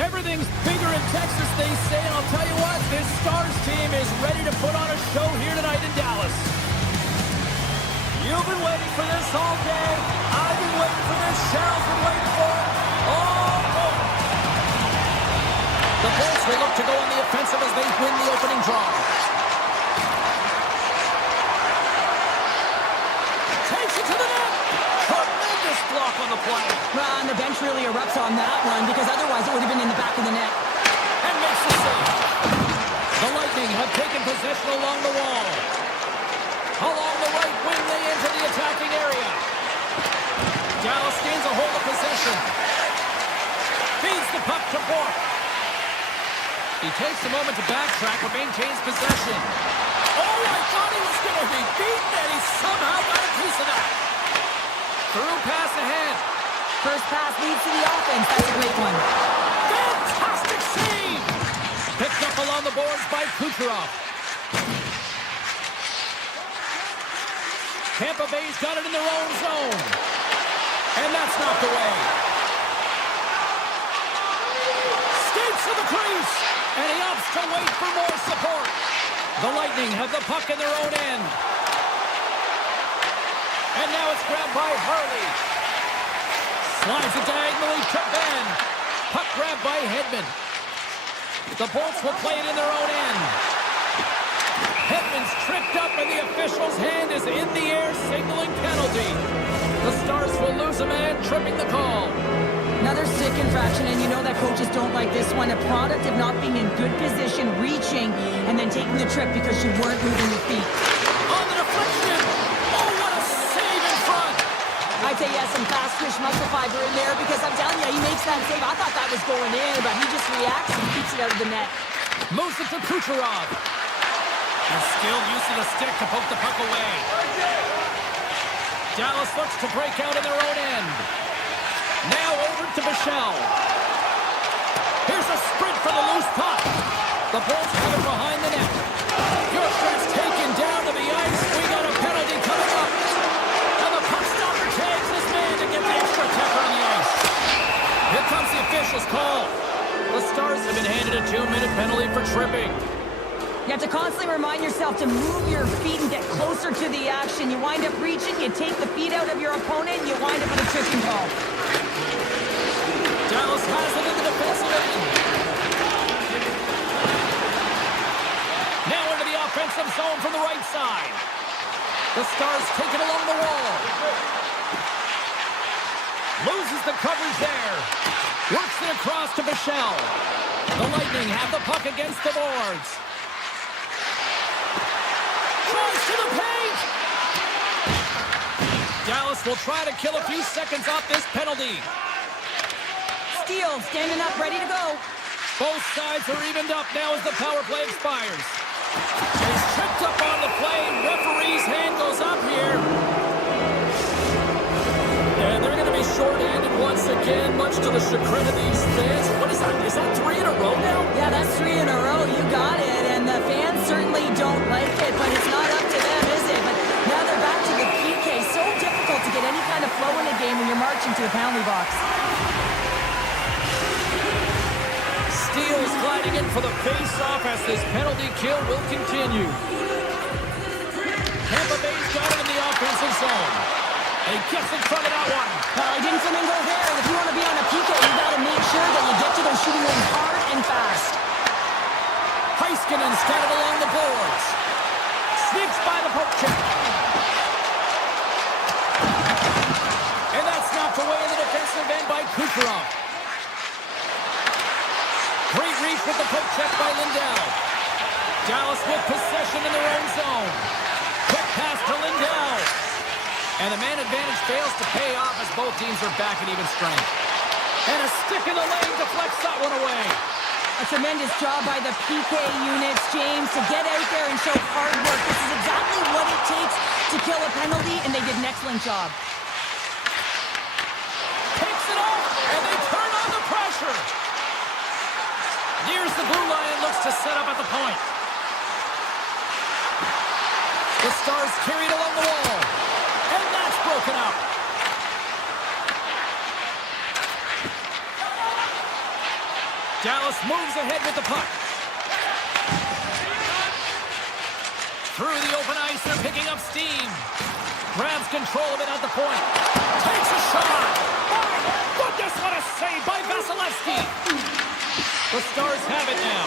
Everything's bigger in Texas, they say, and I'll tell you what, this Stars team is ready to put on a show here tonight in Dallas. You've been waiting for this all day. I've been waiting for this. Cheryl's been waiting for it all over. The Bolts will look to go on the offensive as they win the opening draw. Takes it to the net. Tremendous block on the play. Well, and the bench really erupts on that one because otherwise it would have been in the back of the net. And makes the save. The Lightning have taken possession along the wall. Along the right wing, they enter the attacking area. Dallas gains a hold of possession. Feeds the puck to Bork. He takes a moment to backtrack but maintains possession. Oh, I thought he was going to be beaten, and he somehow got a piece of that. Through pass ahead. First pass leads to the offense. That's a great one. Fantastic save! Picked up along the boards by Kucherov. Tampa Bay's got it in their own zone. And that's knocked away. Skates to the crease. And he opts to wait for more support. The Lightning have the puck in their own end. And now it's grabbed by Harley. Slides it diagonally to Ben. Puck grabbed by Hedman. The Bolts will play it in their own end. Hedman's tripped up and the official's hand is in the air signaling penalty. The Stars will lose a man tripping the call. Another stick infraction, and you know that coaches don't like this one. A product of not being in good position, reaching, and then taking the trip because you weren't moving your feet. On the deflection! Oh, what a save in front! I'd say he has some fast twitch muscle fiber in there because I'm telling you, he makes that save. I thought that was going in, but he just reacts and keeps it out of the net. Moves it to Kucherov. A skilled use of the stick to poke the puck away. Dallas looks to break out in their own end. Now over to Michel. Here's a sprint for the loose puck. The Bolts have it behind the net. Bjorkstrand's taken down to the ice. We got a penalty coming up. And the puck stopper tags his man to get the extra attacker on the ice. Here comes the official's call. The Stars have been handed a 2-minute penalty for tripping. You have to constantly remind yourself to move your feet and get closer to the action. You wind up reaching, you take the feet out of your opponent, and you wind up with a tripping call. Dallas has it in the defensive end. Now into the offensive zone from the right side. The Stars take it along the wall. Loses the coverage there. Works it across to Michel. The Lightning have the puck against the boards. Tries to the paint. Dallas will try to kill a few seconds off this penalty. Steele standing up, ready to go. Both sides are evened up now as the power play expires. He's tripped up on the play. Referee's hand goes up here. And they're going to be short-handed once again, much to the chagrin of these fans. What is that? Is that 3 in a row now? Yeah, that's 3 in a row. You got it. And the fans certainly don't like it, but it's not up to them, is it? But now they're back to the PK. So difficult to get any kind of flow in a game when you're marching to the penalty box. Steele's gliding in for the face-off as this penalty kill will continue. Tampa Bay's got it in the offensive zone. He gets in front of that one. Well, he didn't flamingo there. If you want to be on a PK, you got to make sure that you get to those shooting lanes hard and fast. Heiskanen's got it along the boards. Sneaks by the poke check. And that's knocked away in the defensive end by Kucherov. Great reach with the poke check by Lindell. Dallas with possession in their own zone. Quick pass to Lindell. And the man advantage fails to pay off as both teams are back at even strength. And a stick in the lane deflects that one away. A tremendous job by the PK units, James, to get out there and show hard work. This is exactly what it takes to kill a penalty, and they did an excellent job. Takes it off, and they turn on the pressure. Nears the blue line and looks to set up at the point. The Stars carried along the wall, and that's broken up. Dallas moves ahead with the puck. Through the open ice, they're picking up steam. Grabs control of it at the point. Takes a shot. My goodness, what a save by Vasilevsky. The Stars have it now.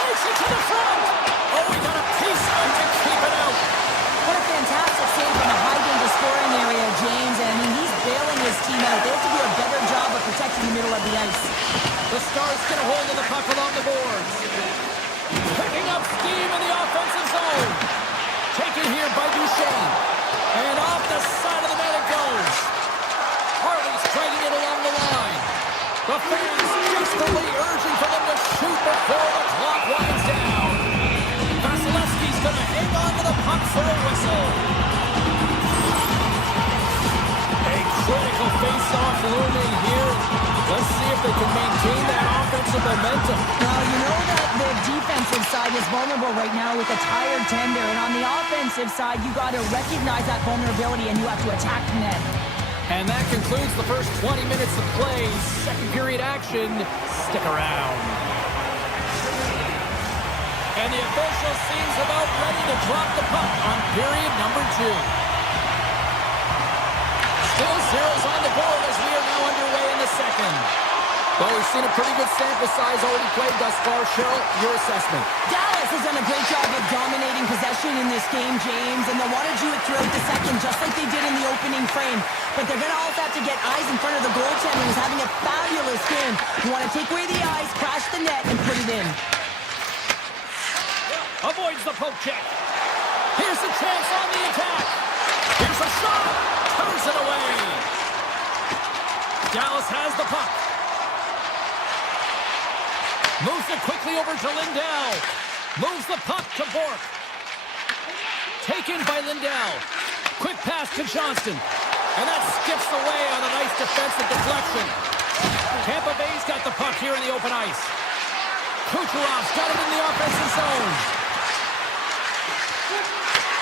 Takes it to the front. Oh, he got a piece of it to keep it out. What a fantastic save from the high-danger scoring area, James. And I mean, he's bailing his team out. They have to do a better job of protecting the middle of the ice. The Stars get a hold of the puck along the boards. Picking up steam in the offensive zone. Taken here by Duchesne. And off the side of the net it goes. Harley's striking it along the line. The fans desperately urging for them to shoot before the clock winds down. Vasilevsky's going to hang on to the puck for a whistle. A critical face-off looming here. Let's see if they can maintain that offensive momentum. Now, you know that the defensive side is vulnerable right now with a tired tender. And on the offensive side, you got to recognize that vulnerability and you have to attack the net. And that concludes the first 20 minutes of play. Second period action. Stick around. And the official seems about ready to drop the puck on period number 2. Still zeros on the board as we are now underway in the second. Well, we've seen a pretty good sample size already played thus far. Cheryl, your assessment. Dallas has done a great job of dominating possession in this game, James, and they'll want to do it throughout the second, just like they did in the opening frame. But they're going to also have to get eyes in front of the goaltender, who's having a fabulous game. You want to take away the eyes, crash the net, and put it in. Avoids the poke check. Here's a chance on the attack. Here's a shot. Turns it away. Dallas has the puck. Moves it quickly over to Lindell. Moves the puck to Bork. Taken by Lindell. Quick pass to Johnston. And that skips away on a nice defensive deflection. Tampa Bay's got the puck here in the open ice. Kucherov's got it in the offensive zone.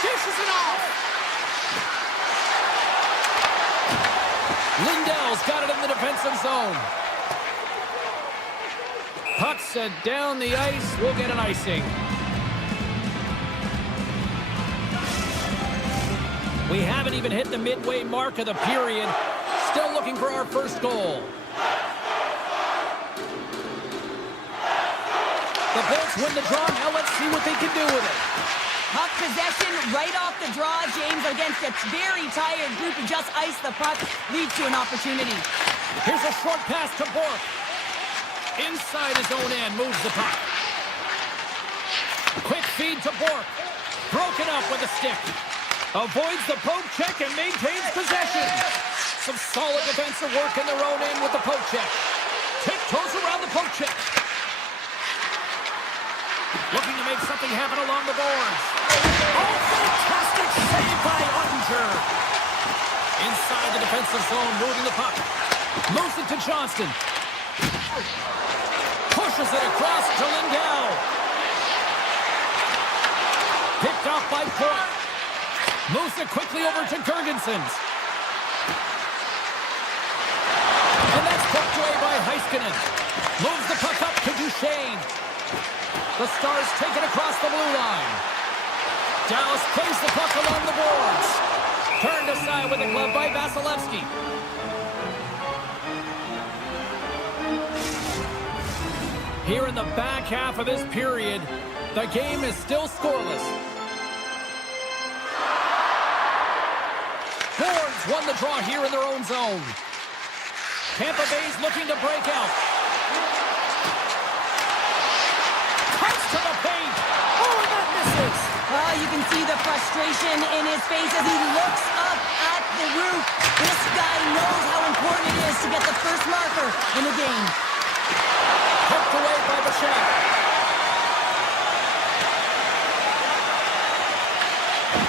Dishes it off. Lindell's got it in the defensive zone. Puck sent down the ice. We'll get an icing. We haven't even hit the midway mark of the period. Still looking for our first goal. The Bolts win the draw. Now let's see what they can do with it. Puck possession right off the draw, James, against a very tired group who just iced the puck, leads to an opportunity. Here's a short pass to Bork. Inside his own end, moves the puck. Quick feed to Bork. Broken up with a stick. Avoids the poke check and maintains possession. Some solid defensive work in their own end with the poke check. Tiptoes around the poke check. Looking to make something happen along the boards. Oh, fantastic save by Ottinger. Inside the defensive zone, moving the puck. Moves it to Johnston. Pushes it across to Lindell. Picked off by Point. Moves it quickly over to Gergensons. And that's poked away by Heiskanen. Moves the puck up to Duchesne. The Stars take it across the blue line. Dallas plays the puck along the boards. Turned aside with the glove by Vasilevsky. Here in the back half of this period, the game is still scoreless. Boards won the draw here in their own zone. Tampa Bay's looking to break out. frustration in his face as he looks up at the roof. This guy knows how important it is to get the first marker in the game. Poked away by Bichette.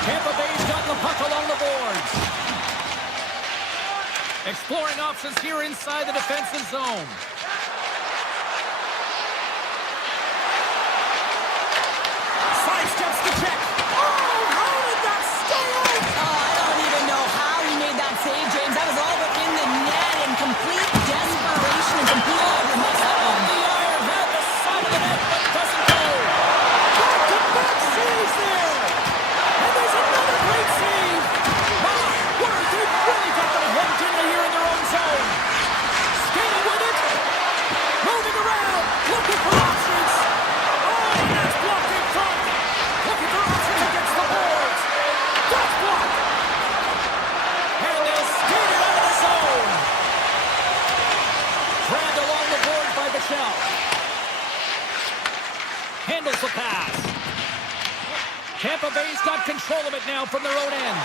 Tampa Bay's got the puck along the boards. Exploring options here inside the defensive zone. Sidesteps the check. Oh, how did that stay out? Oh, I don't even know how he made that save, James. That was all but in the net in complete desperation and complete overmiss that one. The iron had the side of the net, but doesn't go. Back-to-back saves there. And there's another great save. My word, they've really got them hemmed in here in their own zone. Skating with it. Moving around. Looking for options. Oh, and that's blocked in front. Looking for options against the boards. That's blocked. And they'll skate it out of the zone. Grabbed along the boards by Bichette. Handles the pass. Tampa Bay's got control of it now from their own end.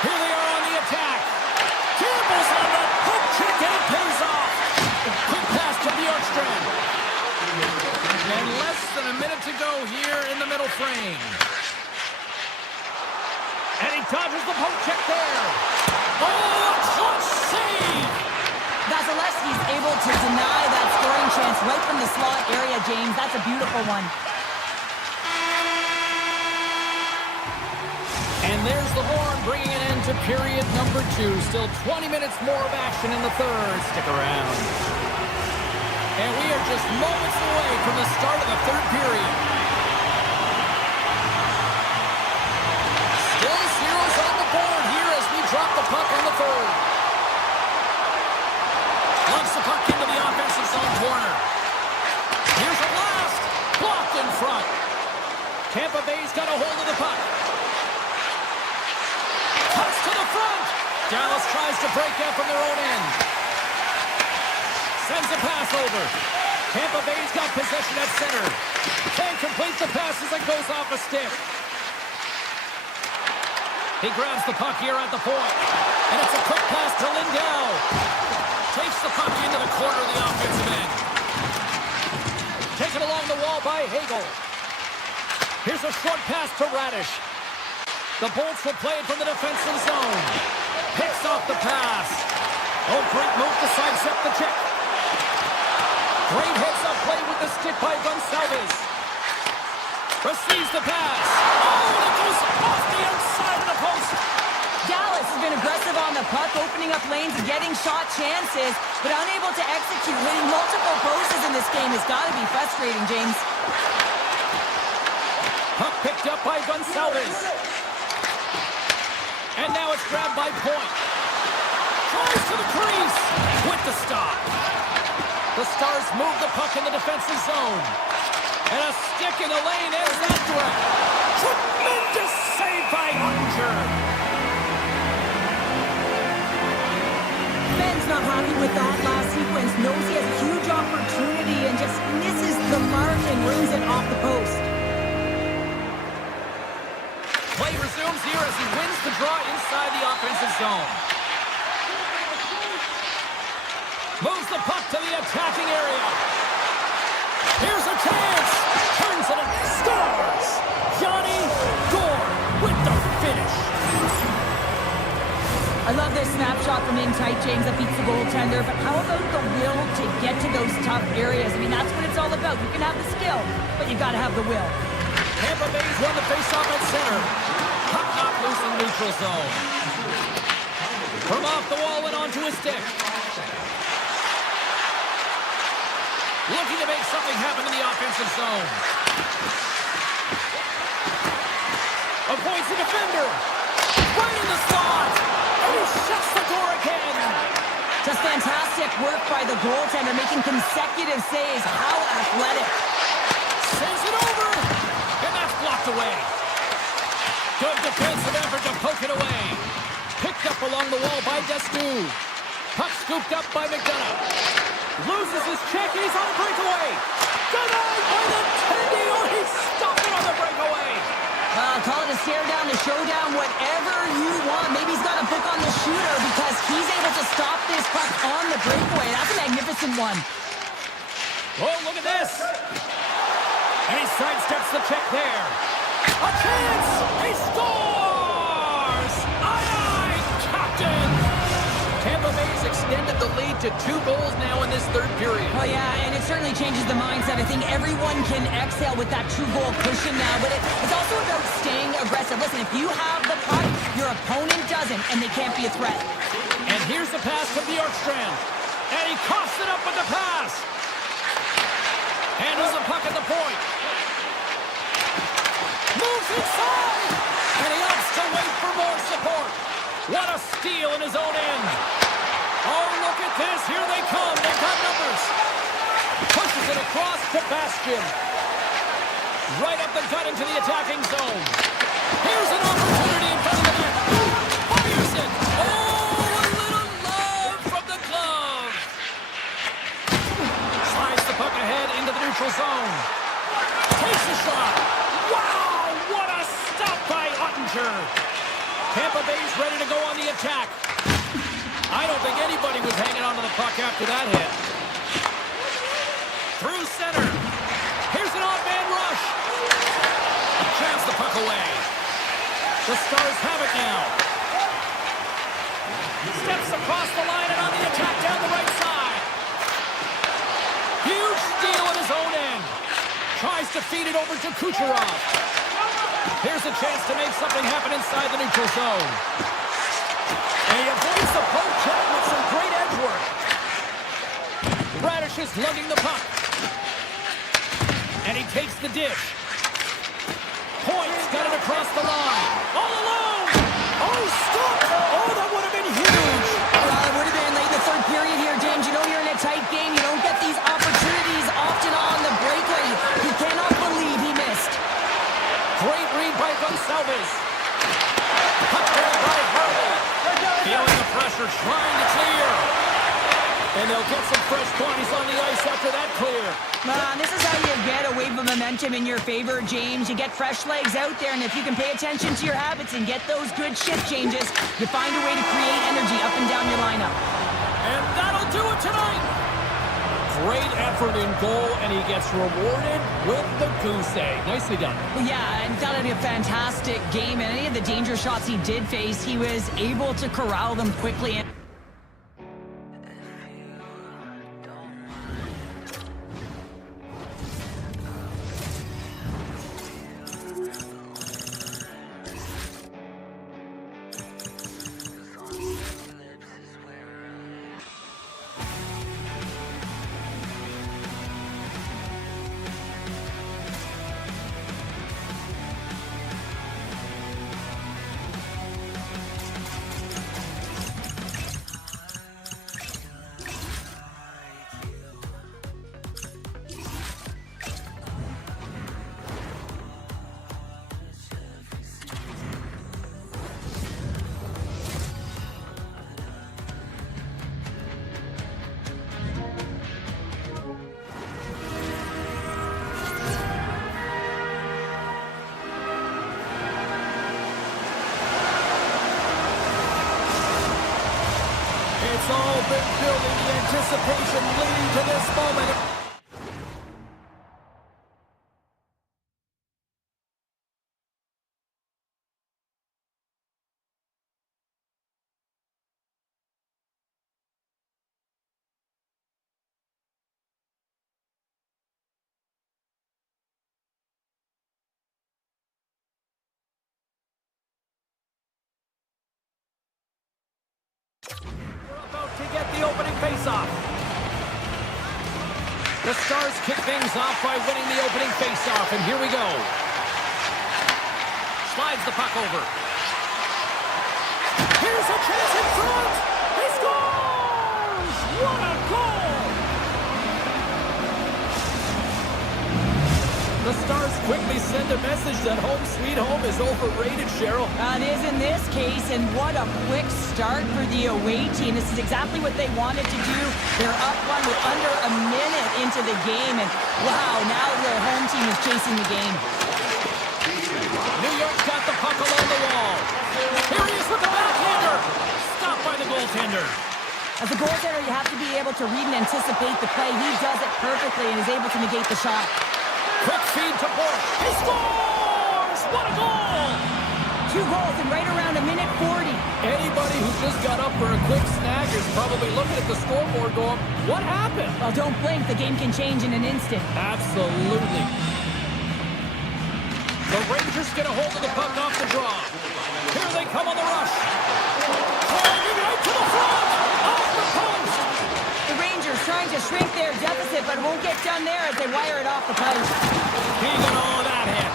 Here they are on the attack. Tampa's on the poke check and it pays off. Quick pass to Bjorkstrand. And less than a minute to go here in the middle frame. And he dodges the poke check there. Oh, clutch save! Vasilevsky's able to deny that scoring chance right from the slot area, James. That's a beautiful one. And there's the horn bringing an end to period number 2. Still 20 minutes more of action in the third. Stick around. And we are just moments away from the start of the third period. Still zeros on the board here as we drop the puck on the third. Lumps the puck into the offensive zone corner. Here's a blast. Blocked in front. Tampa Bay's got a hold of the puck. Cuts to the front. Dallas tries to break out from their own end. Sends a pass over. Tampa Bay's got possession at center. Can't complete the pass as it goes off a stick. He grabs the puck here at the point. And it's a quick pass to Lindell. Takes the puck into the corner of the offensive end. Taken along the wall by Hagel. Here's a short pass to Radish. The Bolts will play it from the defensive zone. Picks off the pass. Oh, great move to sidestep the check. Great heads-up play with the stick by Gonçalves. Receives the pass. Oh, and it goes off the outside of the post. Dallas has been aggressive on the puck, opening up lanes and getting shot chances, but unable to execute. Hitting multiple posts in this game has got to be frustrating, James. Puck picked up by Gonçalves. And now it's grabbed by Point. Tries to the crease with the stop. The Stars move the puck in the defensive zone. And a stick in the lane ends that threat. Tremendous save by Unger. Ben's not happy with that last sequence. Knows he has a huge opportunity and just misses the mark and rings it off the post. Play resumes here as he wins the draw inside the offensive zone. Moves the puck to the attacking area. Here's a chance. Turns it and scores. Johnny Gore with the finish. I love this snapshot from in tight, James, that beats the goaltender. But how about the will to get to those tough areas? I mean, that's what it's all about. You can have the skill, but you got to have the will. Tampa Bay's won the faceoff at center. Puck not loose in neutral zone. From off the wall and onto his stick. Looking to make something happen in the offensive zone. Avoids the defender. Right in the slot. And he shuts the door again. Just fantastic work by the goaltender, making consecutive saves. How athletic. Sends it over. And that's blocked away. Good defensive effort to poke it away. Picked up along the wall by Descu. Puck scooped up by McDonough. Loses his check, he's on a breakaway. Denied by the Teddy, or he's stopped it on the breakaway. Call it a stare down, the showdown, whatever you want. Maybe he's got a book on the shooter because he's able to stop this puck on the breakaway. That's a magnificent one. Oh, look at this. And he sidesteps the check there. A chance! He scores! Aye, Captain! Tampa Bay's extended the lead to 2 goals now in this third period. Oh, yeah, and it certainly changes the mindset. I think everyone can exhale with that 2-goal cushion now, but it's also about staying aggressive. Listen, if you have the puck, your opponent doesn't, and they can't be a threat. And here's the pass to Bjorkstrand. And he coughs it up with the pass. Handles the puck at the point. Moves inside. And he opts to wait for more support. What a steal in his own end. Oh, look at this. Here they come. They've got numbers. Pushes it across to Bastian. Right up the gut into the attacking zone. Here's an opportunity in front of the net. Fires it. Oh, a little love from the glove. Slides the puck ahead into the neutral zone. Takes a shot. Wow, what a stop by Ottinger. Tampa Bay's ready to go on the attack. I don't think anybody was hanging on to the puck after that hit. Through center. Here's an odd man rush. Chance the puck away. The Stars have it now. Steps across the line and on the attack down the right side. Huge steal at his own end. Tries to feed it over to Kucherov. Here's a chance to make something happen inside the neutral zone. And he avoids the poke check with some great edge work. Radish is lugging the puck. And he takes the dish. Points got it across the line. All alone. Oh, stop. Oh, that would have been huge. Well, it would have been late in the third period here, James. You know you're in a tight game. You don't get these opportunities often on the breakaway. He cannot believe he missed. Great read by Gonçalves. Puck there by Harley. Feeling the pressure, trying to clear. And they'll get some fresh bodies on the ice after that clear. This is how you get a wave of momentum in your favor, James. You get fresh legs out there, and if you can pay attention to your habits and get those good shift changes, you find a way to create energy up and down your lineup. And that'll do it tonight. Great effort in goal, and he gets rewarded with the goose egg. Nicely done. Well, yeah, and that would be a fantastic game. And any of the danger shots he did face, he was able to corral them quickly. It's all been building, the anticipation leading to this moment. To get the opening faceoff. The Stars kick things off by winning the opening faceoff, and here we go. Slides the puck over. Here's a chance in front. He scores! What a goal! The Stars quickly send a message that home sweet home is overrated, Cheryl. It is in this case, and what a quick start for the away team. This is exactly what they wanted to do. They're up one with under a minute into the game, and wow, now their home team is chasing the game. New York's got the puck goaltender. As a goaltender, you have to be able to read and anticipate the play. He does it perfectly and is able to negate the shot. Quick feed to Bork. He scores! What a goal! 2 goals in right around a minute 40. Anybody who just got up for a quick snack is probably looking at the scoreboard going, what happened? Well, don't blink. The game can change in an instant. Absolutely. The Rangers get a hold of the puck off the draw. Here they come on the rush. Driving right to the front. Off the post. The Rangers trying to shrink their deficit, but won't get done there as they wire it off the post. Keegan all of that hit.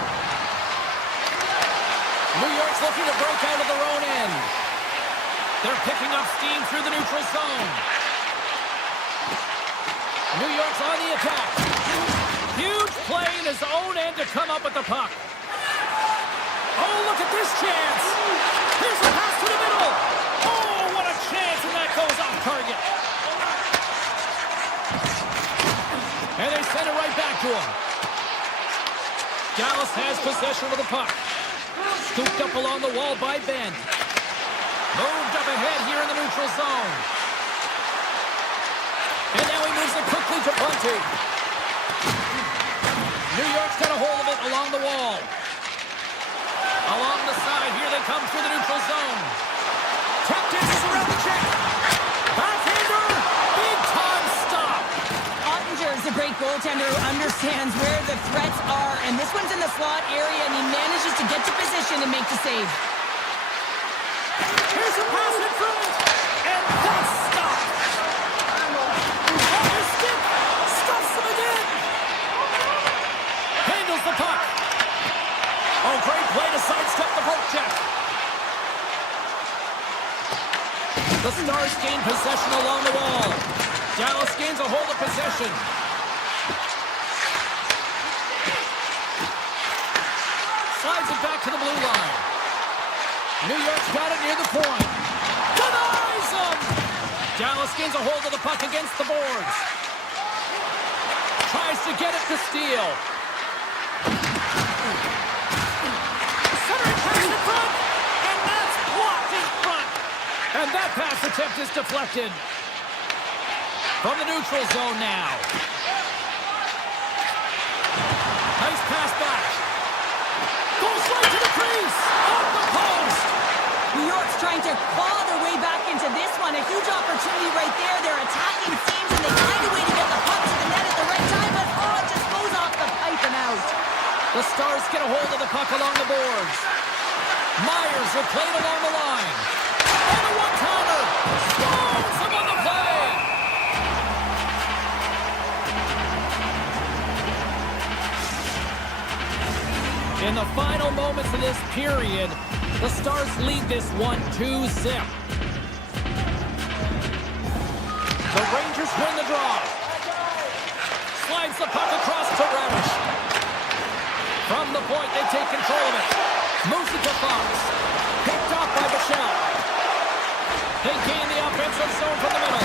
New York's looking to break out of their own end. They're picking up steam through the neutral zone. New York's on the attack. Huge play in his own end to come up with the puck. Oh, look at this chance. Here's a pass to the middle. Oh, what a chance, and that goes off target. And they send it right back to him. Dallas has possession of the puck. Scooped up along the wall by Ben. Moved up ahead here in the neutral zone. And now he moves it quickly to Bunty. New York's got a hold of it along the wall. Along the side, here they come through the neutral zone. Tap dances around the check. Backhander, big time stop. Ottinger is a great goaltender who understands where the threats are, and this one's in the slot area, and he manages to get to position and make the save. Here's a pass in front, and that's stopped. Oh, his stick stops him again. Handles the puck. Oh, great play to sidestep the poke check. The Stars gain possession along the wall. Dallas gains a hold of possession. Slides it back to the blue line. New York's got it near the point. Denies him! Dallas gains a hold of the puck against the boards. Tries to get it to steal. Centering pass in front, and that's blocked in front. And that pass attempt is deflected. From the neutral zone now. Nice pass back. Goes right to the crease. Off the post. New York's trying to claw their way back into this one. A huge opportunity right there. They're attacking teams, and they find a way to get the puck to the net at the right time, but oh, it just goes off the pipe and out. The Stars get a hold of the puck along the boards. Myers will play it along the line. And a one-timer. Stones him on the play. In the final moments of this period, the Stars lead this 1-2 zip. The Rangers win the draw. Slides the puck across to Reddish. From the point, they take control of it. Moves it to Fox. Picked off by Bichelle. They gain the offensive zone from the middle.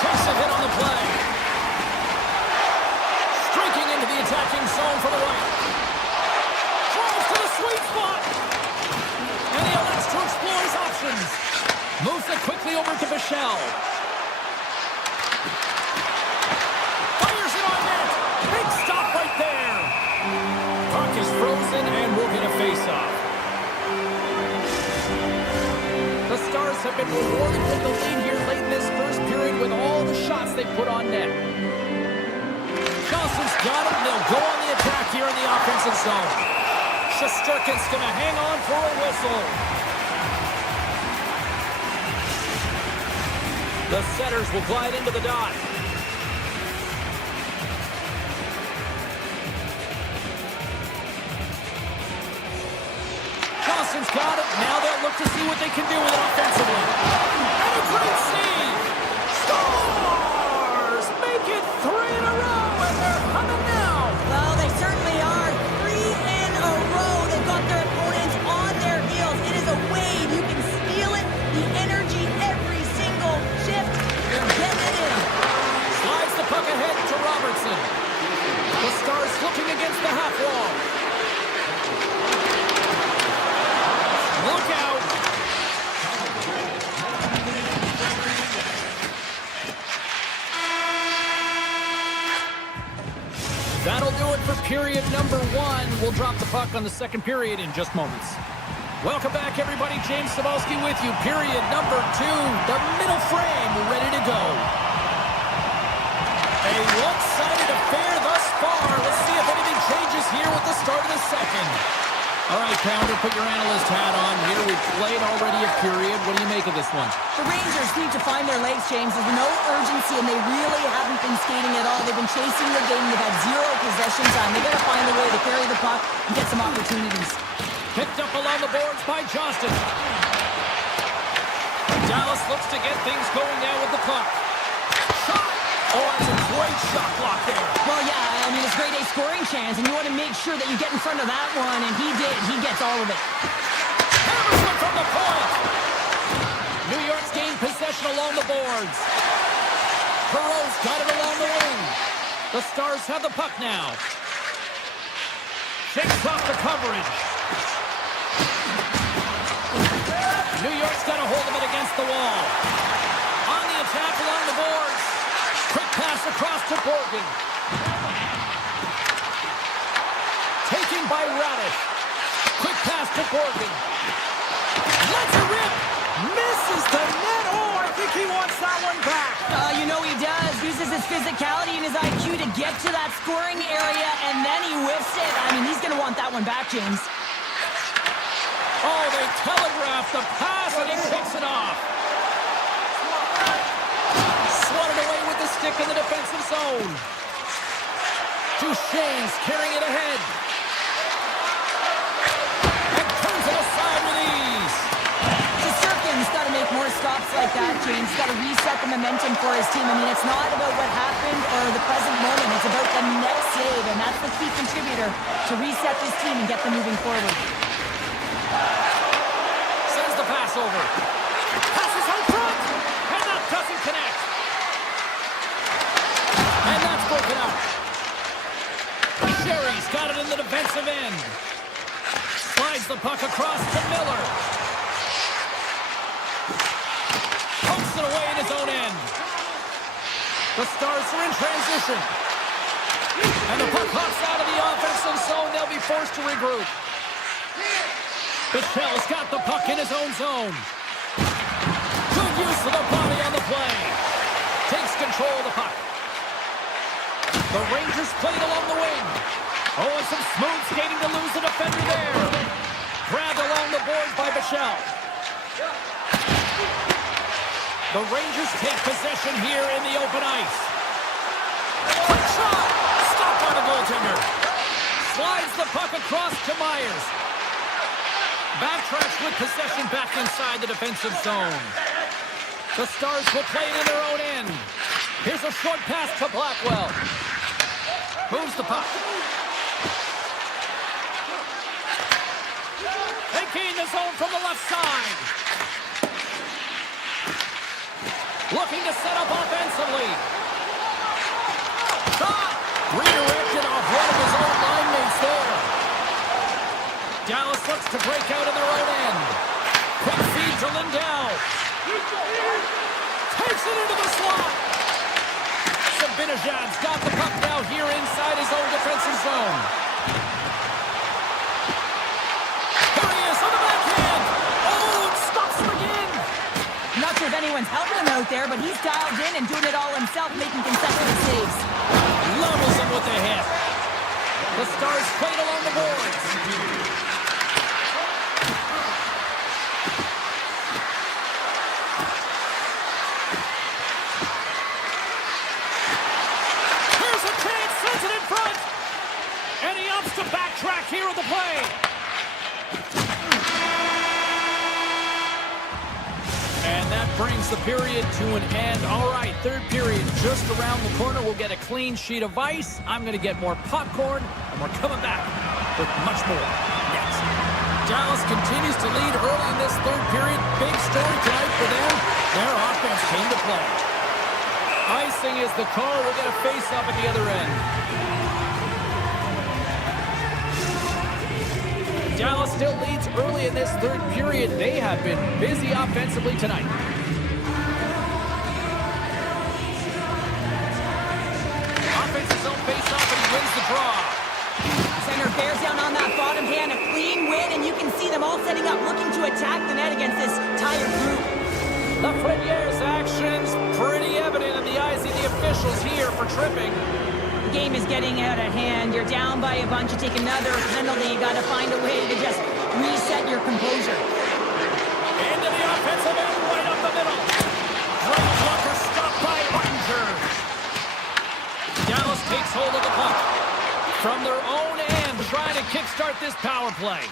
Takes a hit on the play. Streaking into the attacking zone from the right. Drives to the sweet spot. And he elects to explore his options. Moves it quickly over to Bichelle. Fires it on net. Big stop right there. Puck is frozen and we'll get a face-off. The Stars have been rewarded with the lead here late in this first period with all the shots they put on net. Johnson's got him. They'll go on the attack here in the offensive zone. Shesterkin's going to hang on for a whistle. The setters will glide into the dot. Johnson's got it. Now they'll look to see what they can do with it offensively. And a great save. Stars make it 3 in a row, and they're coming now. Well, they certainly are. 3 in a row. They've got their opponents on their heels. It is a wave. You can feel it. The energy every single shift. They're getting it in. Slides the puck ahead to Robertson. The Stars looking against the half wall. Look out. That'll do it for period number 1. We'll drop the puck on the second period in just moments. Welcome back, everybody. James Cebulski with you. Period number 2. The middle frame ready to go. A one-sided affair thus far. Let's see if anything changes here with the start of the second. All right, Pounder, put your analyst hat on here. We've played already a period. What do you make of this one? The Rangers need to find their legs, James. There's no urgency, and they really haven't been skating at all. They've been chasing the game. They've had 0 possession time. They got to find a way to carry the puck and get some opportunities. Picked up along the boards by Johnston. Dallas looks to get things going now with the puck. Shot! Oh, that's a great shot block there. Well, yeah, I mean, it's a great A scoring chance, and you want to make sure that you get in front of that one, and he did. He gets all of it. Hammers one from the point. New York's gained possession along the boards. Perreault's got it along the wing. The Stars have the puck now. Shakes off the coverage. New York's got a hold of it against the wall. On the attack along the boards. Quick pass across to Borgen. Taken by Radish. Quick pass to Borgen. Let's it rip. Misses the net. Oh, I think he wants that one back. You know he does. Uses his physicality and his IQ to get to that scoring area, and then he whiffs it. I mean, he's going to want that one back, James. Oh, they telegraphed the pass, and he picks it off. Swatted away with the stick in the defensive zone. Duchesne's carrying it ahead. And turns it aside with ease. He's got to make more stops like that, James. He's got to reset the momentum for his team. I mean, it's not about what happened or the present moment. It's about the next save, and that's the key contributor to reset this team and get them moving forward. Sends the pass over. Passes out front, and that doesn't connect. And that's broken up. Sherry's got it in the defensive end. Slides the puck across to Miller. Pumps it away in his own end. The Stars are in transition. And the puck hops out of the offensive zone. They'll be forced to regroup. Bichel's got the puck in his own zone. Good use of the body on the play. Takes control of the puck. The Rangers played along the wing. Oh, and some smooth skating to lose the defender there. Grabbed along the boards by Bichel. The Rangers take possession here in the open ice. Quick shot! Stopped by the goaltender. Slides the puck across to Myers. Backtracks with possession back inside the defensive zone. The Stars will play it in their own end. Here's a short pass to Blackwell. Moves the puck. They gain the zone from the left side. Looking to set up offensively. Shot! Redirected off one of his own line mates there. Dallas looks to break out in their own end. Quick feed to Lindell. Takes it into the slot. Sabinajad's got the puck now here inside his own defensive zone. There he is on the backhand. Oh, it stops him again. Not sure if anyone's helping him out there, but he's dialed in and doing it all himself, making consecutive saves. Levels him with the hit. The Stars played along the boards. Here's a chance, sends it in front. And he opts to backtrack here at the play. And that brings the period to an end. All right, third period just around the corner. We'll get a clean sheet of ice. I'm going to get more popcorn, and we're coming back with much more next. Dallas continues to lead early in this third period. Big story tonight for them. Their offense came to play. Icing is the call. We'll get a face-off at the other end. Dallas still leads early in this third period. They have been busy offensively tonight. Offensive zone face-off, and he wins the draw. attack the net against this tired group. Lafreniere's actions pretty evident in the eyes of the officials here for tripping. The game is getting out of hand. You're down by a bunch. You take another penalty. You got to find a way to just reset your composure. Into the offensive end, right up the middle. Great blocker stopped by Ranger. Dallas takes hold of the puck. From their own end, trying to kickstart this power play.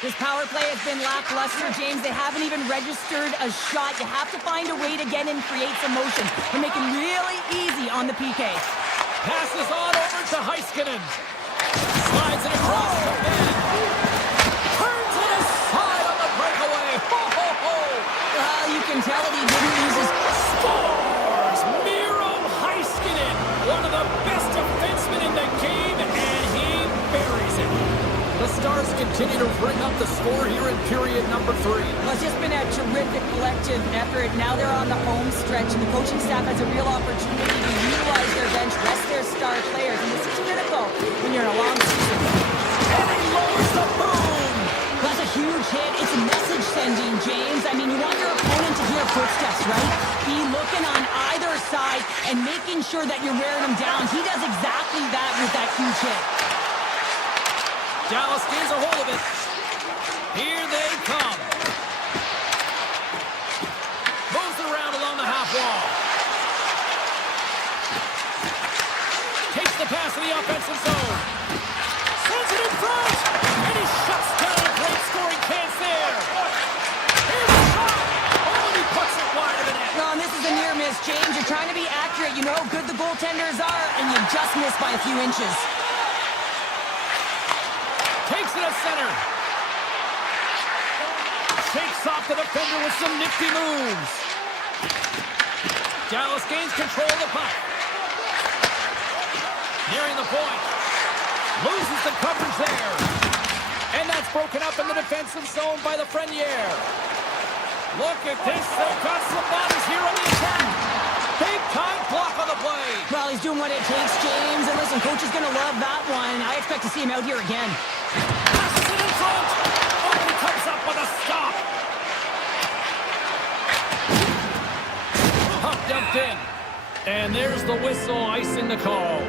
This power play has been lackluster, James. They haven't even registered a shot. You have to find a way to get in, create some motion. They're making really easy on the PK. Passes on over to Heiskanen. Slides it across the net. Turns it aside on the breakaway. Ho, ho, ho. Well, you can tell that he didn't use his... Scores! Miro Heiskanen, one of the best defensemen in the game, and he buries it. The Stars continue to bring up the score here in period number 3. Well, it's just been a terrific collective effort. Now they're on the home stretch, and the coaching staff has a real opportunity to utilize their bench, rest their star players, and this is critical when you're in a long season. And he lowers the boom! That's a huge hit. It's message sending, James. I mean, you want your opponent to hear footsteps, right? Be looking on either side and making sure that you're wearing them down. He does exactly that with that huge hit. Dallas gains a hold of it. Here they come. Moves it around along the half wall. Takes the pass in the offensive zone. Sends it in front. And he shuts down a great scoring chance there. Here's the shot. Oh, and he puts it wide of the net. Well, and this is a near miss, James. You're trying to be accurate. You know how good the goaltenders are, and you just miss by a few inches. Takes it at center. Shakes off the defender with some nifty moves. Dallas gains control of the puck. Nearing the point. Loses the coverage there. And that's broken up in the defensive zone by Lafreniere. Look at this. They've got some bodies here on the attack. Big time block on the play. Well, he's doing what it takes, James. And listen, coach is going to love that one. I expect to see him out here again. Passes it in front. Oh, he comes up with a stop. Puck dumped in. And there's the whistle icing the call.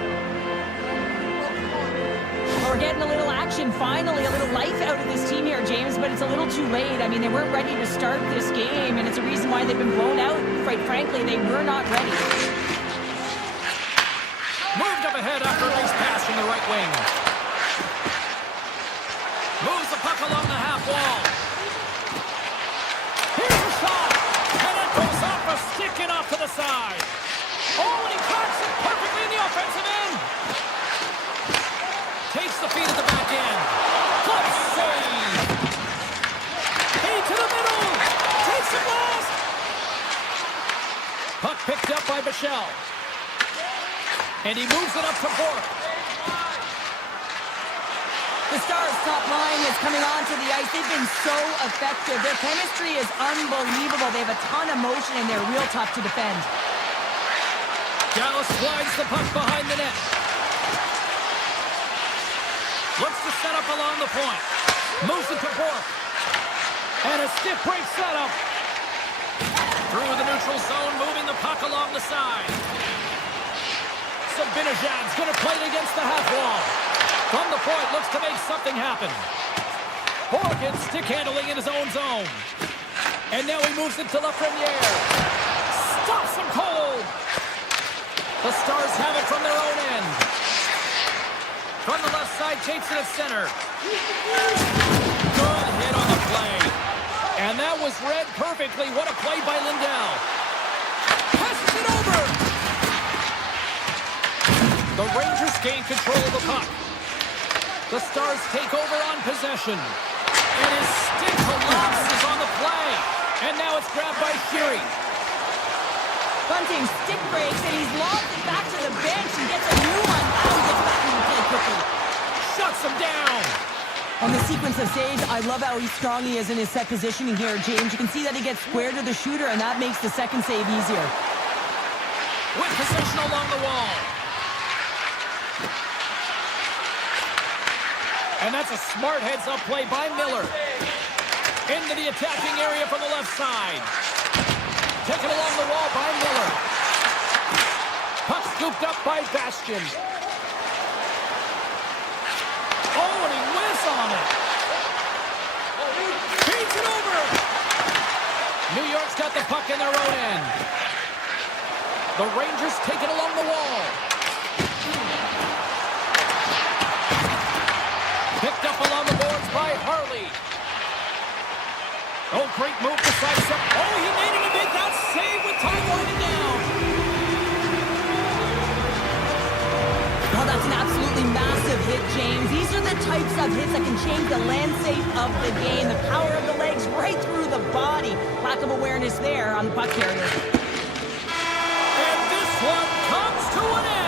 We're getting a little action, finally, a little life out of this team here, James, but it's a little too late. I mean, they weren't ready to start this game, and it's a reason why they've been blown out. Quite frankly, they were not ready. Moved up ahead after a nice pass from the right wing. Moves the puck along the half wall. Here's a shot, and it goes off a stick and off to the side. Oh, and he cracks it perfectly in the offensive end. Takes the feed at the back end. Good save. Into the middle. Takes it last. Puck picked up by Bichelle. And he moves it up to Bork. The Stars' top line is coming onto the ice. They've been so effective. Their chemistry is unbelievable. They have a ton of motion, and they're real tough to defend. Dallas slides the puck behind the net. Looks to set up along the point. Moves it to Bork. And a stiff break setup. Through the neutral zone, moving the puck along the side. Sabinajad's going to play it against the half wall. From the point, looks to make something happen. Horgan stick handling in his own zone. And now he moves it to Lafreniere. Stops him cold. The Stars have it from their own end. From the left side, takes it at center. Good hit on the play. And that was read perfectly. What a play by Lindell. Passes it over. The Rangers gain control of the puck. The Stars take over on possession. And his stick collapses on the play. And now it's grabbed by Sheary. Bunting stick breaks, and he's lobbed it back to the bench and gets a new one. He gets back in the play quickly. Shuts him down. On the sequence of saves, I love how strong he is in his set positioning here, James. You can see that he gets square to the shooter, and that makes the second save easier. With possession along the wall. And that's a smart heads-up play by Miller. Into the attacking area from the left side. Taken along the wall by Miller. Puck scooped up by Bastian. Oh, and he whiffs on it. Feeds it over. New York's got the puck in their own end. The Rangers take it along the wall. Picked up along the boards by Harley. Oh, great move to sidestep. Oh, he made it to make that save with time winding down. Well, that's an absolutely massive hit, James. These are the types of hits that can change the landscape of the game. The power of the legs right through the body. Lack of awareness there on the puck carrier. And this one comes to an end.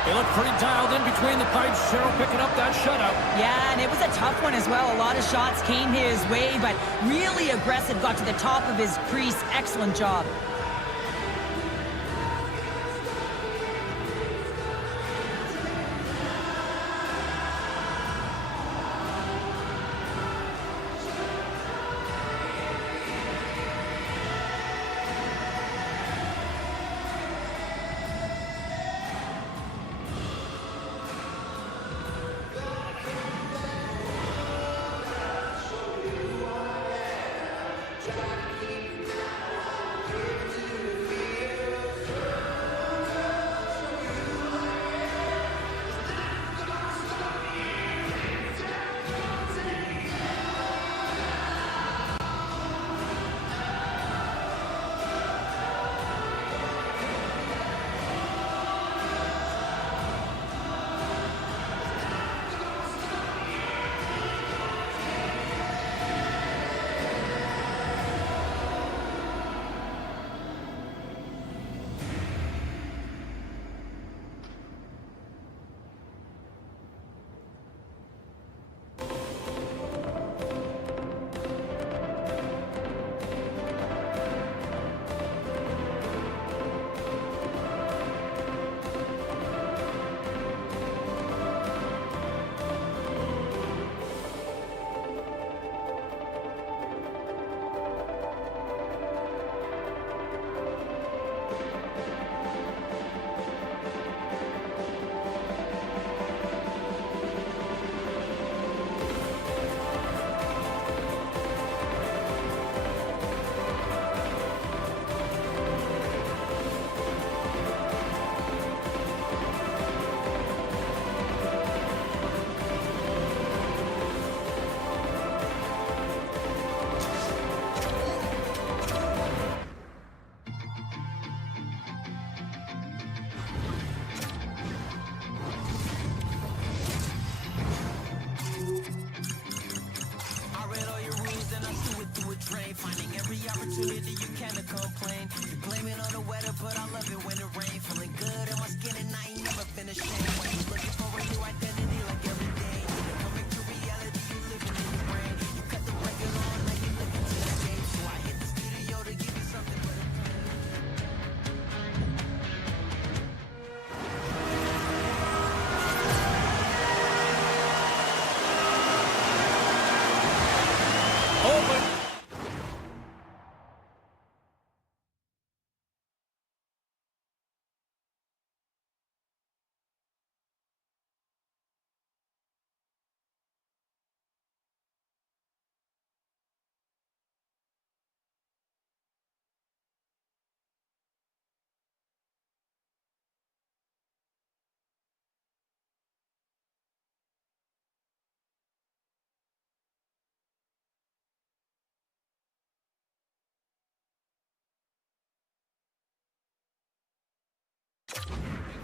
He looked pretty dialed in between the pipes. Cheryl picking up that shutout. Yeah, and it was a tough one as well. A lot of shots came his way, but really aggressive. Got to the top of his crease. Excellent job.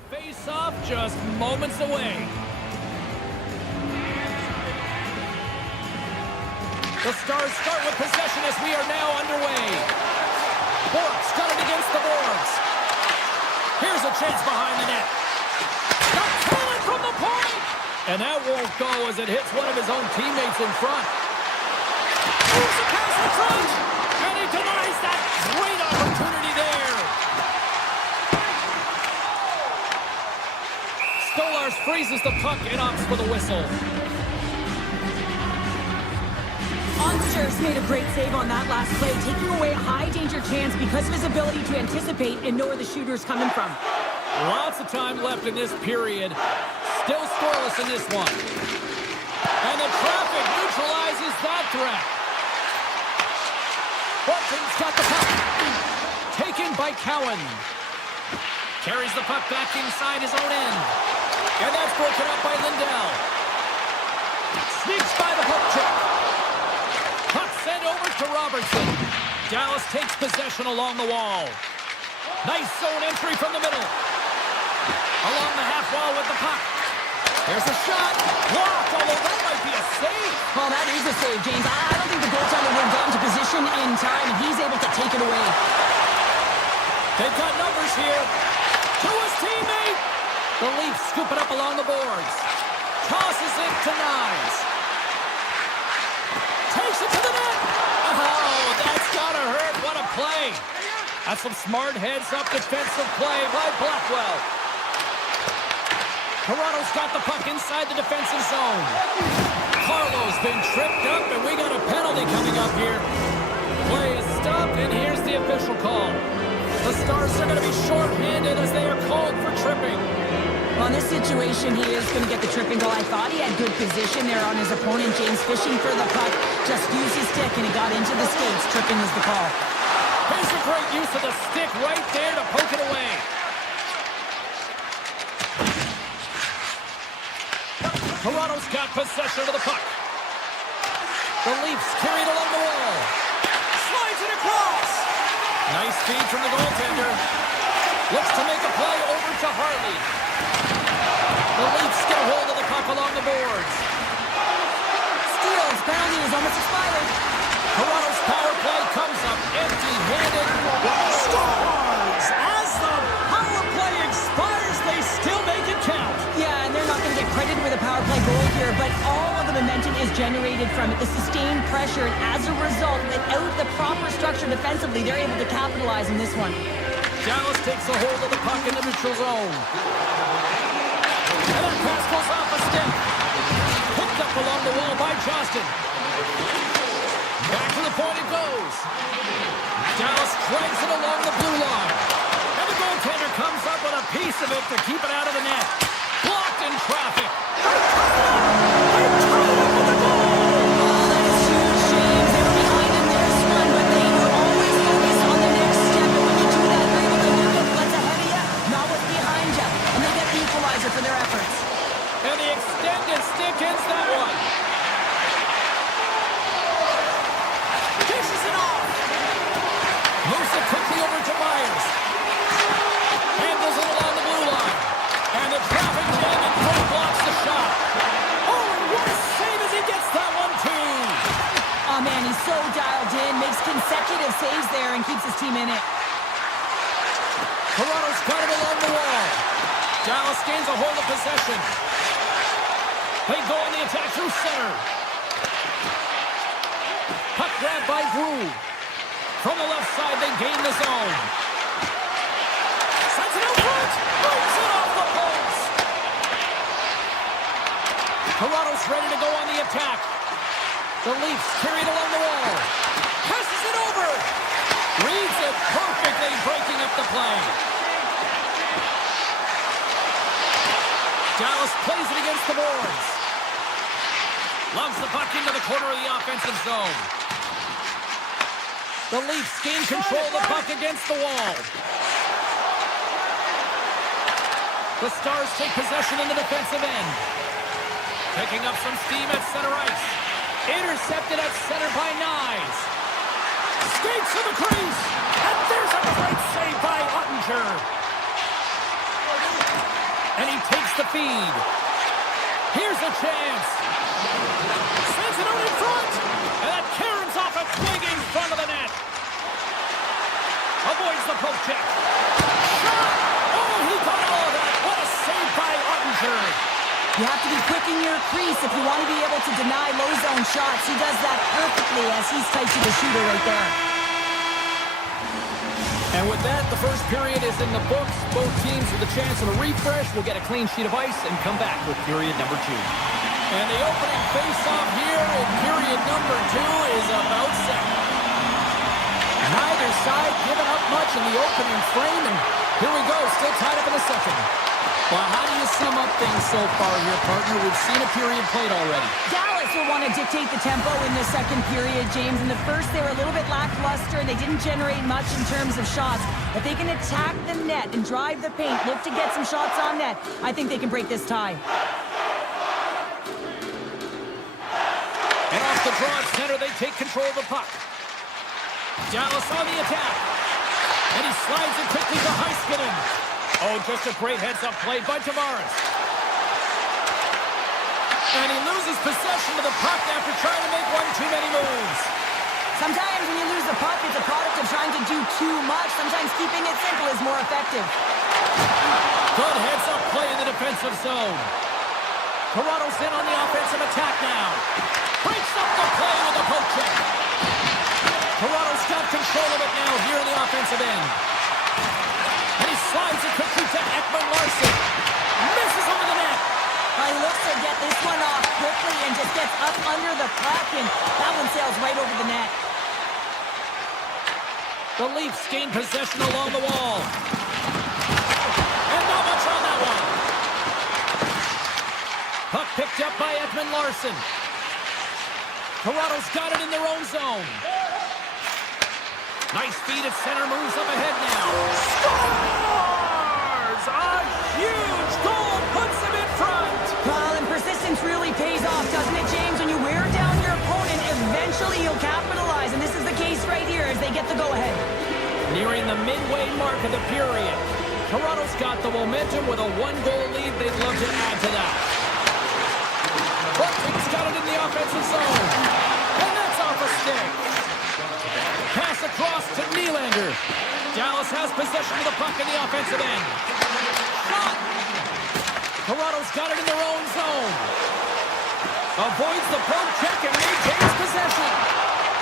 Face-off just moments away. The Stars start with possession as we are now underway. Bork's got it against the boards. Here's a chance behind the net. Got talent from the point! And that won't go as it hits one of his own teammates in front. Moves the pass in front! And he denies that great opportunity there. Stolars freezes the puck and opts for the whistle. Ottinger's made a great save on that last play, taking away a high-danger chance because of his ability to anticipate and know where the shooter's coming from. Lots of time left in this period. Still scoreless in this one. And the traffic neutralizes that threat. Bolton's got the puck. Taken by Cowan. Carries the puck back inside his own end. And that's broken up by Lindell. Sneaks by the hook check. Puck sent over to Robertson. Dallas takes possession along the wall. Nice zone entry from the middle. Along the half wall with the puck. There's a shot. Blocked, although that might be a save. Well, that is a save, James. I don't think the goaltender would have gotten to position in time, and he's able to take it away. They've got numbers here. To his teammate. The Leafs scoop it up along the boards. Tosses it to Nyes. Takes it to the net. Oh, that's gotta hurt. What a play. That's some smart heads-up defensive play by Blackwell. Toronto's got the puck inside the defensive zone. Carlo's been tripped up, and we got a penalty coming up here. Play is stopped, and here's the official call. The Stars are going to be short-handed as they are called for tripping. Well, in this situation, he is going to get the tripping goal. I thought he had good position there on his opponent. James fishing for the puck, just used his stick, and he got into the skates. Tripping is the call. Here's a great use of the stick right there to poke it away. Toronto's got possession of the puck. The Leafs carry it along the wall. Slides it across. Nice feed from the goaltender. Looks to make a play over to Harley. The Leafs get a hold of the puck along the boards. Steals. Penalty is almost expired. Toronto's power play comes up empty-handed. Stars! As the power play expires, they still make it count. Yeah, and they're not going to get credited with a power play goal here, but all of the momentum is generated from it. The sustained pressure, and as a result, without the proper structure defensively, they're able to capitalize in this one. Dallas takes a hold of the puck in the neutral zone. And that pass goes off a stick. Hooked up along the wall by Johnston. Back to the point it goes. Dallas drags it along the blue line. And the goaltender comes up with a piece of it to keep it out of the net. Blocked in traffic. They're tied up with the goal. Oh, that is huge, James. They were behind in this one, but they were always focused on the next step. And when you do that, you're able to look at what's ahead of you, not what's behind you. And they get the equalizer for their efforts. And the extended stick ends that one. Dishes it off. Moves it quickly over to Myers. Handles it along the blue line. And the traffic jam in front blocks the shot. Oh, what a save as he gets that one, too. Oh, man, he's so dialed in, makes consecutive saves there and keeps his team in it. Toronto's got it along the wall. Dallas gains a hold of possession. They go on the attack through center. Puck grabbed by Wu. From the left side, they gain the zone. Sends it out front. Breaks it off the post. Toronto's ready to go on the attack. The Leafs carry it along the wall. Passes it over. Reads it perfectly, breaking up the play. Dallas plays it against the boards. Loves the puck into the corner of the offensive zone. The Leafs gain control of the puck against the wall. The Stars take possession in the defensive end. Picking up some steam at center ice. Intercepted at center by Nyes. Skates to the crease. And there's a great save by Ottinger. And he takes the feed. Here's a chance. Sends it out in front. And that caroms off a twig in front of the net. Avoids the poke check. Shot. Oh, he got all of that. What a save by Ottinger. You have to be quick in your crease if you want to be able to deny low zone shots. He does that perfectly as he's tight to the shooter right there. And with that, the first period is in the books. Both teams with a chance of a refresh will get a clean sheet of ice and come back with period number 2. And the opening face-off here in period number 2 is about set. Neither side giving up much in the opening frame, and here we go, still tied up in the second. Well, how do you sum up things so far here, partner? We've seen a period played already. Dallas will want to dictate the tempo in the second period, James. In the first, they were a little bit lackluster, and they didn't generate much in terms of shots. If they can attack the net and drive the paint, look to get some shots on net, I think they can break this tie. And off the draw at center, they take control of the puck. Dallas on the attack. And he slides it quickly to Heiskanen. Oh, just a great heads-up play by Tavares. And he loses possession of the puck after trying to make one too many moves. Sometimes when you lose the puck, it's a product of trying to do too much. Sometimes keeping it simple is more effective. Good heads-up play in the defensive zone. Toronto's in on the offensive attack now. Breaks up the play with a poke check. Toronto's got control of it now here in the offensive end. And he slides it quickly to Ekman-Larsson. Misses over the net. He looks to get this one off quickly and just gets up under the puck, and that one sails right over the net. The Leafs gain possession along the wall. And not much on that one. Puck picked up by Ekman-Larsson. Toronto's got it in their own zone. Nice feed at center, moves up ahead now. Scores! A huge goal puts him in front. Well, and persistence really pays off, doesn't it, James? When you wear down your opponent, eventually you'll capitalize, and this is the case right here as they get the go-ahead. Nearing the midway mark of the period. Toronto's got the momentum with a one-goal lead. They'd love to add to that. Baltic's got it in the offensive zone. And that's off a stick. Pass across to Nylander. Dallas has possession of the puck in the offensive end. Shot! Toronto's got it in their own zone. Avoids the poke check and maintains possession.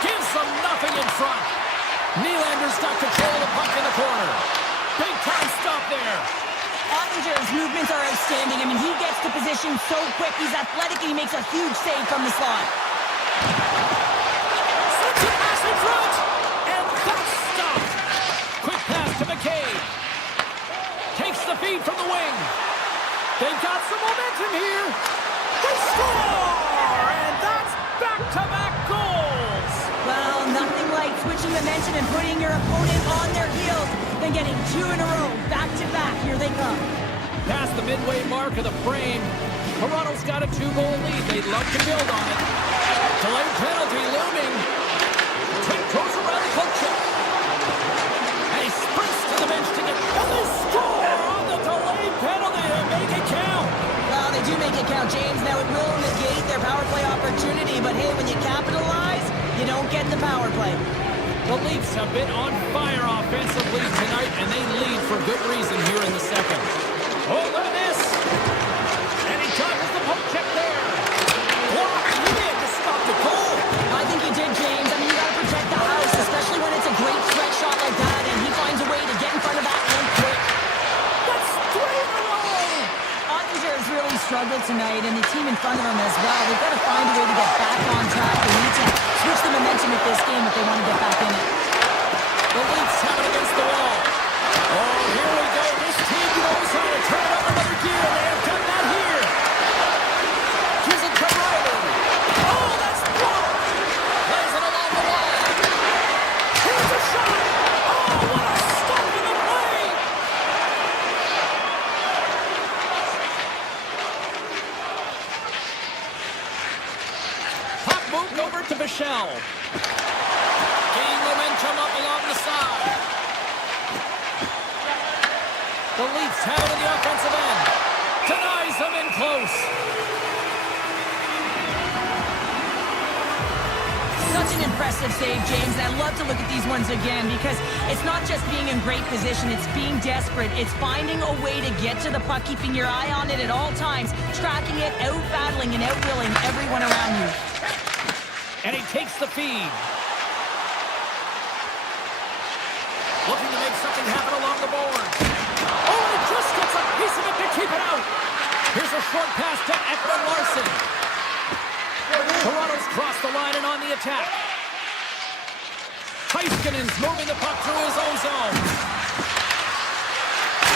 Gives them nothing in front. Nylander's got control of the puck in the corner. Big time stop there. Ottinger's movements are outstanding. I mean, he gets to position so quick. He's athletic, and he makes a huge save from the slot. Slips it pass in front. And that's stopped. Quick pass to McCabe. Takes the feed from the wing. They've got some momentum here. They score! And that's back-to-back goals. Well, nothing like switching momentum and putting your opponent on their heels than getting two in a row, back-to-back. Here they come. Past the midway mark of the frame, Toronto's got a 2-goal lead. They'd love to build on it. Delayed penalty looming. Tiptoes around the poke check. And he sprints to the bench to get... And they score on the delayed penalty to make it count. Well, they do make it count, James. Now it will negate their power play opportunity, but hey, when you capitalize, you don't get the power play. The Leafs have been on fire offensively tonight, and they lead for good reason here in the second. Oh, look at this! And he dodges the poke check there. Blocked. He may have just stopped the goal. I think he did, James. I mean, you got to protect the house, especially when it's a great stretch shot like that, and he finds a way to get in front of that and quick. That's 3 in a row! Ottinger has really struggled tonight, and the team in front of him as well. They've got to find a way to get back on track. They need to switch the momentum with this game if they want to get back in it. The Leafs have it against the wall. Oh, here we go. This team knows how to turn up another gear. They have done that here. Gives it to Riley. Oh, that's blocked. Lays it along the wall. Here's a shot. Oh, what a stop to the play. Puck moved over to Michel. Gaining momentum up along the side. The Leafs have it in the offensive end. Denies them in close. Such an impressive save, James. And I love to look at these ones again because it's not just being in great position. It's being desperate. It's finding a way to get to the puck, keeping your eye on it at all times, tracking it, out-battling and out-willing everyone around you. And he takes the feed. Looking to make something happen along the board. Oh, he just gets a piece of it to keep it out. Here's a short pass to Ekman Larson. Toronto's crossed the line and on the attack. Heiskanen's moving the puck through his own zone.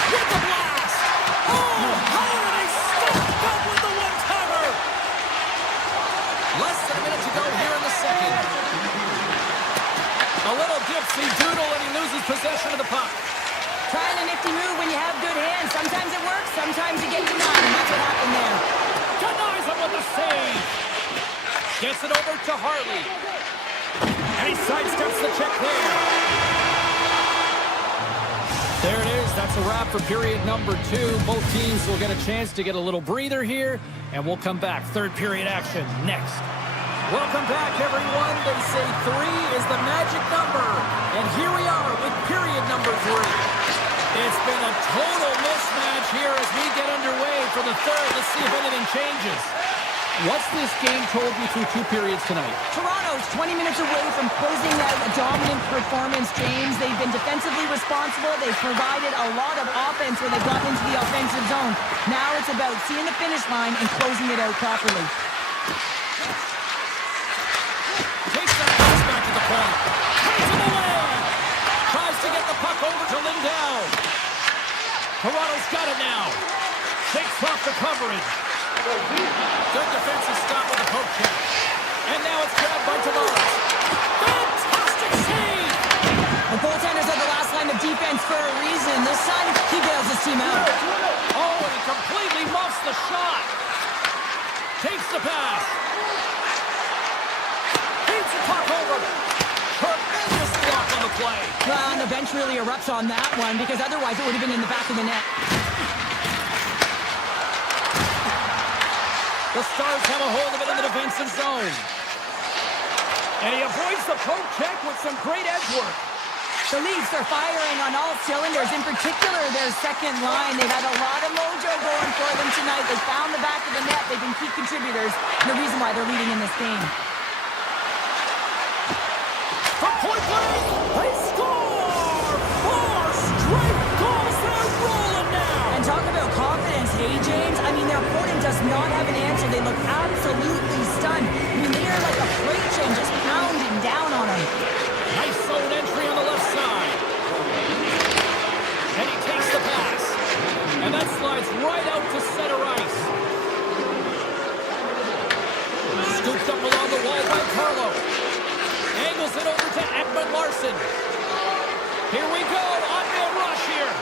With the blast! Oh, how did they stop up with the one-timer? Less than a minute to go here in the second. A little dipsy doodle and he loses possession of the puck. Trying a nifty move when you have good hands. Sometimes it works, sometimes you get denied, and that's what happened there. Denies him with the save. Gets it over to Harley. And he sidesteps the check there. There it is. That's a wrap for period number 2. Both teams will get a chance to get a little breather here, and we'll come back. Third period action next. Welcome back, everyone. They say 3 is the magic number. And here we are with period number 3. It's been a total mismatch here as we get underway for the third. Let's see if anything changes. What's this game told you through 2 periods tonight? Toronto's 20 minutes away from closing out a dominant performance, James. They've been defensively responsible. They've provided a lot of offense when they've gotten into the offensive zone. Now it's about seeing the finish line and closing it out properly. Takes that pass back to the point. Takes him away. Tries to get the puck over to Lindell. Toronto's got it now. Shakes off the coverage. Good defensive stop with the poke check. And now it's grabbed by Tavares. Fantastic save! The goaltenders are the last line of defense for a reason. This time, he bails his team out. Oh, and he completely muffs the shot. Takes the pass. Feeds the puck over. Tremendous block on the play. Well, and the bench really erupts on that one because otherwise it would have been in the back of the net. The Stars have a hold of it in the defensive zone. And he avoids the poke check with some great edge work. The Leafs are firing on all cylinders, in particular their second line. They've had a lot of mojo going for them tonight. They found the back of the net. They've been key contributors, and the reason why they're leading in this game. From point blank, they score! 4 straight goals. They're rolling now. And talk about confidence, hey, James? I mean, their opponent does not have an answer. They look absolutely stunned. I mean, they are like a freight train just pounding down on them. Nice zone entry on the left side. And he takes the pass. And that slides right out to center ice. Scooped up along the wall by Carlo. Angles it over to Ekman Larson. Here we go. On-man rush here.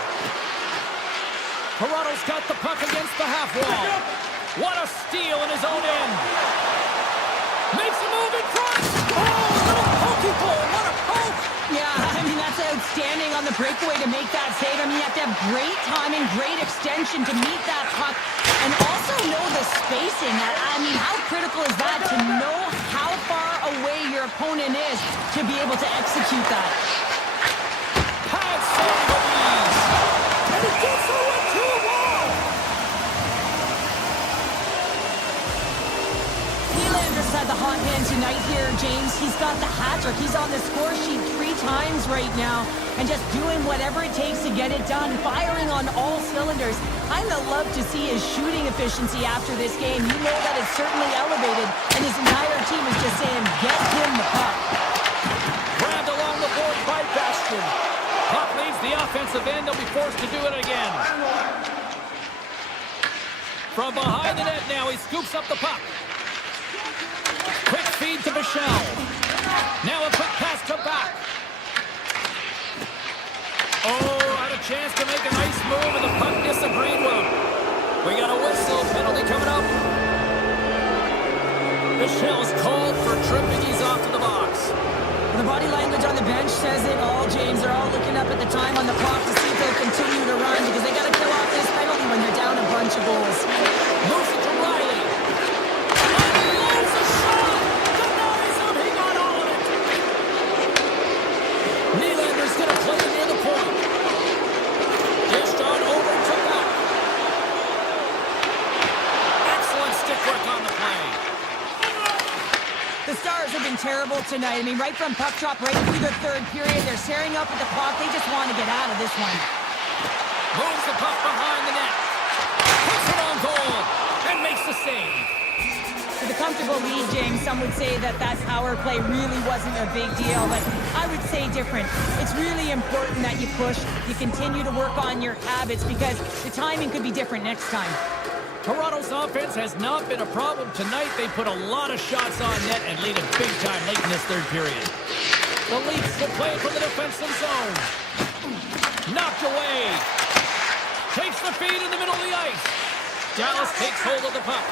Toronto's got the puck against the half wall. What a steal in his own end. Makes a move in front. Oh, a little pokey pull. What a poke. Yeah, I mean, that's outstanding on the breakaway to make that save. I mean, you have to have great timing, great extension to meet that puck, and also know the spacing. I mean, how critical is that to know how far away your opponent is to be able to execute that? Pad save with ease. And he gets away to a wall. Nylander's had the hot hand tonight here, James. He's got the hat-trick. He's on the score sheet 3 times right now and just doing whatever it takes to get it done, firing on all cylinders. I'm going to love to see his shooting efficiency after this game. You know that it's certainly elevated, and his entire team is just saying, get him the puck. Grabbed along the board by Bastion. Puck leaves the offensive end. They'll be forced to do it again. From behind the net now, he scoops up the puck. Quick feed to Michel. Now a quick pass to back. Oh, had a chance to make a nice move, and the puck disagreed with him. We got a whistle. Penalty coming up. Michel's called for tripping. He's off to the box. The body language on the bench says it all, James. They're all looking up at the time on the clock to see if they'll continue to run because they got to kill off this penalty when they're down a bunch of goals. Moves it to Riley. Unloads a shot. Denies him. He got all of it. Nylander's going to play it near the point. Dished on over to back. Excellent stick work on the play. The Stars have been playing terrible tonight. I mean, right from puck drop, right through the third period, they're staring up at the clock. They just want to get out of this one. Moves the puck behind the net. Puts it on goal and makes the save. For the comfortable lead, James, some would say that power play really wasn't a big deal, but I would say different. It's really important that you push, you continue to work on your habits because the timing could be different next time. Toronto's offense has not been a problem tonight. They put a lot of shots on net and lead it big time late in this third period. The Leafs will play it from the defensive zone. Knocked away. Takes the feed in the middle of the ice. Dallas takes hold of the puck.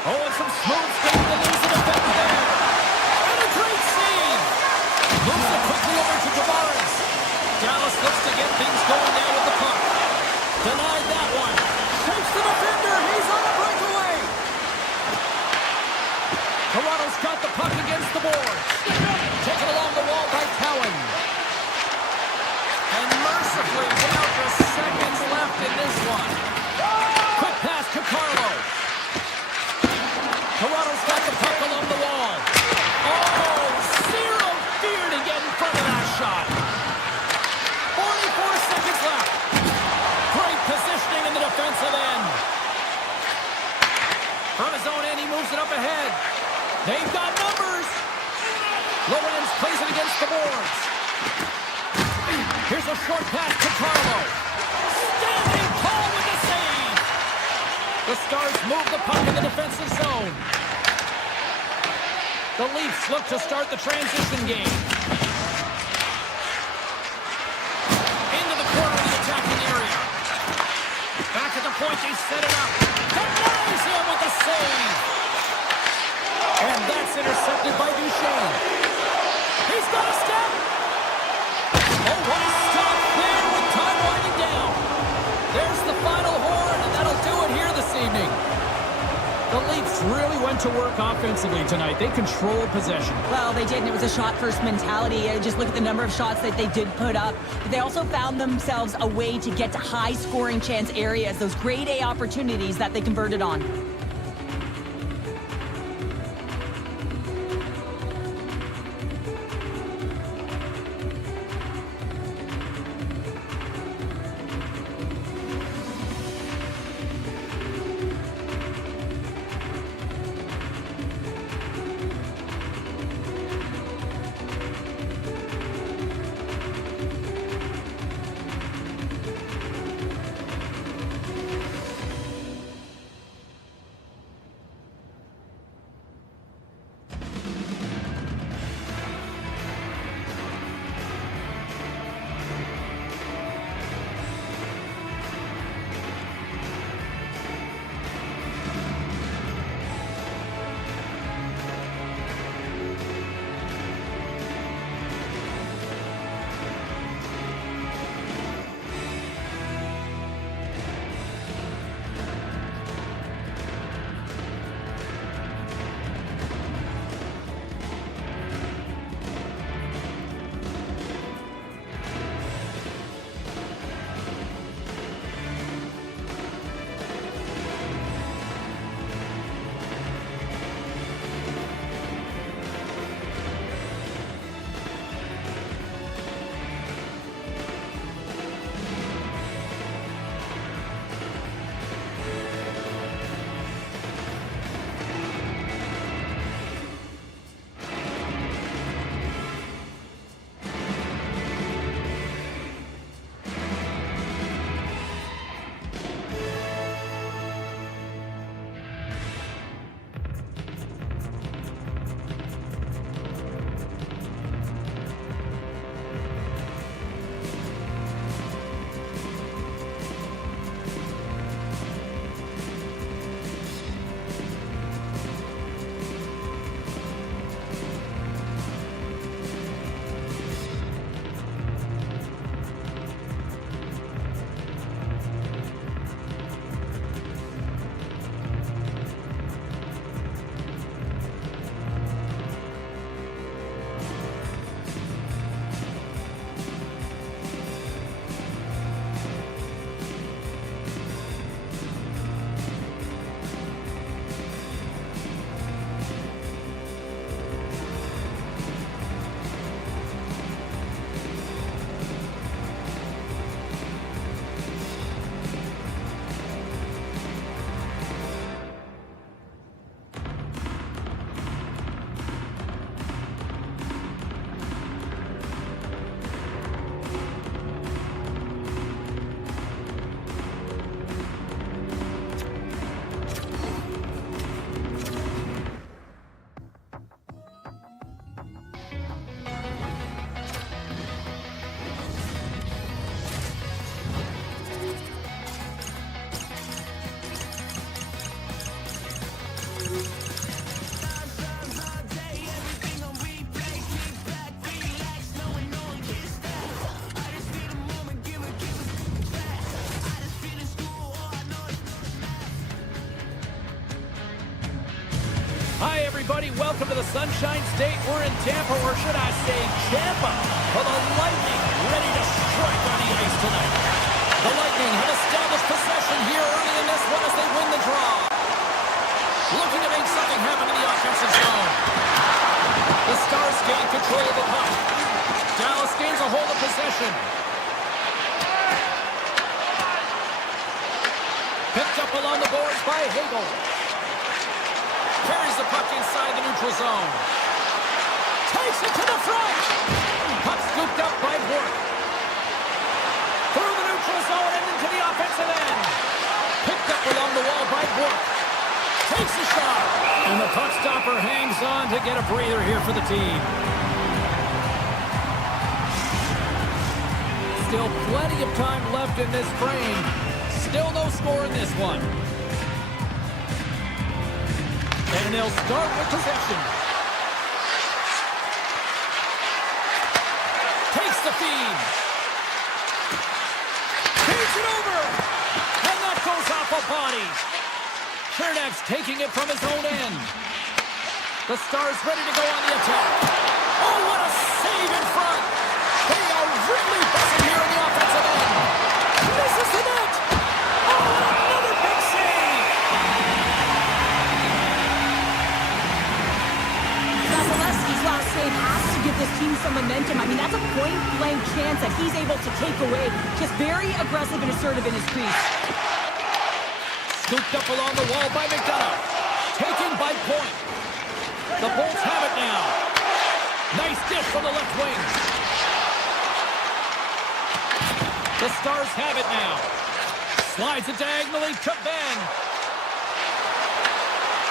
Oh, and some smooth skating to lose the defense there. And a great save. Moves it quickly over to Tavares. Dallas looks to get things going now with the puck. Denied that one. Takes the defender. He's on a breakaway. Toronto's got the puck against the boards. Taken along the wall by Cowan. And mercifully, without just seconds left in this one. Quick pass to Carlo. Toronto's got the puck along the wall. Oh, zero fear to get in front of that shot. 44 seconds left. Great positioning in the defensive end. From his own end, he moves it up ahead. They've got numbers. Lorenz plays it against the boards. Here's a short pass to Carlo. Standing tall with the save. The Stars move the puck in the defensive zone. The Leafs look to start the transition game. Into the corner of the attacking area. Back at the point, they set it up. Denies him with the save. And that's intercepted by Duchesne. He's got a step. Oh, what a stop there with time winding down. There's the final horn, and that'll do it here this evening. The Leafs really went to work offensively tonight. They controlled possession. Well, they did, and it was a shot-first mentality. Just look at the number of shots that they did put up. But they also found themselves a way to get to high-scoring chance areas, those grade A opportunities that they converted on. Hi, everybody. Welcome to the Sunshine State. We're in Tampa, or should I say Tampa, for the Lightning, ready to strike on the ice tonight. The Lightning have established possession here early in this one as they win the draw. Looking to make something happen in the offensive zone. The Stars gain control of the puck. Dallas gains a hold of possession. Picked up along the boards by Hagel. Carries the puck inside the neutral zone. Takes it to the front. Puck scooped up by Work. Through the neutral zone and into the offensive end. Picked up along the wall by Work. Takes a shot. And the puck stopper hangs on to get a breather here for the team. Still plenty of time left in this frame. Still no score in this one. And they'll start with possession. Takes the feed. Feeds it over. And that goes off a body. Chernak's taking it from his own end. The Stars ready to go on the attack. Oh, what a save in front. They are really buzzing here in the offensive end. Misses the net. Oh, another big save. Vasilevsky's last save has to give this team some momentum. I mean, that's a point-blank chance that he's able to take away. Just very aggressive and assertive in his crease. Scooped up along the wall by McDonough. Taken by Point. The Bolts have it now. Nice dish from the left wing. The Stars have it now. Slides it diagonally to Ben.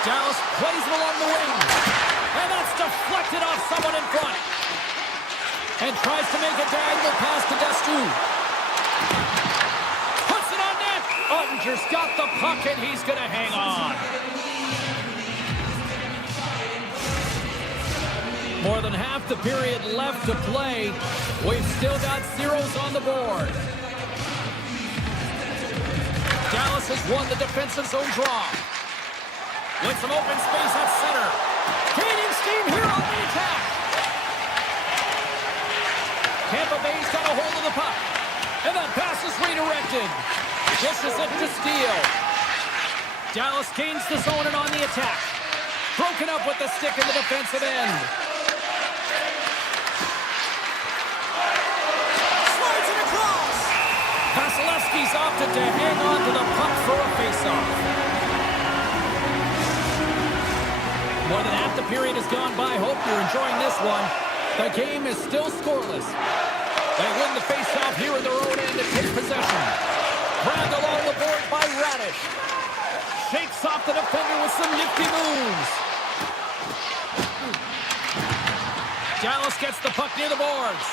Dallas plays it along the wing. And that's deflected off someone in front. And tries to make a diagonal pass to Destu. Puts it on net. Ottinger's got the puck and he's going to hang on. More than half the period left to play. We've still got zeros on the board. Dallas has won the defensive zone draw. With some open space at center. Gaining steam here on the attack. Tampa Bay's got a hold of the puck. And that pass is redirected. Dishes it to Steele. Dallas gains the zone and on the attack. Broken up with the stick in the defensive end. Slides it across. Vasilevsky's opted to hang on to the puck for a faceoff. More than half the period has gone by. Hope you're enjoying this one. The game is still scoreless. They win the faceoff here in their own end to take possession. Grabbed along the board by Radish. Shakes off the defender with some nifty moves. Dallas gets the puck near the boards.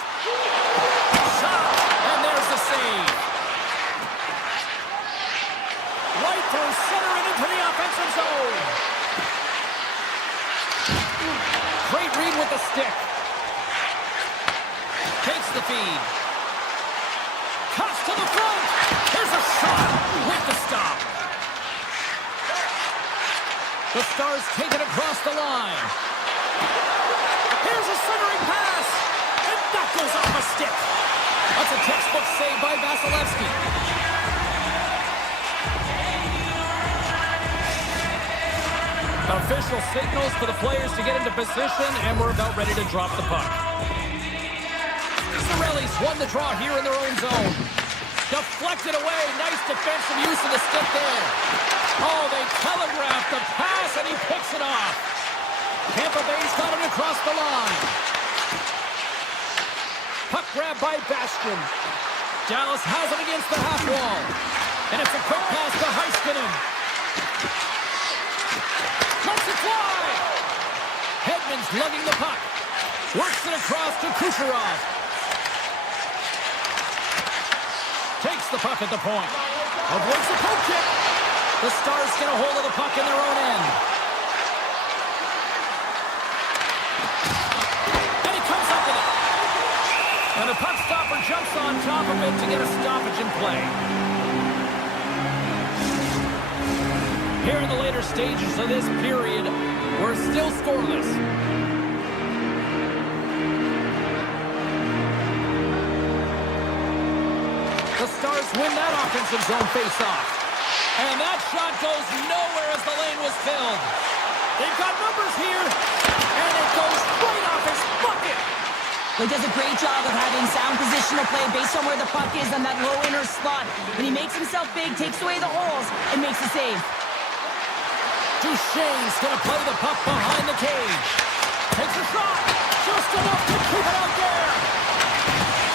Shot, and there's the save. Right through center and into the offensive zone. Great read with the stick. Takes the feed. Cuts to the front. Here's a shot with the stop. The Stars take it across the line. Here's a centering pass. And that goes off a stick. That's a textbook save by Vasilevsky. Official signals for the players to get into position, and we're about ready to drop the puck. Cirelli's won the draw here in their own zone. Deflected away. Nice defensive use of the stick there. Oh, they telegraphed the pass, and he picks it off. Tampa Bay's got it across the line. Puck grab by Bastian. Dallas has it against the half wall. And it's a quick pass to Heiskanen. Lets it fly. Hedman's lugging the puck. Works it across to Kucherov. Takes the puck at the point. Avoids the poke kick. The Stars get a hold of the puck in their own end. And he comes up with it. And the puck stopper jumps on top of it to get a stoppage in play. Here in the later stages of this period, We're still scoreless. The Stars win that offensive zone face-off. And that shot goes nowhere as the lane was filled. They've got numbers here, and it goes right off his bucket. He does a great job of having sound positional play based on where the puck is on that low inner slot. And he makes himself big, takes away the holes, and makes a save. Duchesne's going to play the puck behind the cage. Takes a shot. Just enough to keep it out there.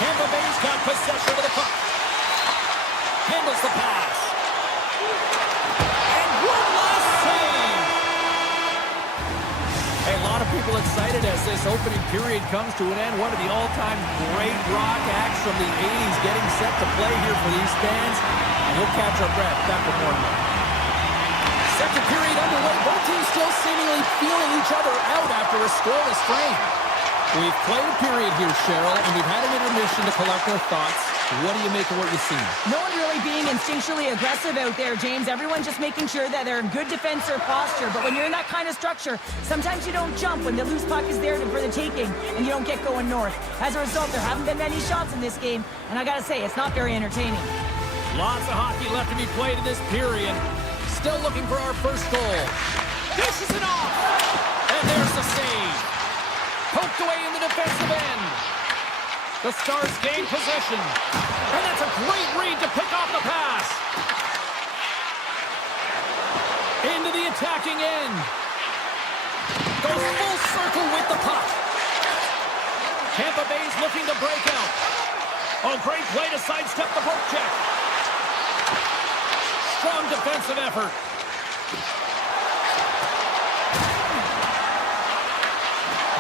Tampa Bay's got possession of the puck. Handles the pass. And one last save. Hey, a lot of people excited as this opening period comes to an end. One of the all-time great rock acts from the 80s getting set to play here for these fans. And we'll catch our breath back with more. Second period underway. Both teams still seemingly feeling each other out after a scoreless frame. We've played a period here, Cheryl, and we've had an intermission to collect our thoughts. What do you make of what you've seen? No one really being instinctually aggressive out there, James. Everyone just making sure that they're in good defensive posture. But when you're in that kind of structure, sometimes you don't jump when the loose puck is there for the taking, and you don't get going north. As a result, there haven't been many shots in this game, and I gotta say, it's not very entertaining. Lots of hockey left to be played in this period. Still looking for our first goal. Dishes it off! And there's the save. Poked away in the defensive end. The Stars gain possession. And that's a great read to pick off the pass. Into the attacking end. Goes full circle with the puck. Tampa Bay's looking to break out. Oh, great play to sidestep the poke check. Strong defensive effort.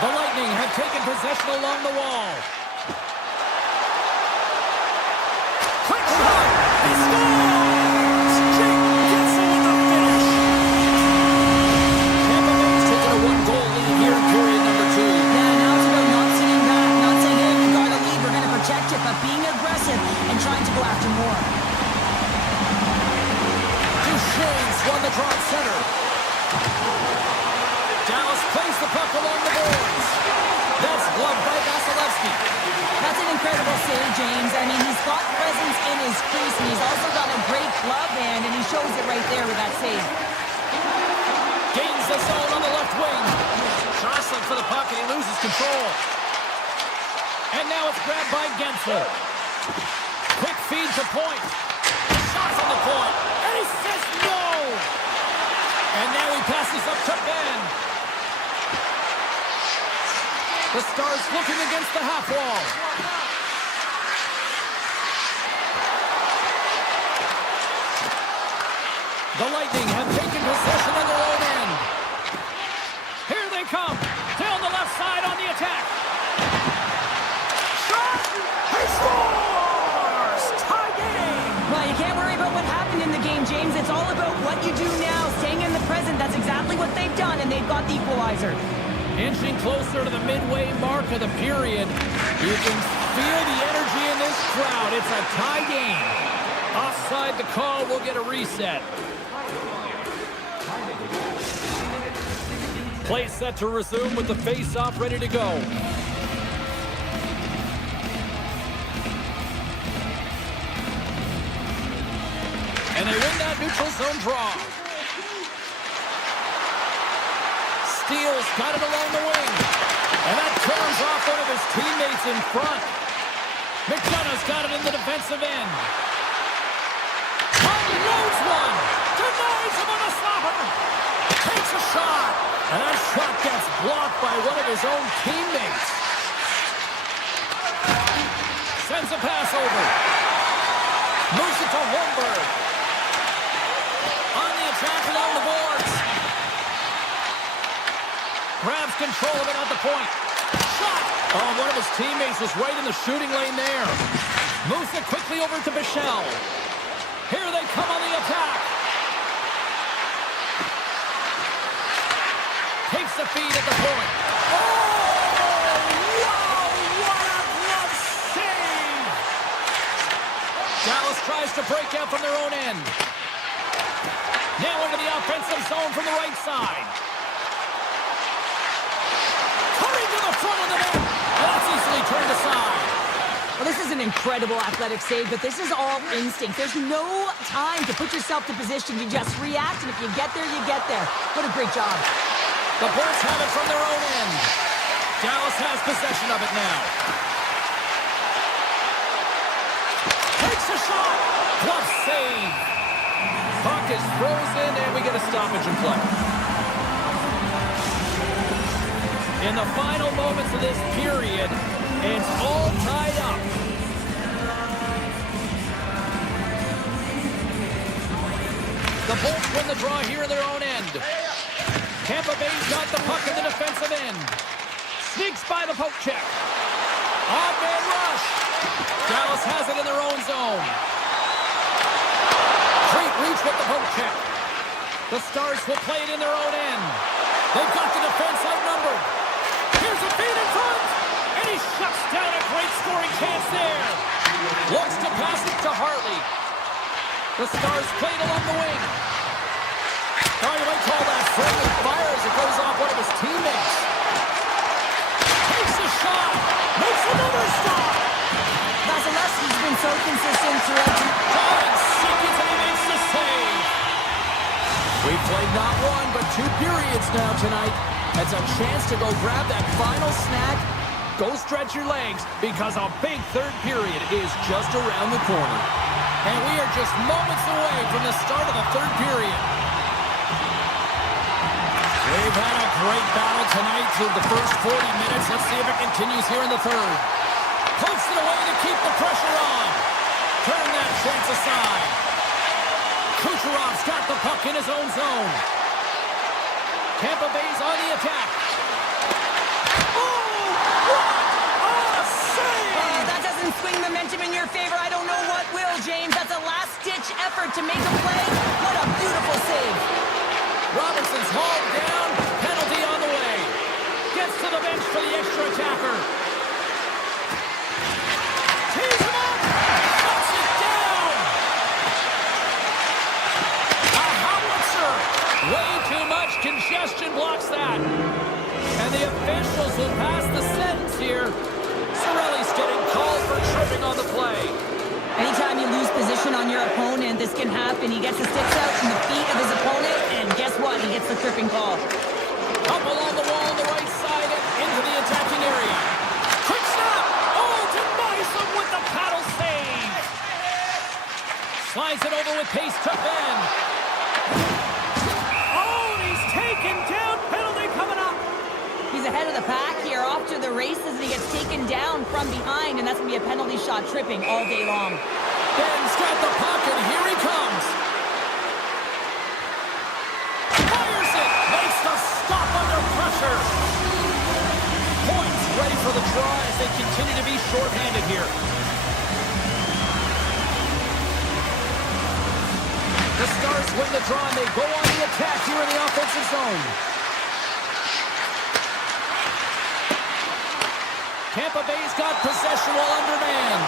The Lightning have taken possession along the wall. Quick shot! He scores! Jake Gensel with the finish. Tampa Bay's taken a one-goal lead here in period number 2. Yeah, now it's about not sitting back, not saying, hey, we got a lead, we're going to protect it, but being aggressive and trying to go after more. Duchesne's won the draw at center. Dallas plays the puck along the boards. That's gloved by Vasilevsky. That's an incredible save, James. I mean, he's got presence in his crease, and he's also got a great glove hand, and he shows it right there with that save. Gains the zone on the left wing. Jostling for the puck, and he loses control. And now it's grabbed by Gensel. Quick feed to point. Shots on the point. And he says no! And now he passes up to Ben. The Stars looking against the half wall. The Lightning have taken possession of their own end. Here they come. Down the left side on the attack. Shot! He scores! Tie game! Well, you can't worry about what happened in the game, James. It's all about what you do now, staying in the present. That's exactly what they've done, and they've got the equalizer. Inching closer to the midway mark of the period. You can feel the energy in this crowd. It's a tie game. Offside the call. We'll get a reset. Play set to resume with the face-off ready to go. And they win that neutral zone draw. Steele's got it along the wing. And that turns off one of his teammates in front. McDonough's got it in the defensive end. Unloads one. Denies him on a slapper. Takes a shot. And that shot gets blocked by one of his own teammates. Sends a pass over. Moves it to Holmberg. On the attack along the boards. Grabs control of it at the point. Shot! Oh, one of his teammates was right in the shooting lane there. Moves it quickly over to Bichelle. Here they come on the attack. Takes the feed at the point. Oh, wow! What a glove save! Dallas tries to break out from their own end. Now into the offensive zone from the right side. the front of the net. That's easily turned aside. Well, this is an incredible athletic save, but this is all instinct. There's no time to put yourself to position. You just react, and if you get there, you get there. What a great job. The Bolts have it from their own end. Dallas has possession of it now. Takes a shot. Glove save. Puck is frozen, and we get a stoppage in play. In the final moments of this period, it's all tied up. The Bolts win the draw here in their own end. Tampa Bay's got the puck in the defensive end. Sneaks by the poke check. Odd-man rush. Dallas has it in their own zone. Great reach with the poke check. The Stars will play it in their own end. They've got the defense outnumbered. Here's a feed in front. And he shuts down a great scoring chance there. Looks to pass it to Hartley. The Stars played along the wing. Oh, you might call that friendly fire as it goes off one of his teammates. Takes a shot. Makes another stop. Vasilevsky's been so consistent throughout. Trying seconds and he makes the save. We've played not one but 2 periods now tonight. It's a chance to go grab that final snack. Go stretch your legs because a big third period is just around the corner. And we are just moments away from the start of the third period. We've had a great battle tonight through the first 40 minutes. Let's see if it continues here in the third. Pokes it away to keep the pressure on. Turn that chance aside. Kucherov's got the puck in his own zone. Tampa Bay's on the attack. Oh, what a save! That doesn't swing momentum in your favor. I don't know what will, James. That's a last-ditch effort to make a play. What a beautiful save. Robinson's hauled down. Penalty on the way. Gets to the bench for the extra attacker. Tees him up. Shuts it down. A howitzer. Way too much congestion blocks that. And the officials will pass the sentence here. Cirelli's getting called for tripping on the play. Anytime you lose position on your opponent, this can happen. He gets the sticks out from the feet of his opponent, and guess what? He gets the tripping call. Up along the wall on the right side and into the attacking area. Quick snap! Oh, denies him with the paddle save! Slides it over with pace to Ben. Oh, and he's taken down. Penalty coming up. He's ahead of the pack here, off to the races, and he gets taken down from behind, and that's going to be a penalty shot tripping all day long. Ben's got the puck, and here he comes. Fires it. Makes the stop under pressure. Points ready for the draw as they continue to be shorthanded here. The Stars win the draw, and they go on the attack here in the offensive zone. Tampa Bay's got possession while undermanned.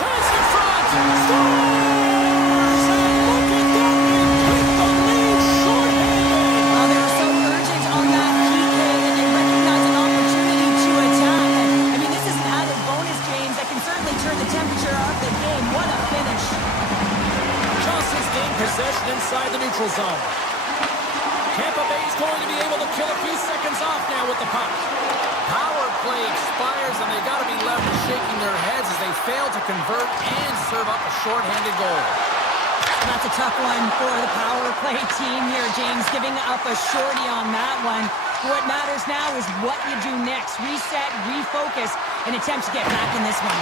Tries in front. Stars! And look at that. They take the lead shorthanded. Well, they were so urgent on that PK, and they recognize an opportunity to attack. I mean, this is an added bonus, James, that can certainly turn the temperature of the game. What a finish. Johnson's gained possession inside the neutral zone. Tampa Bay's going to be able to kill a few seconds off now with the puck. Power play expires, and they've got to be left shaking their heads as they fail to convert and serve up a shorthanded goal. That's a tough one for the power play team here, James, giving up a shorty on that one. What matters now is what you do next. Reset, refocus, and attempt to get back in this one.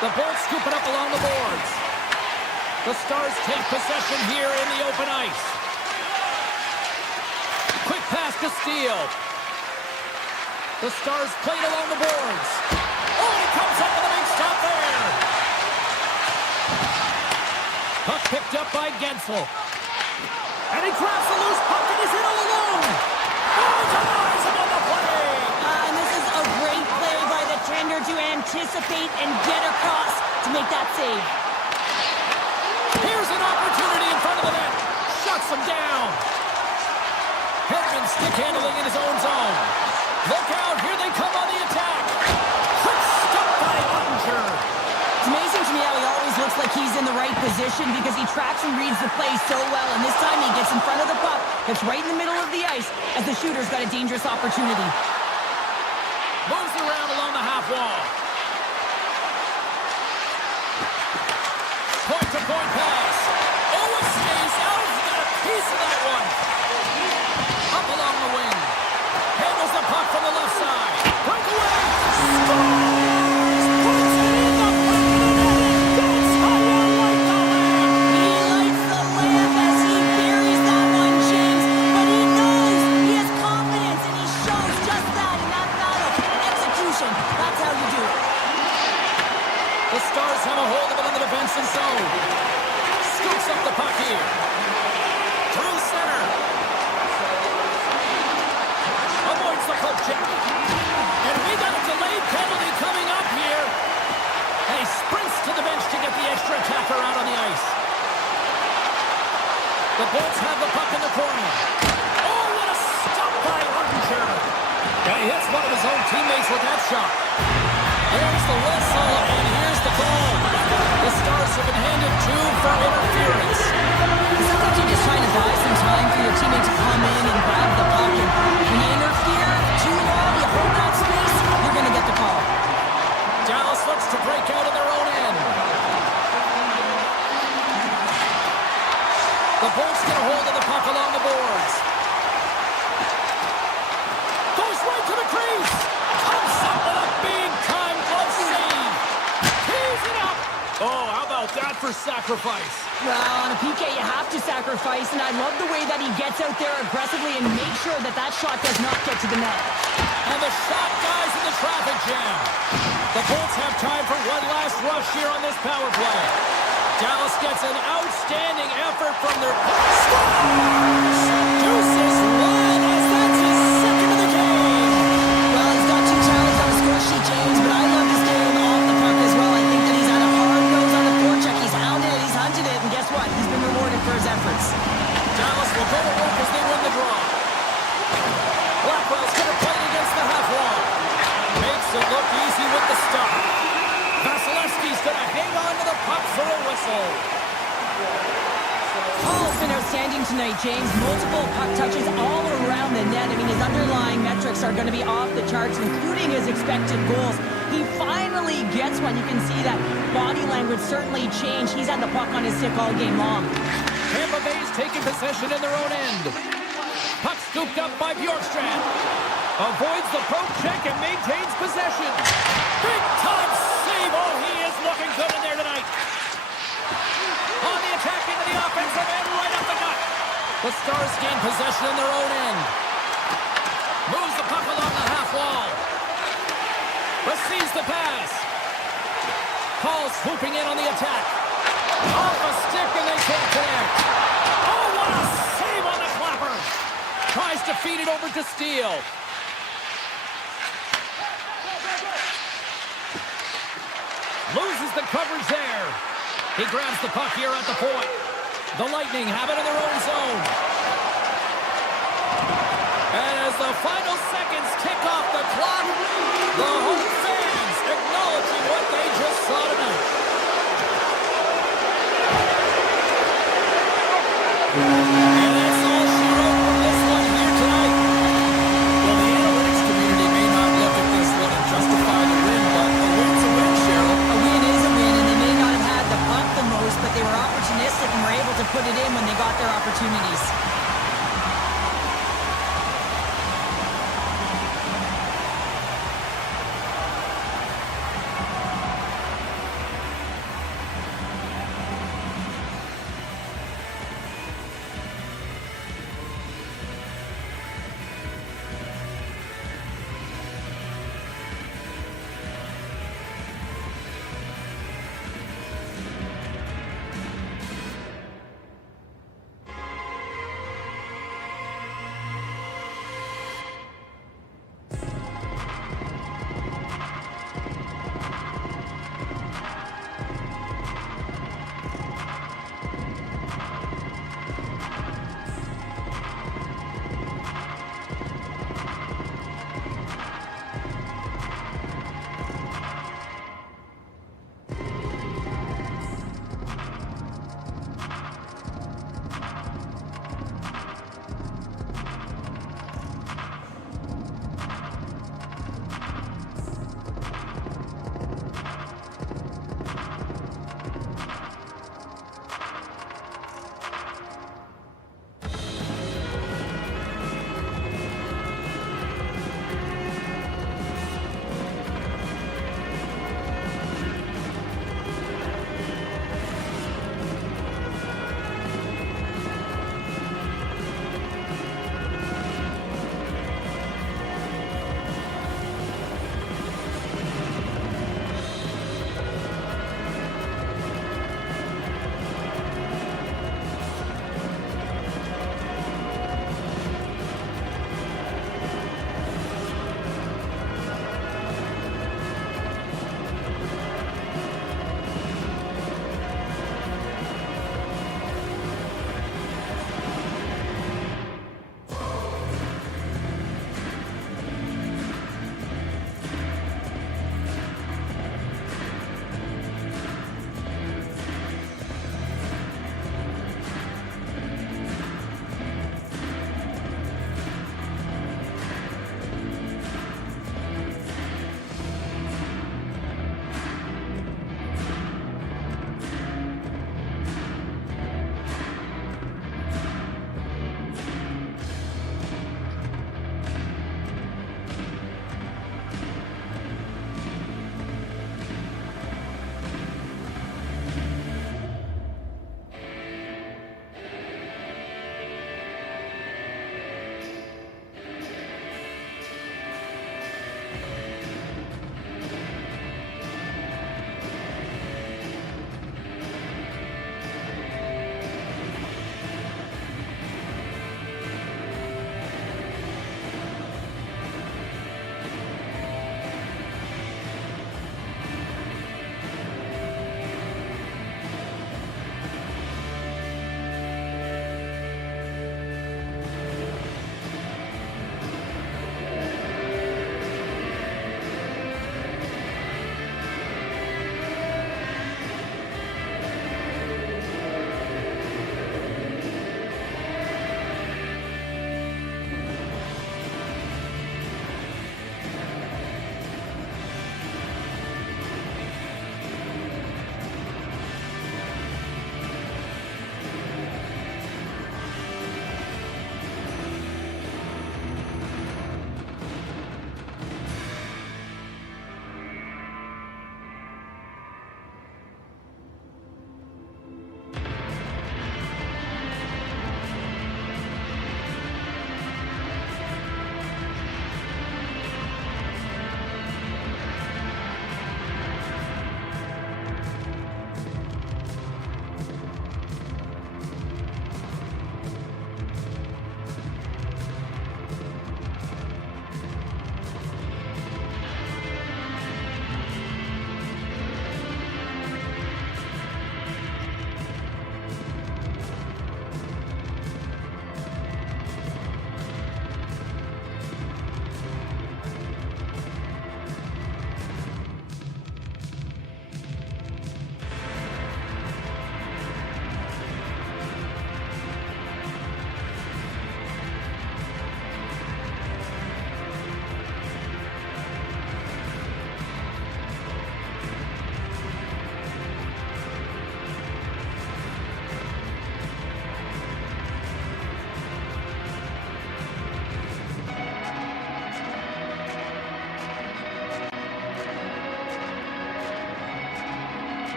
The Bolts scoop it up along the boards. The Stars take possession here in the open ice. Quick pass to Steele. The Stars played along the boards. Oh, he comes up with a big stop there. Puck picked up by Gensel. And he grabs the loose puck and he's in all alone. Oh, denies him on the play. And this is a great play by the tender to anticipate and get across to make that save. Here's an opportunity in front of the net. Shuts him down. Hedman stick handling in his own zone. Look out, here they in the right position because he tracks and reads the play so well. And this time he gets in front of the puck, gets right in the middle of the ice as the shooter's got a dangerous opportunity. Moves around along the half wall. Point-to-point pass. Oh, it stays out. He got a piece of that one. Up along the wing. Handles the puck from the left side. Breakaway. Scores! Puts it in the back of the net. That's how you like the lamp. He lights the lamp as he buries that one, James. But he knows he has confidence, and he shows just that in that battle. Execution. That's how you do it. The Stars have a hold of it in the defensive zone. Scoops up the puck here. Through center. Avoids the poke check. And we got a delayed penalty coming up here. And he sprints to the bench to get the extra attacker out on the ice. The Bolts have the puck in the corner. Oh, what a stop by Hardinger. Yeah, he hits one of his own teammates with that shot. There's the whistle, and here's the call. The Stars have been handed 2 for interference. It sounds like you're just trying to buy some time for your teammate to come in and grab the puck. And when you interfere too long, you hold that space, you're going to get the call. Dallas looks to break out in their own end. The Bolts get a hold of the puck along the boards. Goes right to the crease. Comes up with a big-time glove save. Tees it up. Oh, how about that for sacrifice? Well, on a PK, you have to sacrifice, and I love the way that he gets out there aggressively and makes sure that that shot does not get to the net. And the shot guys in the traffic jam. The Bolts have time for one last rush here on this power play. Dallas gets an outstanding effort from their... Scores! Deuces one as that's his second of the game. Well, he's got 2 talents on the score sheet, James, but I love his game off the puck as well. I think that he's had a hard nose on the forecheck. He's hounded it, he's hunted it, and guess what? He's been rewarded for his efforts. Dallas will go to work as they win the draw. Blackwell's going to play it against the half wall. Makes it look easy with the stop. Vasilevsky's going to hang on to the puck for a whistle. Paul's been outstanding tonight, James. Multiple puck touches all around the net. I mean, his underlying metrics are going to be off the charts, including his expected goals. He finally gets one. You can see that body language certainly changed. He's had the puck on his stick all game long. Tampa Bay's taking possession in their own end. Puck scooped up by Bjorkstrand. Avoids the poke check and maintains possession. Big time save. Oh, he is looking good in there tonight. On the attack into the offensive end, right up the gut. The Stars gain possession in their own end. Moves the puck along the half wall. Receives the pass. Paul's swooping in on the attack. Off a stick and they can't connect. Oh, what a save on the clapper. Tries to feed it over to Steele. Loses the coverage there. He grabs the puck here at the point. The Lightning have it in their own zone. And as the final seconds tick off the clock, the home fans acknowledging what they just saw tonight. And that's all she wrote from this one here tonight. Well, the analytics community may not look at this one and justify the win, but a win's a win, Cheryl. A win is a win, and they may not have had the puck the most, but they were opportunistic and were able to put it in when they got their opportunities.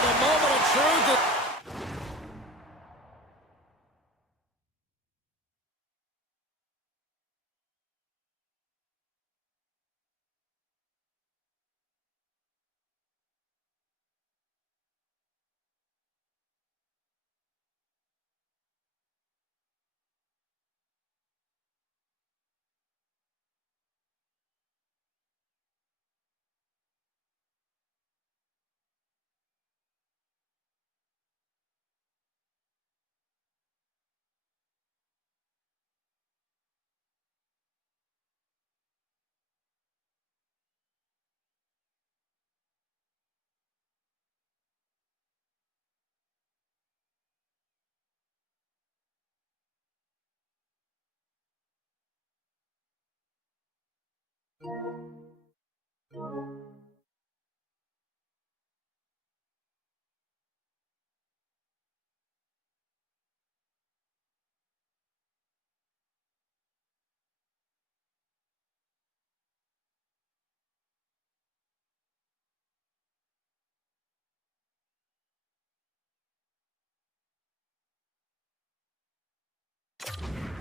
the moment of truth.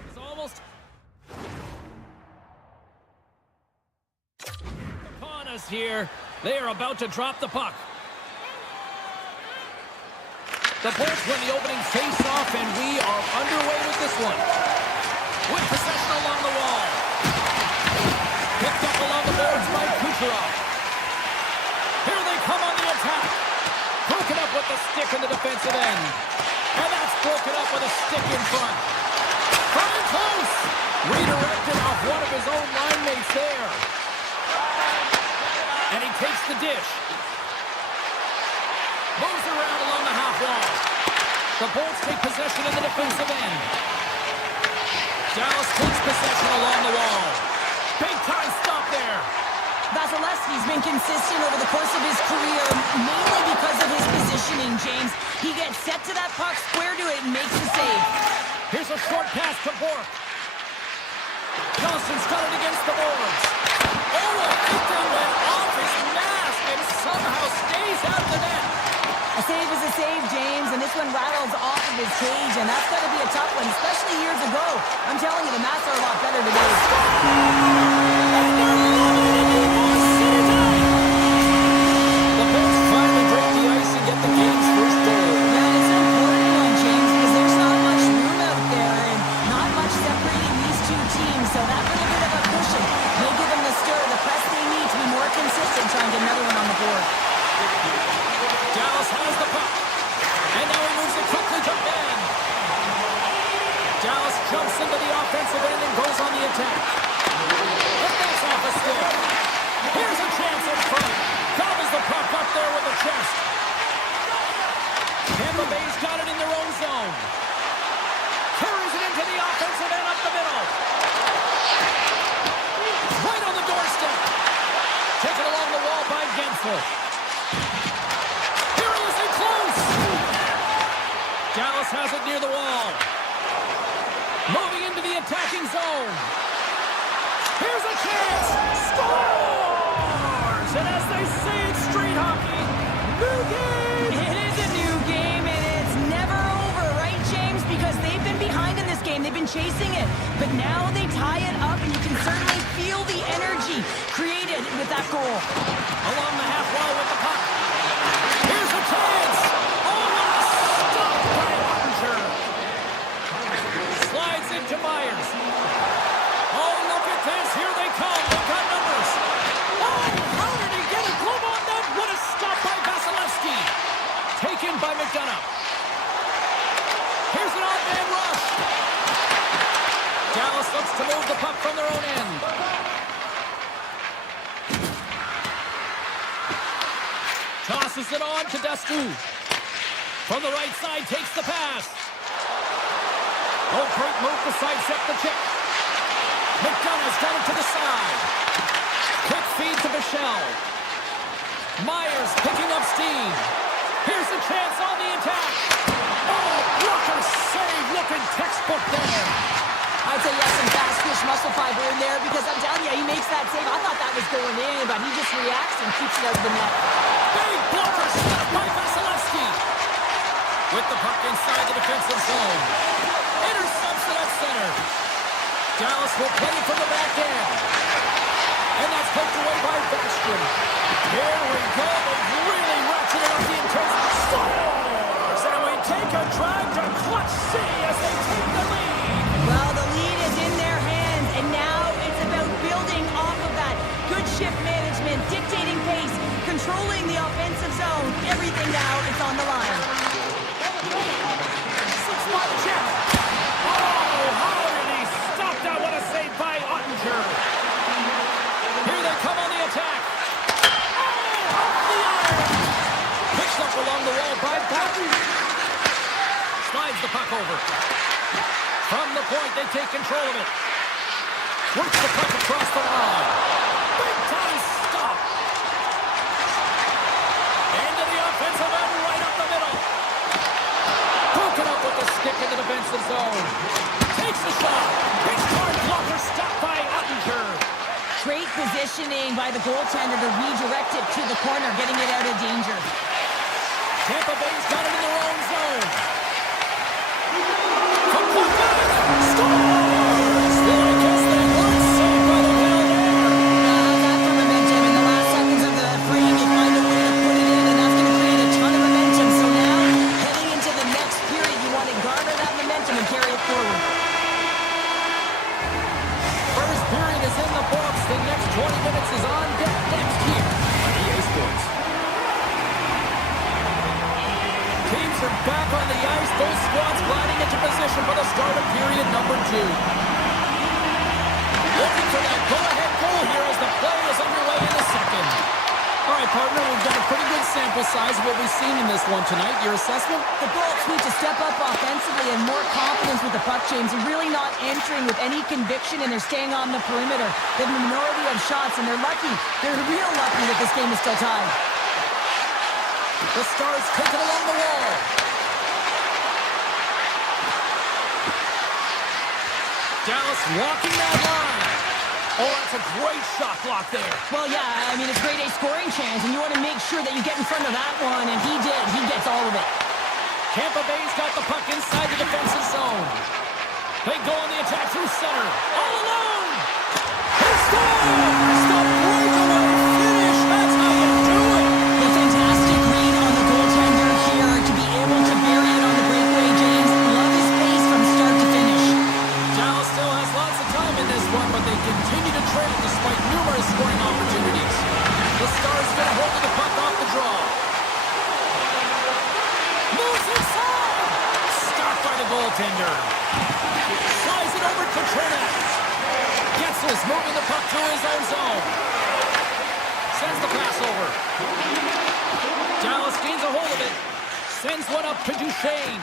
It's almost upon us here. They are about to drop the puck. The Bolts win the opening face-off, and we are underway with this one. With possession along the wall. Picked up along the boards by Kucherov. Here they come on the attack. Broken up with the stick in the defensive end. And that's broken up with a stick in front. Coming close. Redirected off one of his own line mates there. And he takes the dish. Moves around along the half wall. The Bolts take possession in the defensive end. Dallas takes possession along the wall. Big time stop there. Vasilevsky's been consistent over the course of his career, mainly because of his positioning, James. He gets set to that puck, square to it, and makes the save. Here's a short pass to Bork. Johnson's got it against the boards. Oh, it went off his mask and somehow stays out of the net. A save is a save, James, and this one rattles off of his cage, and that's got to be a tough one, especially years ago. I'm telling you, the Mats are a lot better today. The Bolts finally break the ice and get the game's first goal. Yeah, it's an important one, James, because there's not much room out there and not much separating these two teams, so that little bit of a cushion may give them the stir, the press they need to be more consistent, trying to get another one on the board. Dallas has the puck. And now he moves it quickly to Ben. Dallas jumps into the offensive end and goes on the attack. And that's off a stick. Here's a chance in front. Gobbles the puck up there with the chest. Tampa Bay's got it in their own zone. Carries it into the offensive end up the middle. Right on the doorstep. Taken along the wall by Gensel. Dallas has it near the wall. Moving into the attacking zone. Here's a chance. Scores! And as they say in street hockey, new game! It is a new game, and it's never over, right, James? Because they've been behind in this game. They've been chasing it. But now they tie it up, and you can certainly feel the energy created with that goal. Along the half wall with the puck. Here's a chance. Slides into Myers. Oh, look at this. Here they come. They've got numbers. Oh, how did he get a glove on that? What a stop by Vasilevsky. Taken by McDonough. Here's an odd-man rush. Dallas looks to move the puck from their own end. Tosses it on to Dastu. From the right side, takes the pass. Oh, great move to sidestep the check. McDonough's got it to the side. Quick feed to Michelle. Myers picking up steam. Here's a chance on the attack. Oh, what a save. Looking textbook there. I'd say yes, some fast fish muscle fiber in there because I'm telling you, he makes that save. I thought that was going in, but he just reacts and keeps it out of the net. Big blocker stop by Vasilevsky. puck inside the defensive zone. Intercepts it at center. Dallas will play it from the back end. And that's poked away by Backstrom. Here we go. They've really ratcheted up the intensity. Scores! And we take a drive to clutch C as they take the lead. Well, the lead is in their hands, and now it's about building off of that. Good shift management, dictating pace, controlling the offensive zone. Everything now is on the line. 6-1 check. Oh, how did he stop that? What a save by Ottinger. Here they come on the attack. Oh, off the iron. Picks up along the wall by Baltic. Slides the puck over. From the point, they take control of it. Works the puck across the line. Big time stop. Into the offensive end, right up the middle. Broken up with the stick in the defensive zone. Takes the shot. Big time blocker stop by Ottinger. Great positioning by the goaltender to redirect it to the corner, getting it out of danger. Tampa Bay's got it in their own zone. From puck back. Scores! Well, I guess they weren't saved by the Wild there. After momentum in the last seconds of the frame, you find a way to put it in, and that's going to create a ton of momentum. So now, heading into the next period, you want to garner that momentum and carry it forward. First period is in the books. The next 20 minutes is on deck next here on EA Sports. Teams are back on the ice. Both squads gliding into position for the start of period number 2. Looking for that go-ahead goal here as the play is underway in the second. All right, partner, we've got a pretty good sample size of what we've seen in this one tonight. Your assessment? The Bolts need to step up offensively and more confidence with the puck, James. They're really not entering with any conviction, and they're staying on the perimeter. They have a minority of shots, and they're lucky. They're real lucky that this game is still tied. The Stars take it along the wall. Dallas walking that line. Oh, that's a great shot block there. Well, yeah, I mean, it's grade A scoring chance, and you want to make sure that you get in front of that one, and he did. He gets all of it. Tampa Bay's got the puck inside the defensive zone. They go on the attack through center. All alone! He scores! The breakaway finish! That's how you do it! A fantastic read on the goaltender here to be able to bury it on the breakaway, James. Love his pace from start to finish. Dallas still has lots of time in this one, but they continue to trail despite numerous scoring opportunities. The Stars get a hold of the puck off the draw. Moves inside! Stopped by the goaltender. Slides it over to Trinidad. Getzel's moving the puck through his own zone. Sends the pass over. Dallas gains a hold of it. Sends one up to Duchesne.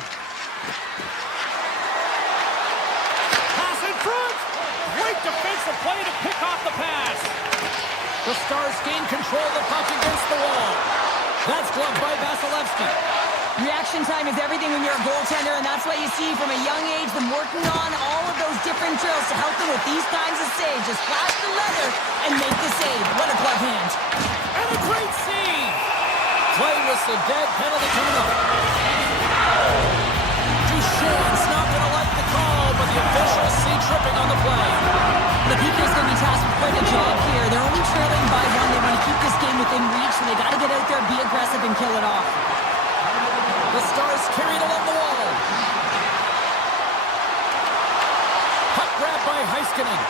Pass in front! Great defensive play to pick off the pass. The Stars gain control of the puck against the wall. That's gloved by Vasilevsky. Reaction time is everything when you're a goaltender, and that's why you see from a young age them working on all of those different drills to help them with these kinds of saves. Just flash the leather and make the save. What a glove hand. And a great save! Play whistle dead, penalty coming up. Duchesne's not going to like the call, but the officials see tripping on the play. The PK's going to be tasked with quite a job here. They're only trailing by 1. They want to keep this game within reach, so they got to get out there, be aggressive, and kill it off. The Stars carried along the wall. Puck grab by Heiskanen.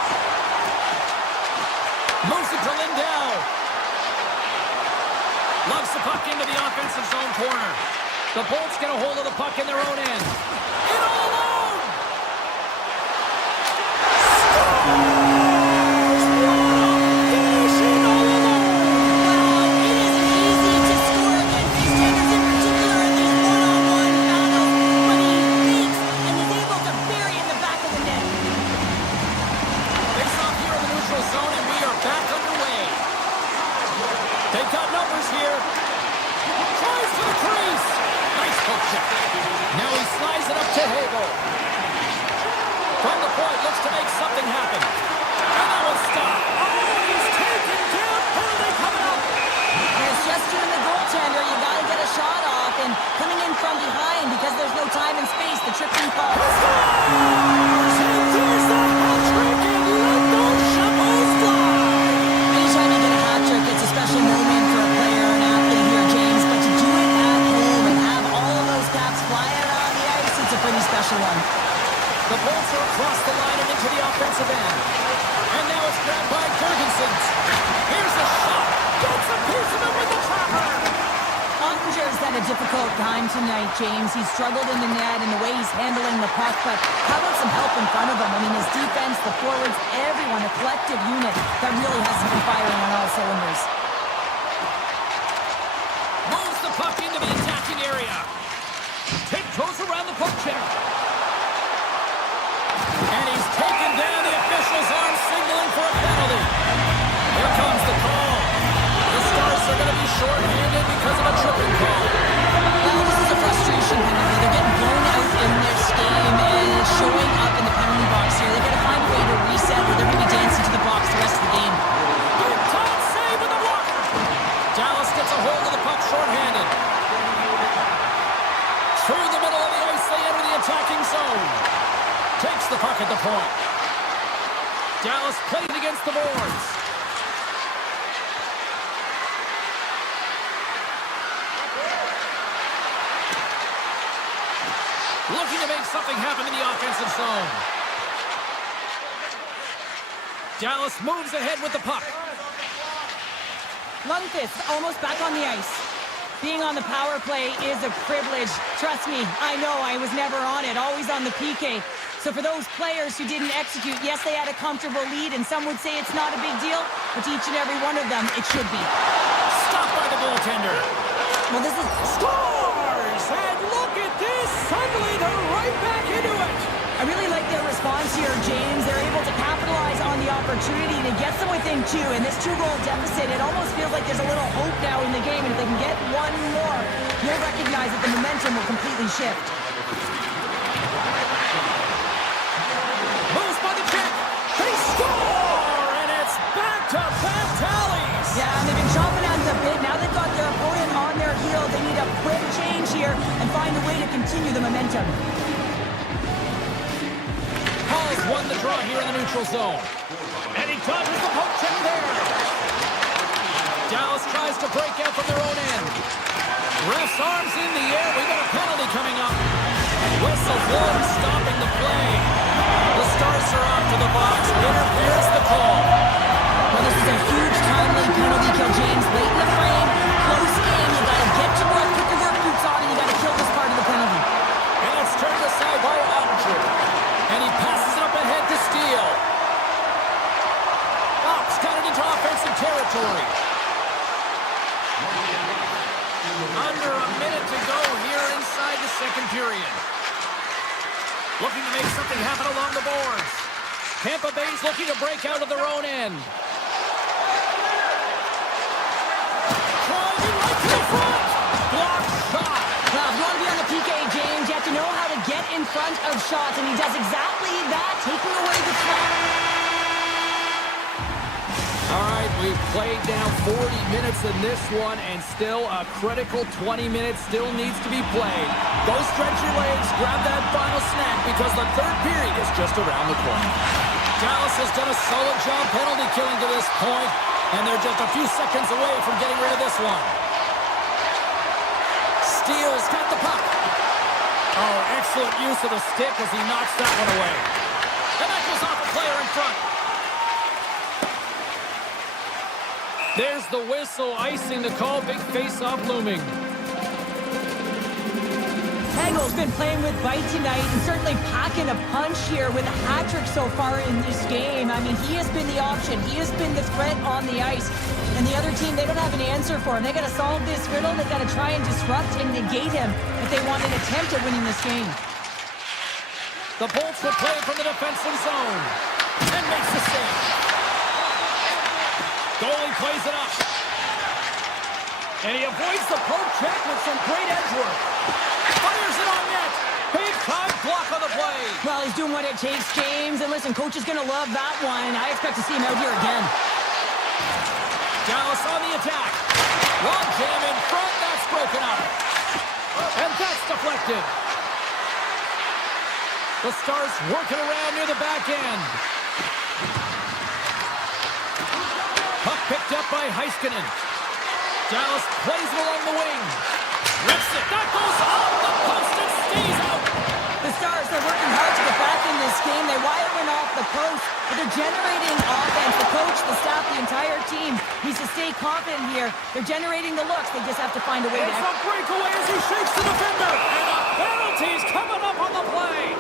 Moves it to Lindell. Lugs the puck into the offensive zone corner. The Bolts get a hold of the puck in their own end. In all alone! Scores! What a finishing all alone! Well, it isn't easy to score against these tenders in particular in these one-on-one battles, but he fakes and is able to bury in the back of the net. Face off here in the neutral zone, and we are back underway. They've got numbers here. Tries to the crease. Nice poke check. Now he slides it up to Hagel. From the point, looks to make something happen. And that one stopped. Oh, he's taken down. Penalty coming up. And it's just you and the goaltender. You got to get a shot off, and coming in from behind because there's no time and space. The tripping call. Anytime you get a hat trick, it's a special moment for a player, an athlete here, James. But to do it at home and have all of those caps fly out on the ice, it's a pretty special one. The Bolts are across the line and into the offensive end. And now it's grabbed by Gergensen. Here's a shot. Gets a piece of it with the trapper. Ottinger's had a difficult time tonight, James. He's struggled in the net and the way he's handling the puck, but how about some help in front of him? I mean, his defense, the forwards, everyone, a collective unit that really hasn't been firing on all cylinders. Moves the puck into the attacking area. Tiptoes around the poke check. And he's taken down. The official's arm signaling for a penalty. Here comes the call. The Stars are going to be short-handed because of a tripping call. Well, this is a frustration penalty. They're getting blown out in this game, and it's showing up in the penalty box here. They've got to find a way to reset, or they're going to be dancing to the box the rest of the game. Big time save with the blocker. Dallas gets a hold of the puck short-handed. Through the middle of the ice, they enter the attacking zone. Takes the puck at the point. Dallas played against the boards. Looking to make something happen in the offensive zone. Dallas moves ahead with the puck. Lundqvist almost back on the ice. Being on the power play is a privilege. Trust me, I know I was never on it, always on the PK. So for those players who didn't execute, yes, they had a comfortable lead, and some would say it's not a big deal, but to each and every one of them, it should be. Stopped by the goaltender. Well, this is... Scores! And look at this! Suddenly they're right back into it! I really like their response here, James. They're able to capitalize on the opportunity to get them within two, and this two-goal deficit, it almost feels like there's a little hope now in the game, and if they can get one more, you'll recognize that the momentum will completely shift. Moves by the check. They score! And it's back-to-back tallies! Yeah, and they've been chomping at the bit. Now they've got their opponent on their heel. They need a quick change here and find a way to continue the momentum. Hall's won the draw here in the neutral zone. And he dodges the poke check there. Dallas tries to break out from their own end. Ref's arms in the air. We got a penalty coming up. Whistle blown, stopping the play. The Stars are off to the box. Interferes the call. Well, this is a huge timely penalty kill, James. Late in the frame, close game. You got to get to work, put your work boots on, and you got to kill this part of the penalty. And it's turned aside by Ottinger. And he passes it up ahead to Steele. Ops got it into offensive territory. Under a minute to go here inside the second period. Looking to make something happen along the boards. Tampa Bay's looking to break out of their own end. Driving right to the front. Block shot. Well, if you want to be on the PK, James, you have to know how to get in front of shots, and he does exactly that, taking away the trap. All right, we've played down 40 minutes in this one, and still a critical 20 minutes still needs to be played. Go stretch your legs, grab that final snack, because the third period is just around the corner. Dallas has done a solid job penalty killing to this point, and they're just a few seconds away from getting rid of this one. Steele's got the puck. Oh, excellent use of the stick as he knocks that one away. And that goes off a player in front. There's the whistle, icing the call, big face-off looming. Hagel's been playing with bite tonight and certainly packing a punch here with a hat trick so far in this game. I mean, he has been the option. He has been the threat on the ice. And the other team, they don't have an answer for him. They got to solve this riddle. They got to try and disrupt and negate him if they want an attempt at winning this game. The Bolts will play from the defensive zone and makes the save. Goalie plays it up. And he avoids the poke check with some great edge work. Fires it on net. Big time block on the play. Well, he's doing what it takes, James. And listen, coach is going to love that one. I expect to see him out here again. Dallas on the attack. Long jam in front. That's broken up. And that's deflected. The Stars working around near the back end. Puck picked up by Heiskanen. Dallas plays it along the wing. Rips it. That goes off the post and stays out. The Stars are working hard to get back in this game. They wire one off the post, but they're generating offense. The coach, the staff, the entire team needs to stay confident here. They're generating the looks. They just have to find a way to... It's a breakaway as he shakes the defender. And a penalty's coming up on the play.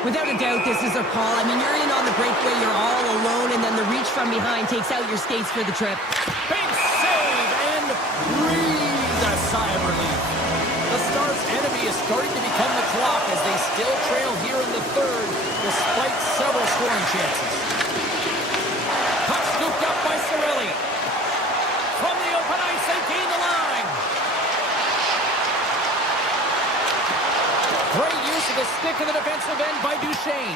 Without a doubt, this is a call. I mean, you're in on the breakaway, you're all alone, and then the reach from behind takes out your skates for the trip. Big save and breathe a sigh of relief. The Stars' enemy is starting to become the clock as they still trail here in the third despite several scoring chances. Puck scooped up by Cirelli. From the open ice, they gain the line. Great use of the stick in the defensive end by Duchesne.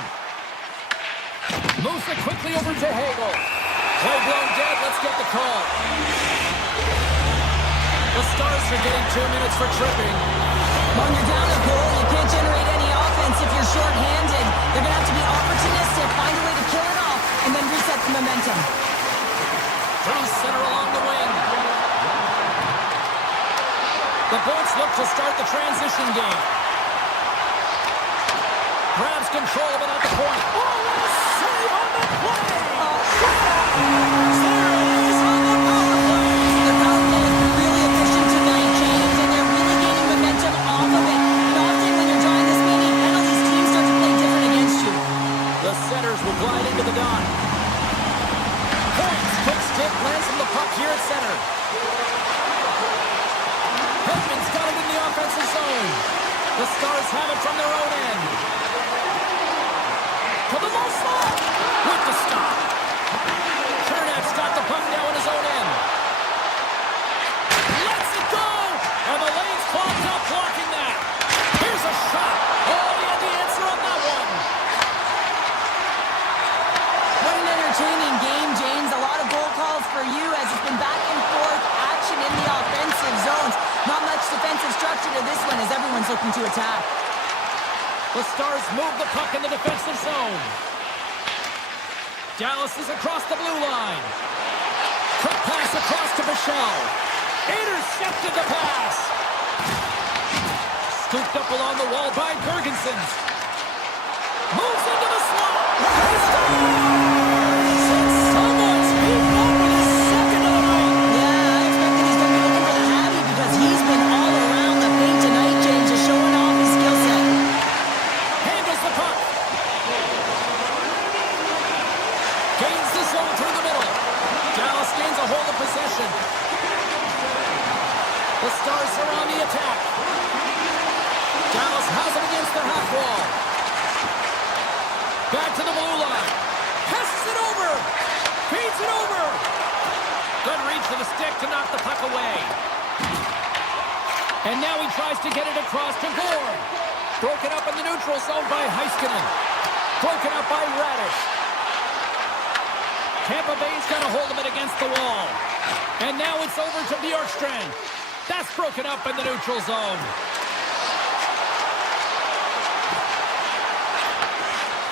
Moves it quickly over to Hagel. Play blown dead. Let's get the call. The Stars are getting 2 minutes for tripping. When you're down a goal, you can't generate any offense if you're short-handed. They're going to have to be opportunistic, find a way to kill it off, and then reset the momentum. Through center along the wing. The Bolts look to start the transition game. Grabs control of it at the point. Oh, what a save on the play! There it is on the power play! The power play is really efficient tonight, James, and they're really gaining momentum off of it. And often when you're drawing this many penalties, teams start to play different against you. The Senators will glide into the dot. Points, quick stick, lands from the puck here at center. Hedman's got it in the offensive zone. The Stars have it from their own end. To the low slot with the stop. Chernak's got the puck now in his own end. Lets it go! And the lane's clogged up blocking that. Here's a shot. Oh, he had the answer on that one. What an entertaining game, James. A lot of goal calls for you as it's been back and forth action in the offensive zones. Not much defensive structure to this one as everyone's looking to attack. The Stars move the puck in the defensive zone. Dallas is across the blue line. Quick pass across to Michel. Intercepted the pass. Scooped up along the wall by Gergensen. Moves into the slot. And someone's beaten up with his second of the night. Yeah, I expect that he's going to be looking for the Hattie because he's been all around the paint tonight, James, just showing off his skill set. Handles the puck. Gains the zone through the middle. Dallas gains a hold of possession. The Stars are on the attack. Dallas has it against the half wall. Back to the blue line. Pests it over. Feeds it over. Good reach for the stick to knock the puck away. And now he tries to get it across to Gore. Broken up in the neutral zone by Heiskanen. Broken up by Radish. Tampa Bay's got a hold of it against the wall. And now it's over to Bjorkstrand. That's broken up in the neutral zone.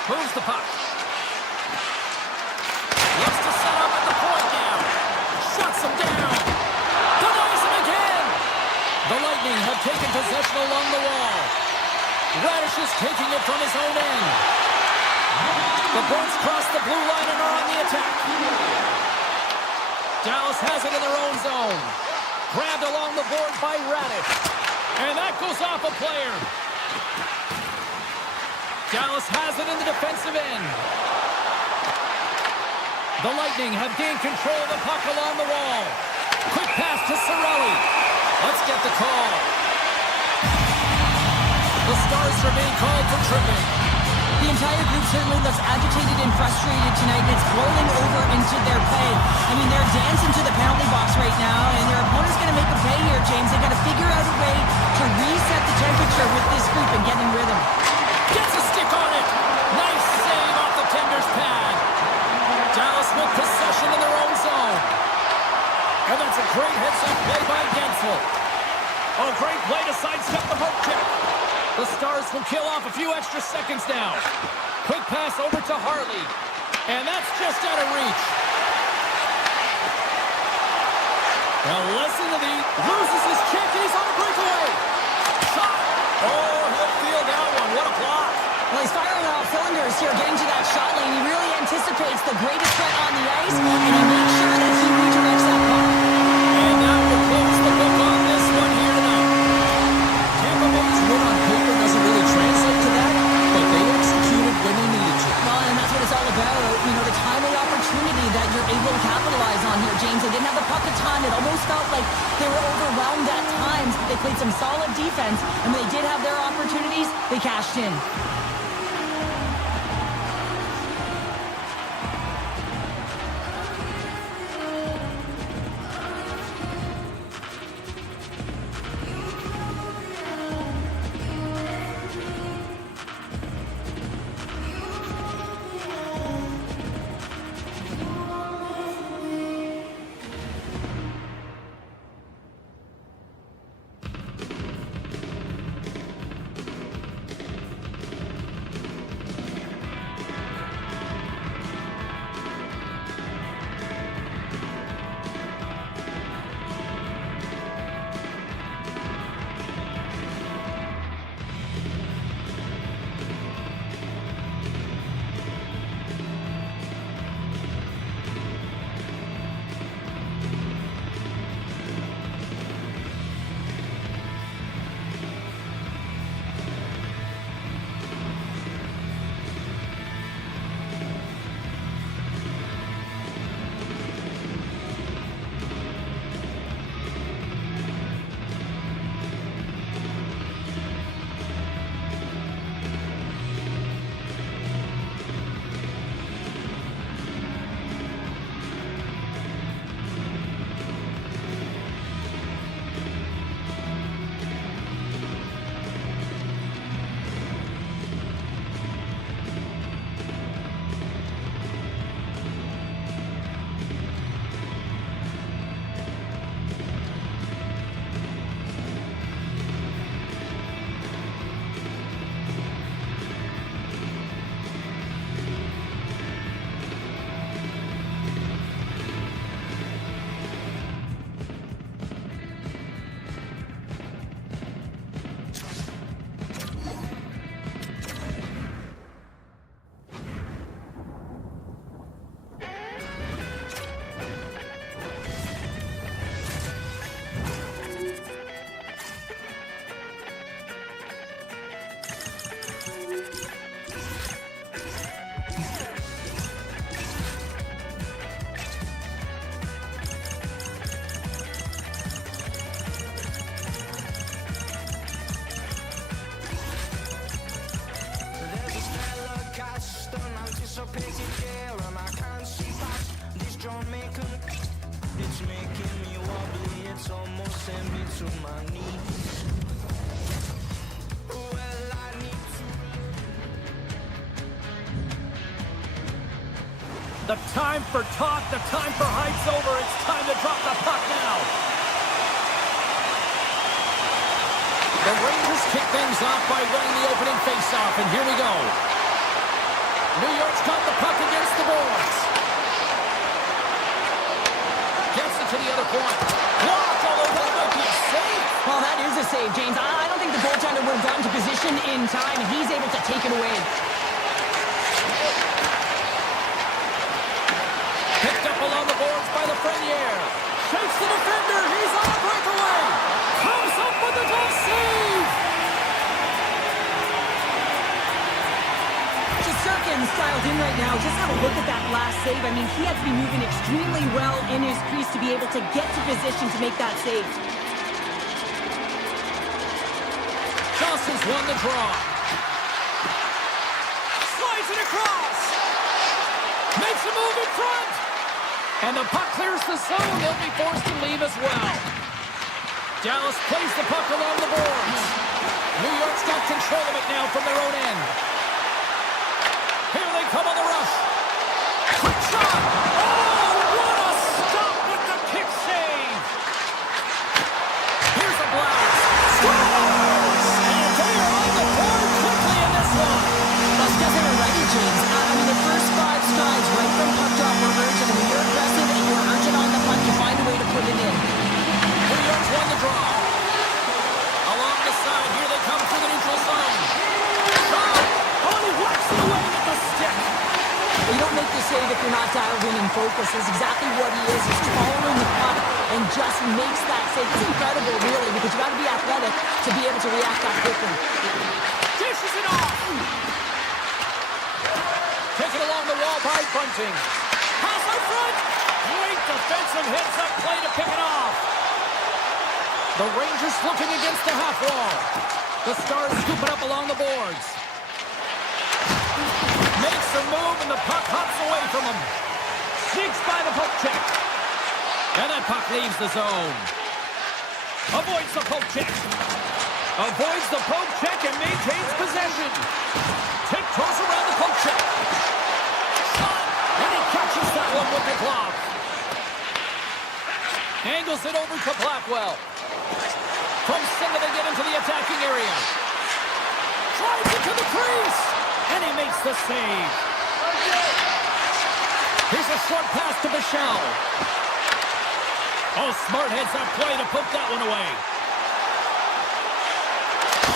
Moves the puck. Looks to set up at the point now. Shuts him down. Denies him again. The Lightning have taken possession along the wall. Radish is taking it from his own end. The Bolts cross the blue line and are on the attack. Dallas has it in their own zone. Grabbed along the board by Radish. And that goes off a player. Dallas has it in the defensive end. The Lightning have gained control of the puck along the wall. Quick pass to Cirelli. Let's get the call. The Stars are being called for tripping. The entire group certainly looks agitated and frustrated tonight, and it's blowing over into their play. I mean, they're dancing to the penalty box right now, and their opponent's going to make a play here, James. They've got to figure out a way to reset the temperature with this group and get in rhythm. Gets a stick on it. Nice save off the tender's pad. Dallas with possession in their own zone. And that's a great heads-up play by Gensel. Oh, great play to sidestep the poke check. The Stars will kill off a few extra seconds now. Quick pass over to Harley. And that's just out of reach. Now listen to the... Loses his kick and he's on a breakaway. Shot. Oh, he'll feel that one. What a block. Well, he's firing off cylinders here, getting to that shot lane. He really anticipates the greatest threat on the ice, and he makes sure that he redirects that puck. And that will close the book on this one here tonight. Tampa Bay's win on paper doesn't really translate to that, but they executed when they needed to. Well, and that's what it's all about. You know, the timely opportunity that you're able to capitalize on here, James. They didn't have the puck a ton. It almost felt like they were overwhelmed at times. They played some solid defense, and when they did have their opportunities, they cashed in. The time for talk, the time for hype's over. It's time to drop the puck now. The Rangers kick things off by winning the opening faceoff, and here we go. New York's got the puck against the boards. Gets it to the other point. Blocked, although that might be a save. Well, that is a save, James. I don't think the goaltender would have gotten to position in time, and he's able to take it away. Picked up along the boards by the Frenier. Shakes the defender. He's on a breakaway. Comes up with the glove save. Shesterkin's dialed in right now. Just have a look at that last save. I mean, he had to be moving extremely well in his crease to be able to get to position to make that save. Johnson's won the draw. Slides it across. Makes a move in front. And the puck clears the zone. They'll be forced to leave as well. Dallas plays the puck along the boards. New York's got control of it now from their own end. Here they come on the rush. Quick shot. Oh, what a stop with the kick save. Here's a blast. Scores! And they are on the dialed in and focused. Is exactly what he is. He's following the puck and just makes that save. It's incredible, really, because you got to be athletic to be able to react that quickly. Dishes it off. Taken along the wall by Bunting. Pass out front. Great defensive hits up play to pick it off. The Rangers looking against the half wall. The Stars scoop it up along the boards. Makes a move and the puck hops away from him. Sneaks by the poke check. And that puck leaves the zone. Avoids the poke check. Avoids the poke check and maintains possession. Tiptoes around the poke check. Shot! And he catches that one with the glove. Angles it over to Blackwell. From center they get into the attacking area. Drives it to the crease. And he makes the save. Here's a short pass to Bichelle. Oh, smart heads that play to put that one away.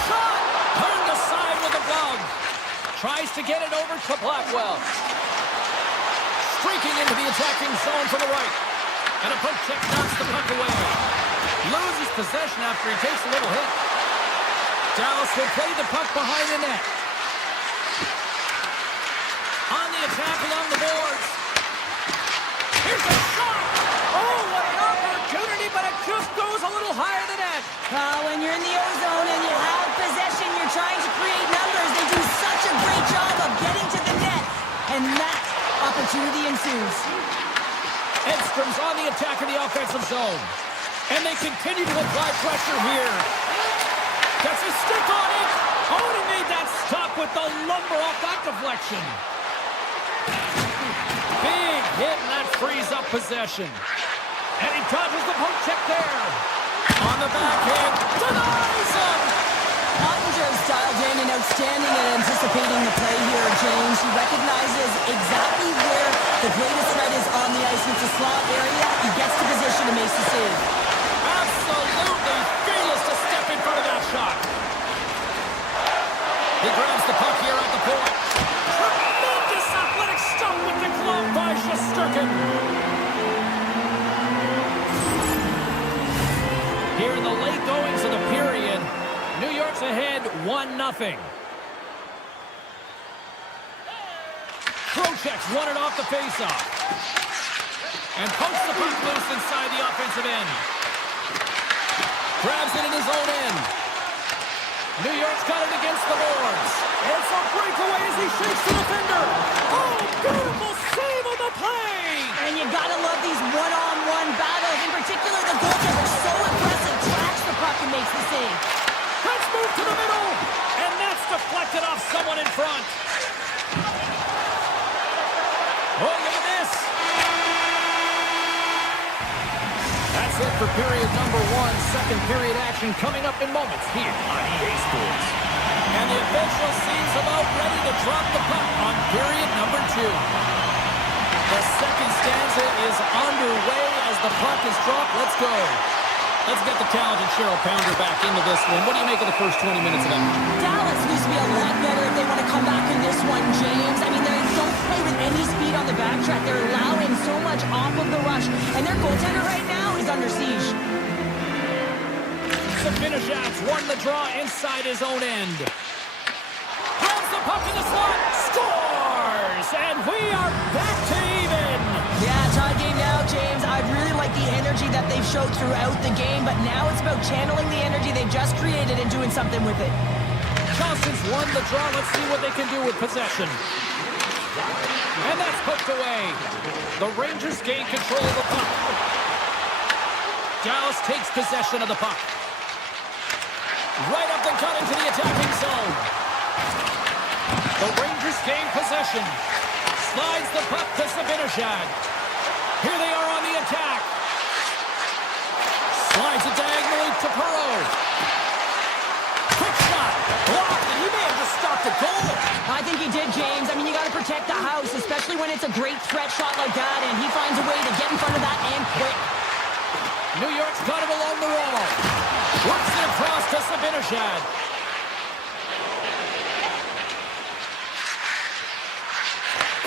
Shot! Turned aside with a glove. Tries to get it over to Blackwell. Streaking into the attacking zone to the right. And a poke check knocks the puck away. Loses possession after he takes a little hit. Dallas will play the puck behind the net. On the attack along the boards. Here's a shot! Oh, what an opportunity, but it just goes a little higher than that. When you're in the O-zone and you have possession, you're trying to create numbers. They do such a great job of getting to the net. And that opportunity ensues. Edstrom's on the attack in the offensive zone. And they continue to apply pressure here. Gets a stick on it. Oh, and he made that stop with the lumber off that deflection. Big hit, and that frees up possession. And he dodges the poke check there. On the backhand, denies him. Ottinger's dialed in and outstanding at anticipating the play here, James. He recognizes exactly where the greatest threat is on the ice. It's a slot area. He gets to position and makes the save. Absolutely fearless to step in front of that shot. He grabs the puck here at the point. Tremendous athletic stop with the glove by Shesterkin. Here in the late goings of the period, New York's ahead 1-0. Trocheck's won it off the faceoff. And pokes the puck loose inside the offensive end. Grabs it in his own end. New York's got it against the boards. It's a breakaway as he shakes the defender. Oh, beautiful save on the play. And you gotta love these one-on-one battles. In particular, the goaltender so impressive. Tracks the puck and makes the save. Let's move to the middle. And that's deflected off someone in front. Oh, look at this. That's it for period number 1. Second period action coming up in moments here on EA Sports. And the official seems about ready to drop the puck on period number 2. The second stanza is underway as the puck is dropped. Let's go. Let's get the talented Cheryl Pounder back into this one. What do you make of the first 20 minutes of that? Dallas needs to be a lot better if they want to come back in this one, James. I mean, they don't play with any speed on the backtrack. They're allowing so much off of the rush. And their goaltender right now is under siege. Zibanejad's won the draw inside his own end. Grabs the puck in the slot. Scores! And we are back to even. Yeah, tie game now, James. I really like the energy that they've showed throughout the game, but now it's about channeling the energy they've just created and doing something with it. Johnson's won the draw. Let's see what they can do with possession. And that's poked away. The Rangers gain control of the puck. Dallas takes possession of the puck. Right up the gut into the attacking zone. The Rangers gain possession. Slides the puck to Zibanejad. Here they are on the attack. Slides it diagonally to Perreault. Quick shot. Blocked, and he may have just stopped the goal. I think he did, James. I mean, you got to protect the house, especially when it's a great threat shot like that, and he finds a way to get in front of that and quick. New York's got it along the wall. Works it across to Zibanejad.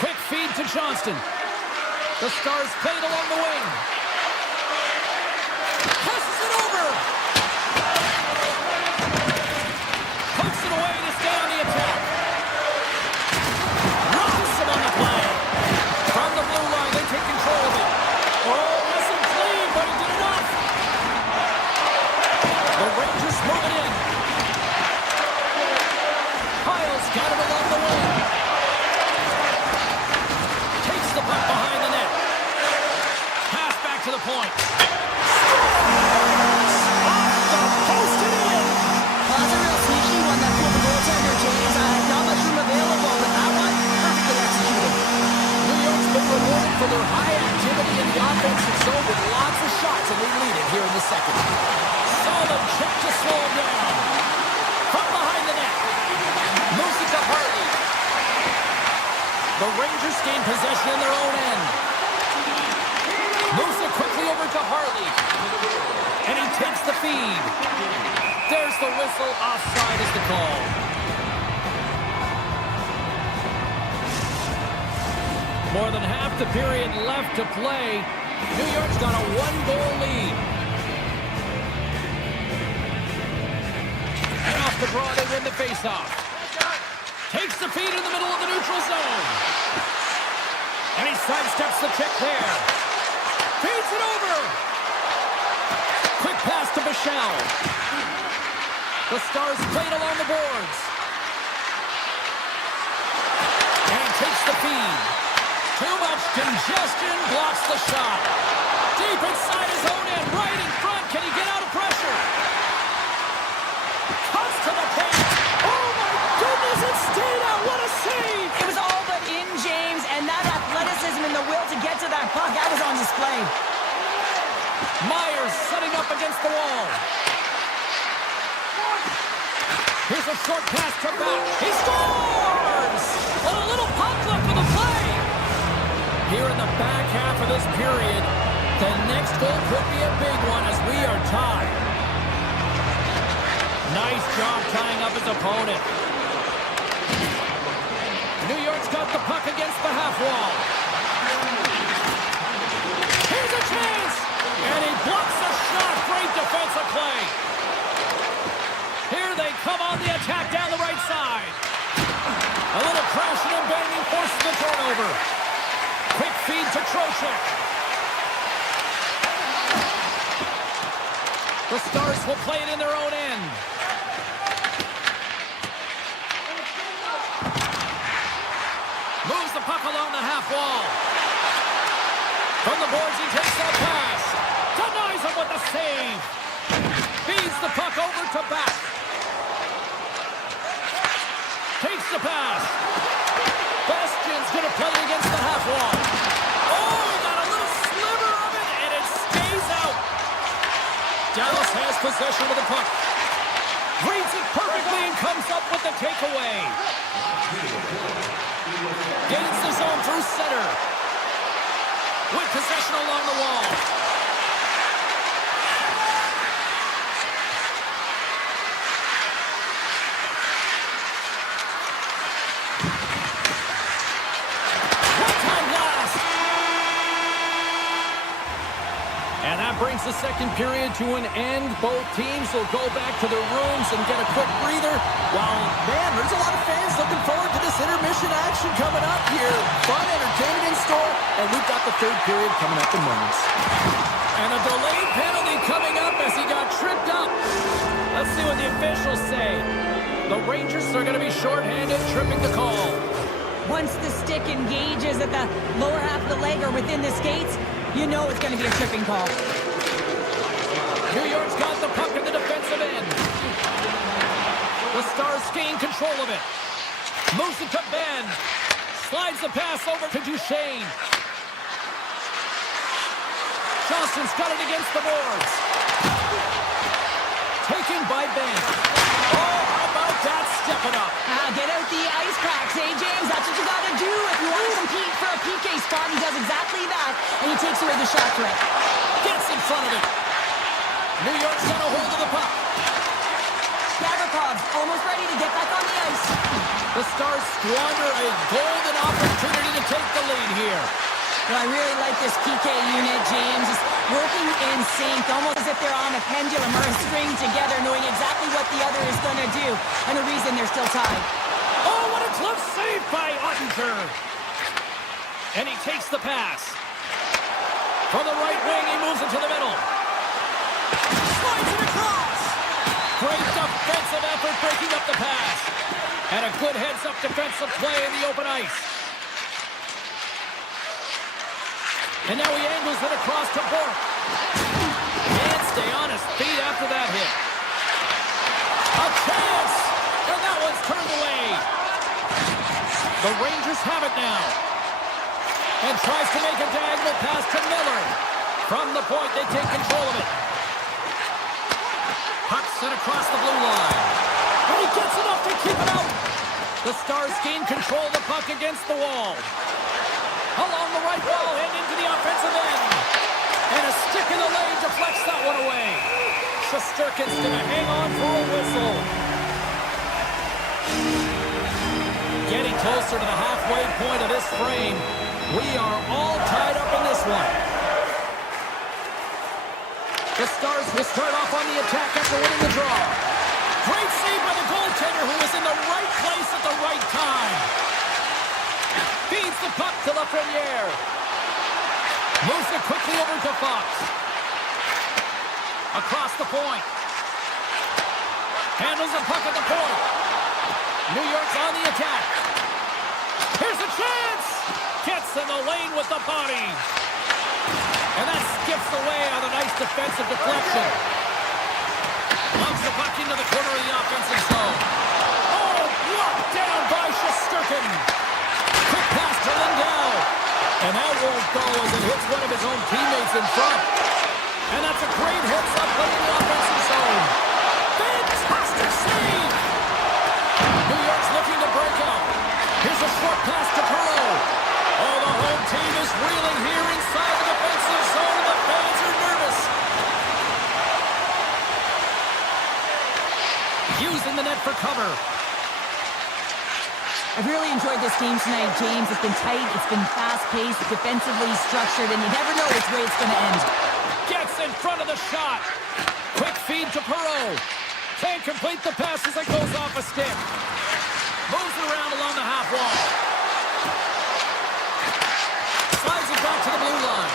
Quick feed to Johnston. The Stars played along the wing. Passes it over. Pokes it away to stay on the attack. Rocks him on the play. From the blue line, they take control of it. Oh, wasn't clean, but he did enough. The Rangers move it in. Kyle's got it along the wing. Takes the puck behind the net. Pass back to the point. Scores! Off the post and in! Well, that's a real sneaky one that pulled the goaltender, James. Not much room available, but that one, perfectly executed. New York's been rewarded for their high activity in the offensive zone with lots of shots, and they lead it here in the second. Solid check to slow him down. From behind the net. Moves it to Harley. The Rangers gain possession in their own end. Moves it quickly over to Harley. And he takes the feed. There's the whistle. Offside is the call. More than half the period left to play. New York's got a one-goal lead. And off the draw, they win the faceoff. Takes the feed in the middle of the neutral zone. And he sidesteps the check there. Feeds it over. Quick pass to Bichelle. The Stars played along the boards. And takes the feed. Too much congestion, blocks the shot. Deep inside his own end, right in front. Can he get out of pressure? Cuts to the paint. Oh my goodness, it stayed out. What a save. It was all but in, James, and that athleticism and the will to get to that puck, that was on display. Myers setting up against the wall. Here's a short pass to back. He scores! And a little puck left for the play. Here in the back half of this period, the next goal could be a big one as we are tied. Nice job tying up his opponent. New York's got the puck against the half wall. Here's a chance! And he blocks the shot. Great defensive play. Here they come on the attack down the right side. A little crashing and banging forces the turnover. Quick feed to Trocheck. The Stars will play it in their own end. Moves the puck along the half wall. From the boards, he takes that pass. Denies him with the save. Feeds the puck over to back. Takes the pass. Bastian's going to play it against the half wall. Oh, he got a little sliver of it, and it stays out. Dallas has possession of the puck. Reads it perfectly and comes up with the takeaway. Gains the zone through center. With possession along the wall. One-time blast. And that brings the second period to an end. Both teams will go back to their rooms and get a quick breather. While, man, there's a lot of fans looking forward to this intermission action coming up here. Fun entertainment in store, and we've got the third period coming up in moments. And a delayed penalty coming up as he got tripped up. Let's see what the officials say. The Rangers are going to be shorthanded, tripping the call. Once the stick engages at the lower half of the leg or within the skates, you know it's going to be a tripping call. New York's got the puck in the defensive end. The Stars gain control of it. Moves it to Ben. Slides the pass over to Duchesne. Johnson's got it against the boards. Taken by Ben. Oh, how about that? Stepping up. Get out the ice packs, James? That's what you got to do if you want to compete for a PK spot. He does exactly that, and he takes away the shot threat. Gets in front of it. New York's got a hold of the puck. Gavrikov almost ready to get back on the ice. The Stars squander a golden opportunity to take the lead here. Well, I really like this PK unit, James. Just working in sync, almost as if they're on a pendulum or a string together, knowing exactly what the other is going to do, and the reason they're still tied. Oh, what a close save by Ottinger. And he takes the pass. From the right wing, he moves it to the middle. Slides it across. Great defensive effort breaking up the pass. And a good heads-up defensive play in the open ice. And now he angles it across to Bork. Can't stay on his feet after that hit. A chance! And that one's turned away. The Rangers have it now. And tries to make a diagonal pass to Miller. From the point, they take control of it. Puck sent across the blue line. And he gets enough to keep it out. The Stars gain control of the puck against the wall. Along the right wall and into the offensive end. And a stick in the lane deflects that one away. Shesterkin's going to hang on for a whistle. Getting closer to the halfway point of this frame. We are all tied up in this one. The Stars will start off on the attack after winning the draw. Great save by the goaltender who was in the right place at the right time. Feeds the puck to Lafreniere. Moves it quickly over to Fox. Across the point. Handles the puck at the point. New York's on the attack. Here's a chance! Gets in the lane with the body. And that skips away on a nice defensive deflection. Loves the puck into the corner of the offensive zone. Oh, blocked down by Shesterkin. Quick pass to Lindell. And that won't go as it hits one of his own teammates in front. And that's a great hits-up play in the offensive zone. Fantastic save! New York's looking to break out. Here's a short pass to Perreault. Oh, the home team is reeling here inside the defensive zone. The fans are nervous. Using the net for cover. I've really enjoyed this game tonight, James. It's been tight, it's been fast-paced, defensively structured, and you never know which way it's going to end. Gets in front of the shot. Quick feed to Perreault. Can't complete the pass as it goes off a stick. Moves it around along the half wall. Slides it back to the blue line.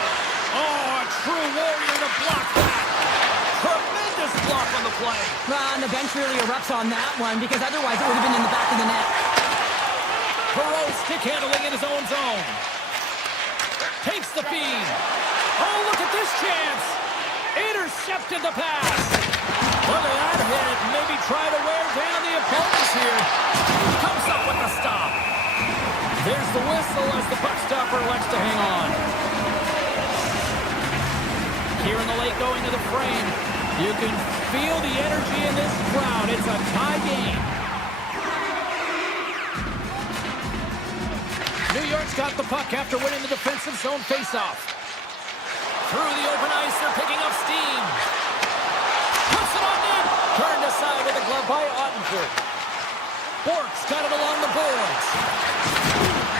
Oh, a true warrior to block that. Tremendous block on the play. Well, and the bench really erupts on that one, because otherwise it would have been in the back of the net. Perreault stick handling in his own zone. Takes the feed. Oh, look at this chance. Intercepted the pass. Look at that hit. Maybe try to wear down the opponents here. Comes up with the stop. There's the whistle as the puck stopper elects to hang on. Here in the late going to the frame, you can feel the energy in this crowd. It's a tie game. New York's got the puck after winning the defensive zone faceoff. Through the open ice, they're picking up steam. Puts it on net. Turned aside with a glove by Ottinger. Bork's got it along the boards.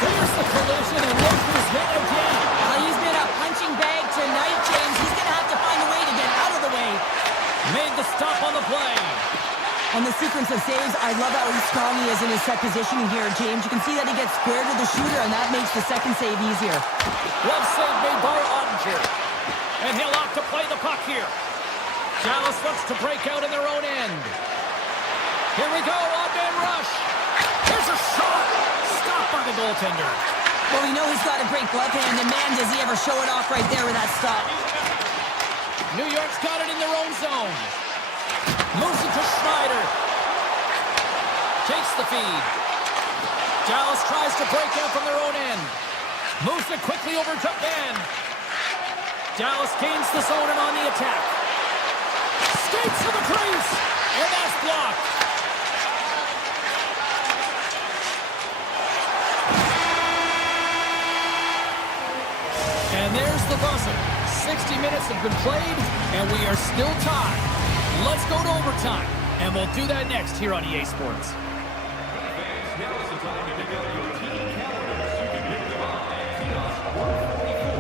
There's the collision, and look who's hit again. Well, he's been a punching bag tonight, James. He's going to have to find a way to get out of the way. Made the stop on the play. On the sequence of saves, I love how strong he is in his set positioning here, James. You can see that he gets square to the shooter, and that makes the second save easier. Glove save made by Ottinger. And he'll opt to play the puck here. Dallas looks to break out in their own end. Here we go, odd-man rush. Here's a shot. Stopped by the goaltender. Well, we know he's got a great glove hand, and man, does he ever show it off right there with that stop. New York's got it in their own zone. Moves it to Schneider. Takes the feed. Dallas tries to break out from their own end. Moves it quickly over to Ben. Dallas gains the zone and on the attack. Skates to the crease. And that's blocked. And there's the buzzer. 60 minutes have been played, and we are still tied. Let's go to overtime, and we'll do that next here on EA Sports. Now is the time to pick up your team calendars. You can pick them up at kiosk 144.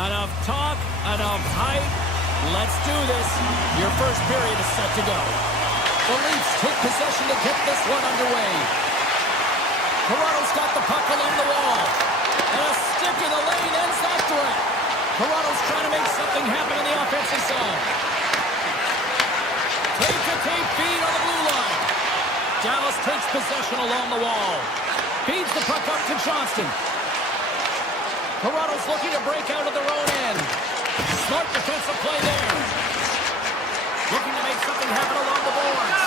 Enough talk, enough hype. Let's do this. Your first period is set to go. The Leafs take possession to get this one underway. Toronto's got the puck along the wall. And a stick in the lane ends that threat. Toronto's trying to make something happen in the offensive zone. Tape-to-tape feed on the blue line. Dallas takes possession along the wall. Feeds the puck up to Johnston. Toronto's looking to break out of their own end. Smart defensive play there. Looking to make something happen along the boards.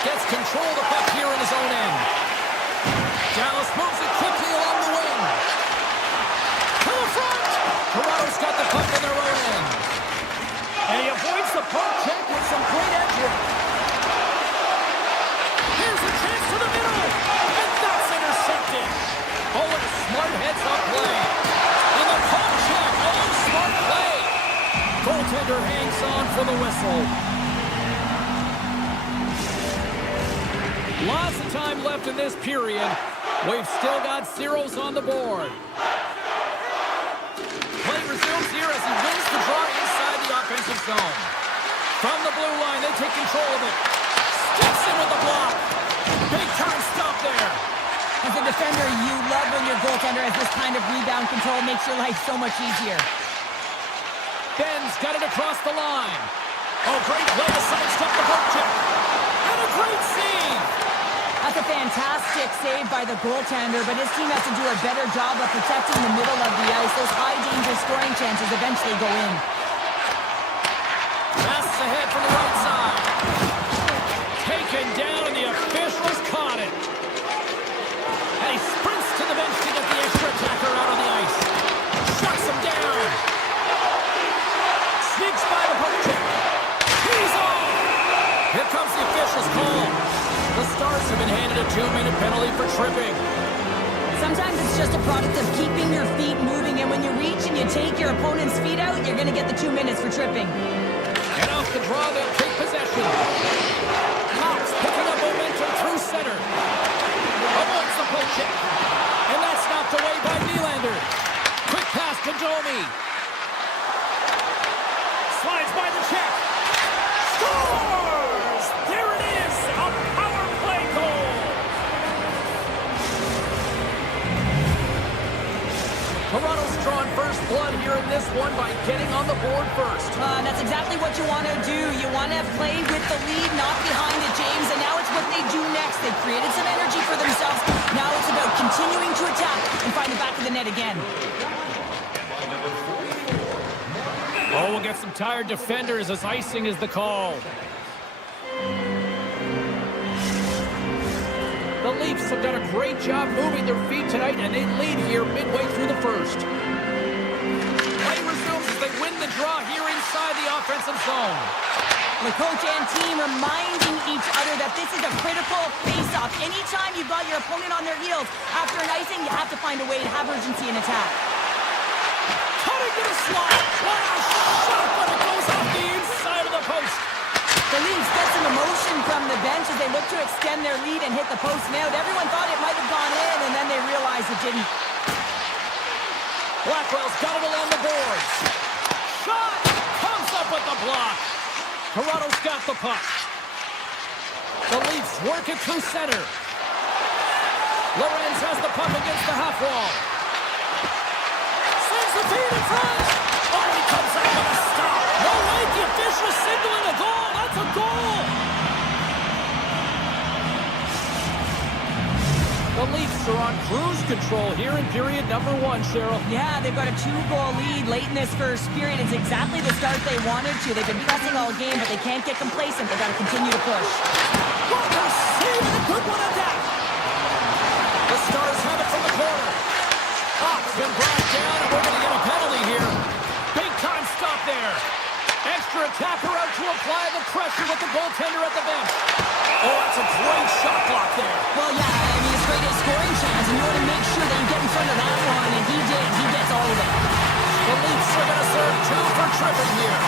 Gets control of the puck here in his own end. Dallas moves it quickly along the wing. To the front. Toronto's got the puck in their own end. And he avoids the poke check with some great edge work. Here's a chance to the middle. And that's intercepted. Oh, and a smart heads-up play. And the poke check. Oh, smart play. Goaltender hangs on for the whistle. Lots of time left in this period. We've still got zeros on the board. Play resumes here as he wins the draw inside the offensive zone. From the blue line, they take control of it. Steps in with the block. Big time stop there. As a defender, you love when your goaltender has this kind of rebound control. Makes your life so much easier. Ben's got it across the line. Oh, great play to sidestep the poke check. And a great save. That's a fantastic save by the goaltender, but his team has to do a better job of protecting the middle of the ice. Those high-danger scoring chances eventually go in. Passes ahead from the right side. Taken down, and the officials caught it. And he sprints to the bench to get the extra attacker out on the ice. Shuts him down. Sneaks by the poke check. He's off. Here comes the officials' call. The Stars have been handed a 2-minute penalty for tripping. Sometimes it's just a product of keeping your feet moving, and when you reach and you take your opponent's feet out, you're going to get the 2 minutes for tripping. And off the draw, they take possession. Cox picking up momentum through center. Avoids the poke check. And that's knocked away by Nylander. Quick pass to Domi. Slides by the check. Scores! There it is! A power play goal! Toronto's drawn first blood here in this one by getting on the board first. That's exactly what you want to do. You want to play with the lead, not behind it, James. And now it's what they do next. They've created some energy for themselves. Now it's about continuing to attack and find the back of the net again. Oh, we'll get some tired defenders as icing is the call. The Leafs have done a great job moving their feet tonight, and they lead here midway through the first. Play resumes as they win the draw here inside the offensive zone. The coach and team reminding each other that this is a critical face-off. Anytime you've got your opponent on their heels after an icing, you have to find a way to have urgency in attack. Cutting to the slot. What a shot, but it goes off the inside of the post. The Leafs get some emotion from the bench as they look to extend their lead and hit the post now. Everyone thought it might have gone in, and then they realized it didn't. Blackwell's got it along the boards. Shot! Comes up with the block. Toronto's got the puck. The Leafs work it through center. Lorenz has the puck against the half wall. Sends the feed in front. Oh, he comes out with a stop. No way, the official is signaling a goal. That's a goal. The Leafs are on cruise control here in period number 1, Cheryl. Yeah, they've got a 2-goal lead late in this first period. It's exactly the start they wanted to. They've been pressing all game, but they can't get complacent. They've got to continue to push. Walker save and a good one at that. The Stars have it from the corner. Ops been brought down, and we're going to get a penalty here. Big time stop there. Extra attacker out to apply the pressure with the goaltender at the bench. Oh, that's a great shot block there. Well, yeah, I mean, it's great scoring chance, and you want to make sure that you get in front of that one, and he did. He gets all of it. The Leafs are going to serve 2 for tripping here.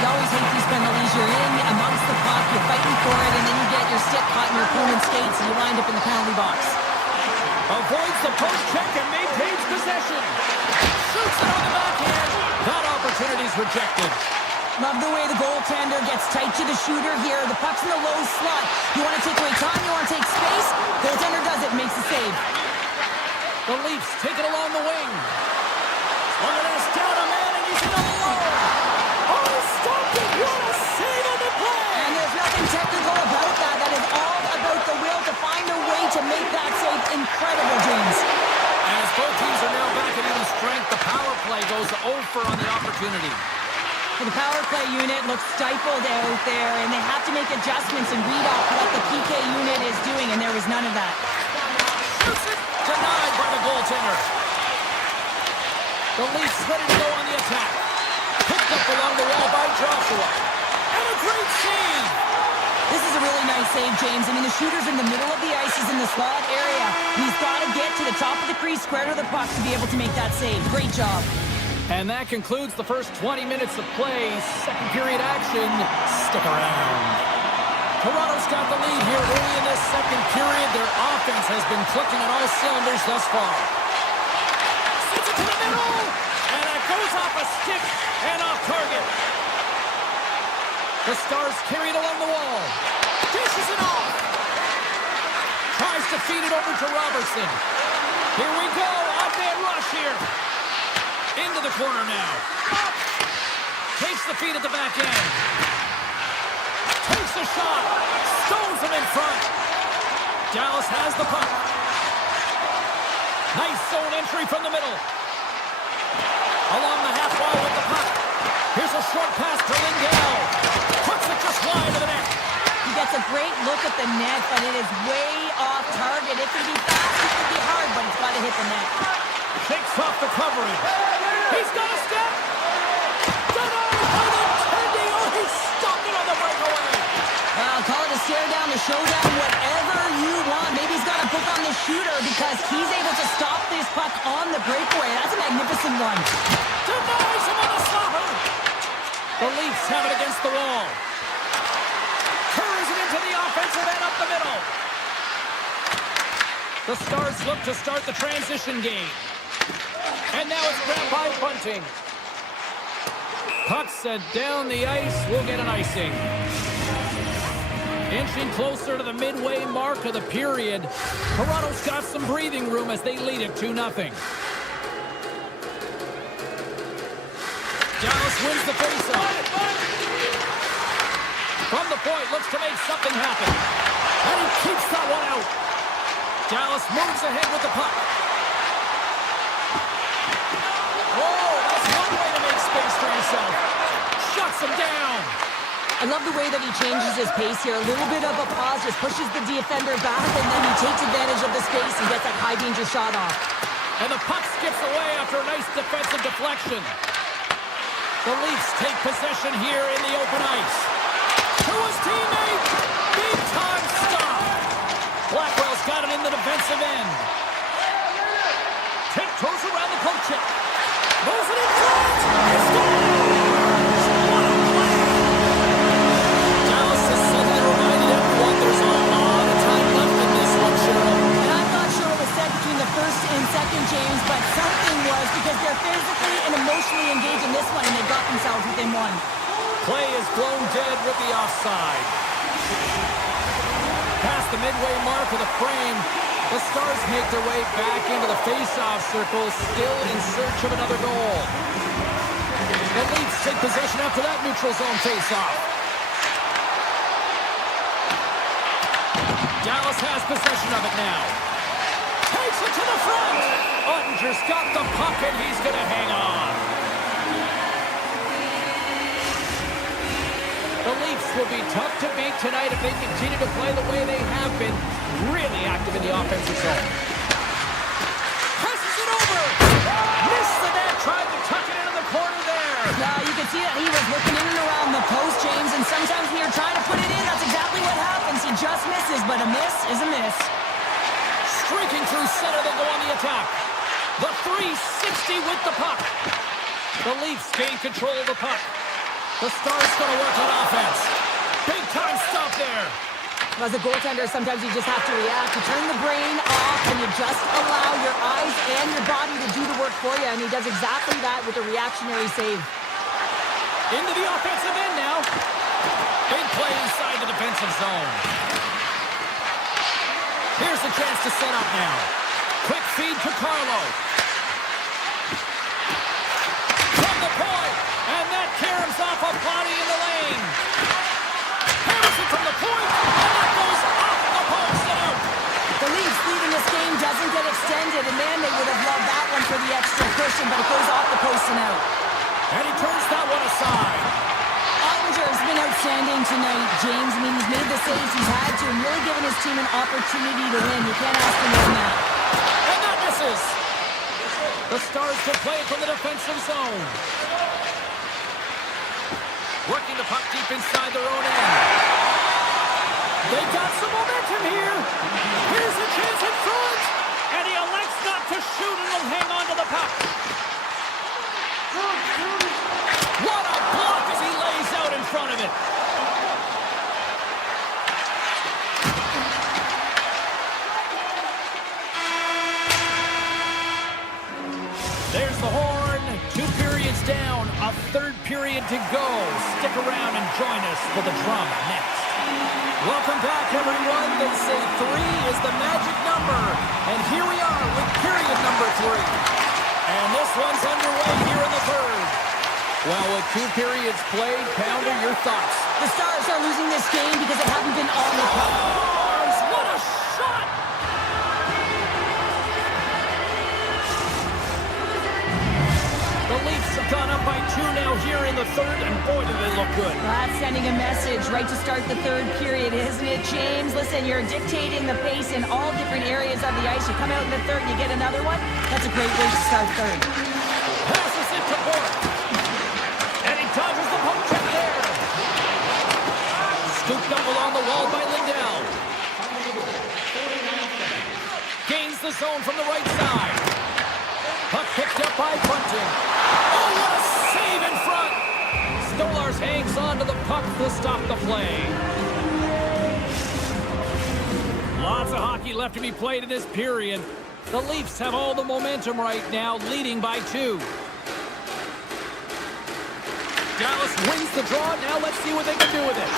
You always hate these penalties. You're in amongst the puck, you're fighting for it, and then you get your stick caught in your opponent's skates, and you wind up in the penalty box. Avoids the post check and maintains possession. Shoots it on the backhand. That opportunity's rejected. Love the way the goaltender gets tight to the shooter here. The puck's in the low slot. You want to take away time, you want to take space. Goaltender does it, makes the save. The Leafs take it along the wing. Look at this, down a man, and he's in the low. Oh, stopped it. What a save on the play. And there's nothing technical about that. That is all about the will to find a way to make that save incredible, James. As both teams are now back at even strength, the power play goes over on the opportunity. The power play unit looks stifled out there, and they have to make adjustments and read off what the PK unit is doing, and there was none of that. Shoots it. Denied by the goaltender. The Leafs ready to go on the attack. Picked up along the wall by Joshua. And a great save. This is a really nice save, James. I mean, the shooter's in the middle of the ice, is in the slot area. He's got to get to the top of the crease, square to the puck to be able to make that save. Great job. And that concludes the first 20 minutes of play. Second period action. Stick around. Toronto's got the lead here early in this second period. Their offense has been clicking on all cylinders thus far. Sends it to the middle. And it goes off a stick and off target. The Stars carry it along the wall. Dishes it off. Tries to feed it over to Robertson. Here we go. Off-man rush here. Into the corner now. Takes the feed at the back end. Takes a shot. Stones him in front. Dallas has the puck. Nice zone entry from the middle. Along the half wall with the puck. Here's a short pass to Lindell. Puts it just wide of the net. He gets a great look at the net, but it is way off target. It can be fast, it can be hard, but it's got to hit the net. Shakes off the coverage. He's got a step. Denied by the Tendy. Oh, he stopped it on the breakaway. Call it a stare down, a showdown, whatever you want. Maybe he's got a book on the shooter because he's able to stop this puck on the breakaway. That's a magnificent one. Denies him on the stopper. The Leafs have it against the wall. Curves it into the offensive end up the middle. The Stars look to start the transition game. And now it's grabbed by Bunting. Puck set down the ice. We'll get an icing. Inching closer to the midway mark of the period. Toronto's got some breathing room as they lead it 2-0. Dallas wins the faceoff. From the point, looks to make something happen. And he keeps that one out. Dallas moves ahead with the puck. Oh, that's one way to make space for yourself. Shuts him down. I love the way that he changes his pace here. A little bit of a pause, just pushes the defender back, and then he takes advantage of the space and gets that high-danger shot off. And the puck skips away after a nice defensive deflection. The Leafs take possession here in the open ice. To his teammate. Big-time stop. Blackwell's got it in the defensive end. Tiptoes around the poke check. Moves it in front. He scores! What a play! Dallas has suddenly reminded everyone there's a lot of time left in this one, Cheryl. And I'm not sure what was said between the first and second, James, but something was because they're physically and emotionally engaged in this one, and they got themselves within one. Play is blown dead with the offside. Past the midway mark of the frame, the Stars make their way back into the face-off circle, still in search of another goal. The Leafs take possession after that neutral zone face-off. Dallas has possession of it now. Takes it to the front. Ottinger's got the puck, and he's going to hang on. The Leafs will be tough to beat tonight if they continue to play the way they have been, really active in the offensive zone. Passes it over. Missed the net, tried to tuck it into the corner there. Now, you can see that he was looking in and around the post, James, and sometimes when you're trying to put it in, that's exactly what happens. He just misses, but a miss is a miss. Streaking through center, they go on the attack. The 360 with the puck. The Leafs gain control of the puck. The Stars going to work on offense. Big time stop there. As a goaltender, sometimes you just have to react. You turn the brain off and you just allow your eyes and your body to do the work for you, and he does exactly that with a reactionary save. Into the offensive end now. Big play inside the defensive zone. Here's the chance to set up now. Quick feed to Carlo. From the point, and that caroms off a body in the lane. Harrison from the point, and that goes off the post and out. The Leafs leading this game doesn't get extended, and man, they would have loved that one for the extra cushion, but it goes off the post and out. And he turns that one aside. Ottinger's been outstanding tonight, James. I mean, he's made the saves he's had to and really given his team an opportunity to win. You can't ask for more than that. And that misses. The Stars to play from the defensive zone. Working the puck deep inside their own end. They got some momentum here. Here's a chance in front. And he elects not to shoot and will hang on to the puck. What a block as he lays out in front of it. There's the horn. 2 periods down. A third period to go. Stick around and join us for the drama next. Welcome back, everyone. They say 3 is the magic number. And here we are with period number 3. And this one's underway here in the third. Well, with 2 periods played, Pounder, your thoughts? The Stars are losing this game because they haven't been on the puck. Stars, what a shot! The Leafs have gone up by 2 now here in the third, and boy, do they look good. That's sending a message right to start the third period, isn't it, James? Listen, you're dictating the pace in all different areas of the ice. You come out in the third and you get another one. That's a great way to start third. Passes it to Bork. And he dodges the poke check there. Scooped up along the wall by Lindell. Gains the zone from the right side. Puck picked up by Bunting. Oh, what a save in front! Stolarz hangs on to the puck to stop the play. Lots of hockey left to be played in this period. The Leafs have all the momentum right now, leading by 2. Dallas wins the draw. Now let's see what they can do with it. And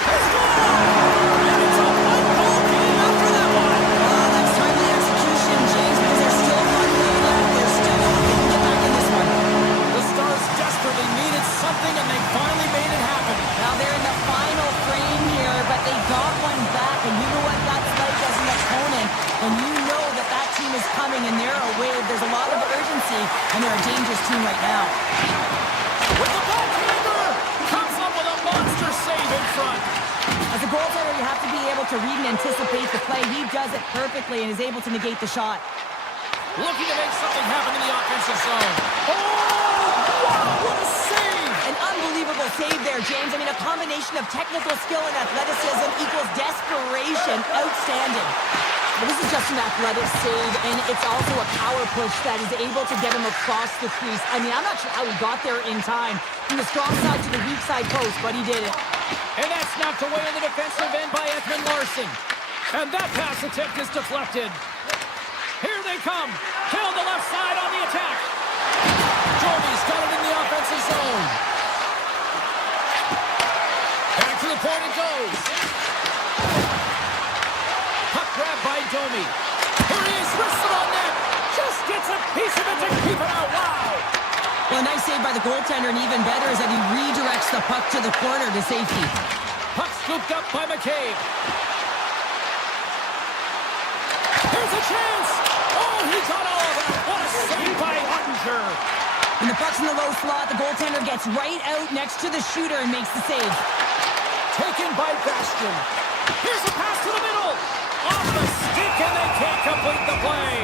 it's a one-goal game after that one. Oh, that's timely execution, James, because there's still 1 play left. There's still hope they can get back in this one. The Stars desperately needed something, and they finally made it happen. Now they're in the final frame here, but they got one back, and you know what that's like as an opponent. When you know that that team is coming and they're away, there's a lot of urgency, and they're a dangerous team right now. With the backhander, comes up with a monster save in front. As a goaltender, you have to be able to read and anticipate the play. He does it perfectly and is able to negate the shot. Looking to make something happen in the offensive zone. Oh, wow, what a save! An unbelievable save there, James. I mean, a combination of technical skill and athleticism equals desperation. Outstanding. But this is just an athletic save, and it's also a power push that is able to get him across the crease. I mean, I'm not sure how he got there in time. From the strong side to the weak side post, but he did it. And that's knocked away in the defensive end by Ekman Larsson. And that pass attempt is deflected. Here they come. Down the left side on the attack. Jovi's got it in the offensive zone. Back to the point it goes. Puck grab by Domi. Here he is, wrists it on net. Just gets a piece of it to keep it out. Wow. Well, a nice save by the goaltender, and even better is that he redirects the puck to the corner to safety. Puck scooped up by McCabe. Here's a chance. Oh, he got all of that. What a save by Ottinger. When the puck's in the low slot, the goaltender gets right out next to the shooter and makes the save. Taken by Bastian. Here's a pass to the middle. Off the stick, and they can't complete the play.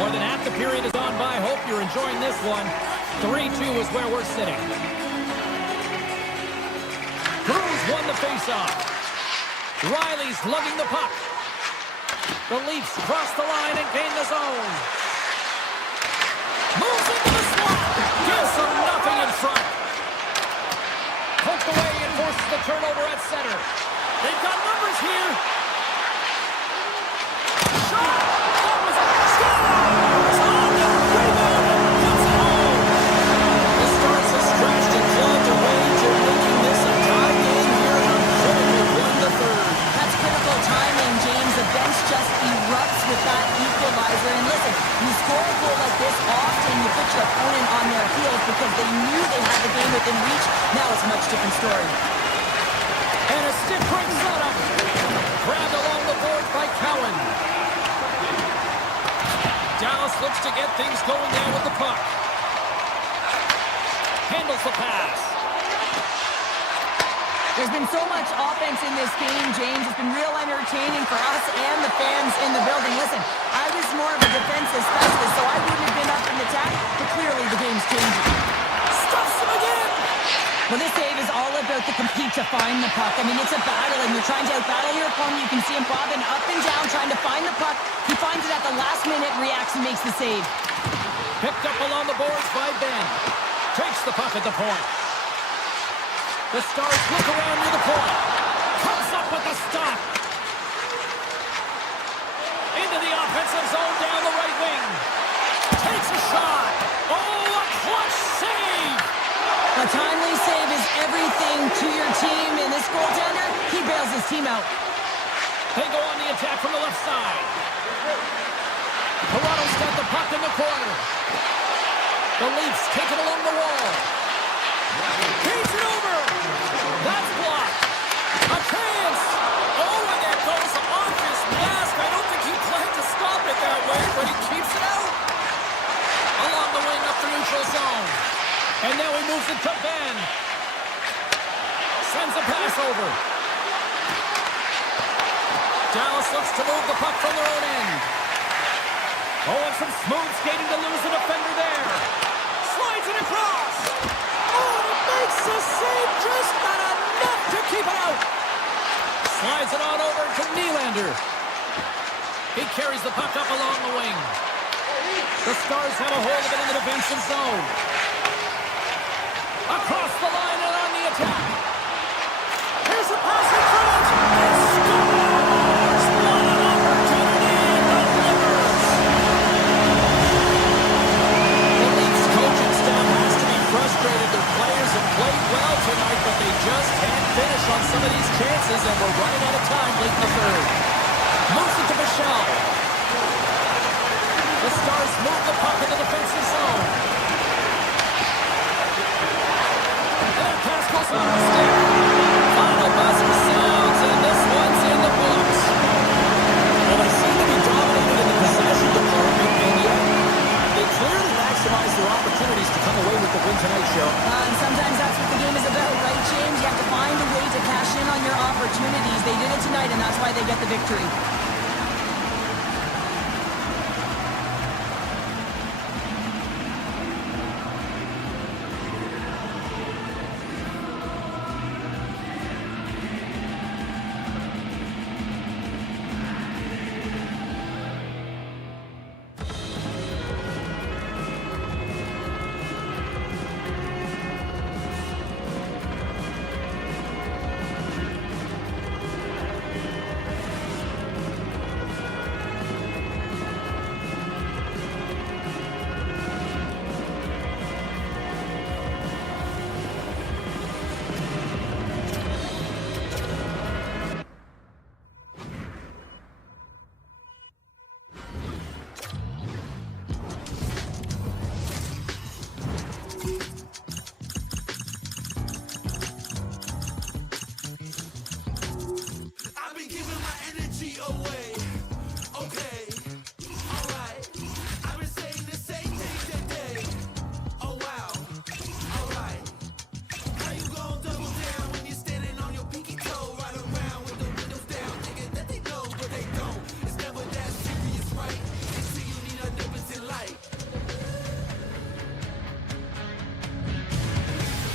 More than half the period is on by. Hope you're enjoying this one. 3-2 is where we're sitting. Cruz won the faceoff. Riley's lugging the puck. The Leafs cross the line and gain the zone. Moves into the slot. Gives them nothing in front. the turnover at center. They've got numbers here. Shot! That was a scores! On the rebound and puts it home. The Stars have stretched and clawed their way to making this a tie game here in a critical 1-3. That's critical timing, James. The bench just erupts with that equalizer. And listen, you score a goal like this often, you put your opponent on their heels because they knew they had the game within reach. Now it's a much different story. And a stiff break setup. Grabbed along the boards by Cowan. Dallas looks to get things going there with the puck. Handles the pass. There's been so much offense in this game, James. It's been real entertaining for us and the fans in the building. Listen, I was more of a defensive specialist, so I wouldn't have been up in the attack, but clearly the game's changing. Stuffs him again! Well, this save is all about the compete to find the puck. I mean, it's a battle, and you're trying to outbattle your opponent. You can see him bobbing up and down, trying to find the puck. He finds it at the last minute, reacts, and makes the save. Picked up along the boards by Ben. Takes the puck at the point. The Stars look around near the point. Comes up with the stop. Into the offensive zone down the right wing. Takes a shot. Oh, a clutch save. A timely save is everything to your team, and this goaltender, he bails his team out. They go on the attack from the left side. Toronto's got the puck in the corner. The Leafs take it along the wall. Keeps it over. That's blocked. A chance. Oh, and that goes off his mask. I don't think he planned to stop it that way, but he keeps it out. Along the wing up the neutral zone. And now he moves it to Ben. Sends a pass over. Dallas looks to move the puck from their own end. Oh, and some smooth skating to lose a defender there. Slides it across. Oh, and it makes the save, just not enough to keep it out. Slides it on over to Nylander. He carries the puck up along the wing. The Stars have a hold of it in the defensive zone. Across the line and on the attack. Here's a pass in front. And scores! What an opportunity delivers. The Leafs coaching staff has to be frustrated. Their players have played well tonight, but they just can't finish on some of these chances, and we're running out of time late in the third. Moves it to Michel. The Stars move the puck in the defensive zone. Pass goes on the stick. Final buzzer sounds, and this one's in the books. Well, they seem to be dominated in the possession department, and yet they clearly maximize their opportunities to come away with the win tonight, Cheryl. And sometimes that's what the game is about, right, James? You have to find a way to cash in on your opportunities. They did it tonight, and that's why they get the victory.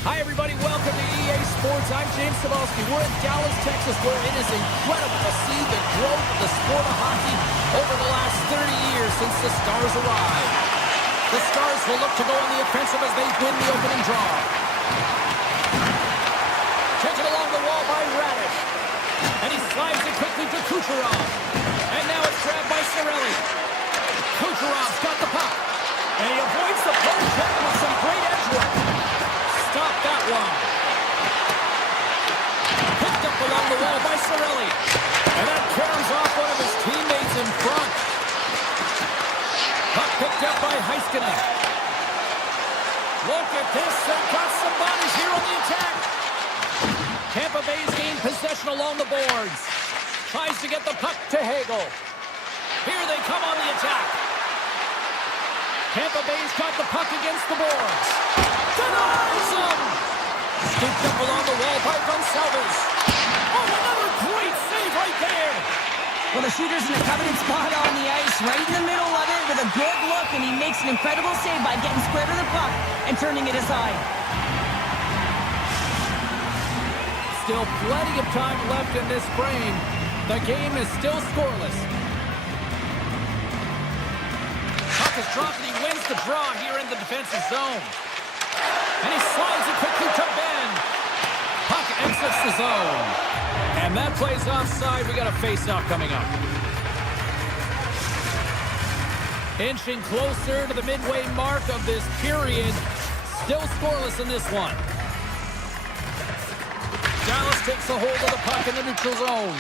Hi, everybody. Welcome to EA Sports. I'm James Cebulski. We're in Dallas, Texas, where it is incredible to see the growth of the sport of hockey over the last 30 years since the Stars arrived. The Stars will look to go on the offensive as they win the opening draw. Take it along the wall. Kucherov. And now it's grabbed by Cirelli. Kucherov's got the puck. And he avoids the poke check with some great edge work. Stop that one. Picked up along the wall by Cirelli. And that carries off one of his teammates in front. Puck picked up by Heiskanen. Look at this. They've got some bodies here on the attack. Tampa Bay's gained possession along the boards. Tries to get the puck to Hagel. Here they come on the attack. Tampa Bay's got the puck against the boards. Denies him! Scooped up along the wall by Gonçalves. Oh, another great save right there! Well, the shooter's in a coveted spot on the ice, right in the middle of it with a good look, and he makes an incredible save by getting square to the puck and turning it aside. Still plenty of time left in this frame. The game is still scoreless. Puck is dropped and he wins the draw here in the defensive zone. And he slides it quickly to Ben. Puck exits the zone. And that plays offside. We got a face-off coming up. Inching closer to the midway mark of this period. Still scoreless in this one. Dallas takes a hold of the puck in the neutral zone.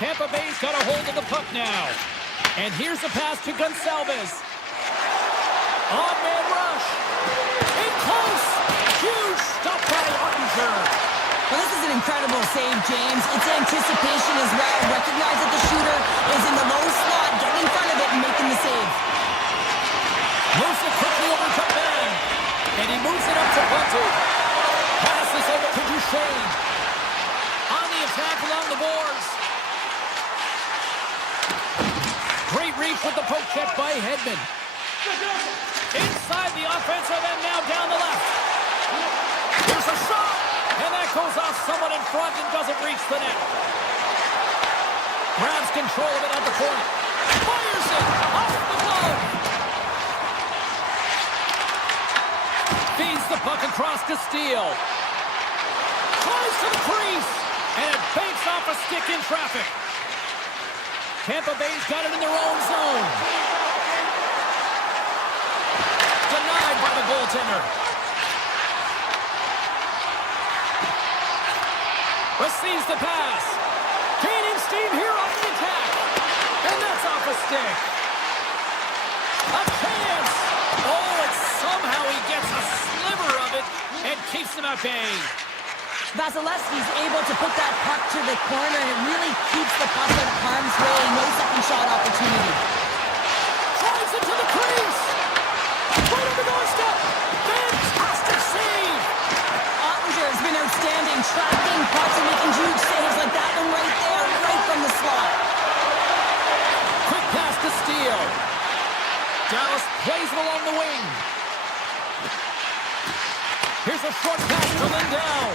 Tampa Bay's got a hold of the puck now. And here's a pass to Gonçalves. On-man rush. In close. Huge stop by Ottinger. Well, this is an incredible save, James. It's anticipation as well. Recognize that the shooter is in the low slot, getting in front of it and making the save. Moves it quickly over to Ben. And he moves it up to Baltic. Passes over to Duchesne. On the attack along the boards. Great reach with the poke check by Hedman. Inside the offensive end now down the left. Here's a shot. And that goes off someone in front and doesn't reach the net. Grabs control of it at the point. Fires it off the glove. Feeds the puck across to Steele. Tries to the crease. And it banks off a stick in traffic. Tampa Bay's got it in their own zone. Denied by the goaltender. Receives the pass. Gaining steam here on the attack. And that's off a stick. A chance. Oh, and somehow he gets a sliver of it and keeps them at bay. Vasilevsky's able to put that puck to the corner, and it really keeps the puck out of harm's way. No second shot opportunity. Drives it to the crease. Right on the doorstep. Fantastic save. Ottinger has been outstanding, tracking pucks and making huge saves like that one right there, right from the slot. Quick pass to Steele. Dallas plays it along the wing. Here's a short pass to Lindell.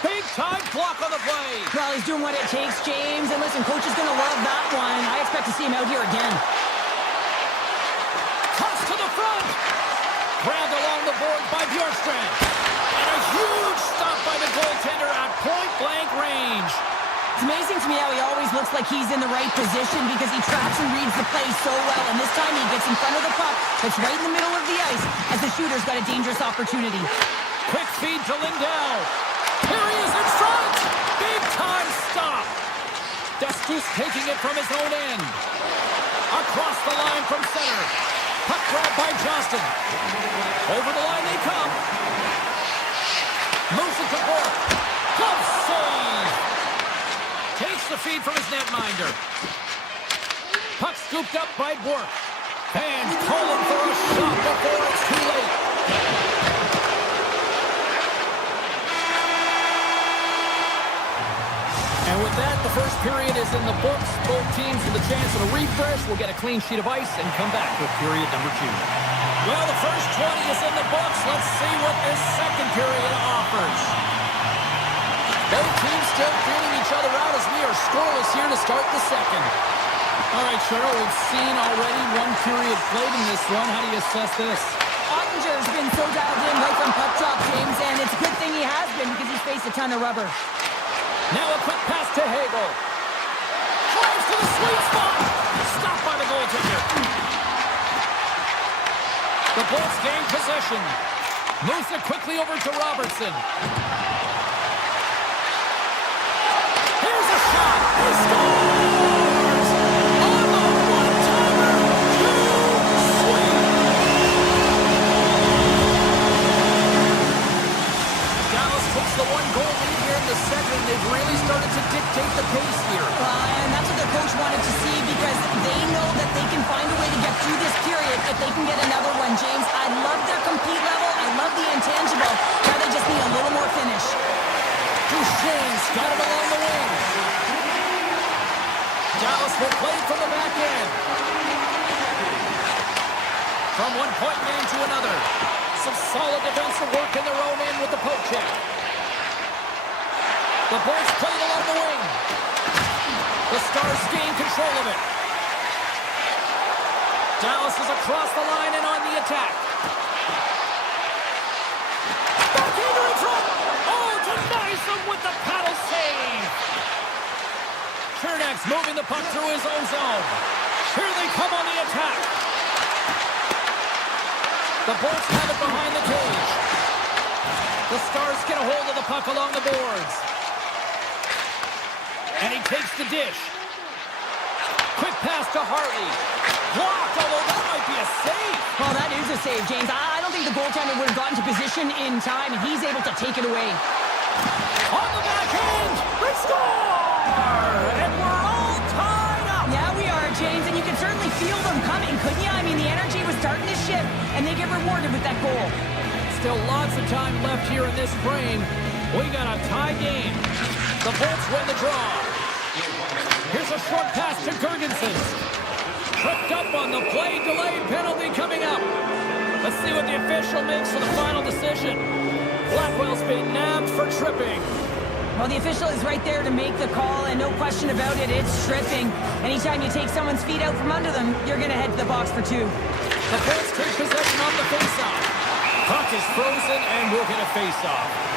Big time block on the play. Well, he's doing what it takes, James. And listen, coach is going to love that one. I expect to see him out here again. Toss to the front. Grabbed along the board by Bjorkstrand. And a huge stop by the goaltender at point-blank range. It's amazing to me how he always looks like he's in the right position because he tracks and reads the play so well. And this time he gets in front of the puck that's right in the middle of the ice as the shooter's got a dangerous opportunity. Quick feed to Lindell. Here he is in front. Big time stop. Destus taking it from his own end. Across the line from center. Puck grabbed by Johnston. Over the line they come. Moves it to Bork. Glove save. Takes the feed from his netminder. Puck scooped up by Bork. Fans calling for a shot before it's too late. And with that, the first period is in the books. Both teams with a chance at a refresh will get a clean sheet of ice and come back with period number 2. Well, the first 20 is in the books. Let's see what this second period offers. Both teams still feeling each other out as we are scoreless here to start the second. All right, Cheryl, we've seen already one period played in this one. How do you assess this? Ottinger's been so dialed in right from puck drop, James, and it's a good thing he has been because he's faced a ton of rubber. Now a quick pass to Hagel. Drives to the sweet spot. Stopped by the goaltender. The Bolts gain possession. Moves it quickly over to Robertson. Here's a shot. He scores! On the one-timer. Too sweet. Dallas takes the one-goal lead here in the second, and they've really started to dictate the pace here. And that's what their coach wanted to see because they know that they can find a way to get through this period if they can get another one, James. I love their compete level. I love the intangible. Now they just need a little more finish. Duchesne's got it along the wing. Dallas will play from the back end. From one point game to another. Some solid defensive work in their own end with the poke check. The Bolts played along the wing. The Stars gain control of it. Dallas is across the line and on the attack. Backhander in front. Oh, denies them with the paddle save. Chernak's moving the puck through his own zone. Here they come on the attack. The Bolts have it behind the cage. The Stars get a hold of the puck along the boards. And he takes the dish. Quick pass to Hartley. Blocked, although that might be a save. Well, that is a save, James. I don't think the goaltender would have gotten to position in time, and he's able to take it away. On the backhand, they score! And we're all tied up. Yeah, we are, James, and you can certainly feel them coming, couldn't you? I mean, the energy was starting to shift, and they get rewarded with that goal. Still lots of time left here in this frame. We got a tie game. The Bolts win the draw. Here's a short pass to Girgensons. Tripped up on the play, delayed penalty coming up. Let's see what the official makes for the final decision. Blackwell's been nabbed for tripping. Well, the official is right there to make the call, and no question about it, it's tripping. Anytime you take someone's feet out from under them, you're going to head to the box for two. The Bolts take possession off the faceoff. Puck is frozen, and we'll get a faceoff.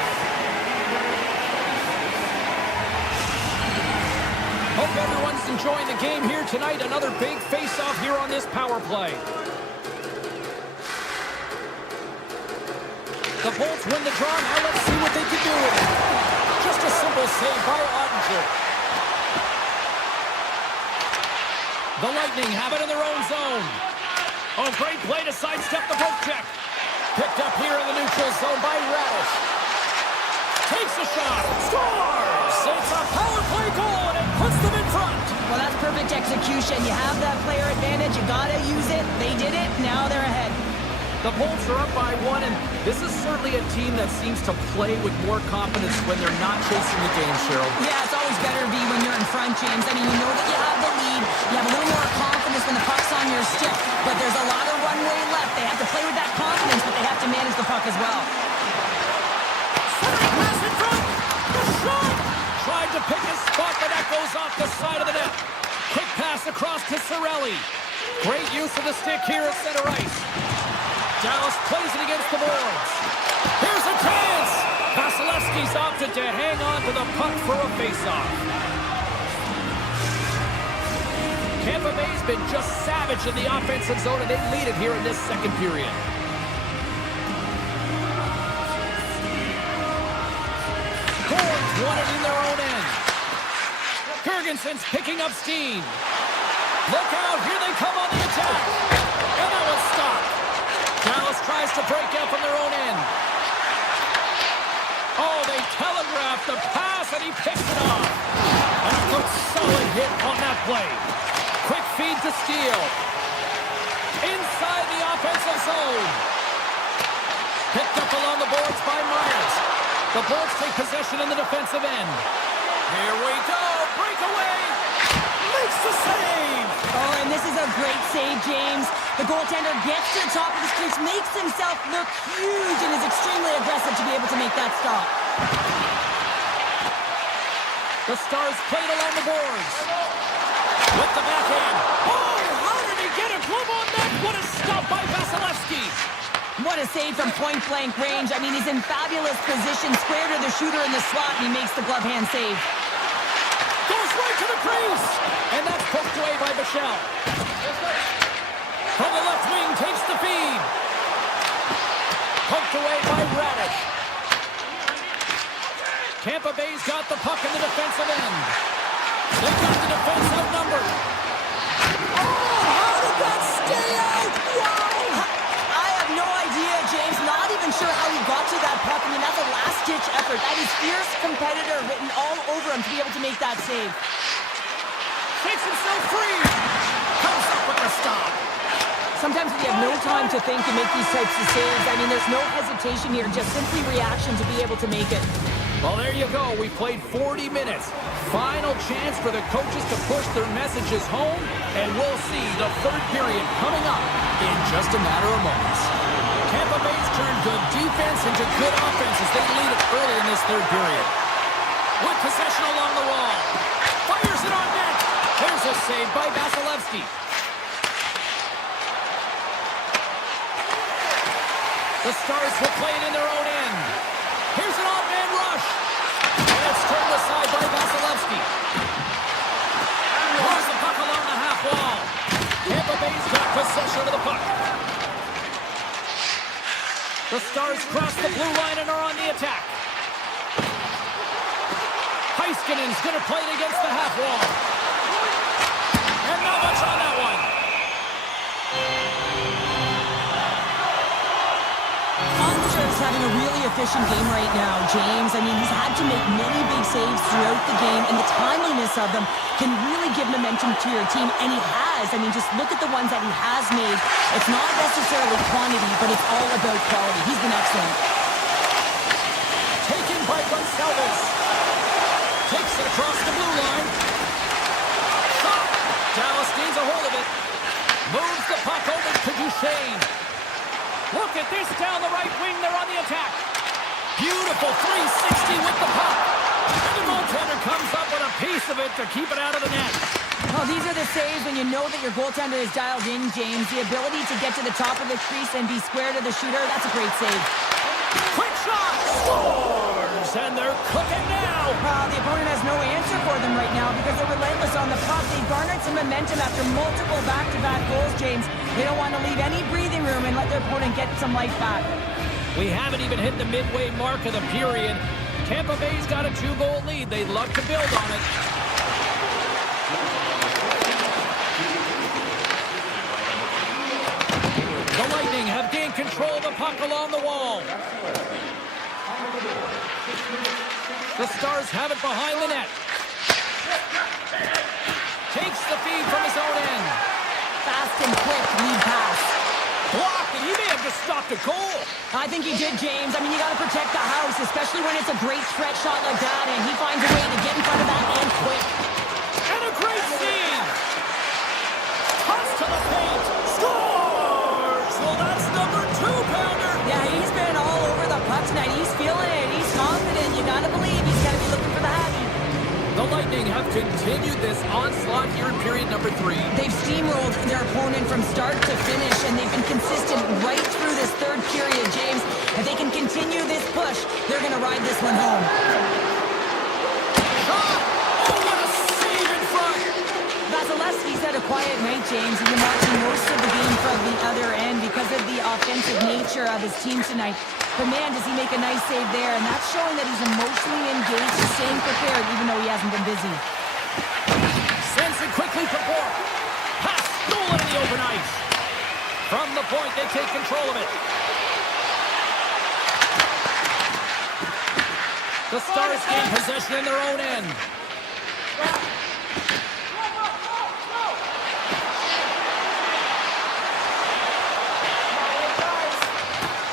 Hope everyone's enjoying the game here tonight. Another big face-off here on this power play. The Bolts win the draw. Now let's see what they can do with it. Just a simple save by Ottinger. The Lightning have it in their own zone. Oh, great play to sidestep the poke check. Picked up here in the neutral zone by Radish. Takes a shot. Scores! It's a power play goal, and it puts them in front. Well, that's perfect execution. You have that player advantage. You got to use it. They did it. Now they're ahead. The Bolts are up by one, and this is certainly a team that seems to play with more confidence when they're not chasing the game, Cheryl. Yeah, it's always better to be when you're in front, James. I mean, you know that you have the lead. You have a little more confidence when the puck's on your stick, but there's a lot of runway left. They have to play with that confidence, but they have to manage the puck as well. Pass in front. The shot. Tried to pick his spot, but that goes off the side of the net. Quick pass across to Cirelli. Great use of the stick here at center ice. Dallas plays it against the boards. Here's a chance. Vasilevsky's opted to hang on to the puck for a faceoff. Tampa Bay's been just savage in the offensive zone, and they lead it here in this second period. Boards won it in their own end. Girgensons picking up steam. Look out, here they come on the attack. And that was stopped. Dallas tries to break out from their own end. Oh, they telegraphed the pass, and he picks it off. And a good solid hit on that play. Quick feed to Steele. Inside the offensive zone. Picked up along the boards by Myers. The Bolts take possession in the defensive end. Here we go. Breakaway. Makes the save. Oh, and this is a great save, James. The goaltender gets to the top of the crease, makes himself look huge, and is extremely aggressive to be able to make that stop. The Stars played along the boards. With the backhand. Oh, how did he get a glove on that? What a stop by Vasilevsky. What a save from point-blank range. I mean, he's in fabulous position, square to the shooter in the slot, and he makes the glove hand save. Goes right to the crease. And that's poked away by Michelle. From the left wing, takes the feed. Poked away by Radish. Tampa Bay's got the puck in the defensive end. They've got the defense outnumbered. Oh, how did that stay out? Wow! I have no idea, James. Not even sure how he got to that puck. I mean, that's a last-ditch effort. That is fierce competitor written all over him to be able to make that save. Takes himself free. Comes up with a stop. Sometimes when you have no time to think and make these types of saves, I mean, there's no hesitation here, just simply reaction to be able to make it. Well, there you go. We played 40 minutes. Final chance for the coaches to push their messages home, and we'll see the third period coming up in just a matter of moments. Tampa Bay's turned good defense into good offense as they lead it early in this third period. With possession along the wall. Fires it on net. There's a save by Vasilevsky. The Stars will play it in their own end. Here's an odd-man rush. And it's turned aside by Vasilevsky. Throws the puck along the half wall. Tampa Bay's got possession of the puck. The Stars cross the blue line and are on the attack. Heiskanen's going to play it against the half wall. And not much on that one. Is having a really efficient game right now, James. I mean, he's had to make many big saves throughout the game, and the timeliness of them can really give momentum to your team, and he has. I mean, just look at the ones that he has made. It's not necessarily quantity, but it's all about quality. He's been excellent. Taken by Gonçalves. Takes it across the blue line. Shot. Dallas gains a hold of it. Moves the puck over to Duchesne. Look at this down the right wing. They're on the attack. Beautiful 360 with the puck. And the goaltender comes up with a piece of it to keep it out of the net. Well, these are the saves when you know that your goaltender is dialed in, James. The ability to get to the top of the crease and be square to the shooter, that's a great save. Quick shot. Scores. And they're cooking now. Well, the opponent has no answer for them right now because they're relentless on the puck. They garnered some momentum after multiple back-to-back goals, James. They don't want to leave any breathing room and let their opponent get some life back. We haven't even hit the midway mark of the period. Tampa Bay's got a 2-goal lead. They'd love to build on it. The Lightning have gained control of the puck along the wall. The Stars have it behind the net. Takes the feed from his own end. Fast and quick lead pass. Blocked, and he may have just stopped a goal. I think he did, James. I mean, you got to protect the house, especially when it's a great stretch shot like that, and he finds a way to get in front of that and quick. And a great feed. Toss to the paint. Scores! Well, that's number 2-pounder. Yeah, he's been all over the puck tonight. He's feeling it. He's confident. You got to believe he's got to be looking for the Hattie. The Lightning have continued this onslaught here in period number 3. They've steamrolled their opponent from start to finish, and they've been consistent right through this third period, James. If they can continue this push, they're going to ride this one home. Shot! Oh, what a save in front! Vasilevsky's had a quiet night, James. He's been watching most of the game from the other end because of the offensive nature of his team tonight. But man, does he make a nice save there, and that's showing that he's emotionally engaged and staying prepared even though he hasn't been busy. Sends it quickly for Bork. Pass stolen in the open ice. From the point, they take control of it. The Stars gain possession in their own end.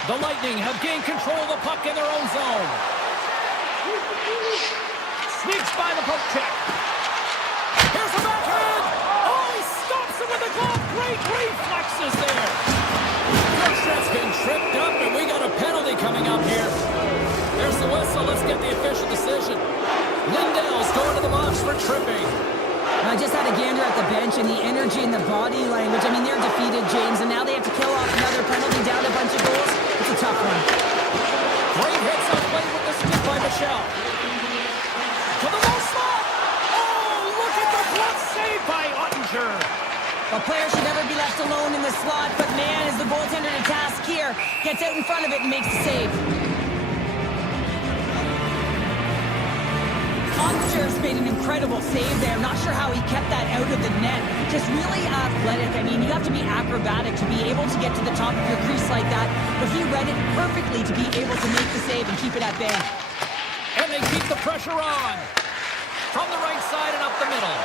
The Lightning have gained control of the puck in their own zone. Sneaks by the poke check. Here's the backhand. Oh, he stops it with a glove. Great reflexes there. That's been tripped up, and we got a penalty coming up here. There's the whistle. Let's get the official decision. Lindell's going to the box for tripping. I just had a gander at the bench, and the energy and the body language. I mean, they're defeated, James, and now they have to kill off another penalty, down a bunch of goals. It's a tough one. Great hits on play with the stick by Michelle. To the low slot. Oh, look at the glove save by Ottinger. A player should never be left alone in the slot, but man, is the goaltender to task here. Gets out in front of it and makes the save. Ottinger's made an incredible save there. Not sure how he kept that out of the net. Just really athletic. I mean, you have to be acrobatic to be able to get to the top of your crease like that, but he read it perfectly to be able to make the save and keep it at bay. And they keep the pressure on. From the right side and up the middle.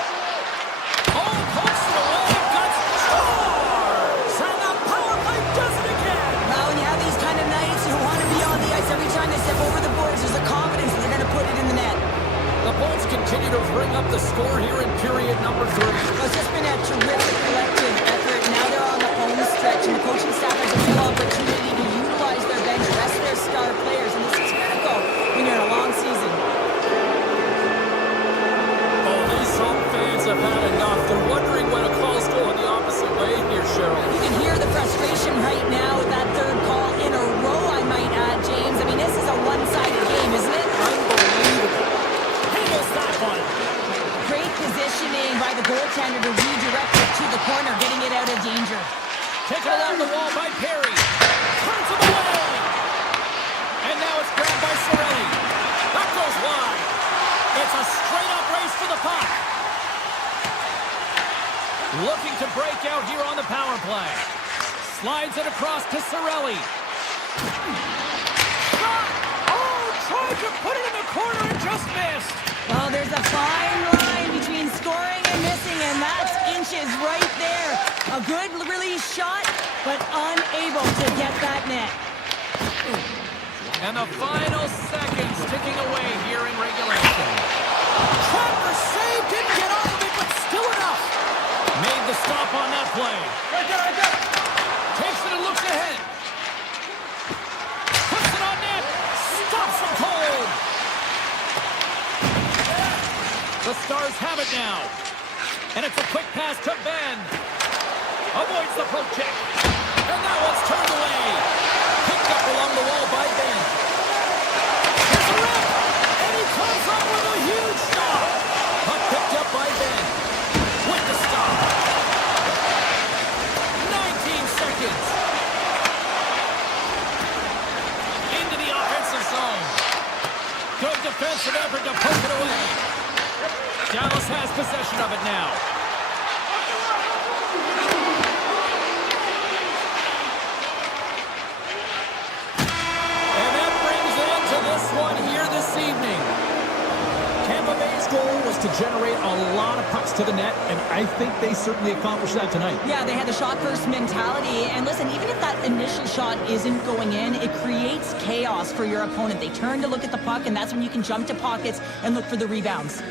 Oh, pokes it away. Guts scores! And the power play does it again. Well, when you have these kind of nights, you want to be on the ice every time they step over the boards. There's a confidence that they're going to put it in the net. The Bolts continue to bring up the score here in period number 3. Well, it's just been a terrific collective effort. Now they're on the home stretch, and the coaching staff has a real opportunity to utilize their bench, rest their star players, and this is critical when you're in a long season. Oh, these home fans have had enough. They're wondering when a call's going the opposite way here, Cheryl. You can hear the frustration right now with that third call in a row, I might add, James. I mean, this is a one-sided game, isn't it? Unbelievable. That one. Great positioning by the goaltender to redirect it to the corner, getting it out of danger. Taken along the wall by Perry. Turns him away. And now it's grabbed by Cirelli. That goes wide. It's a straight-up race for the puck. Looking to break out here on the power play. Slides it across to Cirelli. Shot! Oh, tried to put it in the corner and just missed. Well, there's a fine line between scoring and missing, and that's inches right there. A good release shot, but unable to get that net. And the final seconds ticking away here in regulation. Trapper save, didn't get off of it, but still enough. Made the stop on that play. Right there. Takes it and looks ahead. Puts it on net. Stops him cold. The Stars have it now. And it's a quick pass to Ben. Avoids the poke check. And that one's turned away. Picked up along the wall by Ben. Here's a rip. And he comes up with a huge stop. Puck picked up by Ben. With the stop. 19 seconds. Into the offensive zone. Good defensive effort to poke it away. Dallas has possession of it now. And that brings an end to this one here this evening. Tampa Bay's goal was to generate a lot of pucks to the net, and I think they certainly accomplished that tonight. Yeah, they had the shot-first mentality, and listen, even if that initial shot isn't going in, it creates chaos for your opponent. They turn to look at the puck, and that's when you can jump to pockets and look for the rebounds.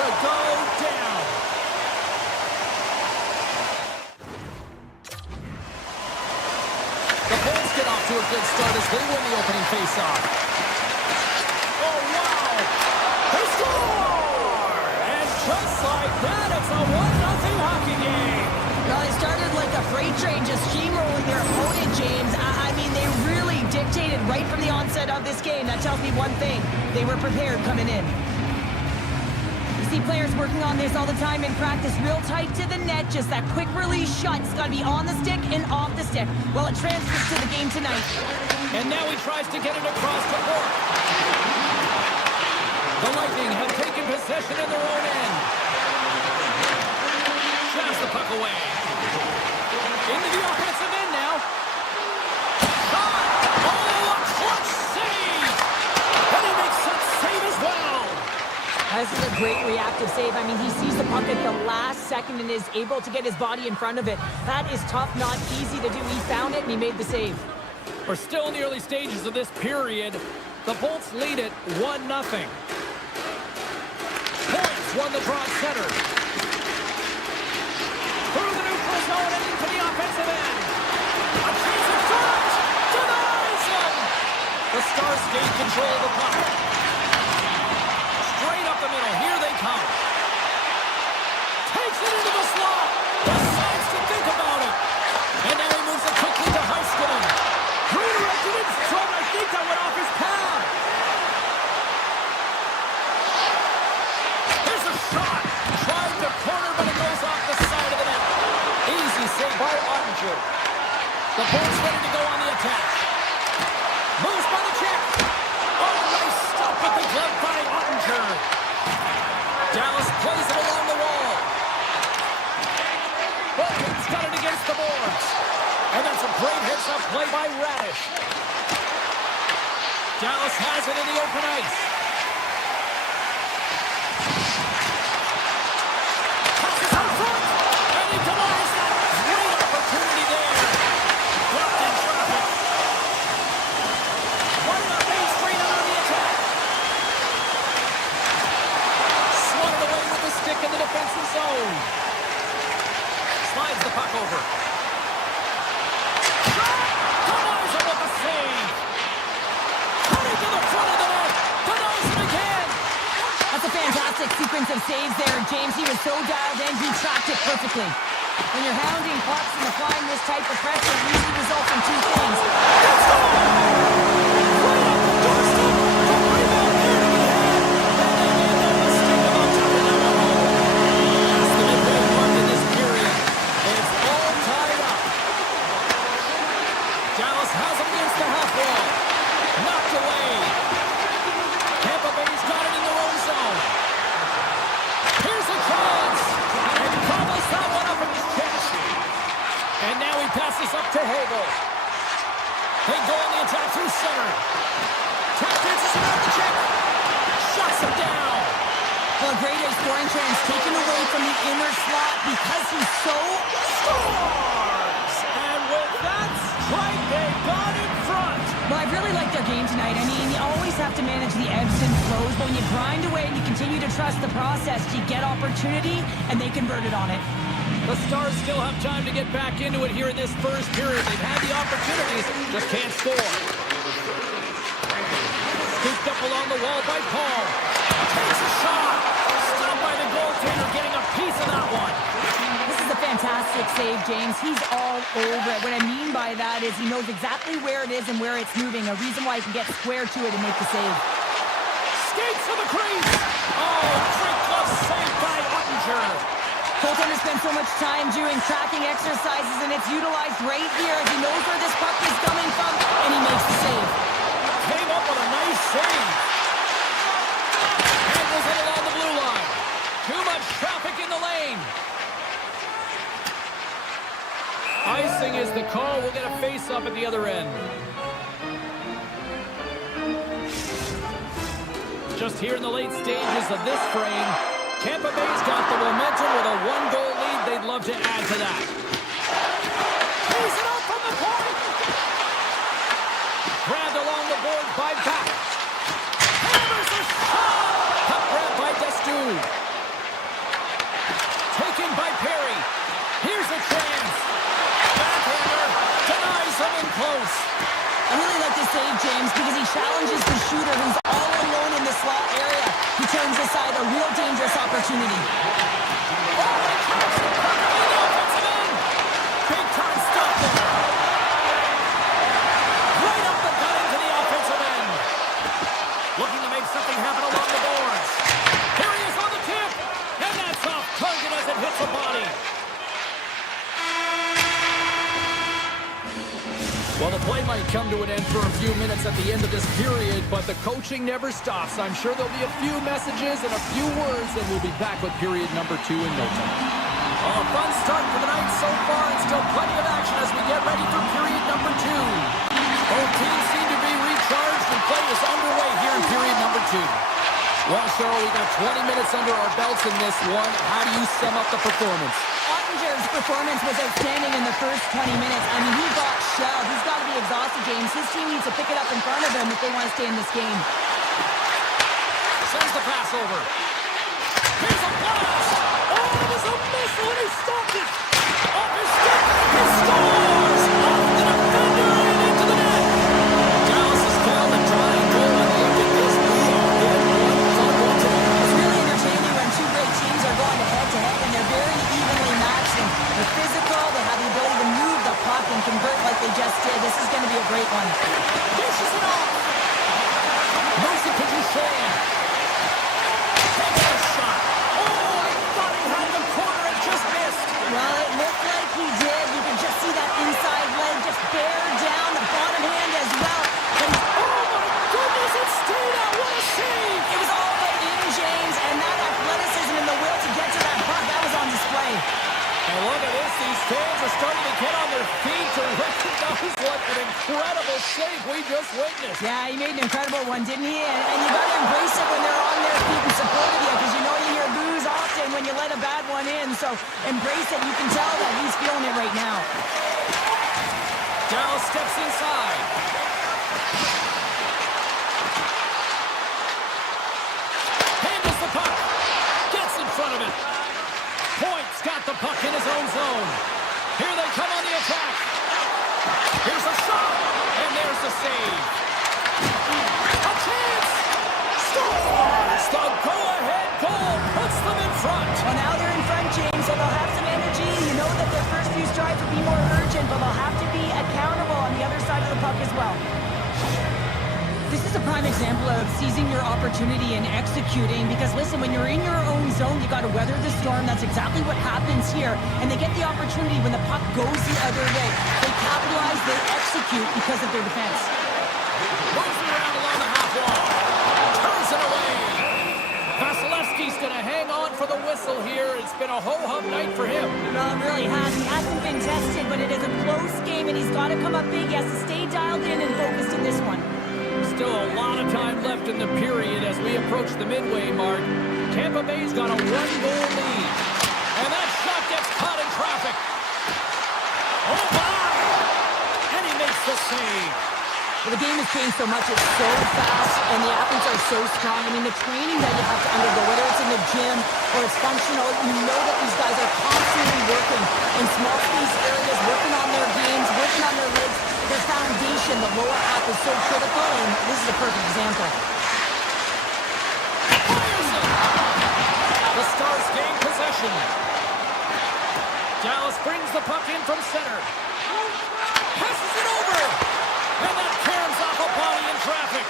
to go down. The Bulls get off to a good start as they win the opening faceoff. Oh, wow! They score! And just like that, it's a 1-0 hockey game. Well, they started like a freight train, just steamrolling their opponent, James. I mean, they really dictated right from the onset of this game. That tells me one thing. They were prepared coming in. You see players working on this all the time in practice, real tight to the net. Just that quick release shot. It's got to be on the stick and off the stick. Well, it transfers to the game tonight. And now he tries to get it across to Bork. The Lightning have taken possession in their own end. Shoots the puck away. Into the offensive end now. Shot! Oh, a clutch save! And he makes that save as well. This is a great reactive save. I mean, he sees the puck at the last second and is able to get his body in front of it. That is tough, not easy to do. He found it and he made the save. We're still in the early stages of this period. The Bolts lead it 1-0. Points won the draw center. Through the neutral zone and into the offensive end. A chance of shot! Denies him! The Stars gain control of the puck. Straight up the middle. Here they come. Takes it into the slot. Decides to think about it. And now he moves it quickly to Heiskanen. Redirected in front. I think that went off his pad. There's a shot. Tried to corner, but it goes off the side of the net. Easy save by Ottinger. The Bolts ready to go on the attack. Moves by the check. Oh, nice stop with the glove by Ottinger. Dallas plays it along the wall. Baltic's got it against the boards. And that's a great heads-up play by Radish. Dallas has it in the open ice. Passes out front. And he denies that. Great opportunity there. Blocked in traffic. Running up Main Street out on the attack. Swatted away with the stick in the defensive zone. Slides the puck over. Denies him with the save. Cutting to the front of the net. Denies him again. That's a fantastic sequence of saves there, James. He was so dialed in, he tracked it perfectly. When you're hounding pucks and applying this type of pressure, it usually results in two things. Let's go! Right off the doorstep. The rebound there to be had. And they made no mistake about tapping that one home. That's the midway mark in this period. It's all tied up. Dallas has him against the half wall. Knocked away. Tampa Bay's got it in their own zone. Here's a chance. And crumbles that one up in his chest. And now he passes up to Hagel. They go on the attack through center. Tapped in, snap check. Shuts him down. Well, great scoring chance taken away from the inner slot because he's so Scores! And with that strike, they got in front. Well, I really like their game tonight. I mean, you always have to manage the ebbs and flows, but when you grind away and you continue to trust the process, you get opportunity, and they converted on it. The Stars still have time to get back into it here in this first period. They've had the opportunities, just can't score. Scooped up along the wall by Paul. Takes a shot. Stopped by the goaltender, getting a piece of that one. This is a fantastic save, James. He's all over it. What I mean by that is he knows exactly where it is and where it's moving, a reason why he can get square to it and make the save. Skates to the crease. Oh, great glove save by Ottinger. Goaltender spends so much time doing tracking exercises, and it's utilized right here as he knows where this puck is coming from, and he makes the save. Came up with a nice save. Handles it along the blue line. Too much traffic in the lane. Icing is the call. We'll get a face-up at the other end. Just here in the late stages of this frame, Tampa Bay's got the momentum with a one-goal lead. They'd love to add to that. He's it out from the point. Grabbed along the board by Back. Hammers a shot. Cut grab by Destu. turns aside a real dangerous opportunity. Big time stop there. Right up the gut into the offensive end. Looking to make something happen along the boards. Here he is on the tip. And that's off target as it hits the body. Well, the play might come to an end for a few minutes at the end of this period, but the coaching never stops. I'm sure there'll be a few messages and a few words, and we'll be back with period number 2 in no time. Well, a fun start for the night so far, and still plenty of action as we get ready for period number 2. Both teams seem to be recharged, and play is underway here in period number 2. Well, Cheryl, we got 20 minutes under our belts in this one. How do you sum up the performance? Ottinger's performance was outstanding in the first 20 minutes. I mean, he got shelled. He's got to be exhausted, James. His team needs to pick it up in front of him if they want to stay in this game. Sends the pass over. Here's a blast! Oh, it was a missile, and he stopped it! Off his stick! He scores! Off the defender and into the net! Dallas has found the tying goal, and look at this. We are in one tonight. It's really entertaining when two great teams are going head-to-head, and they're very evenly matched. And they're physical. They have the ability to move the puck and convert like they just did. This is going to be a great one. Dishes it off! Mercy to Duchesne. Takes the shot. Oh, I thought he had the corner and just missed. Well, it looked like he did. You can just see that inside leg just bear down, the bottom hand as well. And Oh, my goodness, it stayed out. What a save! it was all but in, James, and that athleticism and the will to get to that puck, that was on display. And look at this. These fans are starting to get on their feet to recognize what an incredible save we just witnessed. Yeah, he made an incredible one, didn't he? And you got to embrace it when they're on their feet in support of you, because you know you hear boos often when you let a bad one in. So embrace it. You can tell that he's feeling it right now. Dallas steps inside. Handles the puck. Gets in front of it. Point's got the puck in his own zone. Here they come on the attack. Here's a shot. And there's the save. A chance. Scores! The go-ahead goal puts them in front. Well, now they're in front, James, so they'll have some energy. You know that their first few strides will be more urgent, but they'll have to be accountable on the other side of the puck as well. This is a prime example of seizing your opportunity and executing, because listen, when you're in your own zone, you got to weather the storm. That's exactly what happens here. And they get the opportunity when the puck goes the other way. They capitalize, they execute because of their defense. Moves it around along the half wall. Turns it away. Vasilevsky's going to hang on for the whistle here. It's been a ho-hum night for him. No, it really has. He hasn't been tested, but it is a close game, and he's got to come up big. He has to stay dialed in and focused in this one. Still a lot of time left in the period as we approach the midway mark. Tampa Bay's got a 1-goal lead. And that shot gets caught in traffic. Oh, my! And he makes the save. Well, the game has changed so much. It's so fast, and the athletes are so strong. I mean, the training that you have to undergo, whether it's in the gym or it's functional, you know that these guys are constantly working in small space areas, working on their games, working on their legs. Their foundation, the lower half, is so critical, and this is a perfect example. Fires it! The Stars gain possession. Dallas brings the puck in from center. Passes it over! And that caroms off a body in traffic.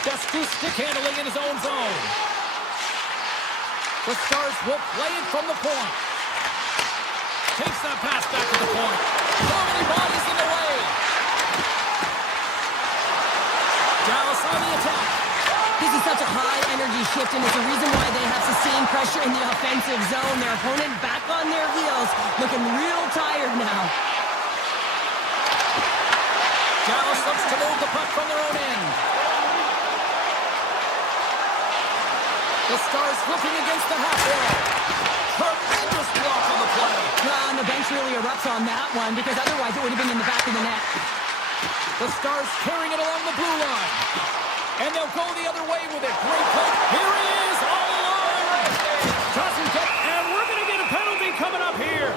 Gets through stick handling in his own zone. The Stars will play it from the point. Takes that pass back to the point. So many bodies in the way. Dallas on the attack. This is such a high-energy shift, and it's a reason why they have sustained pressure in the offensive zone. Their opponent back on their heels, looking real tired now. Dallas looks to move the puck from their own end. The Stars looking against the half wall. Tremendous block on the play. And the bench really erupts on that one, because otherwise it would have been in the back of the net. The Stars carrying it along the blue line. And they'll go the other way with it. Great play. Here he is, all alone. Doesn't get, and we're going to get a penalty coming up here.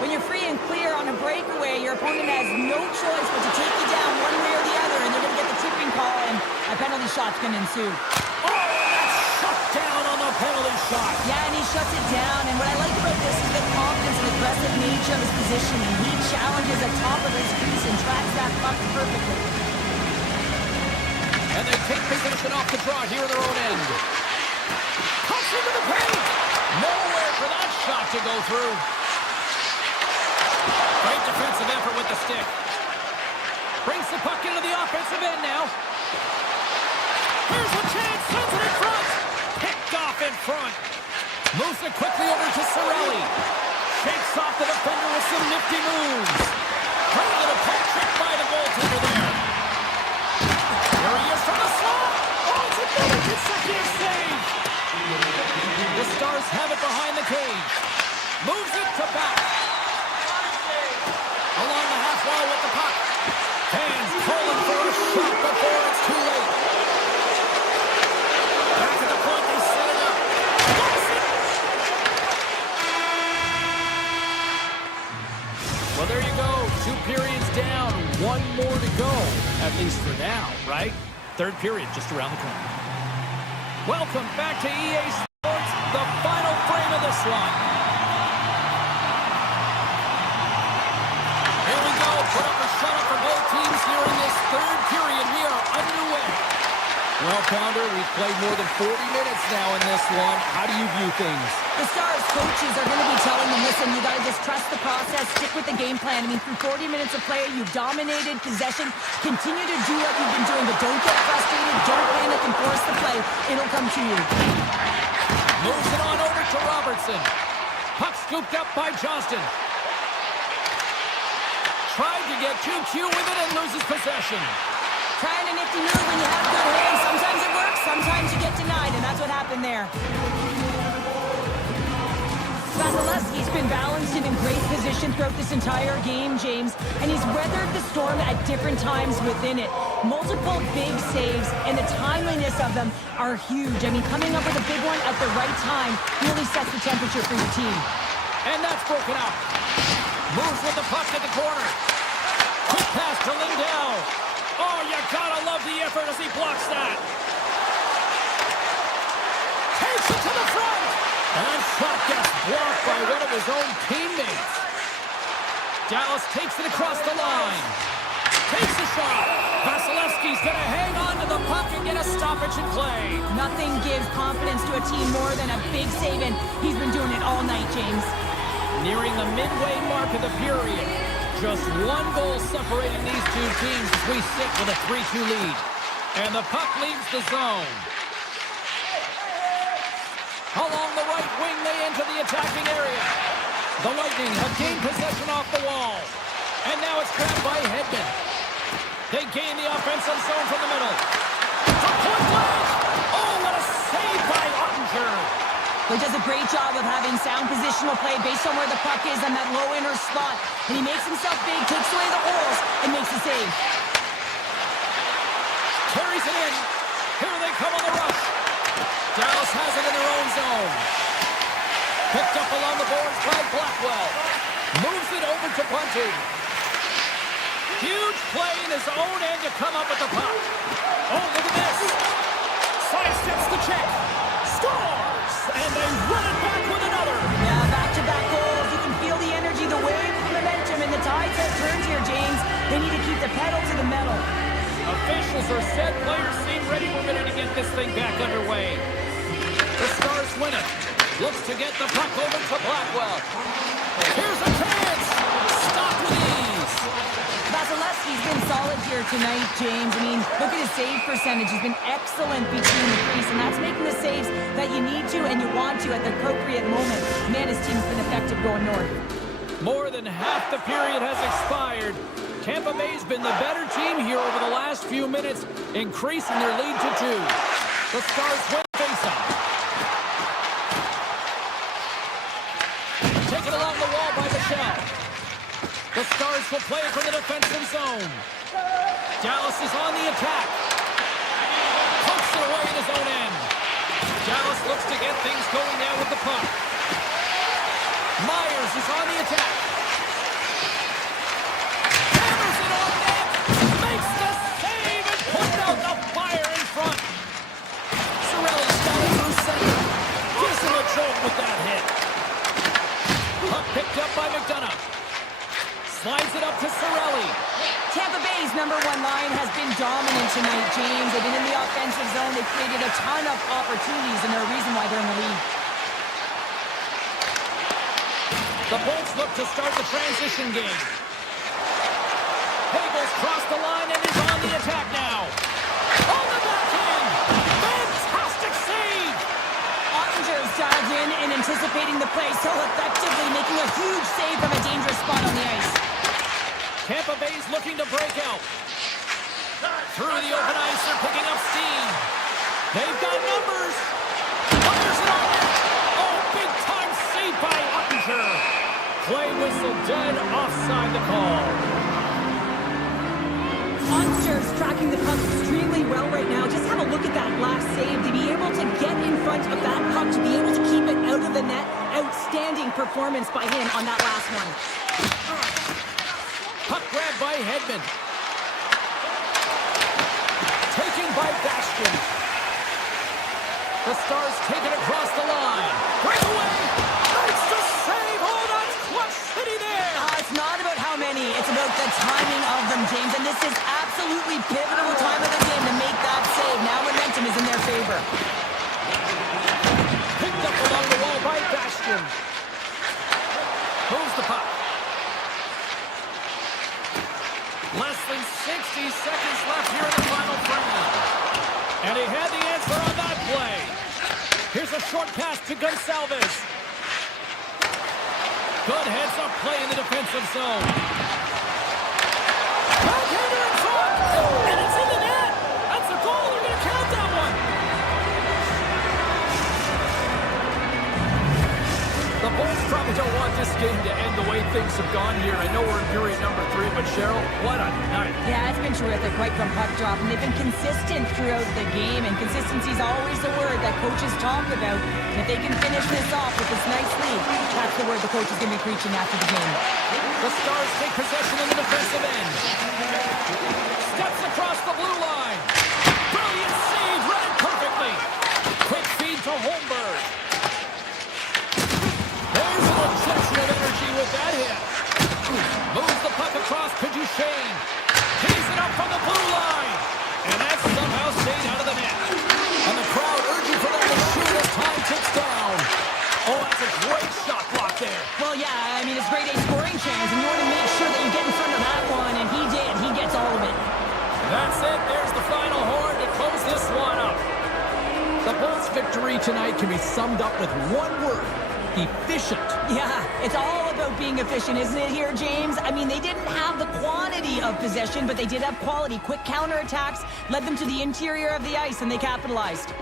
When you're free and clear on a breakaway, your opponent has no choice but to take you down one way or the other, and they're going to get the tipping call, and a penalty shot's going to ensue. Oh, that's shut down on the penalty shot. Yeah, and he shuts it down. And what I like about this is the confidence and aggressive nature of his positioning. He challenges the top of his crease and tracks that puck perfectly. And they take possession off the draw here in their own end. Cuts into the paint. Nowhere for that shot to go through. Great defensive effort with the stick. Brings the puck into the offensive end now. Here's a chance. Sends it in front. Picked off in front. Moves it quickly over to Cirelli. Shakes off the defender with some nifty moves. Great little puck check by the goaltender there. Here he is from the slot. Oh, it's another consecutive save. The Stars have it behind the cage. Moves it to back. Along the half wall with the puck. Fans calling for a shot before it's too late. Back at the point, they set it up. Well, there you go. 2 periods down. 1 more to go. At least for now, right? 3rd period just around the corner. Welcome back to EA Sports, the final frame of this one. Here we go. Put up a shutout for both teams here in this 3rd period. We are underway. Well, Pounder, we've played more than 40 minutes now in this one. How do you view things? The Stars coaches are going to be telling them, listen, you got to just trust the process, stick with the game plan. I mean, through 40 minutes of play, you've dominated possession. Continue to do what you've been doing, but don't get frustrated. Don't panic and force the play. It'll come to you. Moves it on over to Robertson. Puck scooped up by Johnston. Tried to get too cute with it and loses possession. Trying a nifty move when you have good hands. Sometimes it works, sometimes you get denied, and that's what happened there. Vasilevsky's been balanced and in great position throughout this entire game, James, and he's weathered the storm at different times within it. Multiple big saves, and the timeliness of them are huge. I mean, coming up with a big one at the right time really sets the temperature for your team. And that's broken up. Moves with the puck at the corner. Quick pass to Lindell. Oh, you gotta love the effort as he blocks that. Takes it to the front. And shot gets blocked by one of his own teammates. Dallas takes it across the line. Takes the shot. Vasilevsky's gonna hang on to the puck and get a stoppage in play. Nothing gives confidence to a team more than a big save, and he's been doing it all night, James. Nearing the midway mark of the period. Just 1 goal separating these two teams as we sit with a 3-2 lead. And the puck leaves the zone. Along the right wing, they enter the attacking area. The Lightning have gained possession off the wall. And now it's grabbed by Hedman. They gain the offensive zone from the middle. From point blank! Oh, what a save by Ottinger! He does a great job of having sound positional play based on where the puck is on that low inner spot. And he makes himself big, takes away the holes, and makes a save. Carries it in. Here they come on the rush. Dallas has it in their own zone. Picked up along the boards by Blackwell. Moves it over to Bunting. Huge play in his own end to come up with the puck. Oh, look at this. Sidesteps the check. Scores! And they run it back with another. Yeah, back-to-back goals. You can feel the energy, the wave, the momentum, and the tides have turned here, James. They need to keep the pedal to the metal. Officials are set. Players seem ready. We're ready to get this thing back underway. The Stars win it. Looks to get the puck over to Blackwell. Here's a chance. Stopped with ease. Vasilevsky's been solid here tonight, James. I mean, look at his save percentage. He's been excellent between the crease, and that's making the saves that you need to and you want to at the appropriate moment. Man, his team's been effective going north. More than half the period has expired. Tampa Bay's been the better team here over the last few minutes, increasing their lead to 2. The Stars win face-off. Taken along the wall by Michelle. The Stars will play it from the defensive zone. Dallas is on the attack. Pumps it away in his own end. Dallas looks to get things going now with the puck. Myers is on the attack. Hammers it on net. Makes the save and puts out the fire in front. Bay's number one line has been dominant tonight, James. They've been in the offensive zone. They've created a ton of opportunities, and they're a reason why they're in the lead. The Bolts look to start the transition game. Hagel's crossed the line and is on the attack now. On the backhand! Fantastic save! Ottinger is dialed in anticipating the play so effectively, making a huge save from a dangerous spot on the ice. Tampa Bay's looking to break out. Through the open ice, they're picking up steam. They've got numbers. Fires it on it. Oh, big-time save by Ottinger. Play whistle dead, offside the call. Ottinger's tracking the puck extremely well right now. Just have a look at that last save. To be able to get in front of that puck, to be able to keep it out of the net, outstanding performance by him on that last one. Puck grab by Hedman. Taken by Bastion. The Stars take it across the line. Breakaway! Nice to save! Oh, that's clutch city there! It's not about how many. It's about the timing of them, James. And this is absolutely pivotal time of the game to make that save. Now momentum is in their favor. Picked up along the wall by Bastion. Moves the puck. Less than 60 seconds left here in the final frame. And he had the answer on that play. Here's a short pass to Gonsalves. Good heads-up play in the defensive zone. Backhander in front! And it's in the net! That's a goal! They're going to count that one! The Bulls probably don't want this game to end the way things have gone here. I know we're in period number 3, but Cheryl, what a night. Yeah, it's been terrific right from puck drop, and they've been consistent throughout the game, and consistency is always the word that coaches talk about. And if they can finish this off with this nice lead, that's the word the coach is going to be preaching after the game. The Stars take possession in the defensive end. Steps across the blue line. Brilliant save, read it perfectly. Quick feed to Holmberg. There's an injection of energy with that hit. Moves the puck across to Duchesne. Tees it up from the blue line. And that somehow stayed out of the net. And the crowd urging for them to shoot as time ticks down. Oh, that's a great shot block there. Well, yeah, I mean, it's grade A scoring chance, and you want to make sure that you get in front of that one, and he did. He gets all of it. That's it. There's the final horn to close this one up. The Bulls' victory tonight can be summed up with one word. Efficient. Yeah, it's all about being efficient, isn't it here, James? I mean, they didn't have the quantity of possession, but they did have quality. Quick counterattacks led them to the interior of the ice, and they capitalized.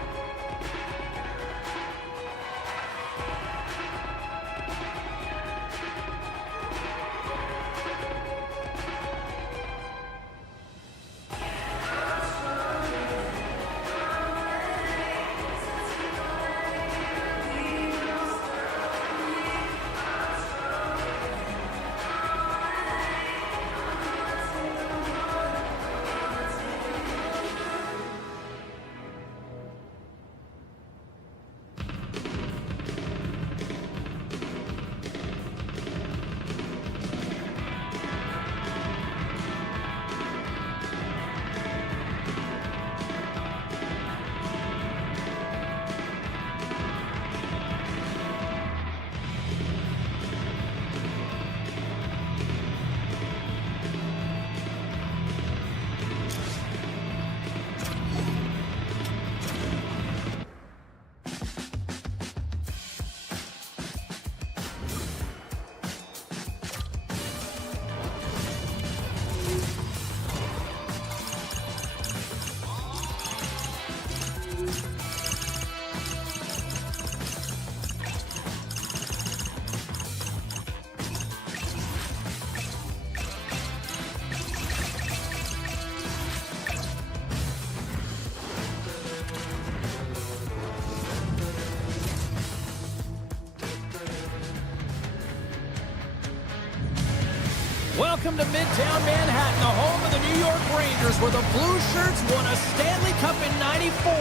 Welcome to Midtown Manhattan, the home of the New York Rangers, where the Blue Shirts won a Stanley Cup in '94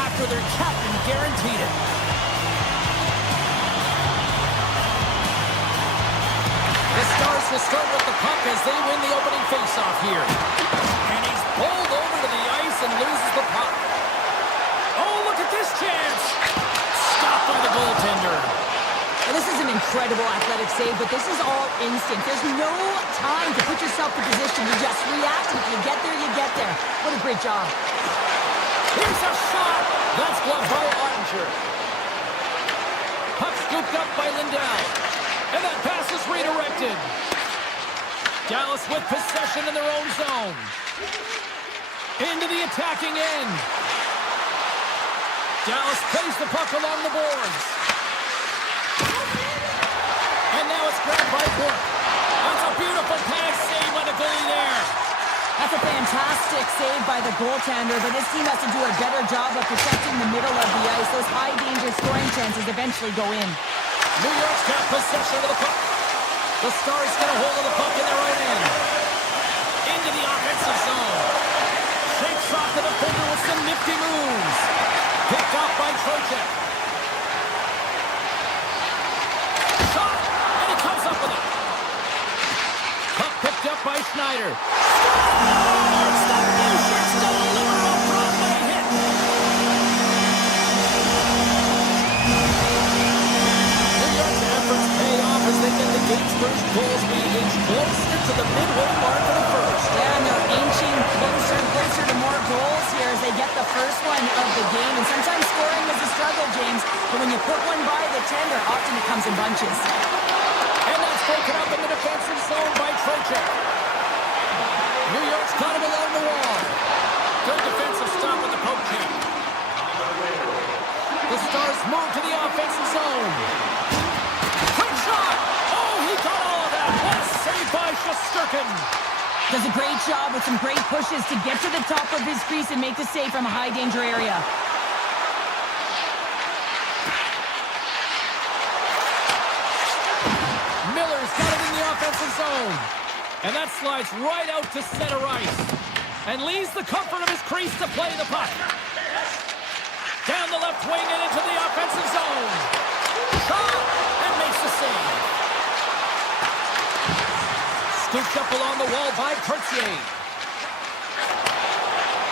after their captain guaranteed it. The Stars to start with the puck as they win the opening faceoff here. And he's pulled over to the ice and loses the puck. Oh, look at this chance. Stopped by the goaltender. Well, this is an incredible athletic save, but this is all instinct. There's no time to put yourself in position. You just react. If you get there, you get there. What a great job. Here's a shot. That's gloved by Ottinger. Puck scooped up by Lindell. And that pass is redirected. Dallas with possession in their own zone. Into the attacking end. Dallas plays the puck along the boards. And now it's grabbed by Bourque. That's a beautiful pass save by the goalie there. That's a fantastic save by the goaltender, but this team has to do a better job of protecting the middle of the ice. Those high-danger scoring chances eventually go in. New York's got possession of the puck. The Stars get a hold of the puck in their own end. Into the offensive zone. Shakes off the defender with some nifty moves. Picked off by Trocheck. Shot, and he comes up with it. Puck picked up by Schneider. Scores! The blue shirts don't lure a Broadway hit. New York's efforts pay off as they get the game's first goals being inched closer to the midway mark of the first. Yeah, and they're inching closer and closer to more goals here as they get the first one of the game. And sometimes scoring is a struggle, James, but when you put one by the tender, often it comes in bunches. And that's broken up in the defensive zone by Trocheck. New York's got him along the wall. Good defensive stop with the poke check. The Stars move to the offensive zone. Quick shot! Oh, he got all of that. What a save by Shesterkin. Does a great job with some great pushes to get to the top of his crease and make the save from a high-danger area. Miller's got it in the offensive zone. And that slides right out to center ice. And leaves the comfort of his crease to play the puck. Down the left wing and into the offensive zone. Shot! And makes the save. Scooped up along the wall by Pertier.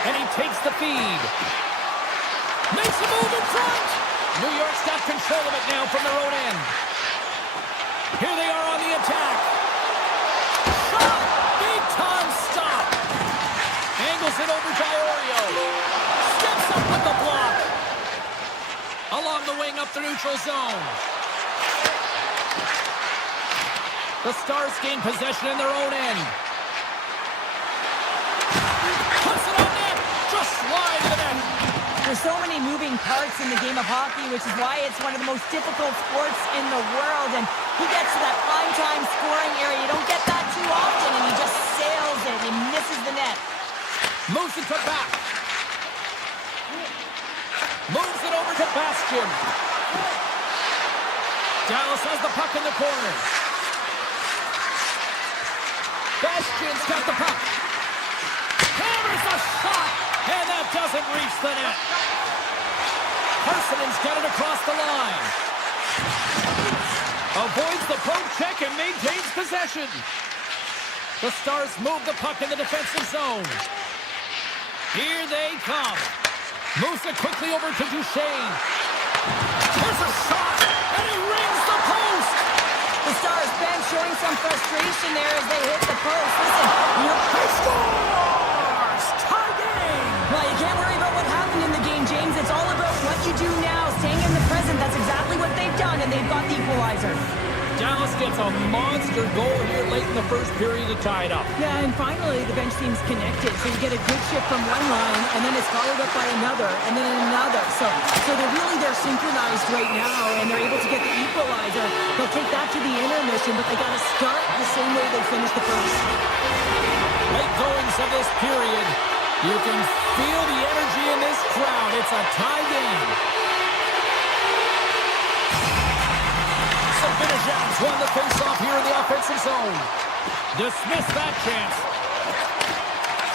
And he takes the feed. Makes a move in front. New York's got control of it now from their own end. Here they are on the attack. Shot! Big time stop. Angles it over to Iorio. Steps up with the block. Along the wing up the neutral zone. The Stars gain possession in their own end. Puts it on net. Just slide to the net. There's so many moving parts in the game of hockey, which is why it's one of the most difficult sports in the world. And he gets to that prime-time scoring area. You don't get that too often, and he just sails it. He misses the net. Moves it to back. Moves it over to Bastian. Dallas has the puck in the corner. Bastian's got the puck. Hammers a shot, and that doesn't reach the net. Parsonen's got it across the line. Avoids the poke check and maintains possession. The Stars move the puck in the defensive zone. Here they come. Moves it quickly over to Duchesne. There's a shot, and he rings the post. The Stars bench showing some frustration there as they hit the post. Listen, He scores! Tie game! well, you can't worry about what happened in the game, James. It's all about what you do now, staying in the present. That's exactly what they've done, and they've got the equalizer. Dallas gets a monster goal here late in the first period to tie it up. Yeah, and finally the bench team's connected. So you get a good shift from one line, and then it's followed up by another, and then another. So they're synchronized right now, and they're able to get the equalizer. They'll take that to the intermission, but they got to start the same way they finished the first. Late goings of this period. You can feel the energy in this crowd. It's a tie game. Vinicius won the faceoff here in the offensive zone. Dismiss that chance.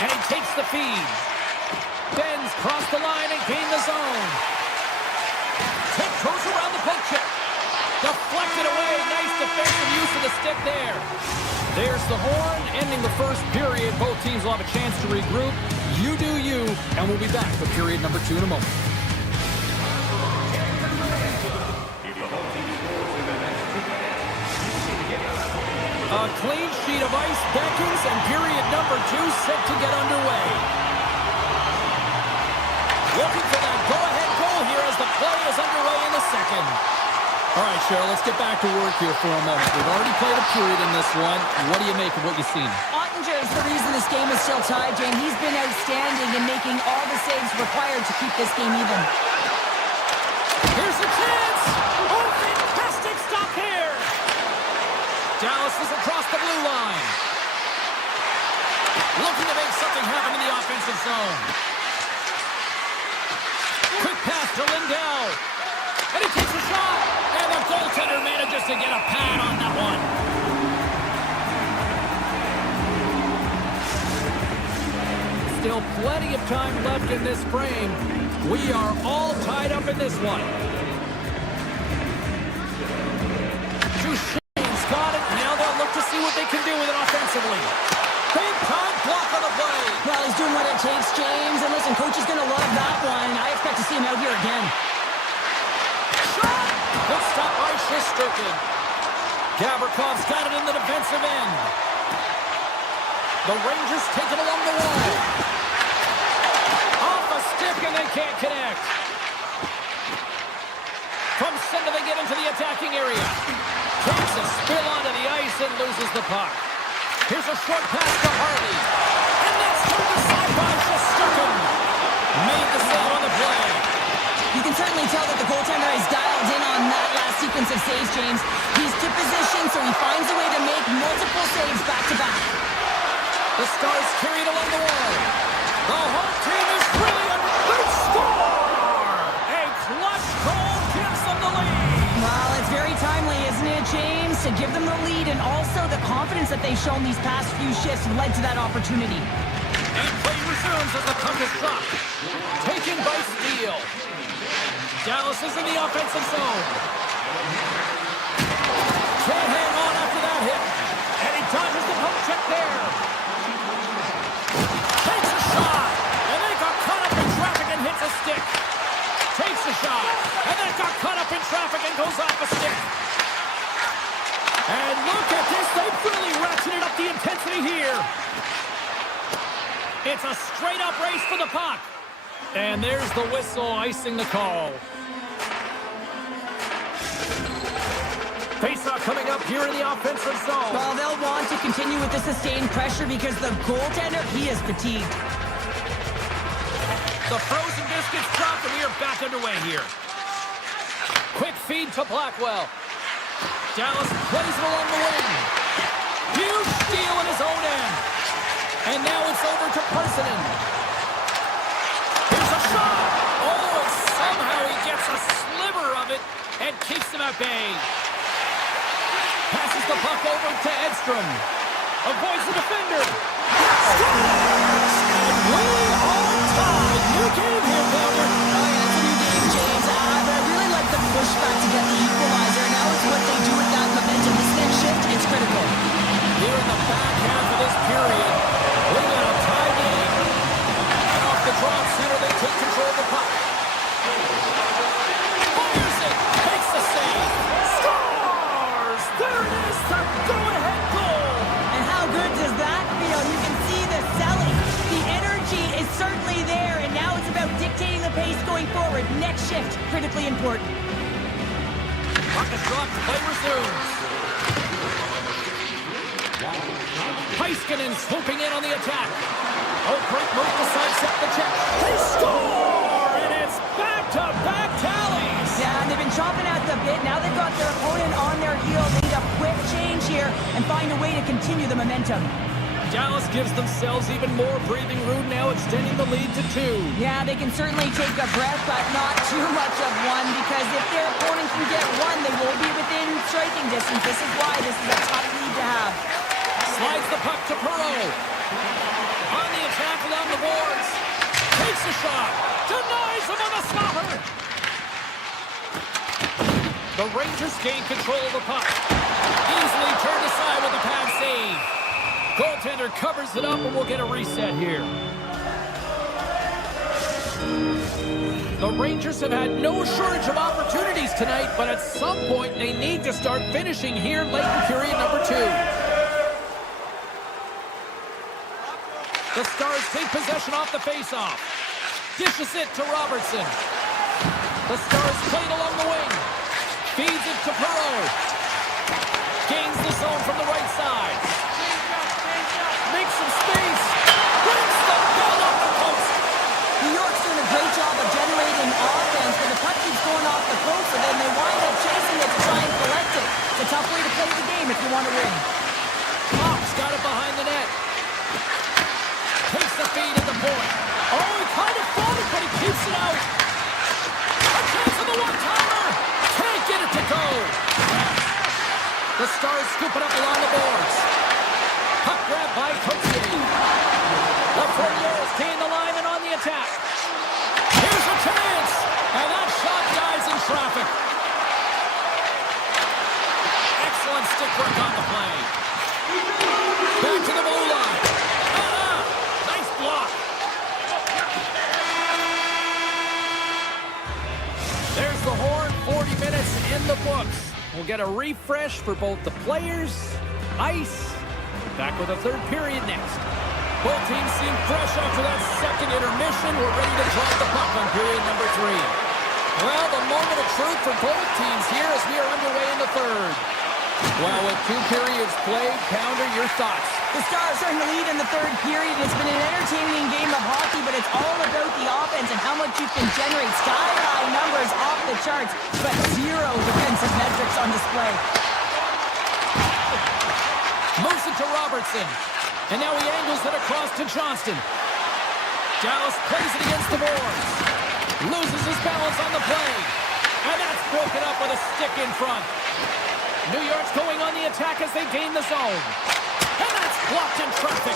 And he takes the feed. Bends, cross the line and gain the zone. Tiptoes around the poke check. The deflected away. Nice defensive use of the stick there. There's the horn, ending the first period. Both teams will have a chance to regroup. You do you, and we'll be back for period number 2 in a moment. A clean sheet of ice beckons, and period number 2 set to get underway. Looking for that go-ahead goal here as the play is underway in the second. All right, Cheryl, let's get back to work here for a moment. We've already played a period in this one. What do you make of what you've seen? Ottinger is the reason this game is still tied, Jane. He's been outstanding in making all the saves required to keep this game even. Here's a chance! Oh, fantastic stop here! Dallas is across the blue line. Looking to make something happen in the offensive zone. Quick pass to Lindell. And he takes a shot. And the goaltender manages to get a pad on that one. Still plenty of time left in this frame. We are all tied up in this one. Duchesne's got it. Now they'll look to see what they can do with it offensively. Big time block on the play. Well, he's doing what it takes, James. And listen, coach is going to love that one. I expect to see him out here again. Shot! Good stop by Shesterkin. Gavrikoff's got it in the defensive end. The Rangers take it along the wall. Off a stick and they can't connect. From center they get into the attacking area. Takes a spill onto the ice and loses the puck. Here's a short pass to Harvey. And that's turned aside by Shesterkin. Made the save on the play. You can certainly tell that the goaltender is dialed in on that last sequence of saves, James. He's to position, so he finds a way to make multiple saves back-to-back. The Stars carry it along the wall. The home team is really under. They score! A clutch goal gives them the lead. Well, it's very timely, isn't it, James? To give them the lead, and also the confidence that they've shown these past few shifts led to that opportunity. And play resumes as the puck is dropped. Taken by Steele. Dallas is in the offensive zone. Can't hang on after that hit. And he dodges the poke check there. Takes a shot. And then got caught up in traffic and hits a stick. Takes a shot. And then got caught up in traffic and goes off a stick. And look at this. They've really ratcheted up the intensity here. It's a straight-up race for the puck. And there's the whistle icing the call. Face-off coming up here in the offensive zone. Well, they'll want to continue with the sustained pressure because the goaltender, he is fatigued. The frozen biscuits dropped and we are back underway here. Quick feed to Blackwell. Dallas plays it along the wing. Huge steal in his own end. And now it's over to Parsonen. Here's a shot. Oh, and somehow he gets a sliver of it and keeps him at bay. Passes the puck over to Edstrom. Avoids the defender. Scores! And we are tied. New game here, Baltic. Oh, yeah, it's a new game, James. But I really like the pushback to get the equalizer. Now it's what they do with that momentum. This next shift, it's critical. Here in the back half of this period, we got a tie game. And off the draw center, they take control of the puck. Fires it. Makes the save. Scores! There it is, the go-ahead goal. And how good does that feel? You can see the selling. The energy is certainly there, and now it's about dictating the pace going forward. Next shift, critically important. Puck is dropped. Play resumes. Heiskanen swooping in on the attack. Oh, great move to sidestep the check. They score! And it's back-to-back tallies. Yeah, and they've been chomping at the bit. Now they've got their opponent on their heels. They need a quick change here and find a way to continue the momentum. Dallas gives themselves even more breathing room now, extending the lead to 2. Yeah, they can certainly take a breath, but not too much of one, because if their opponent can get one, they will be within striking distance. This is why this is a tough lead to have. Slides the puck to Perreault. On the attack along the boards. Takes a shot. Denies him on the stopper. The Rangers gain control of the puck. Easily turned aside with a pad save. Goaltender covers it up, and we'll get a reset here. The Rangers have had no shortage of opportunities tonight, but at some point they need to start finishing here late in period number 2. The Stars take possession off the faceoff. Dishes it to Robertson. The Stars play it along the wing. Feeds it to Perreault. Gains the zone from the right side. Makes some space. Brings the ball off the post. New York's doing a great job of generating offense, but the puck keeps going off the post, and then they wind up chasing it to try and collect it. It's a tough way to play the game if you want to win. Hawks got it behind the net. Takes the feed at the point. Oh, he kind of fought it, but he keeps it out. A chance on the one-timer. Can't get it to go. The Stars scoop it up along the boards. Puck grab by Coetzee. The Fourniers gain the line and on the attack. Here's a chance. And that shot dies in traffic. Excellent stick work on the play. Back to the blue line. Nice block. There's the horn. 40 minutes in the books. We'll get a refresh for both the players, ice. Back with a third period next. Both teams seem fresh after that second intermission. We're ready to drop the puck on period number 3. Well, the moment of truth for both teams here as we are underway in the third. Well, with 2 periods played, Pounder, your thoughts? The Stars are in the lead in the third period. It's been an entertaining game of hockey, but it's all about the offense and how much you can generate. Sky-high numbers off the charts, but 0 defensive metrics on display. Moves it to Robertson. And now he angles it across to Johnston. Dallas plays it against the boards. Loses his balance on the play. And that's broken up with a stick in front. New York's going on the attack as they gain the zone. And that's blocked in traffic.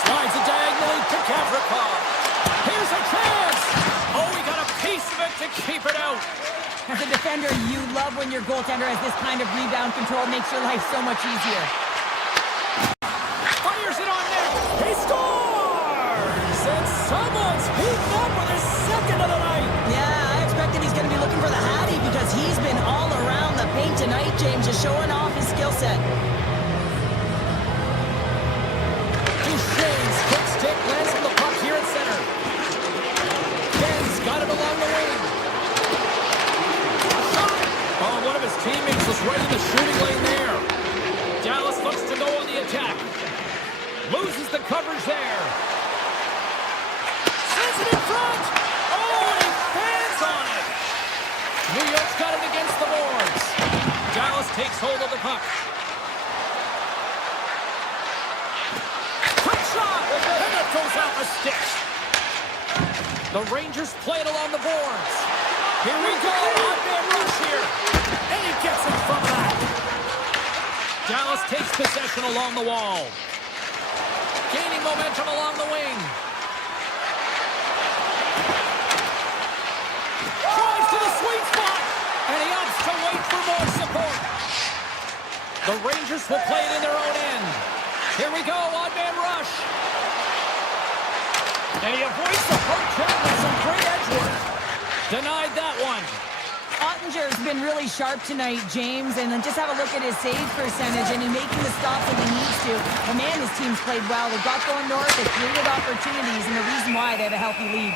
Slides it diagonally to Gavrikov. Here's a chance. Oh, he got a piece of it to keep it out. As a defender, you love when your goaltender has this kind of rebound control. Makes your life so much easier. Fires it on net. He scores! And someone's heating up with his second of the night. Yeah, I expected he's going to be looking for the Hattie because he's been all around the paint tonight, James, just showing off his skill set. Duchesne's quick stick lands on the puck here at center. Ben's got it along the wing. Oh, one of his teammates was right in the shooting lane there. Dallas looks to go on the attack. Loses the coverage there. Sends it in front. Oh, and he fans on it. New York's got it against the boards. Dallas takes hold of the puck. Quick shot. And it goes off a stick. The Rangers play it along the boards. Here we go. One-man rush here. And he gets it from that. Dallas takes possession along the wall. Gaining momentum along the wing. Drives to the sweet spot. And he opts to wait for more support. The Rangers will play it in their own end. Here we go. One-man rush. And he avoids the poke check with some great edge work. Denied that one. Ottinger's been really sharp tonight, James, and then just have a look at his save percentage and in making the stops that he needs to. But man, his team's played well. They've got going north, they've created opportunities, and the reason why they have a healthy lead.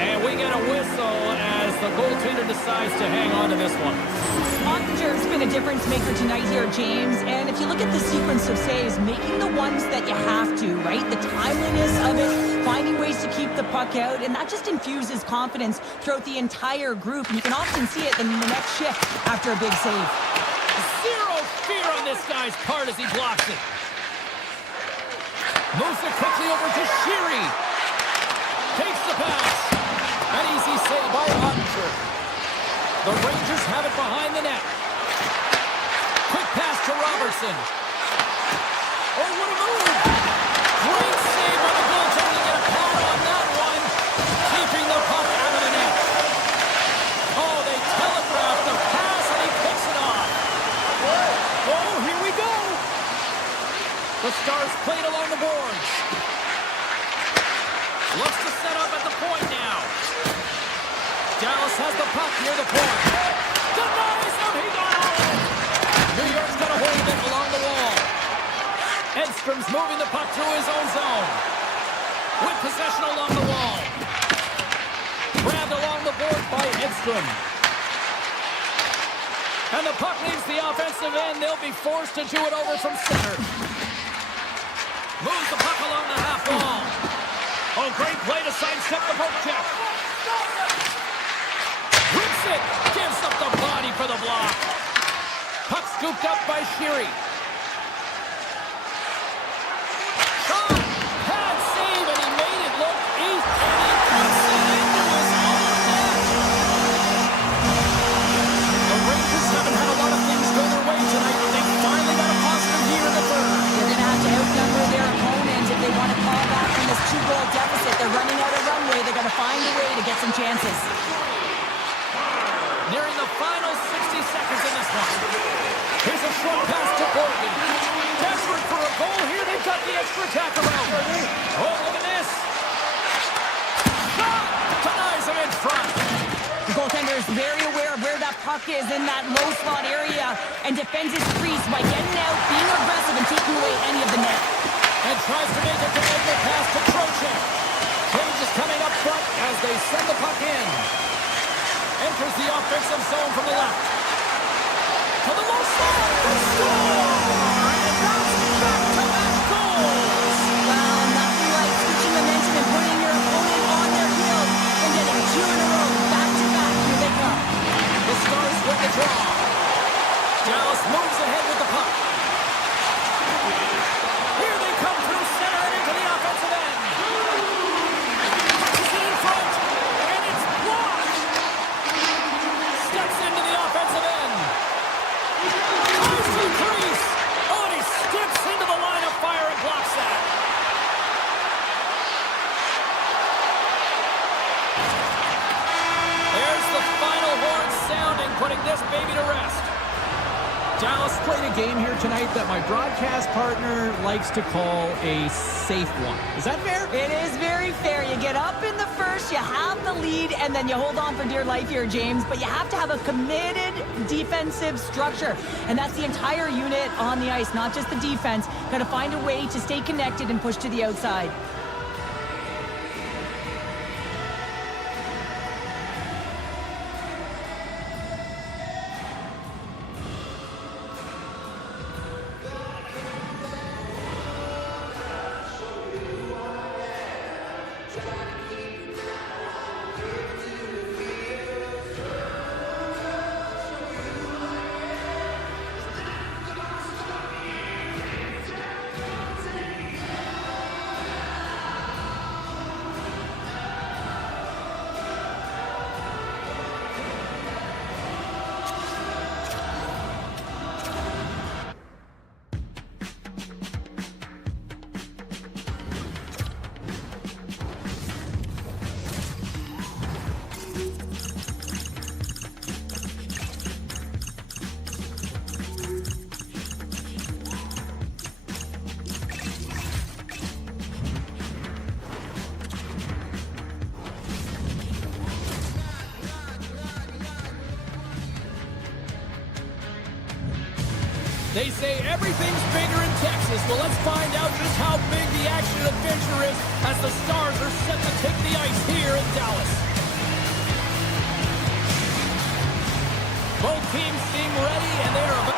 And we get a whistle as the goaltender decides to hang on to this one. Ottinger's been a difference maker tonight here, James, and if you look at the sequence of saves, making the ones that you have to, right? The timeliness of it, finding ways to keep the puck out, and that just infuses confidence throughout the entire group, and you can often see it in the next shift after a big save. Zero fear on this guy's part as he blocks it. Moves it quickly over to Sheary. Takes the pass. An easy save by Ottinger. The Rangers have it behind the net. Quick pass to Robertson. Oh, what a move! Great save by the goaltender to get a pad on that one. Keeping the puck out of the net. Oh, they telegraphed the has the puck near the point. Denies him. He got all in. New York's got a hold of it along the wall. Edstrom's moving the puck through his own zone. With possession along the wall. Grabbed along the board by Edstrom. And the puck leaves the offensive end. They'll be forced to do it over from center. Moves the puck along the half wall. Oh, great play to sidestep the poke check. Rips it. Gives up the body for the block. Puck scooped up by Sheary. Shot. Pad save, and he made it look easy. And he puts it into his own net. The Rangers haven't had a lot of things go their way tonight, but they finally got a positive here in the third. They're going to have to outnumber their opponent if they want to claw back from this 2-goal deficit. They're running out of runway. They're going to find a way to get some chances. Nearing the final 60 seconds in this one. Here's a short pass to Oregon. Desperate for a goal here. They've got the extra attack around. Oh, look at this. Shot! Denies him in front. The goaltender is very aware of where that puck is in that low slot area and defends his crease by getting out, being aggressive, and taking away any of the net. And tries to make a diagonal pass to Trocheck. Change is coming up front as they send the puck in. Enters the offensive zone from the left. To the low side. Score! And that's back-to-back goals. Well, nothing like switching momentum and putting your opponent on their heels and getting 2 in a row. Back-to-back. Here they come. The Stars with the draw. Dallas moves ahead with the puck. Here they come through center and into the offensive end. Pushes it in front. And it's blocked. Steps into the offensive end. Tries to crease. Oh, and he steps into the line of fire and blocks that. There's the final horn sounding, putting this baby to rest. Dallas played a game here tonight that my broadcast partner likes to call a safe one. Is that fair? It is very fair. You get up in the first, you have the lead, and then you hold on for dear life here, James. But you have to have a committed defensive structure. And that's the entire unit on the ice, not just the defense. Got to find a way to stay connected and push to the outside. They say everything's bigger in Texas. Well, let's find out just how big the action and adventure is as the Stars are set to take the ice here in Dallas. Both teams seem ready, and they're about...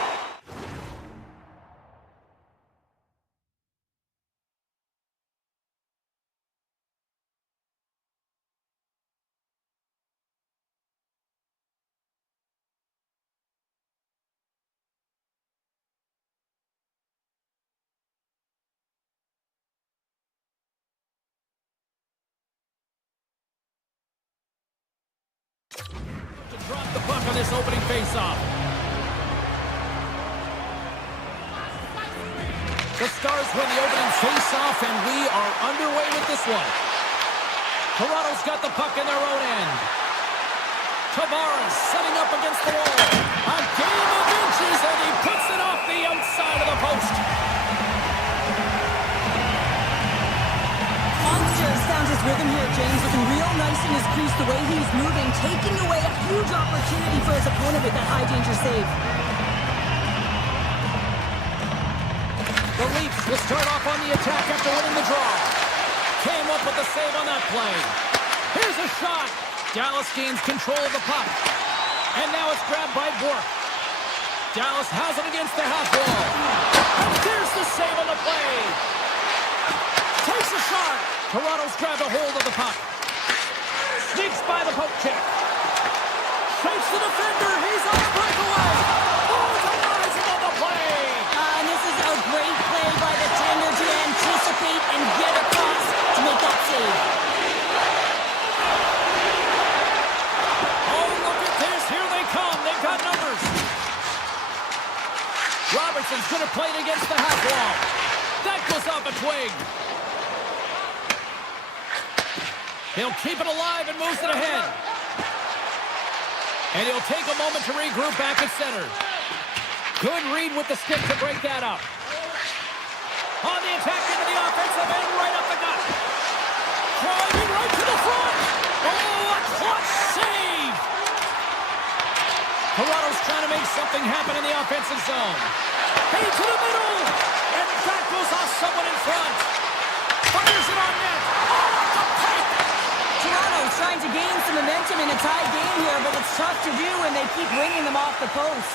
drop the puck on this opening faceoff. The Stars win the opening faceoff, and we are underway with this one. Toronto's got the puck in their own end. Tavares setting up against the wall. A game of inches, and he puts it off the outside of the post. Monster found his rhythm here, James, looking real nice in his increase the way he's moving, taking away a huge opportunity for his opponent with that high-danger save. The Leafs will start off on the attack after winning the draw. Came up with the save on that play. Here's a shot. Dallas gains control of the puck. And now it's grabbed by Bork. Dallas has it against the half wall. And there's the save on the play. Takes a shot. Toronto's grabbed a hold of the puck. Sneaks by the poke check. Shakes the defender. He's on a breakaway. Oh, denies him on the play. And this is a great play by the tender to anticipate and get across to make that save. Oh, look at this. Here they come. They've got numbers. Robertson's going to play it against the half wall. That goes off a twig. He'll keep it alive and moves it ahead. And he'll take a moment to regroup back at center. Good read with the stick to break that up. On the attack into the offensive end, right up the gut. Driving right to the front. Oh, a clutch save. Toronto's trying to make something happen in the offensive zone. Hey, to the middle. And that goes off someone in front. Fires it on net. Oh, the pipe. Toronto's trying to gain some momentum in a tie game here, but it's tough to do when they keep ringing them off the post.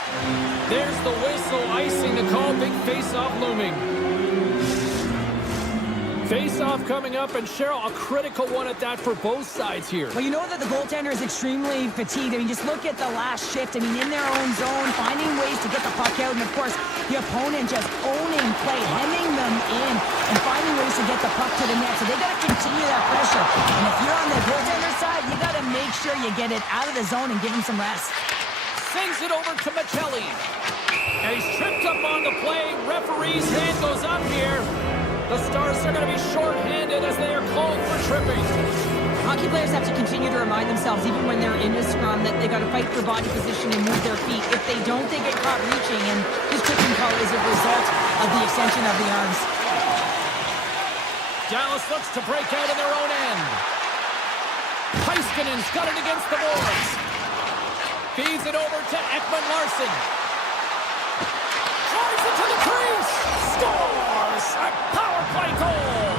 There's the whistle, icing the call, big face-off looming. Face-off coming up, and Cheryl, a critical one at that for both sides here. Well, you know that the goaltender is extremely fatigued. I mean, just look at the last shift. I mean, in their own zone, finding ways to get the puck out, and of course, the opponent just owning play, hemming them in, and finding ways to get the puck to the net. So they got to continue that pressure. And if you're on the goaltender side, you got to make sure you get it out of the zone and give him some rest. Sends it over to Michelli. And he's tripped up on the play. Referee's hand goes up here. The Stars are going to be short-handed as they are called for tripping. Hockey players have to continue to remind themselves, even when they're in the scrum, that they got to fight for body position and move their feet. If they don't, they get caught reaching, and this tripping call is a result of the extension of the arms. Dallas looks to break out in their own end. Heiskanen's got it against the boards. Feeds it over to Ekman Larson. Drives it to the crease. Scores! A power play goal!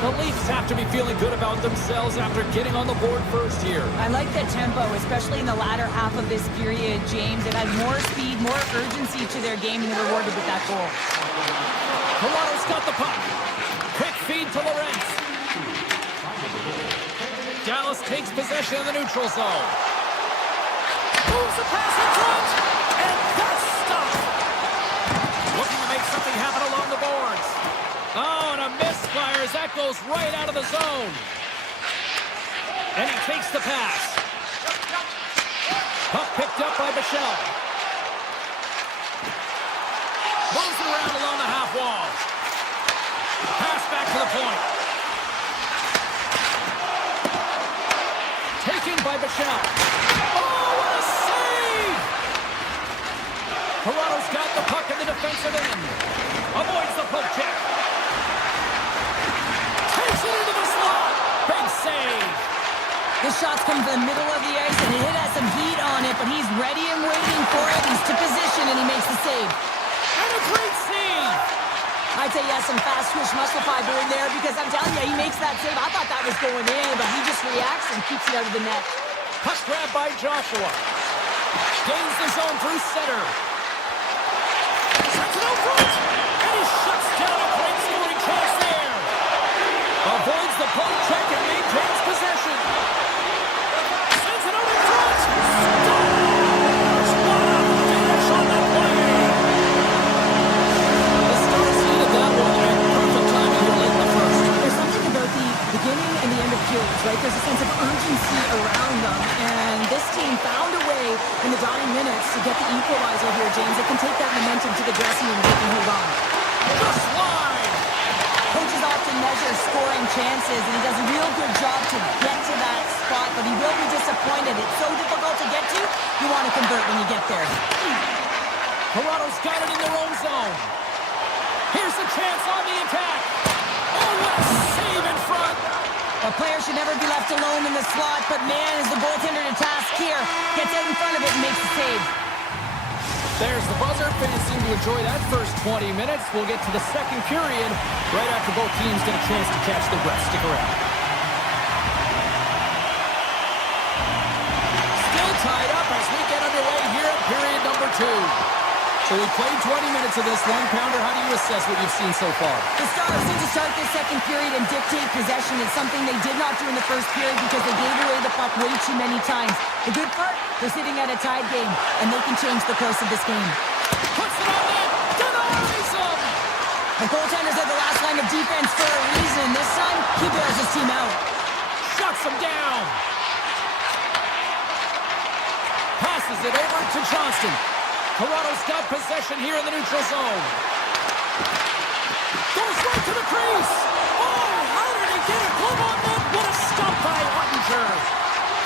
The Leafs have to be feeling good about themselves after getting on the board first here. I like the tempo, especially in the latter half of this period, James. It had more speed, more urgency to their game, and they rewarded with that goal. Toronto's got the puck. Quick feed to Lorentz. Dallas takes possession of the neutral zone. Moves the pass in front, and that's stopped. Looking to make something happen along the boards. Oh, and a misfire as that goes right out of the zone. And he takes the pass. Puck picked up by Michel. Moves it around along the half wall. Pass back to the point. Taken by Michel. Oh, what a save! Toronto's got the puck in the defensive end. Avoids the poke check. Takes it into the slot. Big save. This shot's come from the middle of the ice, and it has some heat on it, but he's ready and waiting for it. He's to position, and he makes the save. And a great save. I'd say he has some fast twitch muscle fiber in there, because I'm telling you, he makes that save. I thought that was going in, but he just reacts and keeps it out of the net. Puck grab by Joshua. Gains the zone through center. Sends it out front. And he shuts down a great scoring chance there. Avoids the poke check and maintains possession. Sends it out in front. Stars! What a finish on that play. The Stars needed that one, and perfect timing here late in the first. There's something about the beginning and the end of periods, right? There's a sense of urgency around them, and this team found a way in the dying minutes to get the equalizer here, James. It can take that momentum to the dressing room and they can hold on. Just wide. Coaches often measure scoring chances, and he does a real good job to get to that spot, but he will be disappointed. It's so difficult to get to, you want to convert when you get there. Toronto's got it in their own zone. Here's the chance on the attack. Oh, what a A player should never be left alone in the slot, but man, is the goaltender to task here. Gets out in front of it and makes the save. There's the buzzer. Fans seem to enjoy that first 20 minutes. We'll get to the second period right after both teams get a chance to catch their breath. Stick around. Still tied up as we get underway here at period number 2. So we played 20 minutes of this one. Pounder, how do you assess what you've seen so far? The Stars seem to start this second period and dictate possession. It's something they did not do in the first period because they gave away the puck way too many times. The good part, they're sitting at a tied game, and they can change the course of this game. Puts it on net. Denies him. The goaltender's at the last line of defense for a reason. This time, he bails his team out. Shuts him down. Passes it over to Johnston. Toronto's got possession here in the neutral zone. Goes right to the crease. Oh, how did he get it? Glove on net. What a stop by Ottinger.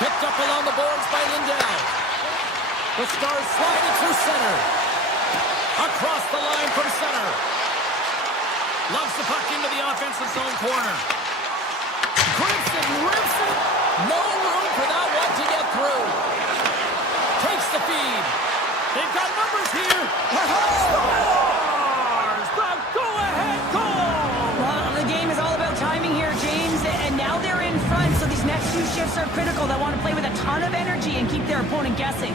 Picked up along the boards by Lindell. The Stars slide it through center. Across the line from center. Loves the puck into the offensive zone corner. Grips it, rips it. No room for that one to get through. Takes the feed. They've got numbers here. Stars! The go-ahead goal! Well, the game is all about timing here, James, and now they're in front, so these next few shifts are critical. They want to play with a ton of energy and keep their opponent guessing.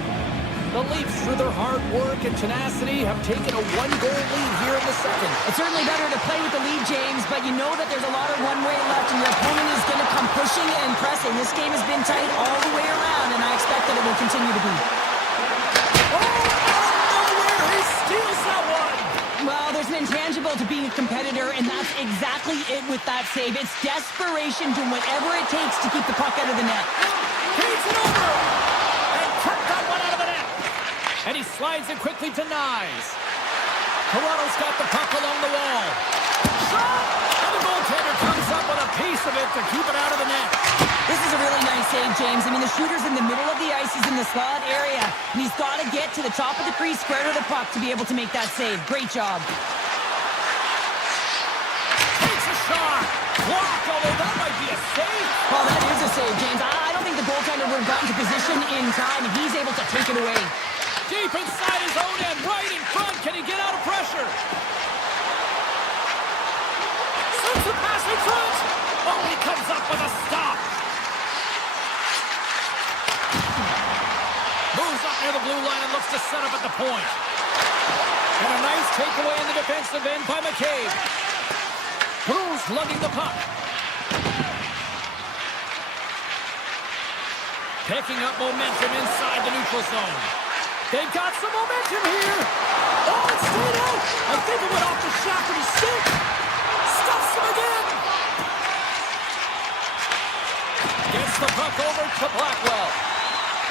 The Leafs, through their hard work and tenacity, have taken a one-goal lead here in the second. It's certainly better to play with the lead, James, but you know that there's a lot of one-way left, and your opponent is going to come pushing and pressing. This game has been tight all the way around, and I expect that it will continue to be. Well, there's an intangible to being a competitor, and that's exactly it with that save. It's desperation, doing whatever it takes to keep the puck out of the net. He's it over! And Kirk got one out of the net. And he slides it quickly to Nyes. Toronto's got the puck along the wall. Shot! And the goaltender comes up with a piece of it to keep it out of the net. This is a really nice save, James. I mean, the shooter's in the middle of the ice. He's in the slot area, and he's got to get to the top of the crease, square to the puck, to be able to make that save. Great job. Takes a shot. Blocked, although that might be a save. Well, that is a save, James. I don't think the goaltender would have gotten to position in time, and he's able to take it away. Deep inside his own end, right in front. Can he get out of pressure? Sends the pass in front. Oh, he comes up with a stop. Moves up near the blue line and looks to set up at the point. And a nice takeaway in the defensive end by McCabe. Blues lugging the puck. Picking up momentum inside the neutral zone. They've got some momentum here. Oh, it stayed out. I think it went off the shaft of his stick. Stuffs him again. Gets the puck over to Blackwell.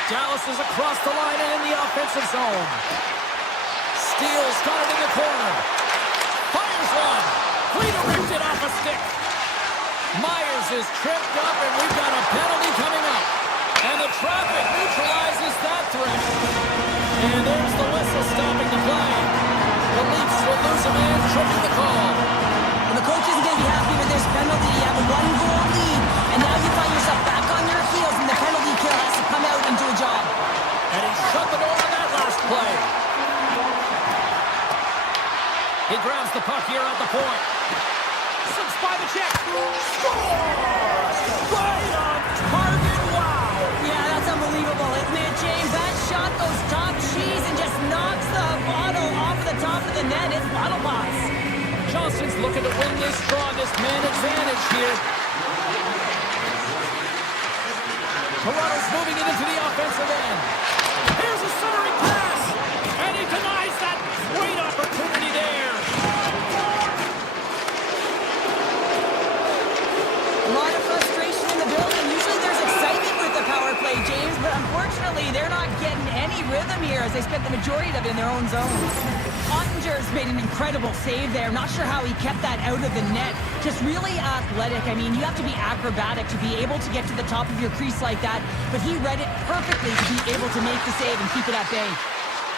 Dallas is across the line and in the offensive zone. Steele's got it in the corner. Fires one. Frida ripped it off a stick. Myers is tripped up, and we've got a penalty coming up. And the traffic neutralizes that threat. And there's the whistle stopping the play. The Leafs will lose a man, tripping the call. Well, the coach isn't going to be happy with this penalty. You have a one-goal lead, and now you find yourself back on your heels, and the penalty kill has to come out and do a job. And he shut the door on that last play. He grabs the puck here at the point. Slips by the check. Scores! Right on target. Wow! Yeah, that's unbelievable, isn't it, James? That shot goes top cheese and just knocks the bottle off the top of the net. It's bottle box. Johnston's looking to win this draw, this man advantage here. Toronto's moving it into the offensive end. Here's a centering pass, and he denies that great opportunity there. A lot of frustration in the building. Usually there's excitement with the power play, James, but unfortunately they're not getting any rhythm here as they spent the majority of it in their own zone. Ottinger's made an incredible save there. Not sure how he kept that out of the net. Just really athletic. I mean, you have to be acrobatic to be able to get to the top of your crease like that, but he read it perfectly to be able to make the save and keep it at bay.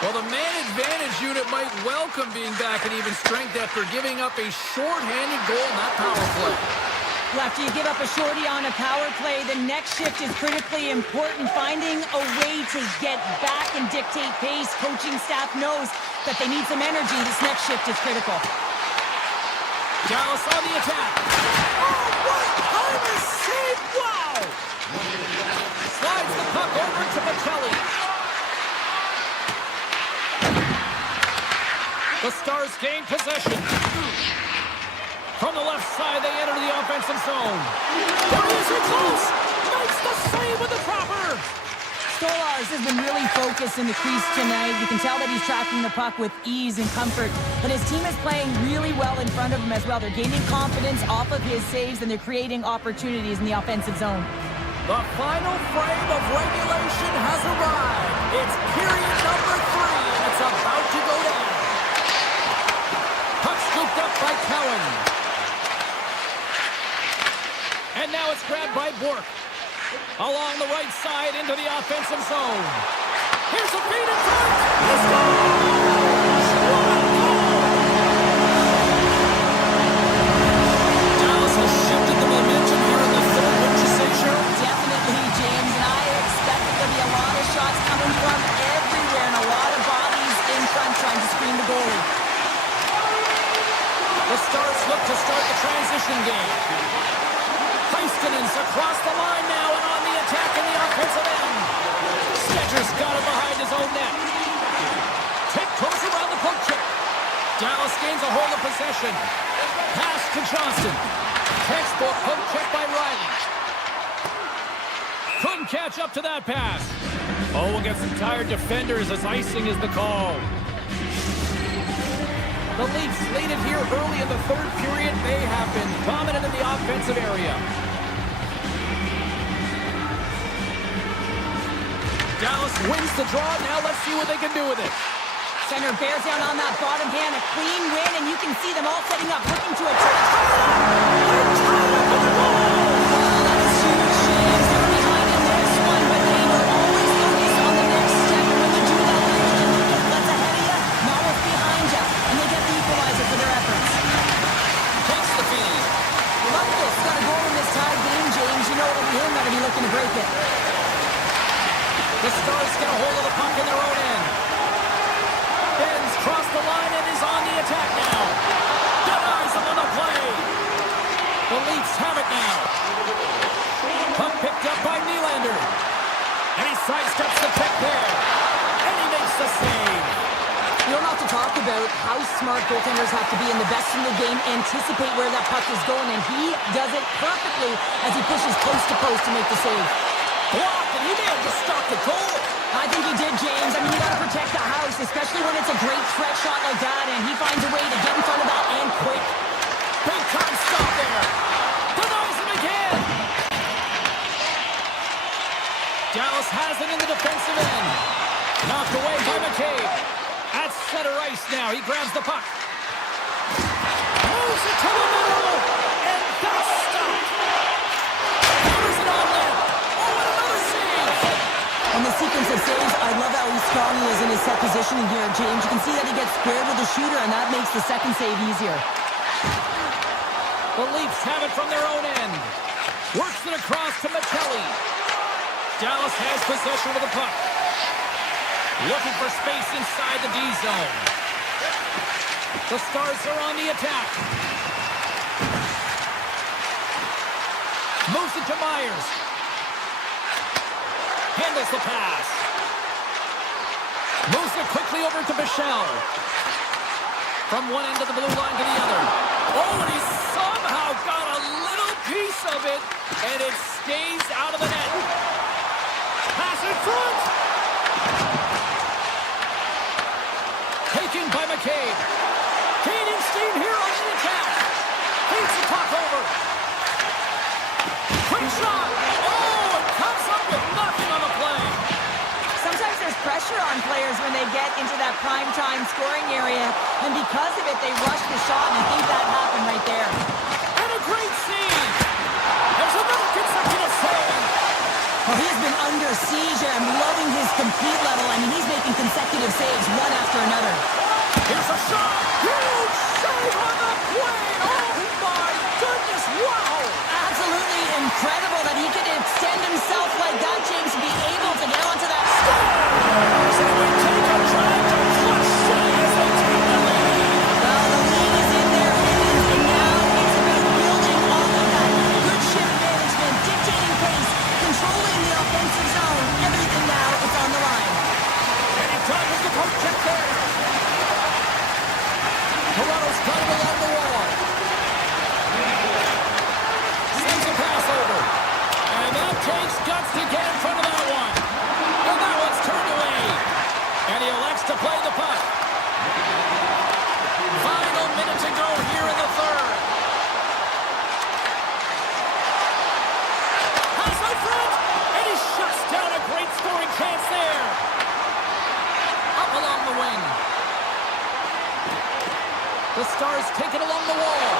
Well, the man advantage unit might welcome being back at even strength after giving up a short-handed goal in that power play. Well, after you give up a shorty on a power play, the next shift is critically important. Finding a way to get back and dictate pace. Coaching staff knows that they need some energy. This next shift is critical. Dallas on the attack. Oh, what kind of save! Wow! Slides the puck over to Michelli. The Stars gain possession. From the left side, they enter the offensive zone. There he is, in close! Makes the save with the proper! Stolarz has been really focused in the crease tonight. You can tell that he's tracking the puck with ease and comfort. But his team is playing really well in front of him as well. They're gaining confidence off of his saves, and they're creating opportunities in the offensive zone. The final frame of regulation has arrived. It's period number 3, and it's about to go down. Puck scooped up by Cowan. And now it's grabbed by Bork. Along the right side into the offensive zone. Here's a feed in front. He scores! What a goal! Dallas has shifted the momentum here in the third, wouldn't you say, Cheryl? Definitely, James, and I expect there'll be a lot of shots coming from everywhere and a lot of bodies in front trying to screen the goalie. The Stars look to start the transition game. Heiskanen's across the line now and on the attack in the offensive end. Stegger's got it behind his own net. Tiptoes around the poke check. Dallas gains a hold of possession. Pass to Johnston. Textbook poke check by Riley. Couldn't catch up to that pass. Oh, we'll get some tired defenders as icing is the call. The Leafs lead it here early in the third period. They have been dominant in the offensive area. Dallas wins the draw. Now let's see what they can do with it. Center bears down on that bottom hand. A clean win, and you can see them all setting up, looking to attack. That is huge, James. They're behind in this one, but they will always focus on the next step. And when they do that, that's ahead of you. Now it's behind you, and they get the equalizer for their efforts. Takes the feed. Love this. Got a goal in this tie game, James. You know it'll be him that'll be looking to break it. The Stars get a hold of the puck in their own end. Ben's crossed the line and is on the attack now. Denies him on the play. The Leafs have it now. Puck picked up by Nylander. And he sidesteps the pick there. And he makes the save. You don't have to talk about how smart goaltenders have to be, and the best in the game anticipate where that puck is going, and he does it perfectly as he pushes post to post to make the save. Blocked, and he may have just stopped the goal. I think he did, James. I mean, you got to protect the house, especially when it's a great threat shot like that, and he finds a way to get in front of that and quick. Big time stop there. Denies him again. Dallas has it in the defensive end. Knocked away by McCabe. At center ice now. He grabs the puck. Moves it to the middle. And that's stopped. Hammers it on net. Oh, and another save. On the sequence of saves, I love how strong he is in his set positioning here, James. You can see that he gets squared with the shooter, and that makes the second save easier. The Leafs have it from their own end. Works it across to Michelli. Dallas has possession of the puck. Looking for space inside the D zone. The Stars are on the attack. Moves it to Myers. Handles the pass. Moves it quickly over to Bichelle. From one end of the blue line to the other. Oh, and he somehow got a little piece of it, and it stays out of the net. Pass in front. Taken by McCabe. Gaining steam here on the attack. Feeds the puck over. Quick shot. Oh, it comes up with nothing on the play. Sometimes there's pressure on players when they get into that prime time scoring area, and because of it, they rush the shot, and I think that happened right there. And a great save. There's another consecutive save. Well, he's been under siege, and I'm loving his complete level. I mean, he's making consecutive saves one after another. Here's a shot. Huge save on the play. Oh, my goodness. Wow. incredible that he could extend himself like that, James, and be able to get onto that. So we take a drive to clutch city as they take the lead. Well, the lead is in their hands, and now it's about building off of that. Good shift management, dictating pace, controlling the offensive zone. Everything now is on the line. And he dodges the poke check there. Toronto's got it along the wall. Sends a pass over. And that takes guts to get in front of that one. And that one's turned away. And he elects to play the puck. Final minute to go here in the third. Pass out front. And he shuts down a great scoring chance there. Up along the wing. The Stars take it along the wall.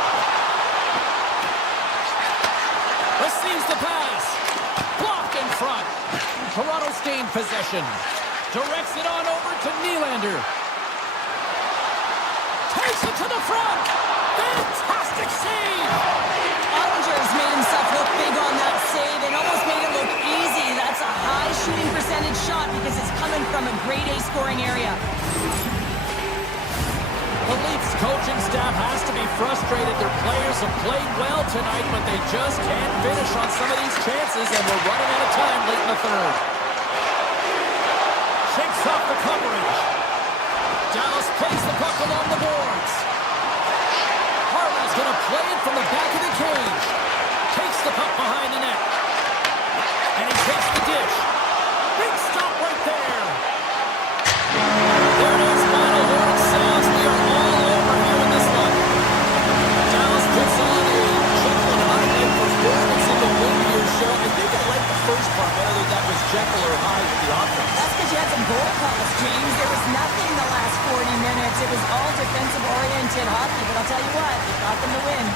Receives the pass. Blocked in front. Toronto's gained possession. Directs it on over to Nylander. Takes it to the front. Fantastic save. Ottinger's made himself look big on that save and almost made it look easy. That's a high shooting percentage shot because it's coming from a grade A scoring area. The Leafs coaching staff has to be frustrated. Their players have played well tonight, but they just can't finish on some of these chances, and we're running out of time late in the third. Shakes off the coverage. Dallas plays the puck along the boards. Harley's going to play it from the back of the cage. Takes the puck behind the net. And he takes the dish. Big stop right there. There it is, final horn sounds. We are all over here in this one. Dallas puts on a Jekyll and Hyde performance in the win here, show. I think I like the first part, whether that was Jekyll or Hyde with the offense. That's because you had some goal calls, James. There was nothing the last 40 minutes. It was all defensive-oriented hockey, but I'll tell you what, it got them the win.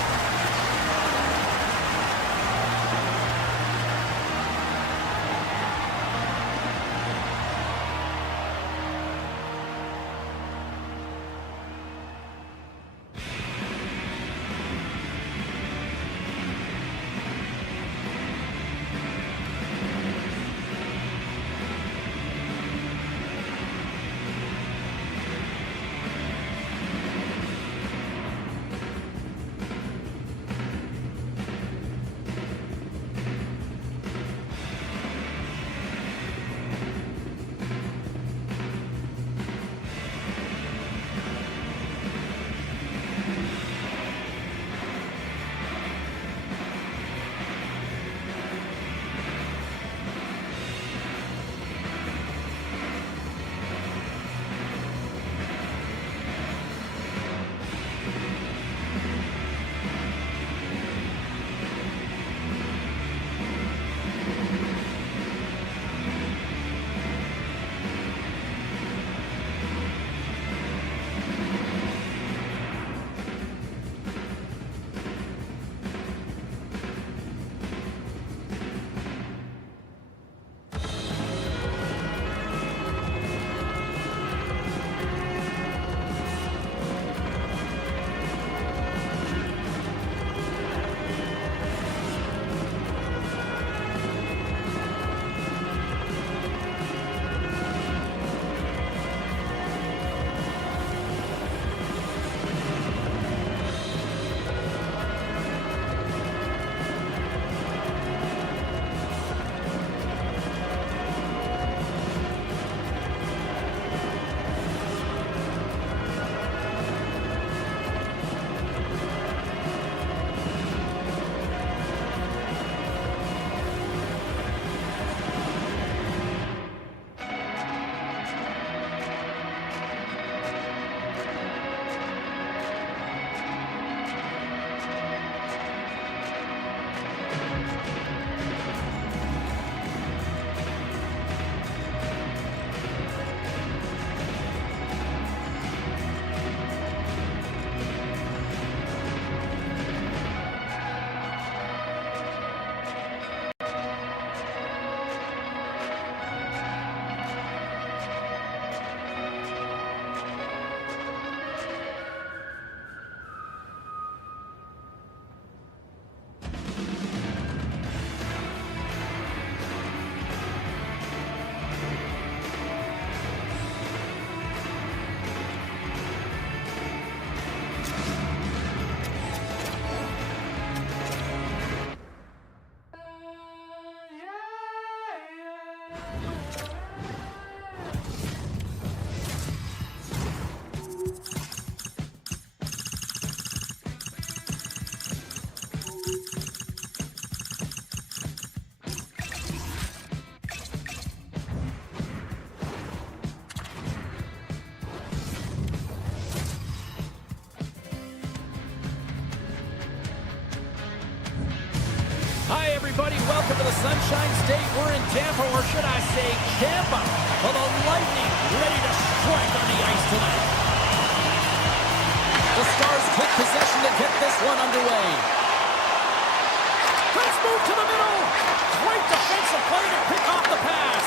Hi, everybody. Welcome to the Sunshine State. We're in Tampa, or should I say Tampa, for the Lightning ready to strike on the ice tonight. The Stars take possession to get this one underway. Let's move to the middle. Great defensive play to pick off the pass.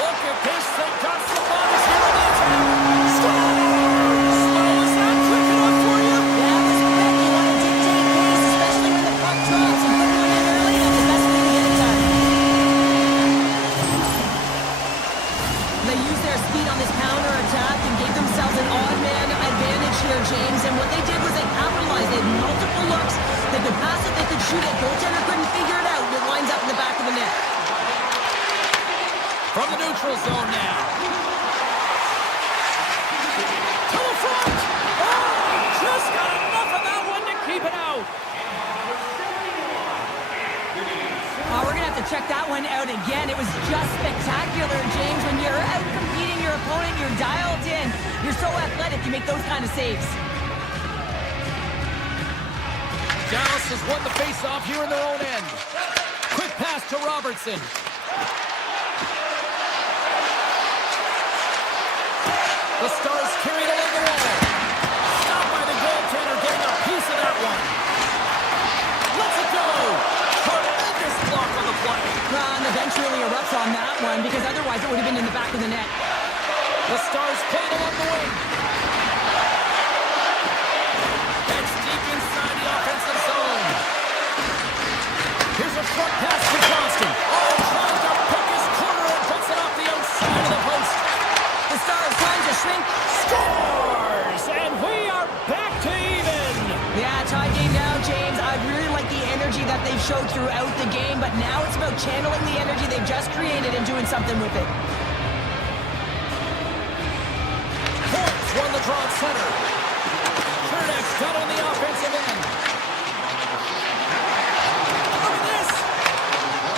Look at this. They got some bodies here on the attack. Scores! Oh, is that quick enough for you? Yeah, this is correct. You want to dictate pace, especially when the puck drops, and putting one in early is the best way to get it done. They used their speed on this counter attack and gave themselves an odd man advantage here, James. And what they did was they capitalized. They had multiple looks. They could pass it, they could shoot it. Goaltender couldn't figure it out. It winds up in the back of the net. From the neutral zone now. To the front. Oh, just got enough of that one to keep it out. We're going to have to check that one out again. It was just spectacular, James. When you're out competing your opponent, you're dialed in. You're so athletic, you make those kind of saves. Dallas has won the face-off here in their own end. Quick pass to Robertson. The Stars carried along the wall. Stopped by the goaltender, getting a piece of that one. Let's it go. Tremendous block on the play. And the bench really erupts on that one because otherwise it would have been in the back of the net. The Stars played along the wing. That's deep inside the offensive zone. Here's a short pass to Johnston. Oh, trying to pick his corner and puts it off the outside of the post. The Stars trying to shrink. Scores! And we are back to even. Yeah, tie game now, James. I really like the energy that they've showed throughout the game, but now it's about channeling the energy they've just created and doing something with it. Points won the draw at center. Chernak's got on the offensive end. Look at this.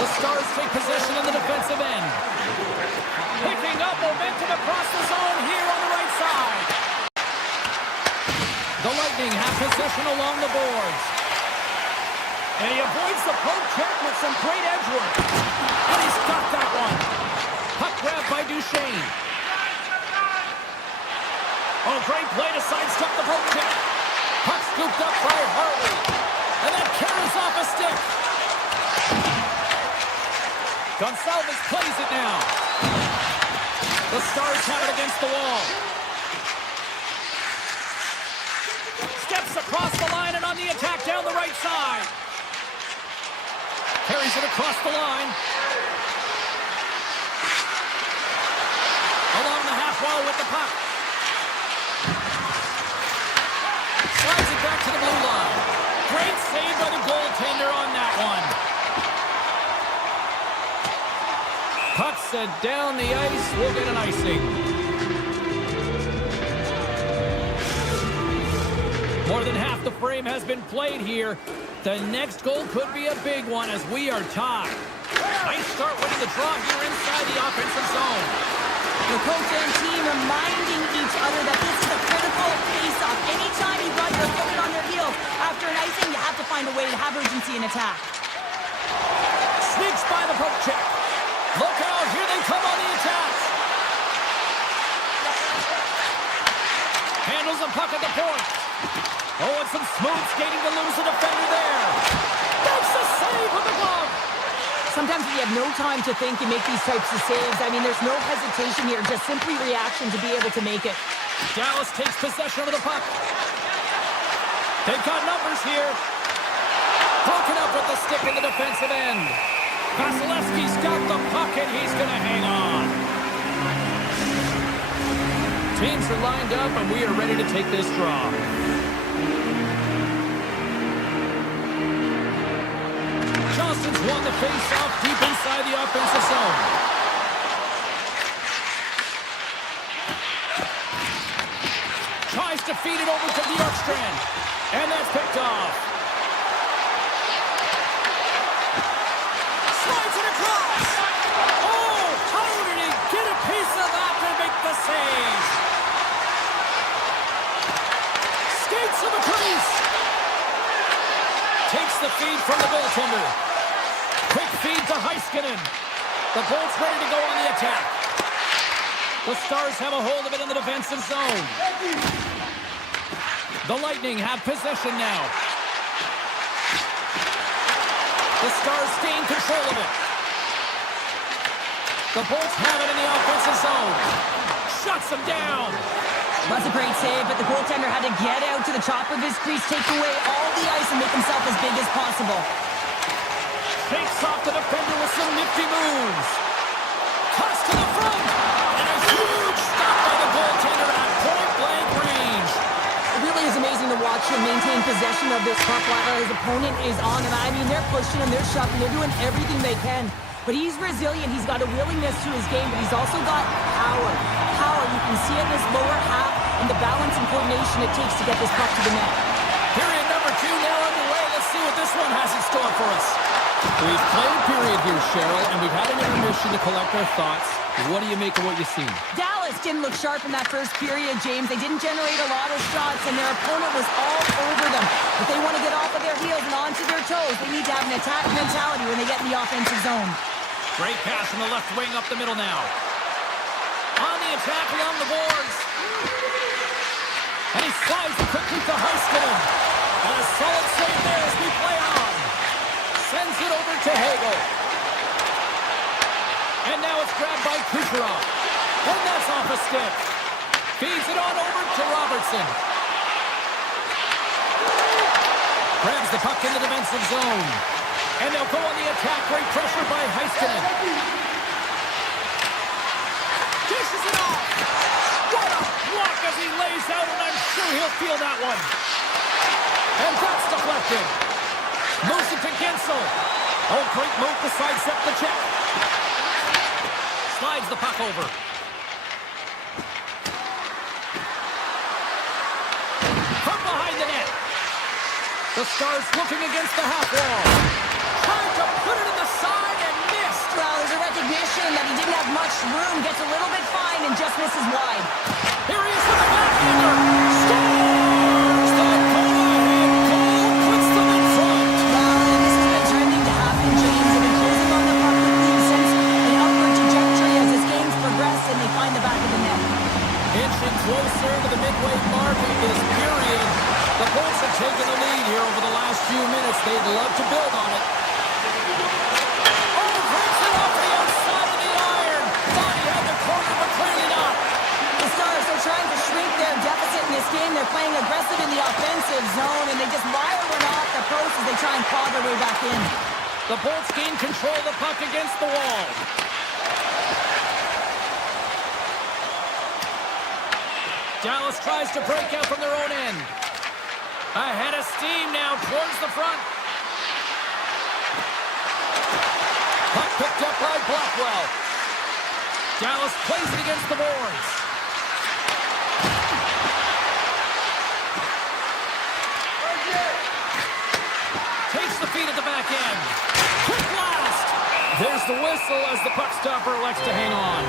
The Stars take possession in the defensive end. Picking up momentum across the zone here on the right side. The Lightning have possession along the boards. And he avoids the poke check with some great edge work. And he's got that one. Puck grab by Duchesne. Oh, great play to sidestep the poke check. Puck scooped up by Hartley. And that carries off a stick. Gonçalves plays it now. The Stars have it against the wall. Steps across the line and on the attack down the right side. Carries it across the line. Along the half wall with the puck. Slides it back to the blue line. Great save by the goaltender on that one. Puck set down the ice. We'll get an icing. More than half the frame has been played here. The next goal could be a big one as we are tied. Nice start winning the draw here inside the offensive zone. The coach and team reminding each other that this is a critical face-off. Anytime you got your opponent on their heels after an icing, you have to find a way to have urgency in attack. Sneaks by the poke check. Look out, here they come on the attack. Handles the puck at the point. Oh, and some smooth skating to lose the defender there. Makes the save with the glove. Sometimes we have no time to think and make these types of saves. I mean, there's no hesitation here, just simply reaction to be able to make it. Dallas takes possession of the puck. They've got numbers here. Broken up with the stick in the defensive end. Vasilevsky's got the puck and he's going to hang on. Teams are lined up and we are ready to take this draw. Johnston's won the face-off deep inside the offensive zone. Tries to feed it over to Bjorkstrand. And that's picked off. Slides it across. Oh, how did he get a piece of that to make the save? Skates to the crease. Takes the feed from the goaltender. Quick feed to Heiskanen. The Bolts ready to go on the attack. The Stars have a hold of it in the defensive zone. The Lightning have possession now. The Stars gain control of it. The Bolts have it in the offensive zone. Shuts them down. That's a great save, but the goaltender had to get out to the top of his crease, take away all the ice, and make himself as big as possible. Shakes off the defender with some nifty moves. Cuts to the front. And a huge stop by the goaltender at point-blank range. It really is amazing to watch him maintain possession of this puck while his opponent is on. And I mean, they're pushing him, they're shoving, they're doing everything they can. But he's resilient. He's got a willingness to his game, but he's also got power. Power, you can see it in his lower half and the balance and coordination it takes to get this puck to the net. Period number 2 now underway. Let's see what this one has in store for us. We've played period here, Cheryl, and we've had an intermission to collect our thoughts. What do you make of what you've seen? Dallas didn't look sharp in that first period, James. They didn't generate a lot of shots, and their opponent was all over them. If they want to get off of their heels and onto their toes, they need to have an attack mentality when they get in the offensive zone. Great pass from the left wing up the middle now. On the attack along the boards. And he slides quickly to Heiskanen. And a solid save there as we play on. Sends it over to Hagel. And now it's grabbed by Kucherov. And that's off a stick. Feeds it on over to Robertson. Grabs the puck in the defensive zone. And they'll go on the attack. Great pressure by Heiskanen. Dishes it off. What a block as he lays out, and I'm sure he'll feel that one. And that's deflected. Moves it to Gensel. Oh, great move to sidestep the check. Slides the puck over. From behind the net. The Stars looking against the half wall. Trying to put it in the side and missed. Well, there's a recognition that he didn't have much room. Gets a little bit fine and just misses wide. Here he is with the backhander. Scores! The go-ahead goal puts them in front. Well, and this has been trending to happen, James. They've been closing on the puck quickly since an upward trajectory as this game's progressed and they find the back of the net. Inching closer to the midway mark of this period. The Bolts have taken the lead here over the last few minutes. They'd love to build on it. Oh, breaks it off the outside of the iron. Thought he had the corner, but clearly not. The Stars are trying to shrink their deficit in this game. They're playing aggressive in the offensive zone, and they just wire one off the post as they try and claw their way back in. The Bolts gain control of the puck against the wall. Dallas tries to break out from their own end. Ahead of steam now towards the front. Puck picked up by Blackwell. Dallas plays it against the boards. Takes the feed at the back end. Quick blast. There's the whistle as the puck stopper elects to hang on.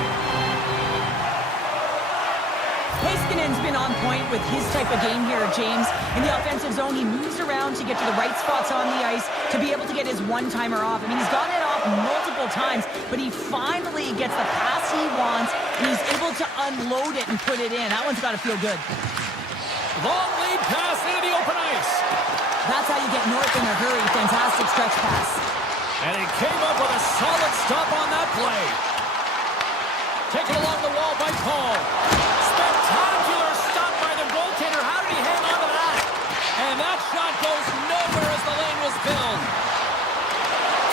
Heiskanen's been on point with his type of game here, James. In the offensive zone, he moves around to get to the right spots on the ice to be able to get his one-timer off. I mean, he's gotten it off multiple times, but he finally gets the pass he wants, and he's able to unload it and put it in. That one's got to feel good. Long lead pass into the open ice. That's how you get north in a hurry. Fantastic stretch pass. And he came up with a solid stop on that play. Taken along the wall by Paul. Spectacular stop by the goaltender. How did he hang on to that? And that shot goes nowhere as the lane was filled.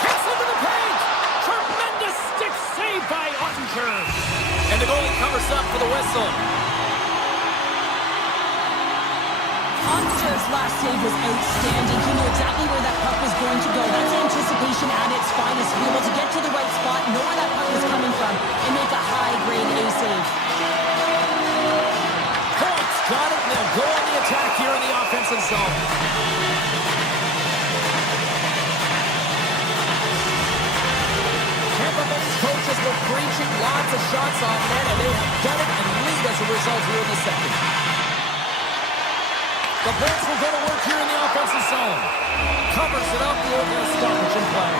Kicks into the paint. Tremendous stick save by Ottinger. And the goalie covers up for the whistle. Ottinger's last save was outstanding. He knew exactly where that puck was going to go. That's anticipation at its finest. To be able to get to the right spot, know where that puck was coming from, and make a high-grade A save. Points got it, and they'll go on the attack here in the offensive zone. Tampa Bay's coaches were preaching lots of shots off net, and they have done it and lead as a result here in the second. The Bolts will go to work here in the offensive zone. Covers it up, the overhead stoppage in play.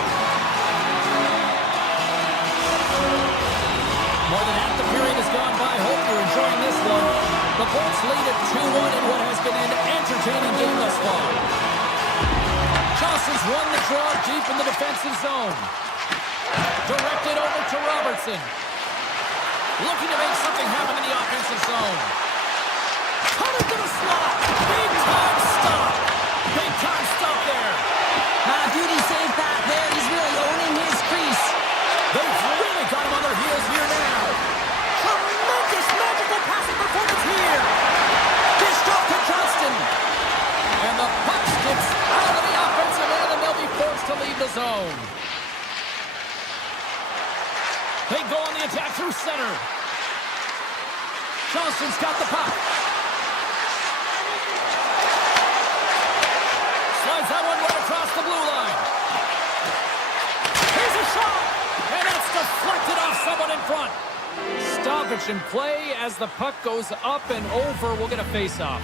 Bucks lead at 2-1 in what has been an entertaining game thus far. Johnson's won the draw deep in the defensive zone. Directed over to Robertson. Looking to make something happen in the offensive zone. Coming to the slot. Big time stop. Big time stop there. Beauty save back there. He's really owning his crease. They've really got him on their heels here now. Tremendous magical passing performance here. Dished off to Johnston. And the puck skips out of the offensive end, and they'll be forced to leave the zone. They go on the attack through center. Johnston's got the puck. Slides that one right across the blue line. Here's a shot. And that's deflected off someone in front. Stoppage in play as the puck goes up and over. We'll get a face-off.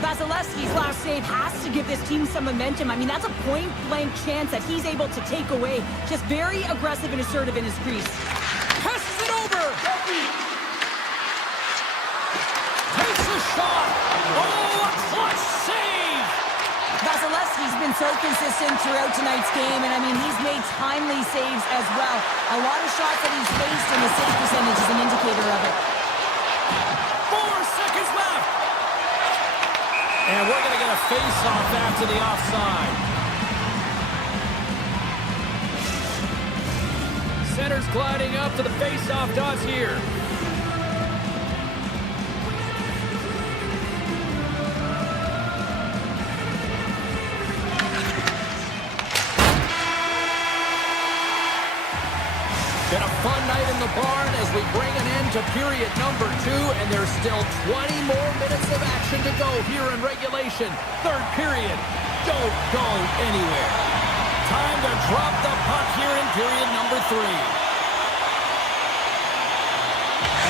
Vasilevsky's last save has to give this team some momentum. I mean, that's a point-blank chance that he's able to take away. Just very aggressive and assertive in his crease. Passes it over. Takes a shot. Oh, a clutch save. Vasilevsky's been so consistent throughout tonight's game, and I mean, he's made timely saves as well. A lot of shots that he's faced, and the save percentage is an indicator of it. 4 seconds left. And we're going to get a face-off after the offside. Center's gliding up to the face-off dots here. Been a fun night in the barn as we bring an end to period number 2, and there's still 20 more minutes of action to go here in regulation. Third period. Don't go anywhere. Time to drop the puck here in period number 3.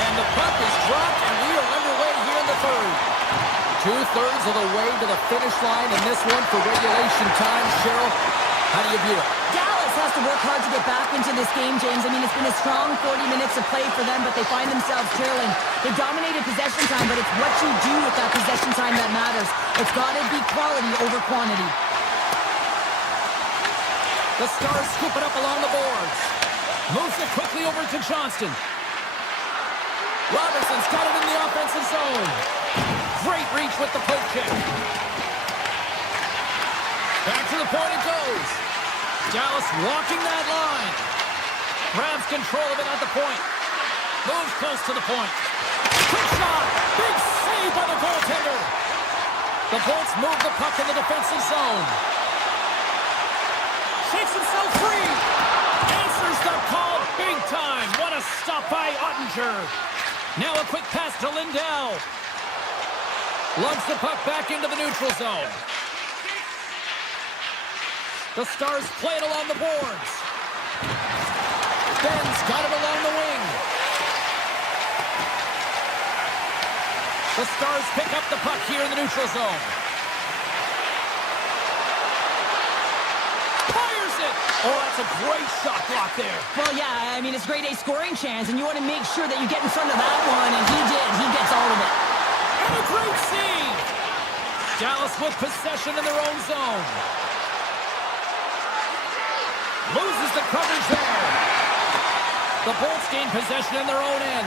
And the puck is dropped, and we are underway here in the third. 2/3 of the way to the finish line in this one for regulation time. Cheryl, how do you view it? Dallas has to work hard to get back into this game, James. I mean, it's been a strong 40 minutes of play for them, but they find themselves trailing. They've dominated possession time, but it's what you do with that possession time that matters. It's got to be quality over quantity. The Stars scoop it up along the boards. Moves it quickly over to Johnston. Robertson's got it in the offensive zone. Great reach with the poke check. Back to the point it goes. Dallas walking that line. Grabs control of it at the point. Moves close to the point. Quick shot. Big save by the goaltender. The Bolts move the puck in the defensive zone. Shakes himself free. Answers the call big time. What a stop by Ottinger. Now a quick pass to Lindell. Lugs the puck back into the neutral zone. The Stars play it along the boards. Ben's got it along the wing. The Stars pick up the puck here in the neutral zone. Fires it! Oh, that's a great shot block there. Well, yeah, I mean, it's grade A scoring chance, and you want to make sure that you get in front of that one, and he did. He gets all of it. And a great save! Dallas with possession in their own zone. Loses the coverage there. The Bolts gain possession in their own end.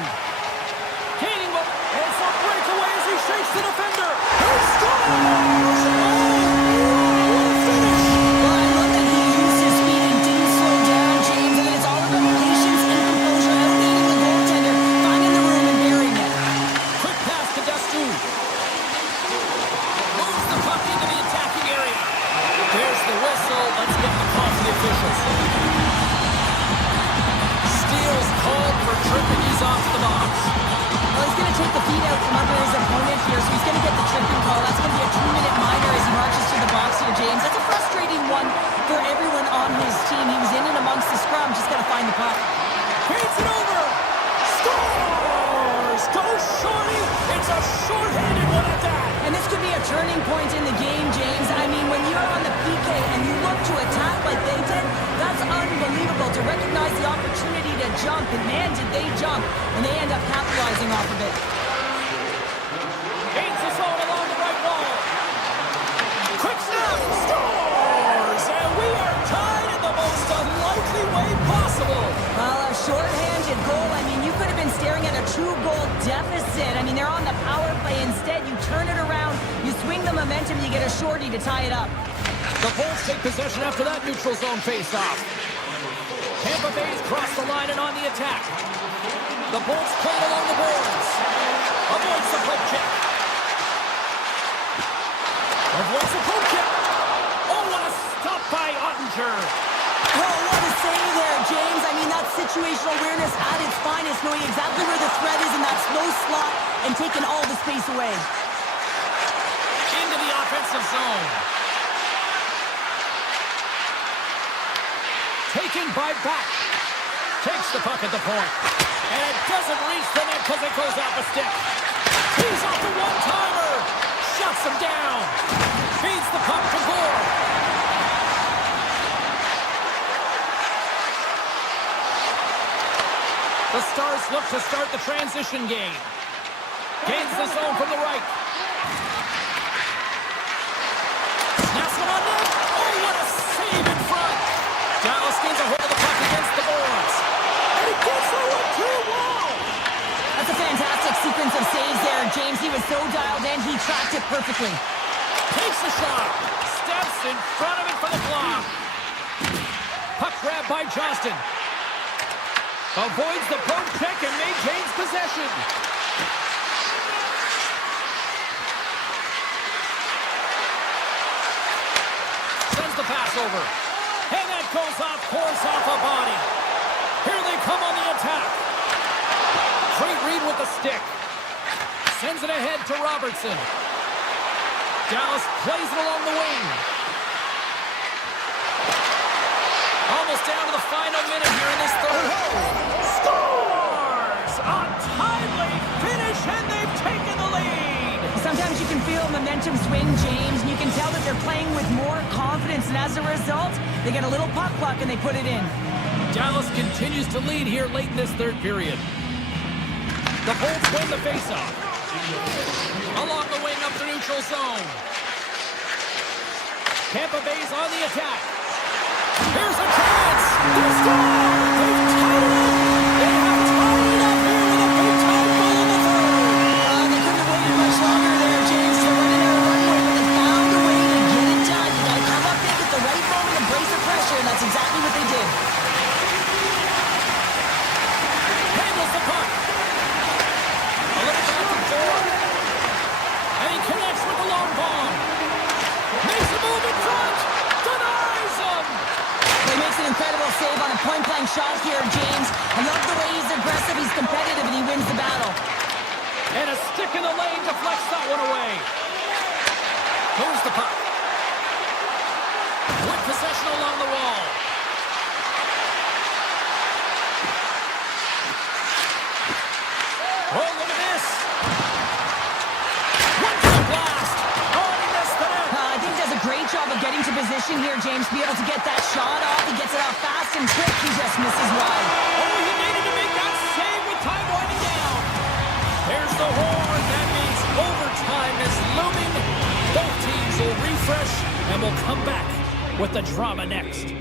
Gaining one. It's a breakaway as he shakes the defender. He scores! What a finish! Well, I love that he used his speed and didn't slow down, James. And it's all about patience and composure, outleading the goaltender, finding the room and burying it. Quick pass to Dastu. Moves the puck into the attacking area. There's the whistle. Let's get the call for the officials. Steele's called for tripping. He's off to the box. Well, he's going to take the feet out from under his opponent here, so he's going to get the tripping call. That's going to be a 2-minute minor as he marches to the box here, James. That's a frustrating one for everyone on his team. He was in and amongst the scrum, just got to find the puck. Paints it over. Scores! Go Shorty! It's a short-handed one at that. And this could be a turning point in the game, James. I mean, when you're on the PK and you look to attack like they did, that's unbelievable to recognize the opportunity to jump. And man, did they jump. And they end up capitalizing off of it. deficit. I mean, they're on the power play. Instead, you turn it around, you swing the momentum, you get a shorty to tie it up. The Bolts take possession after that neutral zone faceoff. Tampa Bay's crossed the line and on the attack. The Bolts played along the boards. Avoids the poke check. Avoids the poke check. Oh, what a stop by Ottinger. Oh, what a save there, James. I mean, that's situational awareness at its finest, knowing exactly where the threat is in that slow slot and taking all the space away. Into the offensive zone. Taken by back. Takes the puck at the point. And it doesn't reach the net because it goes off a stick. He's off the one-timer. Shuts him down. Feeds the puck to Gore. The Stars look to start the transition game. Gains the zone from the right. Snaps one on net. Oh, what a save in front. Dallas gains a hold of the puck against the boards. And he gets the one to the wall. That's a fantastic sequence of saves there, James. He was so dialed in, he tracked it perfectly. Takes the shot. Steps in front of it for the block. Puck grab by Johnston. Avoids the poke check and maintains possession. Sends the pass over. And that goes off, pours off a body. Here they come on the attack. Great read with the stick. Sends it ahead to Robertson. Dallas plays it along the wing. Almost down to the final minute here in this third. Scores! A timely finish, and they've taken the lead. Sometimes you can feel momentum swing, James, and you can tell that they're playing with more confidence, and as a result, they get a little puck and they put it in. Dallas continues to lead here late in this third period. The Bolts win the faceoff. Along the wing up the neutral zone. Tampa Bay's on the attack. Here's a chance! They score! They've tied it up! They have tied it up here with a big-time goal in the third! They couldn't have waited much longer there, James. They're running out of runway, but they found a way to get it done. You gotta come up big at the right moment and brace the pressure, and that's exactly what they did. Handles the puck. A little back and forth. And he connects with the long bomb. Makes a move in front. Denies him. He makes an incredible save on a point-blank shot here, James. I love the way he's aggressive, he's competitive, and he wins the battle. And a stick in the lane deflects that one away. Moves the puck. With possession along the wall. Oh, look at this. One to the blast. Oh, he missed the net. I think he does a great job of getting to position here, James. Be able to get that shot off. He gets it off fast and quick. He just misses wide. Oh, he needed to make that save with time winding down. There's the horn. That means overtime is looming. Both teams will refresh and will come back with the drama next.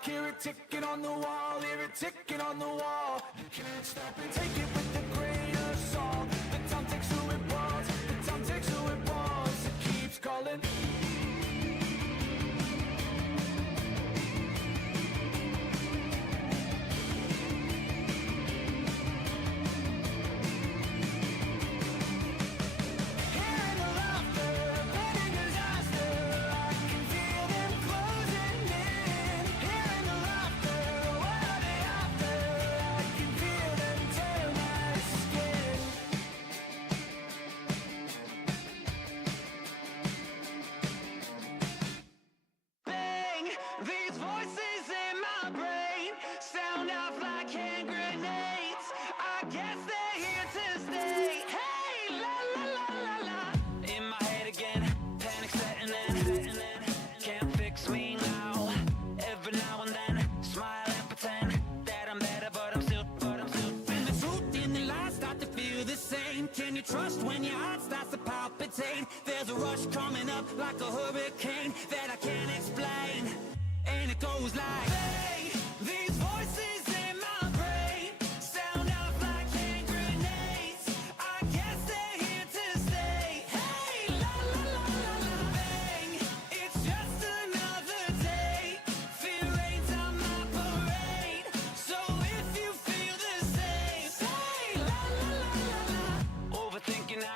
clock, hear it ticking on the wall, hear it ticking on the wall. You can't stop it, take it with a grain of salt. The time takes who it wants, the time takes who it wants. It keeps calling. Can you trust when your heart starts to palpitate? There's a rush coming up like a hurricane that I can't explain. And it goes like, bang, these voices in my brain sound off like hand grenades. I guess they're here to stay. Hey, la la la la la, bang, it's just another day. Fear rains on my parade. So if you feel the same, say la la la la la. Overthinking, I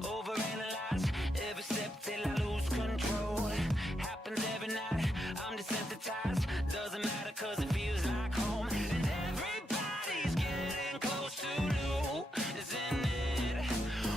overanalyze every step till I lose control. Happens every night, I'm desensitized. Doesn't matter cause it feels like home. And everybody's getting close to losing it.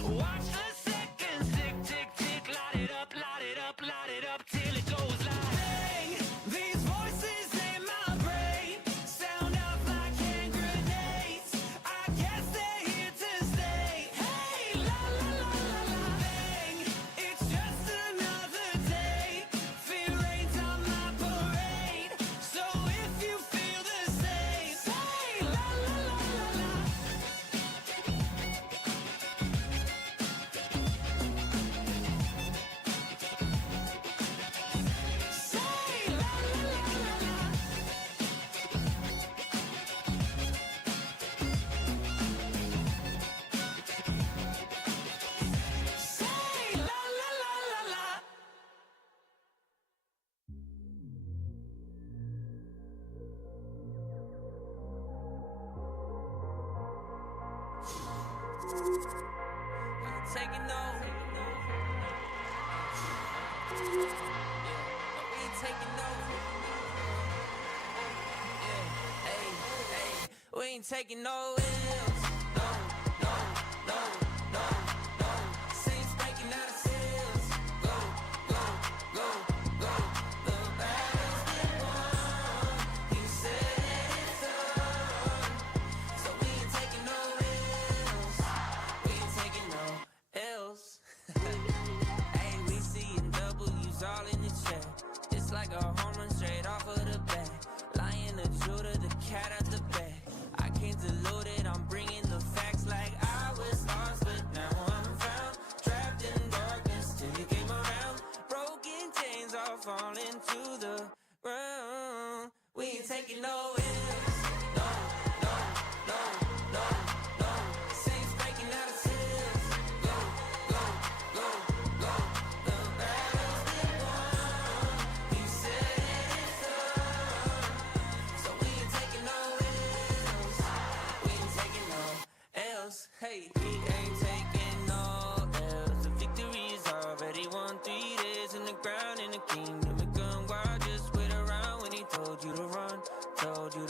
Watch the seconds tick, tick, tick. Light it up, light it up, light it up till it goes like, bang, these voices in my brain sound off like hand grenades. I guess they're here to stay. Hey, la la la la la, bang, it's just another day. Fear rains on my parade. So if you feel the same, say la la la la la. Say la la la la la. Say la la la la la. Taking no. We ain't taking no. We ain't taking no L's. No, no, no, no, no. Saints breaking out of cells. Go, go, go, go. The battle's been won. You said it's done. So we ain't taking no L's. We ain't taking no L's. Hey, we seeing W's all in the chat. It's like a home run straight off of the bat. Lion, the Judah, the cat at the back. I can't dilute it, I'm bringing the facts like I was lost, but now I'm found. Trapped in darkness till you came around. Broken chains all falling to the ground. We ain't taking no L's. No, no, no, no, no. Saints breaking out of cells. Go, go, go, go. The battle's been won. You said it's done. So we ain't taking no L's. We ain't taking no L's. Hey, we ain't taking no L's. The victory's already won. 3 days in the ground in the kingdom. It gone wild, just wait around when he told you to run. Told you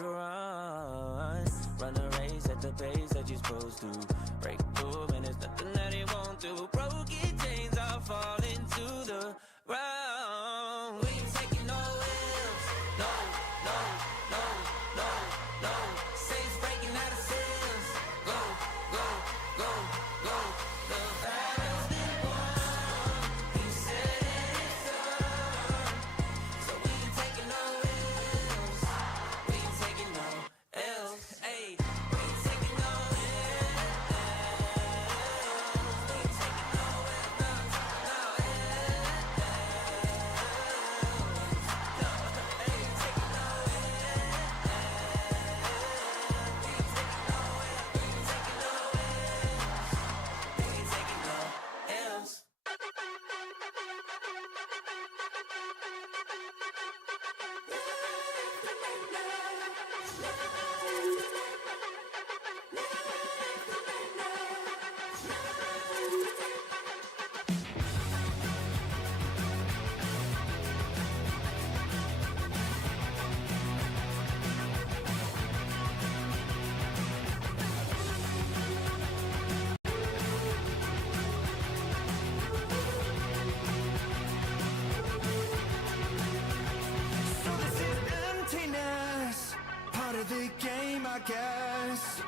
I guess.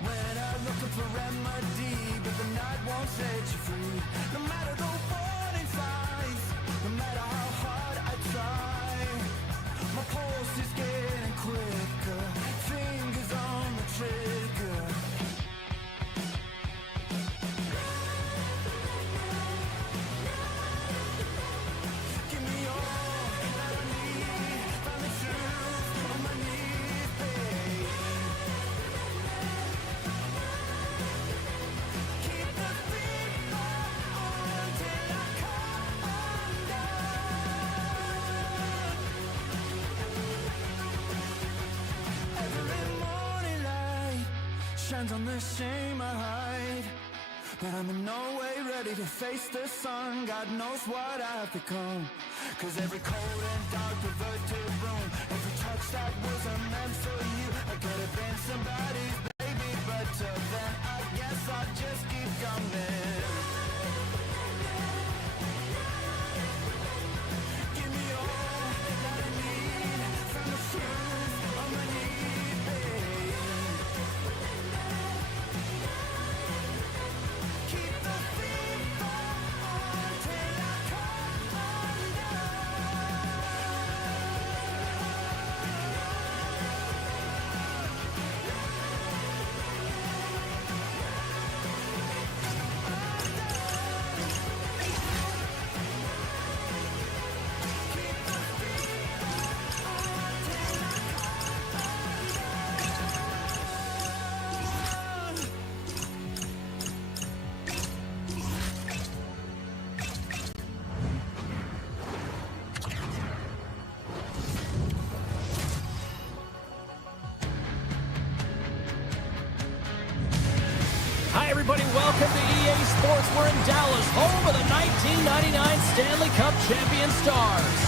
When I'm looking for remedy, but the night won't set you free. No matter the warning signs, no matter how hard I try, my pulse is getting quicker, fingers on the trigger. Give me all that I need, find the truth on my knees, babe. Keep the beat on till I come undone. Every morning light shines on the shame I hide, but I'm in no way ready to face the sun. God knows what I've become. Cause every cold and dark perverted room, every touch that wasn't meant for you, I could have been somebody's baby, but till then I guess I'll just keep coming. Give me all that I need, from the truth on my knees, babe. Keep the beat on till I come undone. Hi, everybody. Welcome to EA Sports. We're in Dallas, home of the 1999 Stanley Cup champion Stars.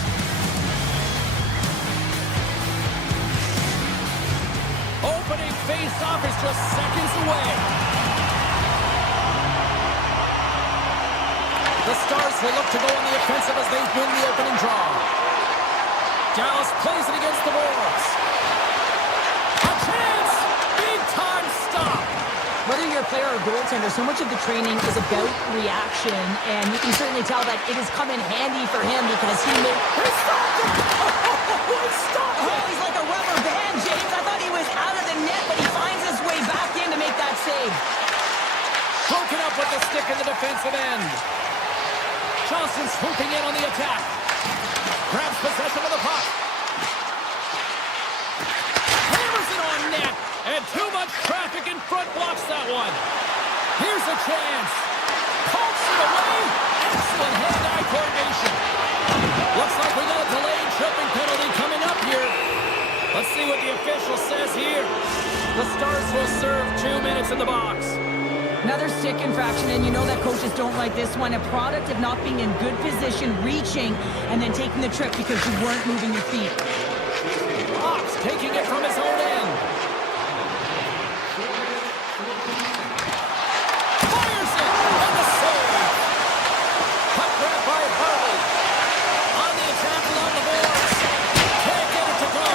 Opening face-off is just seconds away. The Stars will look to go on the offensive as they win the opening draw. Dallas plays it against the boards. A chance! Big-time stop! Whether you're a player or goaltender, so much of the training is about reaction, and you can certainly tell that it has come in handy for him because he made... He stopped it! He stopped it! Oh, he's like a rubber band, James. I thought he was out of the net, but he finds his way back in to make that save. Broken up with the stick in the defensive end. Johnson swooping in on the attack. Grabs possession of the puck. Hammers it on net. And too much traffic in front blocks that one. Here's a chance. Pokes it away. Excellent hand-eye coordination. Looks like we got a delayed tripping penalty coming up here. Let's see what the official says here. The Stars will serve 2 minutes in the box. Another stick infraction, and you know that coaches don't like this one. A product of not being in good position, reaching, and then taking the trip because you weren't moving your feet. Fox taking it from his own end. Fires it, and the save. Puck grab by Harley. On the attack along the boards. Can't get it to go.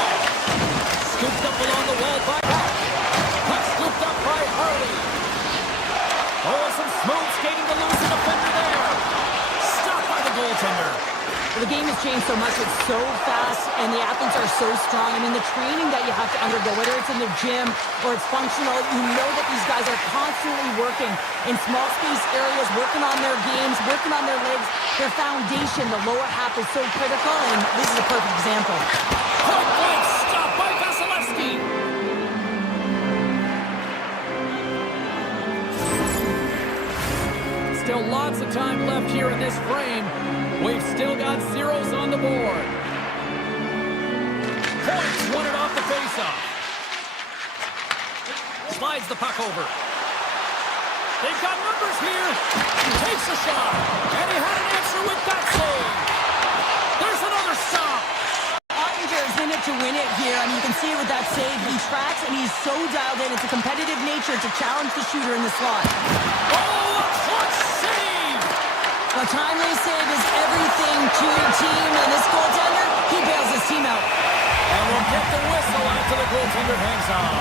Scooped up along the wall by Puck. Puck scooped up by Harley. Oh, some smooth skating to lose the defender there. Stopped by the goaltender. The game has changed so much. It's so fast, and the athletes are so strong. I mean, the training that you have to undergo, whether it's in the gym or it's functional, you know that these guys are constantly working in small space areas, working on their games, working on their legs. Their foundation, the lower half, is so critical, and this is a perfect example. Point blank stop by Vasilevsky. Still lots of time left here in this frame. We've still got zeros on the board. Points won it off the faceoff. Slides the puck over. They've got numbers here. Takes a shot. And he had an answer with that save. There's another stop. Ottinger is in it to win it here. I mean, you can see it with that save. He tracks, and he's so dialed in. It's a competitive nature to challenge the shooter in the slot. Oh, a clutch save. A timely save is everything to your team, and this goaltender, he bails his team out. And we'll get the whistle after the goaltender hangs on.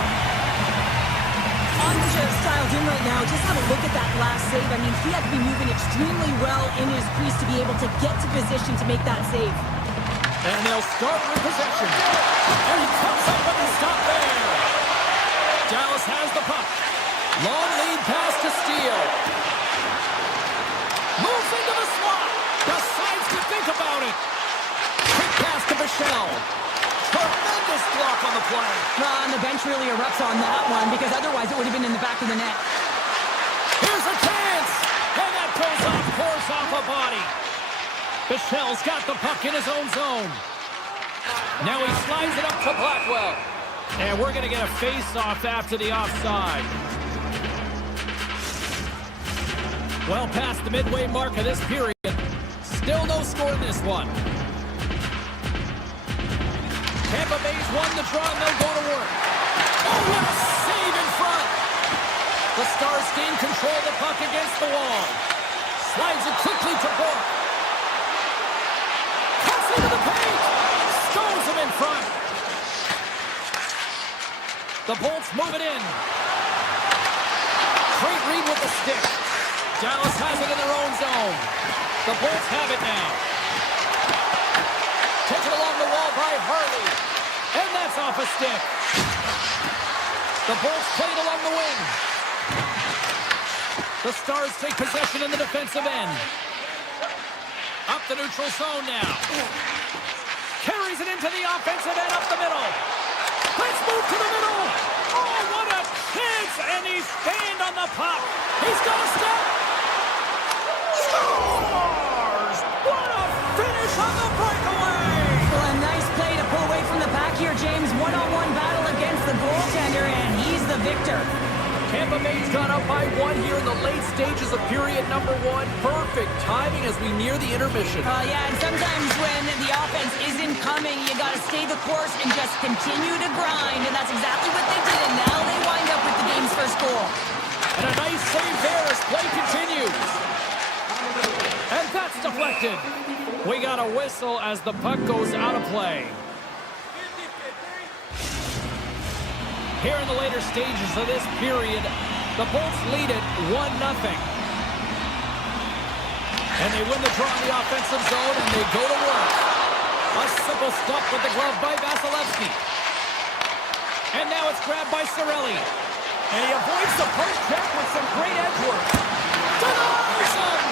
Ottinger's dialed in right now. Just have a look at that last save. I mean, he had to be moving extremely well in his crease to be able to get to position to make that save. And they'll start with possession. And he comes up with the stop there. Dallas has the puck. Long lead pass to Steele. Moves into the slot. Decides to think about it. Quick pass to Michelle. Tremendous block on the play. And the bench really erupts on that one because otherwise it would have been in the back of the net. Here's a chance. And that goes off course off a body. Michelle's got the puck in his own zone. Now he slides it up to Blackwell. And we're going to get a face-off after the offside. Well past the midway mark of this period. Still no score in this one. Tampa Bay's won the draw and they'll go to work. Oh, what a save in front. The Stars gain control of the puck against the wall. Slides it quickly to Bork. Cuts into the paint. Stones him in front. The Bolts move it in. Great read with the stick. Dallas has it in their own zone. The Bolts have it now. Taken along the wall by Harley. And that's off a stick. The Bolts played along the wing. The Stars take possession in the defensive end. Up the neutral zone now. Carries it into the offensive end up the middle. Let's move to the middle. Oh, what a chance. And he's fanned on the puck. He's got a step. Scores! What a finish on the breakaway. Well, a nice play to pull away from the pack here, James. One-on-one battle against the goaltender, and he's the victor. Tampa Bay's gone up by one here in the late stages of period number one. Perfect timing as we near the intermission. Yeah, and sometimes when the offense isn't coming, you got to stay the course and just continue to grind, and that's exactly what they did, and now they wind up with the game's first goal. And a nice save there as play continues. And that's deflected. We got a whistle as the puck goes out of play. Here in the later stages of this period, the Bolts lead it 1-0. And they win the draw in the offensive zone, and they go to work. A simple stop with the glove by Vasilevsky. And now it's grabbed by Cirelli. And he avoids the post check with some great edge work. Denies him!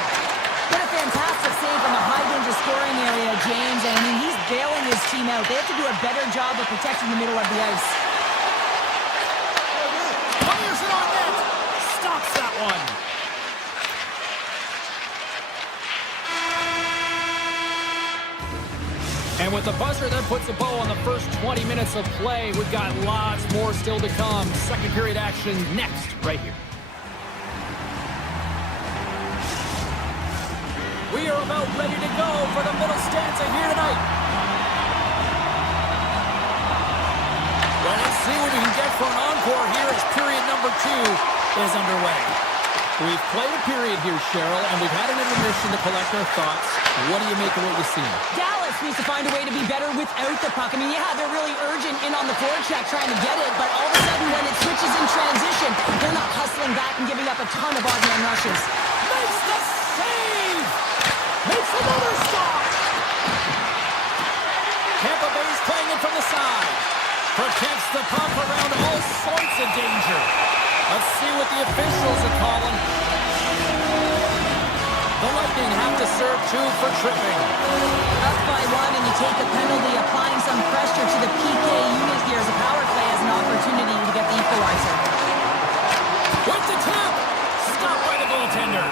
What a fantastic save from a high-danger scoring area, James. And I mean, he's bailing his team out. They have to do a better job of protecting the middle of the ice. Fires it on net. Stops that one. And with the buzzer that puts a bow on the first 20 minutes of play, we've got lots more still to come. Second period action next, right here. We are about ready to go for the middle stanza here tonight. Well, let's see what we can get for an encore here as period number 2 is underway. We've played a period here, Cheryl, and we've had an intermission to collect our thoughts. What do you make of what you've seen? Dallas needs to find a way to be better without the puck. I mean, yeah, they're really urgent in on the forecheck trying to get it, but all of a sudden when it switches in transition, they're not hustling back and giving up a ton of odd-man rushes. Makes the save! Makes another stop! Tampa Bay's playing it from the side. Protects the puck around all sorts of danger. Let's see what the officials are calling. The Lightning have to serve 2 for tripping. Up by 1 and you take the penalty, applying some pressure to the PK unit here as a power play has an opportunity to get the equalizer. With the tip! Stopped by the goaltender.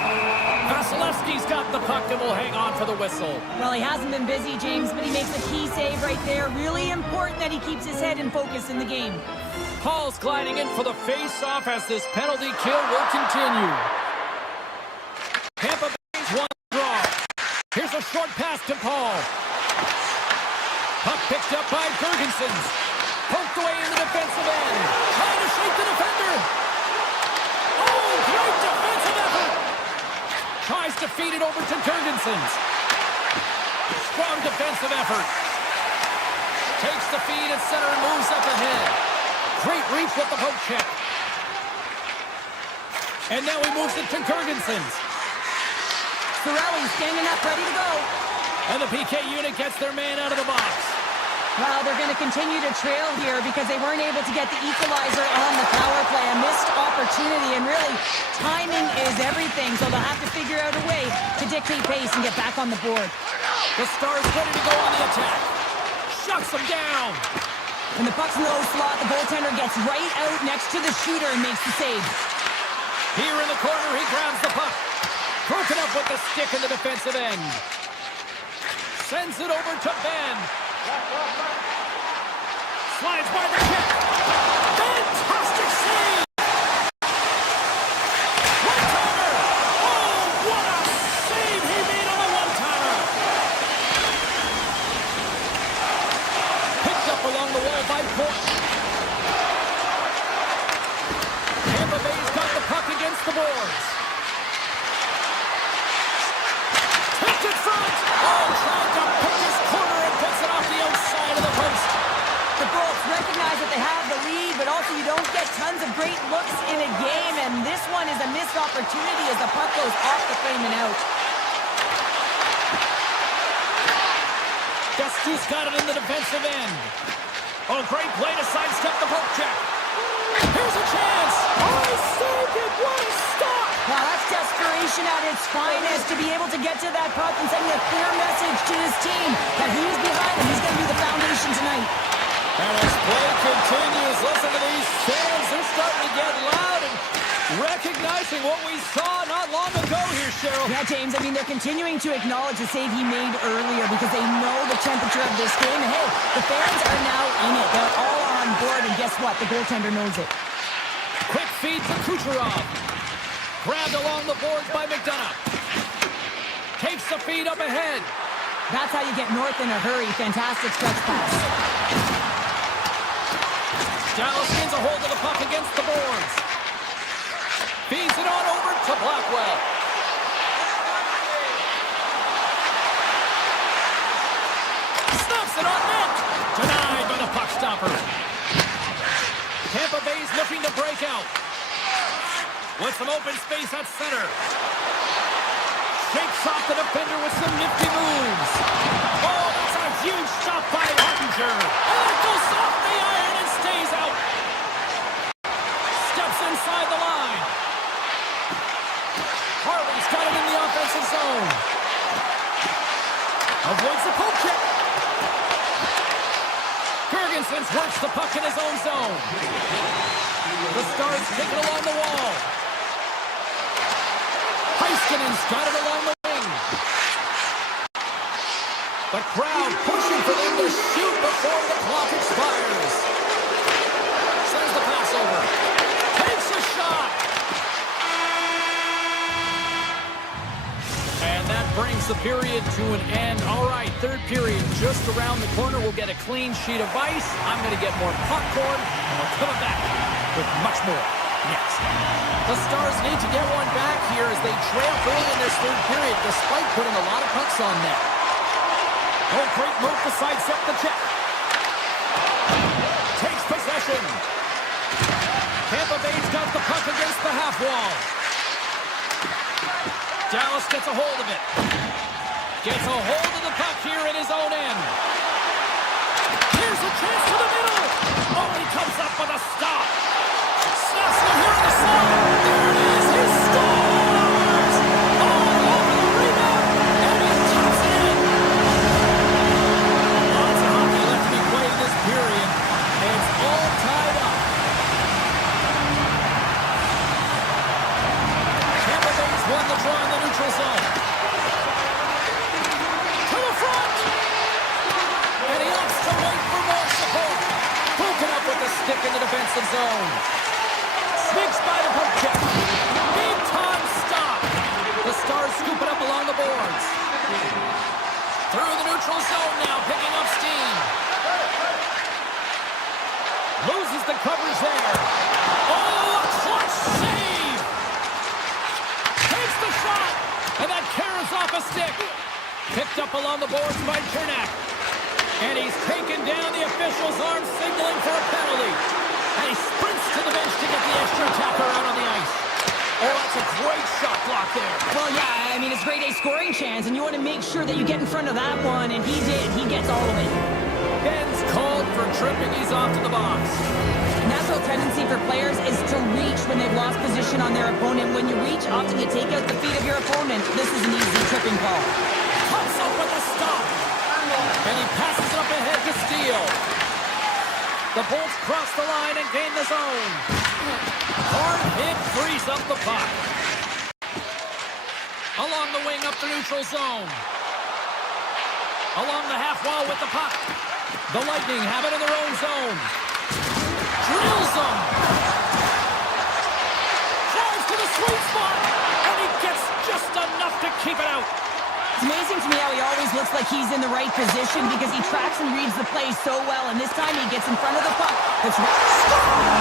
Vasilevsky's got the puck and will hang on for the whistle. Well, he hasn't been busy, James, but he makes a key save right there. Really important that he keeps his head in focus in the game. Paul's gliding in for the face-off as this penalty kill will continue. Tampa Bay's won the draw. Here's a short pass to Paul. Puck picked up by Gergensen. Poked away in the defensive end. Trying to shake the defender. Oh, great defensive effort. Tries to feed it over to Gergensen. Strong defensive effort. Takes the feed at center and moves up ahead. Great reach with the poke check. And now he moves it to Girgensons. Sorelli standing up, ready to go. And the PK unit gets their man out of the box. Well, they're going to continue to trail here because they weren't able to get the equalizer on the power play. A missed opportunity, and really, timing is everything, so they'll have to figure out a way to dictate pace and get back on the board. The Stars ready to go on the attack. Shuts them down. When the puck's in the low slot, the goaltender gets right out next to the shooter and makes the save. Here in the corner, he grabs the puck. Broken up with the stick in the defensive end. Sends it over to Ben. Slides by the kick. Fantastic save! One-timer! Oh, what a save he made on the one-timer! Picked up along the wall by Port. Tampa Bay's got the puck against the boards. Tipped it front! Oh, trying to pick his corner and puts it off the outside of the post. The Bolts recognize that they have the lead, but also you don't get tons of great looks in a game, and this one is a missed opportunity as the puck goes off the frame and out. Justice got it in the defensive end. Oh, great play to sidestep the poke check. Here's a chance. Oh, he saved it. What a stop. Now that's desperation at its finest to be able to get to that puck and sending a clear message to his team that he's behind him. He's going to be the foundation tonight. And as play continues, listen to these fans. They're starting to get loud and recognizing what we saw not long ago here, Cheryl. Yeah, James, I mean, they're continuing to acknowledge the save he made earlier because they know the temperature of this game. And hey, the fans are now in it. They're all on board, and guess what? The goaltender knows it. Quick feed to Kucherov. Grabbed along the boards by McDonough. Takes the feed up ahead. That's how you get north in a hurry. Fantastic stretch pass. Dallas gets a hold of the puck against the boards. Feeds it on over to Blackwell. Snaps it on net. Denied by the puck stopper. Tampa Bay's looking to break out. With some open space at center. Shakes off the defender with some nifty moves. Oh, that's a huge stop by Ottinger. And it goes off the iron and stays out. Steps inside the line. Harley's got it in the offensive zone. Avoids the poke check. Girgensons works the puck in his own zone. The Stars take it along the wall. Heiskanen's got it along the wing. The crowd pushing for them to shoot before the clock expires. Sends the pass over. Takes a shot. And that brings the period to an end. All right, third period just around the corner. We'll get a clean sheet of ice. I'm going to get more popcorn, and we're coming back with much more next. The Stars need to get one back here as they trail early in this third period, despite putting a lot of pucks on net. Oh, great move to sidestep the check. Takes possession. Tampa Bay's got the puck against the half wall. Dallas gets a hold of it. Gets a hold of the puck here in his own end. Here's a chance to the middle. Oh, he comes up with a stop. Snaps it here on the side. There it is. He scores! All over the rebound. And he taps it in. Lots of hockey left to be played this period. And it's all tied up. Tampa Bay's won the draw in the neutral zone. To the front. And he opts to wait for more support. Broken up with the stick in the defensive zone. Sneaks by the poke check. Big time stop. The Stars scoop it up along the boards. Through the neutral zone now, picking up steam. Loses the coverage there. Oh, a clutch save. Takes the shot. And that carries off a stick. Picked up along the boards by Chernak. And he's taken down. The official's arm signaling for a penalty. And he sprints to the bench to get the extra attacker out on the ice. Oh, that's a great shot block there. Well, yeah, I mean, it's grade A scoring chance, and you want to make sure that you get in front of that one, and he did. He gets all of it. Ben's called for tripping. He's off to the box. Natural tendency for players is to reach when they've lost position on their opponent. When you reach, often you take out the feet of your opponent. This is an easy tripping call. Comes up with a stop. And he passes it up ahead to Steele. The Bolts cross the line and gain the zone. Hard hit frees up the puck. Along the wing up the neutral zone. Along the half wall with the puck. The Lightning have it in their own zone. Drills them. Drives to the sweet spot. And he gets just enough to keep it out. It's amazing to me how he always looks like he's in the right position because he tracks and reads the play so well, and this time he gets in front of the puck. It's scores!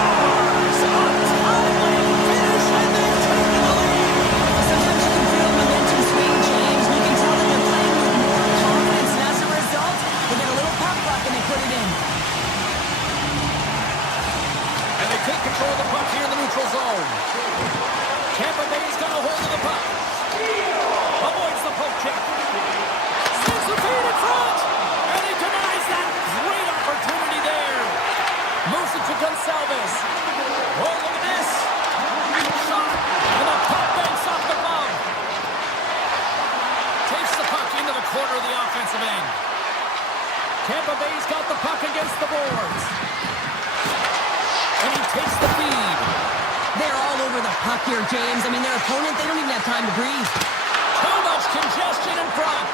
Untimely finish, and they've taken the lead! Sometimes you can feel momentum swing, James. You can tell that they're playing with more confidence, and as a result, they get a little puck luck and they put it in. And they take control of the puck here in the neutral zone. Tampa Bay's got a hold of the puck. Avoids the poke check. Sends the feed in front. And he denies that. Great opportunity there. Moves it to Gonsalves. Oh, look at this. Shot. And the puck banks off the glove. Takes the puck into the corner of the offensive end. Tampa Bay's got the puck against the boards. And he takes the feed. They're all over the puck here, James. I mean, their opponent, they don't even have time to breathe. Too much congestion in front.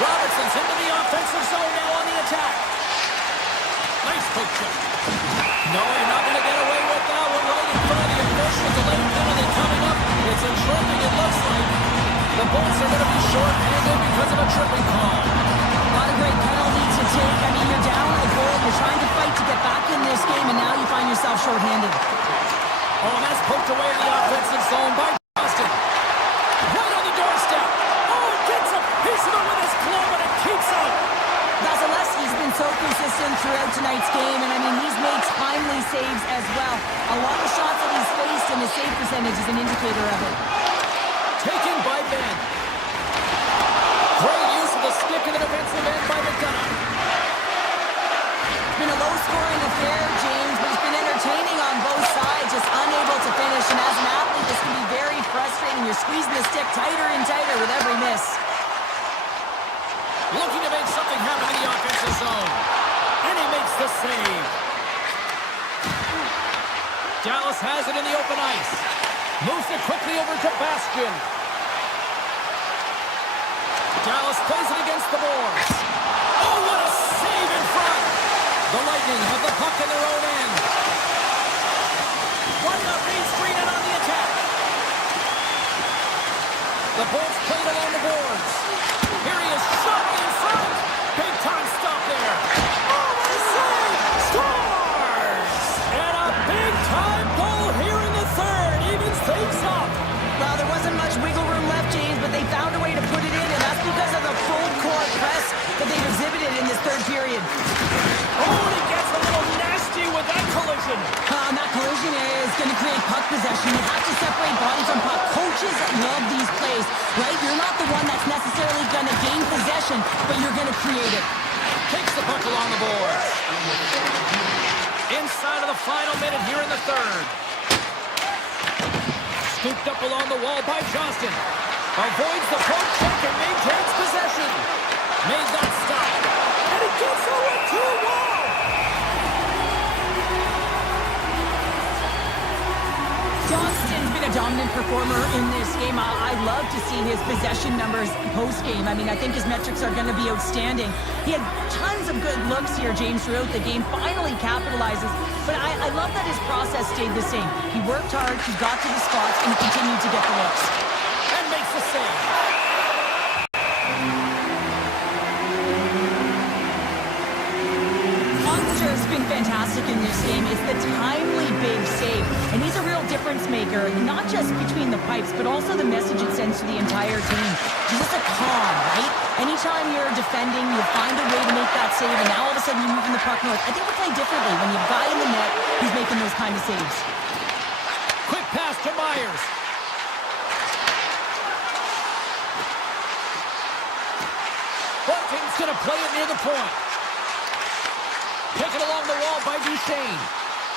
Robertson's into the offensive zone now on the attack. Nice poke check. No, you're not going to get away with that one right in front of the officials. A late penalty coming up. It's a tripping, it looks like. The Bolts are going to be short-handed because of a tripping call. A lot of great penalties to take. I mean, you're down a goal. You're trying to fight to get back in this game, and now you find yourself short-handed. Oh, and that's poked away in the offensive zone by Boston. Right on the doorstep. Oh, gets a piece of it with his glove, and it keeps out. Vasilevsky's been so consistent throughout tonight's game, and I mean, he's made timely saves as well. A lot of shots that he's faced, and his save percentage is an indicator of it. Taken by Ben. Great use of the stick in the defensive end by McDonough. It's been a low-scoring affair, James, but it's been entertaining on both sides, just unable to finish. And as an athlete, this can be very frustrating. You're squeezing the stick tighter and tighter with every miss. Looking to make something happen in the offensive zone. And he makes the save. Dallas has it in the open ice. Moves it quickly over to Bastian. Dallas plays it against the boards. Oh, what a save in front. The Lightning have the puck in their own end. Running up Main Street and on the attack. The Bolts played along the boards. Here he is, shot in front. Big time stop there. Oh, what a save! Scores! And a big time goal here in the third. Evens things up. Well, there wasn't much wiggle room left, James, but they found a way to put it in, and that's because of the full court press that they've exhibited in this third period. Oh, and he gets a little nasty with that collision. And that collision is going to create puck possession. You have to separate body from puck. Coaches love these plays, right? You're not the one that's necessarily going to gain possession, but you're going to create it. Takes the puck along the board. Inside of the final minute here in the third. Scooped up along the wall by Johnston. Avoids the poke check and maintains possession. Made that stop. And he gets over to a wall. Johnston's been a dominant performer in this game. I love to see his possession numbers post-game. I mean, I think his metrics are going to be outstanding. He had tons of good looks here, James, throughout the game. Finally capitalizes. But I love that his process stayed the same. He worked hard, he got to the spots, and he continued to get the looks. And makes the save. Monster's been fantastic in this game. It's the timely big save. And he's a real difference maker, not just between the pipes, but also the message it sends to the entire team. just a calm, right? Anytime you're defending, you find a way to make that save, and now all of a sudden you're moving the puck north. I think we play differently when you have a guy in the net who's making those kind of saves. Quick pass to Myers. Baltic's going to play it near the point. Taken along the wall by Duchesne.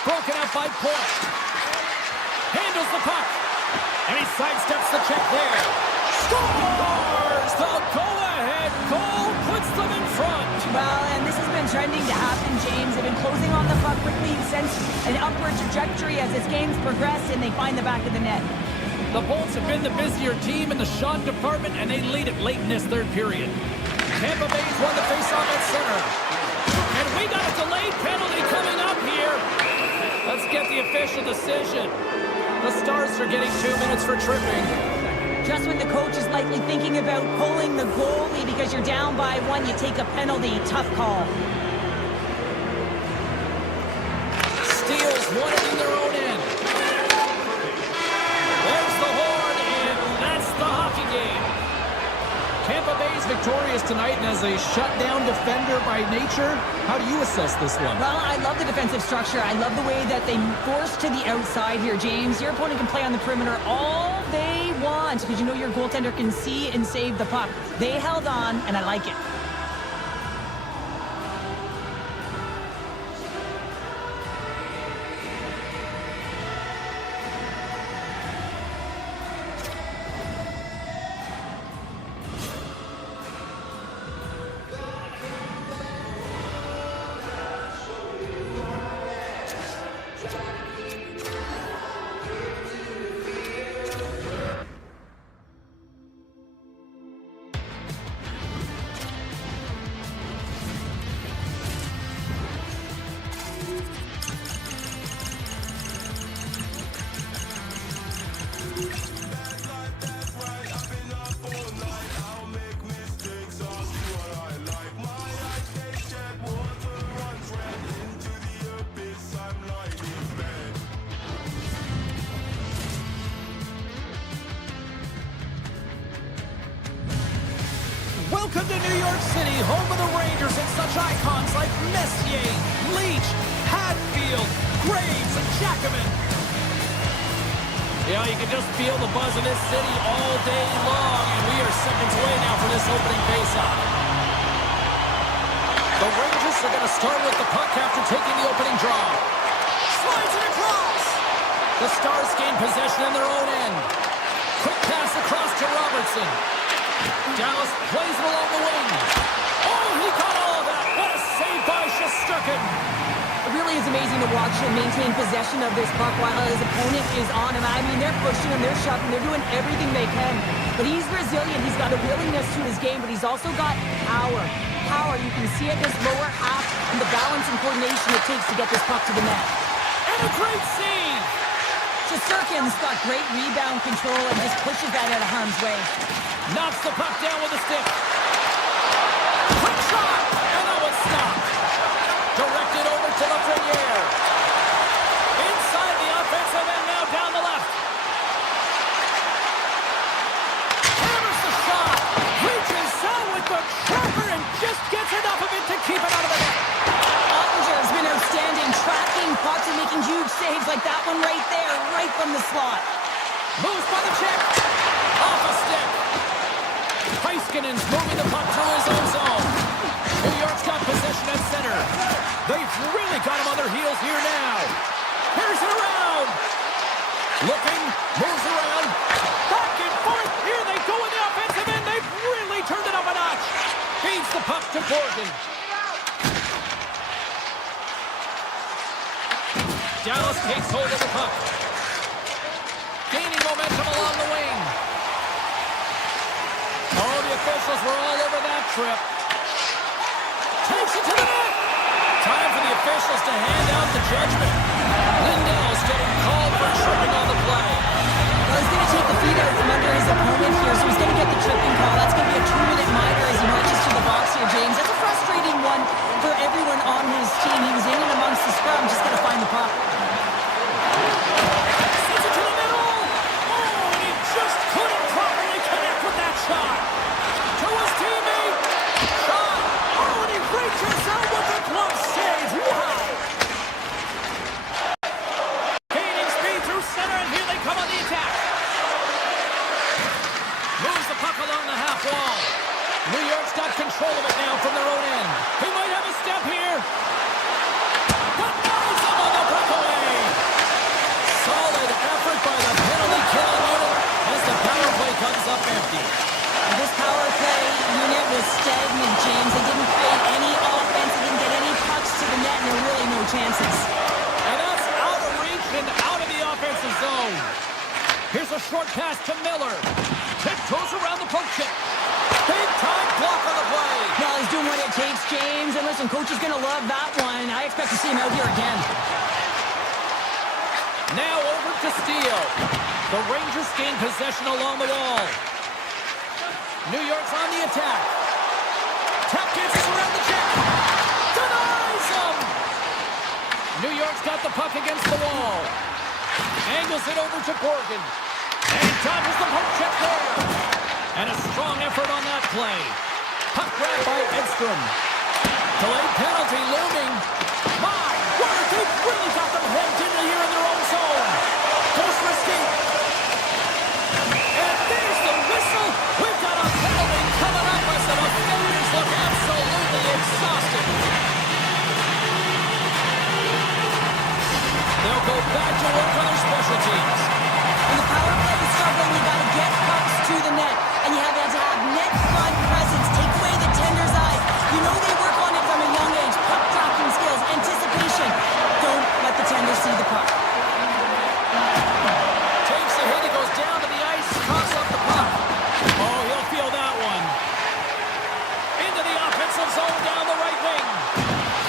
Broken out by Point. Handles the puck. And he sidesteps the check there. Scores! The go-ahead goal puts them in front. Well, and this has been trending to happen, James. They've been closing on the puck quickly since an upward trajectory as this game's progressed, and they find the back of the net. The Bolts have been the busier team in the shot department, and they lead it late in this third period. Tampa Bay's won the faceoff at center. And we got a delayed penalty coming up here. Let's get the official decision. The Stars are getting 2 minutes for tripping. Just when the coach is likely thinking about pulling the goalie because you're down by one, you take a penalty. Tough call. Steals won it in their own end. There's the horn, and that's the hockey game. Tampa Bay's victorious tonight, and as a shutdown defender by nature, how do you assess this one? Well, I love the defensive structure. I love the way that they force to the outside here, James. Your opponent can play on the perimeter all they want because you know your goaltender can see and save the puck. They held on, and I like it. Welcome to New York City, home of the Rangers and such icons like Messier, Leach, Hadfield, Graves, and Jackman. Yeah, you can just feel the buzz in this city all day long, and we are seconds away now for this opening faceoff. The Rangers are going to start with the puck after taking the opening draw. Slides it across. The Stars gain possession in their own end. Quick pass across to Robertson. Dallas plays it along the wing. Oh, he caught all of that. What a save by Shesterkin. It really is amazing to watch him maintain possession of this puck while his opponent is on him. I mean, they're pushing him, they're shoving, they're doing everything they can. But he's resilient. He's got a willingness to his game, but he's also got power. Power, you can see it, this lower half, and the balance and coordination it takes to get this puck to the net. And a great save. Shesterkin's got great rebound control and just pushes that out of harm's way. Knocks the puck down with a stick. Quick shot! And that was stopped. Directed over to Lafreniere. Inside the offensive end, now down the left. Hammers the shot. Reaches out with the trapper and just gets enough of it to keep it out of the net. Ottinger has been outstanding, tracking pucks and making huge saves like that one right there, right from the slot. Moves by the check. Off a stick. Heiskanen's moving the puck through his own zone. New York's got possession at center. They've really got him on their heels here now. Here's it around. Looking, moves around. Back and forth. Here they go in the offensive end. They've really turned it up a notch. Feeds the puck to Borgen. Dallas takes hold of the puck. Gaining momentum along the wing. Oh, the officials were all over that trip. Takes it to the net. Time for the officials to hand out the judgment. Lindell's getting called for tripping on the play. Well, he's going to take the feet out from under his opponent here, so he's going to get the tripping call. That's going to be a 2-minute minor as he marches to the box here, James. That's a frustrating one for everyone on his team. He was in and amongst the scrum, just got to find the puck. Sends it to the middle. Oh, and he just couldn't properly connect with that shot. control of it now from their own end. He might have a step here. Denies him on the breakaway. Solid effort by the penalty killing unit as the power play comes up empty. This power play unit was stagnant, James. They didn't create any offense. They didn't get any pucks to the net, and there were really no chances. And that's out of reach and out of the offensive zone. Here's a short pass to Miller. Tiptoes around the poke check. Big time block on the play. Well, he's doing what it takes, James. And listen, coach is going to love that one. I expect to see him out here again. Now over to Steele. The Rangers gain possession along the wall. New York's on the attack. Tap dances around the check. Denies him. New York's got the puck against the wall. Angles it over to Borgen. And dodges the poke check there. And a strong effort on that play. Puck grab by Edstrom. Delayed penalty looming. My word, they've really got them hemmed in here in their own zone. Goes for escape. And there's the whistle. We've got a penalty coming up as the defenders look absolutely exhausted. They'll go back to work on their special teams. When the power play is struggling, you got to get pucks to the net. And you have to have net front presence. Take away the tender's eyes. You know they work on it from a young age. Puck tracking skills, anticipation. Don't let the tender see the puck. Takes a hit. He goes down to the ice. Coughs up the puck. Oh, he'll feel that one. Into the offensive zone down the right wing.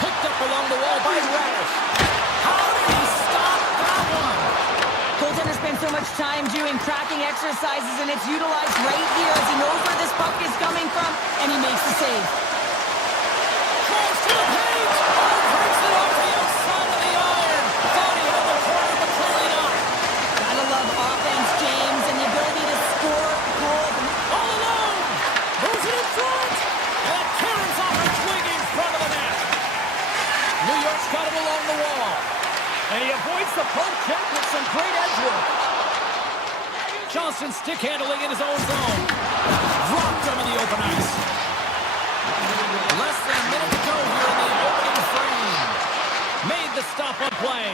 Picked up along the wall by Radish. How did he stop that one? Goaltender spends so much time doing tracking exercises, and it's utilized right here as he knows where this puck is coming from, and he makes the save. Close to the paint. Oh, breaks it off the outside of the iron. Thought he had the corner, but clearly not. Gotta love offense, James, and the ability to score goals. All alone. Moves it in front. And Karen's off a swing in front of the net. New York's got it along the wall. And he avoids the poke check with some great edge work. Johnson stick handling in his own zone. Dropped him in the open ice. Less than a minute to go here in the opening frame. Made the stop on play.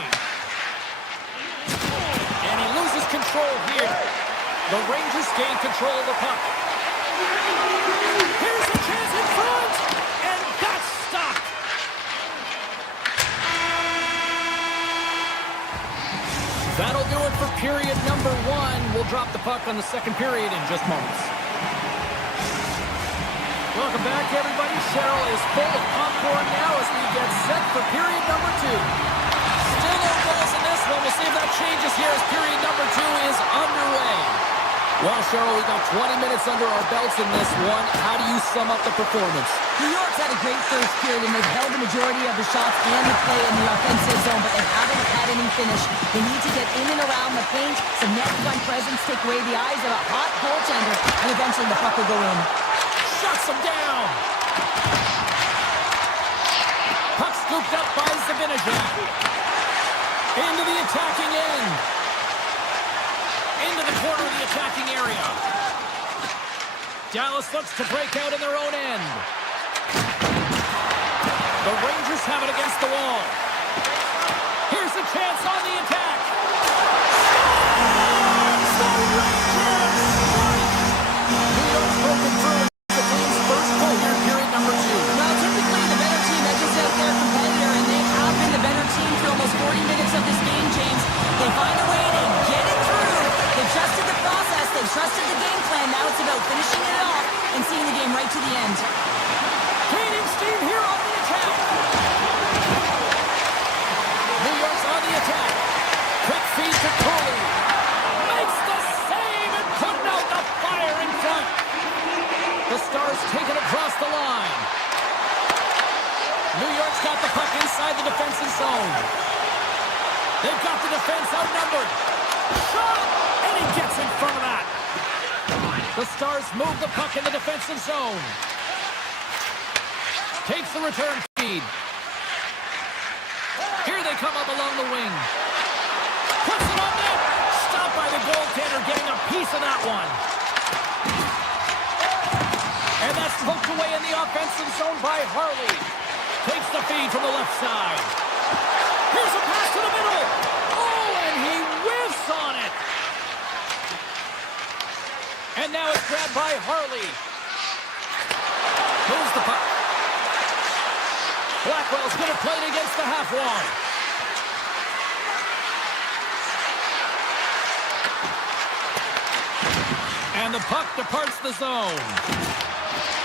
And he loses control here. The Rangers gain control of the puck. Here's a chance in front. And that's stopped. That'll do it for period number 1. We'll drop the puck on the second period in just moments. Welcome back, everybody. Cheryl is full of popcorn now as we get set for period number 2. Still no goals in this one. We'll see if that changes here as period number 2 is underway. Well, Cheryl, we got 20 minutes under our belts in this one. How do you sum up the performance? New York's had a great first period, and they've held the majority of the shots and the play in the offensive zone, but they haven't had any finish. They need to get in and around the paint, some net front presence, take away the eyes of a hot goaltender, and eventually the puck will go in. Shuts him down. Puck scooped up by Zibanejad. Into the attacking end. Into the corner of the attacking area. Dallas looks to break out in their own end. The Rangers have it against the wall. Here's a chance on the attack. Scores! The Rangers strike! New York's broken through. The team's first goal here in period number 2. Well, typically the better team edges out their competitor, and they have been the better team for almost 40 minutes of this game, James. They find a way to get it through. They've trusted the process. They've trusted the game plan. Now it's about finishing it off and seeing the game right to the end. Gaining steam here on the attack. New York's on the attack. Quick feed to Cooley. Makes the save and putting out the fire in front. The Stars take it across the line. New York's got the puck inside the defensive zone. They've got the defense outnumbered. Shot! And he gets in front of that. The Stars move the puck in the defensive zone. Takes the return feed. Here they come up along the wing. Puts it on net. Stopped by the goaltender, getting a piece of that one. And that's poked away in the offensive zone by Harley. Takes the feed from the left side. Here's a pass to the middle. Oh, and he whiffs on it. And now it's grabbed by Harley. Moves the puck. Blackwell's going to play it against the half wall. And the puck departs the zone.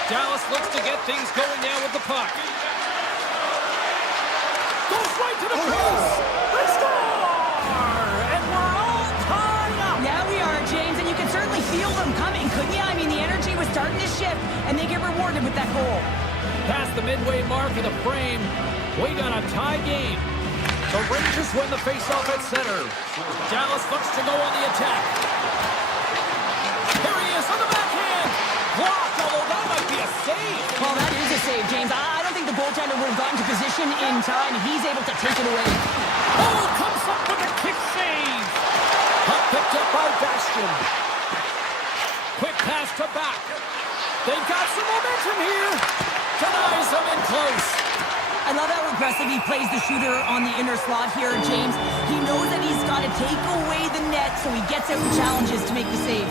Dallas looks to get things going now with the puck. Goes right to the crease. They score! And we're all tied up. Yeah, we are, James, and you can certainly feel them coming, couldn't you? I mean, the energy was starting to shift, and they get rewarded with that goal. Past the midway mark of the frame, we got a tie game. The Rangers win the faceoff at center. Dallas looks to go on the attack. Here he is on the backhand. Blocked, although that might be a save. Well, that is a save, James. I don't think the goaltender would have gotten to position in time. He's able to take it away. Oh, comes up with a kick save. Puck picked up by Bastion. Quick pass to back. They've got some momentum here. Denies them in close. I love how aggressive he plays the shooter on the inner slot here, James. He knows that he's got to take away the net, so he gets out and challenges to make the save.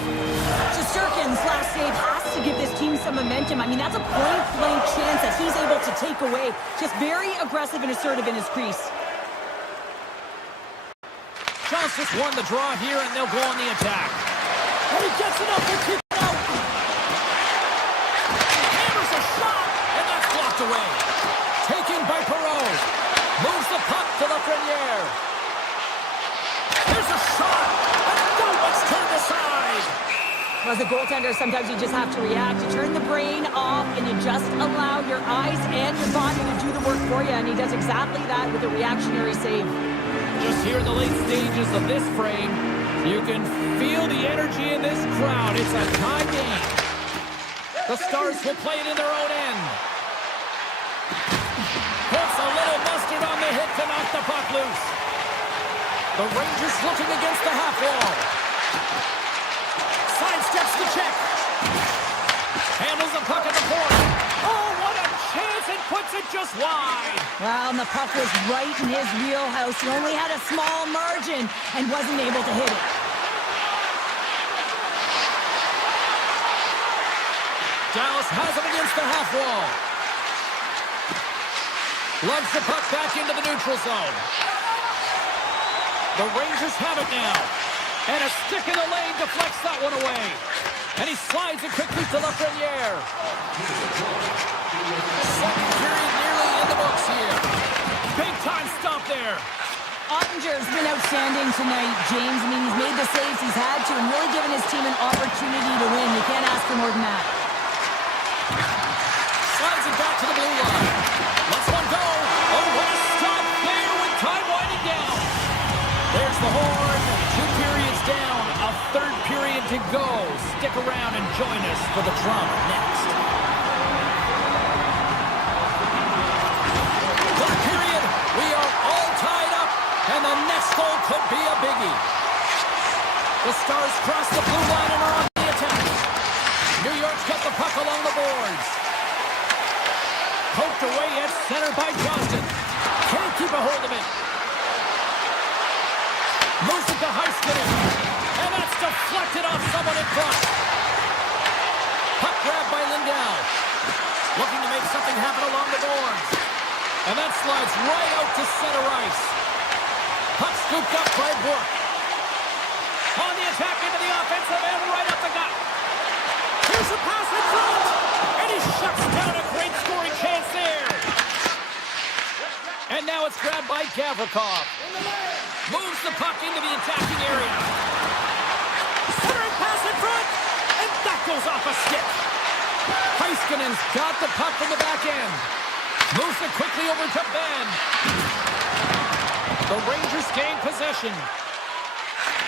Shesterkin's last save has to give this team some momentum. I mean, that's a point-blank chance that he's able to take away. Just very aggressive and assertive in his crease. Jones just won the draw here, and they'll go on the attack. And he gets it up and kicks it out. Hammers a shot, and that's blocked away. Taken by Perot. Moves the puck to Lafreniere. There's a shot, and no one's turned aside. As a goaltender, sometimes you just have to react. You turn the brain off, and you just allow your eyes and your body to do the work for you, and he does exactly that with a reactionary save. Just here in the late stages of this frame, you can feel the energy in this crowd. It's a tie game. The Stars will play it in their own end. Puts a little mustard on the hit to knock the puck loose. The Rangers looking against the half wall. Sidesteps the check. Handles the puck at the point. Oh, what a chance, and puts it just wide. Well, and the puck was right in his wheelhouse. He only had a small margin and wasn't able to hit it. Dallas has it against the half wall. Lugs the puck back into the neutral zone. The Rangers have it now. And a stick in the lane deflects that one away. And he slides it quickly to Lafreniere. Second period nearly in the books here. Big time stop there. Ottinger's been outstanding tonight, James. I mean, he's made the saves he's had to and really given his team an opportunity to win. You can't ask for more than that. Slides it back to the blue line. Let's one go. Oh, what a stop there with time winding down. There's the horn. 2 periods down. A third period to go. Stick around and join us for the drama next. Third period. We are all tied up. And the next goal could be a biggie. The Stars cross the blue line and are on the attack. New York's got the puck along the boards. Poked away at center by Johnston. Can't keep a hold of it. Moves it to Heiskanen. And that's deflected off someone in front. Puck grabbed by Lindell. Looking to make something happen along the boards. And that slides right out to center ice. Puck scooped up by Bourque. On the attack into the offensive end, right up the gut. Here's a pass in front. And he shuts down a great scoring chance there. And now it's grabbed by Gavrikov. Moves the puck into the attacking area. Centering pass in front. And that goes off a stick. Heiskanen's got the puck from the back end. Moves it quickly over to Ben. The Rangers gain possession.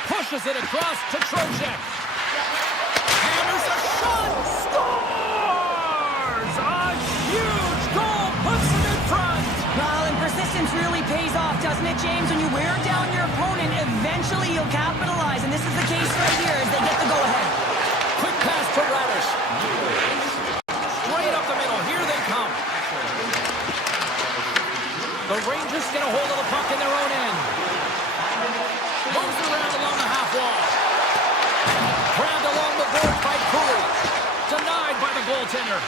Pushes it across to Trocheck. Hammers a shot. Scores! A huge goal puts them in front. Well, and persistence really pays off, doesn't it, James? When you wear down your opponent, eventually you'll capitalize. And this is the case right here as they get the go-ahead. Quick pass to Radish. Straight goaltender.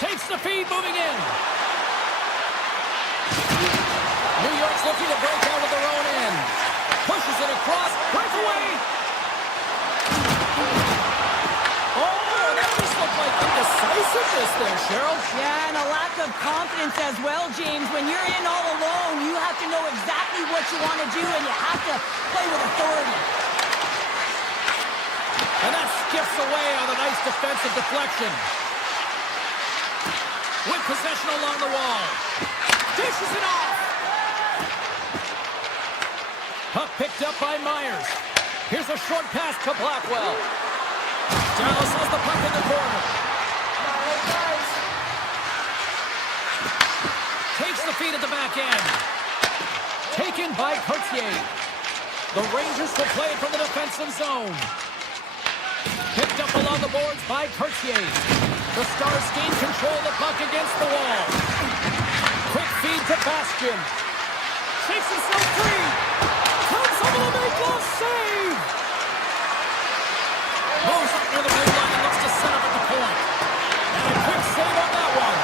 Takes the feed, moving in. New York's looking to break out of their own end. Pushes it across. Breakaway. Oh, that just looked like indecisiveness there, Cheryl. Yeah, and a lack of confidence as well, James. When you're in all alone, you have to know exactly what you want to do, and you have to play with authority. And that skips away on a nice defensive deflection. With possession along the wall. Dishes it off. Puck picked up by Myers. Here's a short pass to Blackwell. Dallas has the puck in the corner. Takes the feed at the back end. Taken by Courtier. The Rangers will play it from the defensive zone. Picked up along the boards by Courtier. The Stars gain control of the puck against the wall. Quick feed to Bastian. Shakes himself free. Comes over the make loss save. Moves up near the blue line and looks to set up at the point. And a quick save on that one.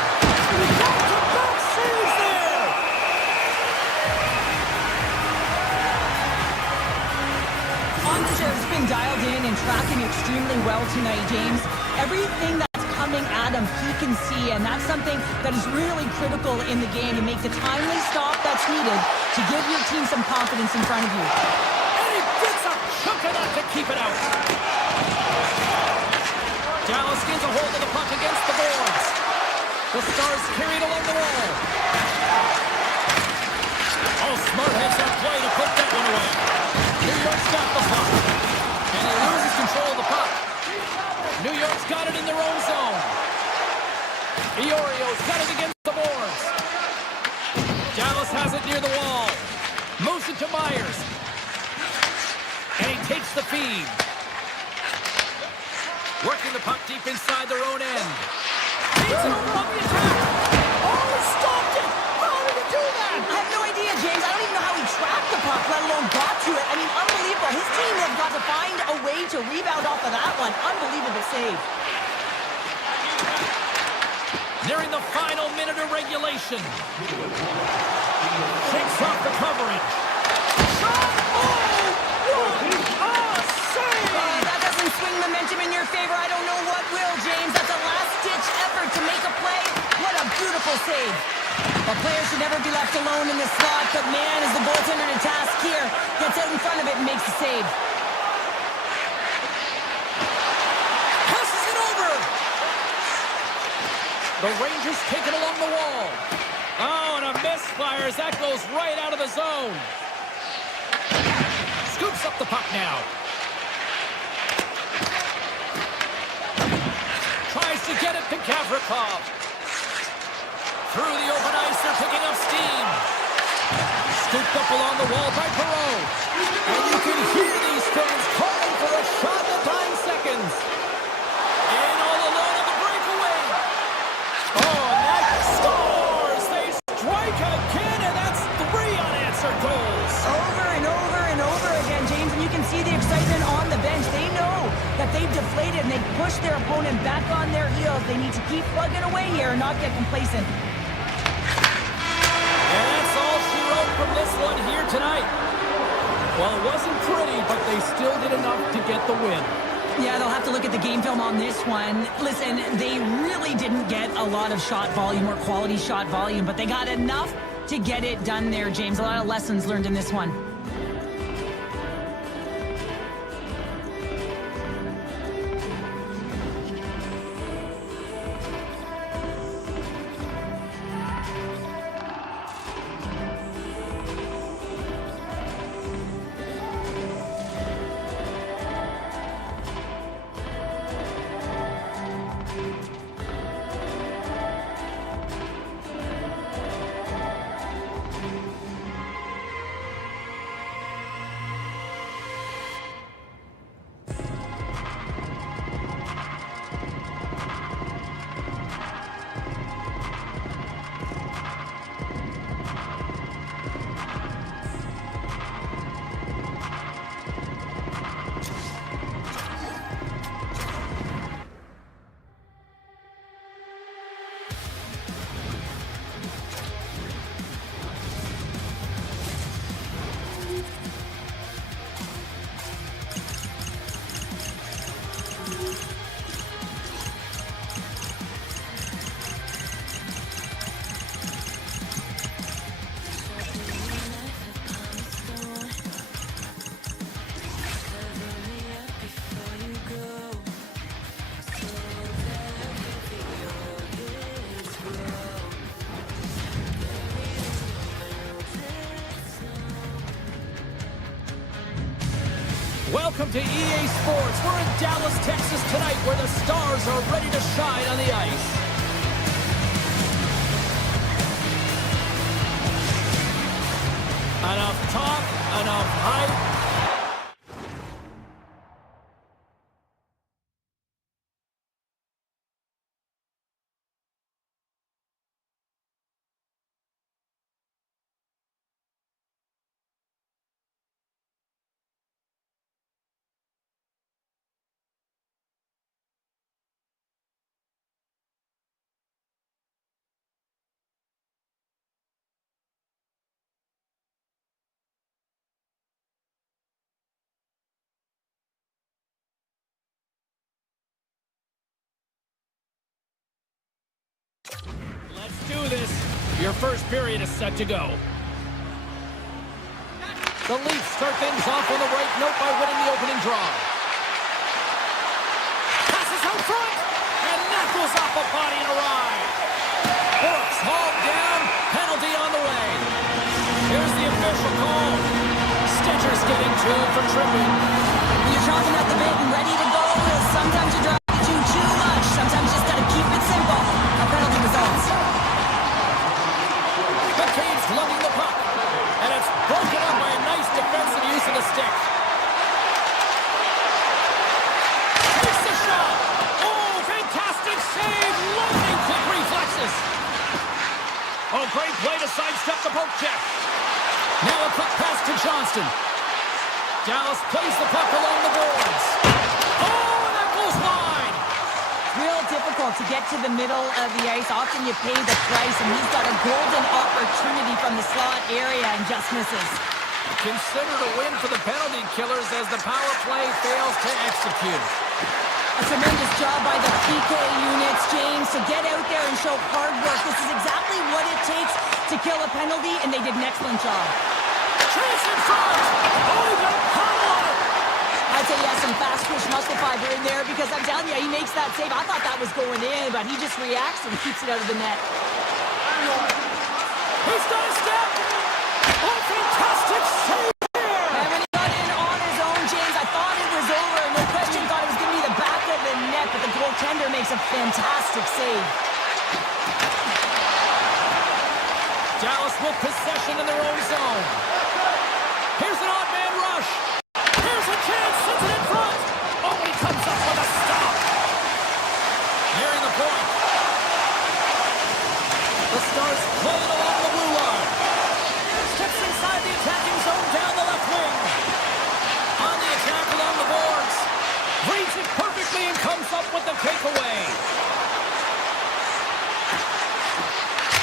Back-to-back saves there. Onchev's been dialed in and tracking extremely well tonight, James. Everything that's coming at him, he can see, and that's something that is really critical in the game to make the timely stop that's needed to give your team some confidence in front of you. And he gets a chunk of that to keep it out. Dallas gets a hold of the puck against the boards. The Stars carry it along the wall. Oh, smart heads that play to put that one away. New York's got the puck. And he loses control of the puck. New York's got it in their own zone. Iorio's got it against the boards. Dallas has it near the wall. Moves it to Myers. And he takes the feed. Working the puck deep inside their own end. Feeds it over on the attack. Oh, he stopped it. How did he do that? I have no idea, James. I don't even know how he tracked the puck, let alone got to it. I mean, unbelievable. His team has got to find a way to rebound off of that one. Unbelievable save. Nearing the final minute of regulation. Shakes off the coverage. Shot! Oh! What a save! That doesn't swing momentum in your favor. I don't know what will, James. That's a last-ditch effort to make a play. What a beautiful save. The player should never be left alone in the slot, but man, is the goaltender to task here. Gets out in front of it and makes the save. Passes it over! The Rangers take it along the wall. Oh, and a misfire as that goes right out of the zone. Scoops up the puck now. Tries to get it to Gavrikov. Through the open ice, they're picking up steam. Scooped up along the wall by Perreault. And you can hear these fans calling for a shot in the dying seconds. In all alone on the breakaway. Oh, and that scores! They strike again, and that's 3 unanswered goals. Over and over and over again, James, and you can see the excitement on the bench. They know that they've deflated and they've pushed their opponent back on their heels. They need to keep plugging away here and not get complacent. And that's all she wrote from this one here tonight. Well, it wasn't pretty, but they still did enough to get the win. Yeah, they'll have to look at the game film on this one. Listen, they really didn't get a lot of shot volume or quality shot volume, but they got enough to get it done there, James. A lot of lessons learned in this one. Welcome to EA Sports. We're in Dallas, Texas tonight where the Stars are ready to shine on the ice. Enough talk, enough hype. Let's do this. Your first period is set to go. The Leafs start things off on the right note by winning the opening draw. Passes out front, and that goes off a body and a ride. Brooks hauled down, penalty on the way. Here's the official call. Stitcher's getting two for tripping. You're chomping at the bit and ready to go. Sometimes you try to do too much. Sometimes you just got to keep it simple. A penalty results. McCabe's lugging the puck, and it's broken up by a nice defensive use of the stick. Takes the shot. Oh, fantastic save. Lightning quick reflexes. Oh, great play to sidestep the poke check. Now a quick pass to Johnston. Dallas plays the puck along the boards. Oh, and that goes wide. Real difficult to get to the middle of the ice. Often you pay the price, and he's got a golden opportunity from the slot area and just misses. Considered a win for the penalty killers as the power play fails to execute. A tremendous job by the PK units, James, to get out there and show hard work. This is exactly what it takes to kill a penalty, and they did an excellent job. Chase in front! Oh, he got caught on it! I'd say he has some fast twitch muscle fiber in there because I'm telling you, he makes that save. I thought that was going in, but he just reacts and keeps it out of the net. He's got a step! Oh, fantastic save there! And when he got in on his own, James, I thought it was over. No question, thought it was going to be the back of the net, but the goaltender makes a fantastic save. Dallas with possession in their own zone. Here's an odd man rush. Here's a chance, sends it in front. Oh, and he comes up with a stop. Nearing the point. The Stars play it along the blue line. Steps inside the attacking zone down the left wing. On the attack along the boards. Reads it perfectly and comes up with the takeaway.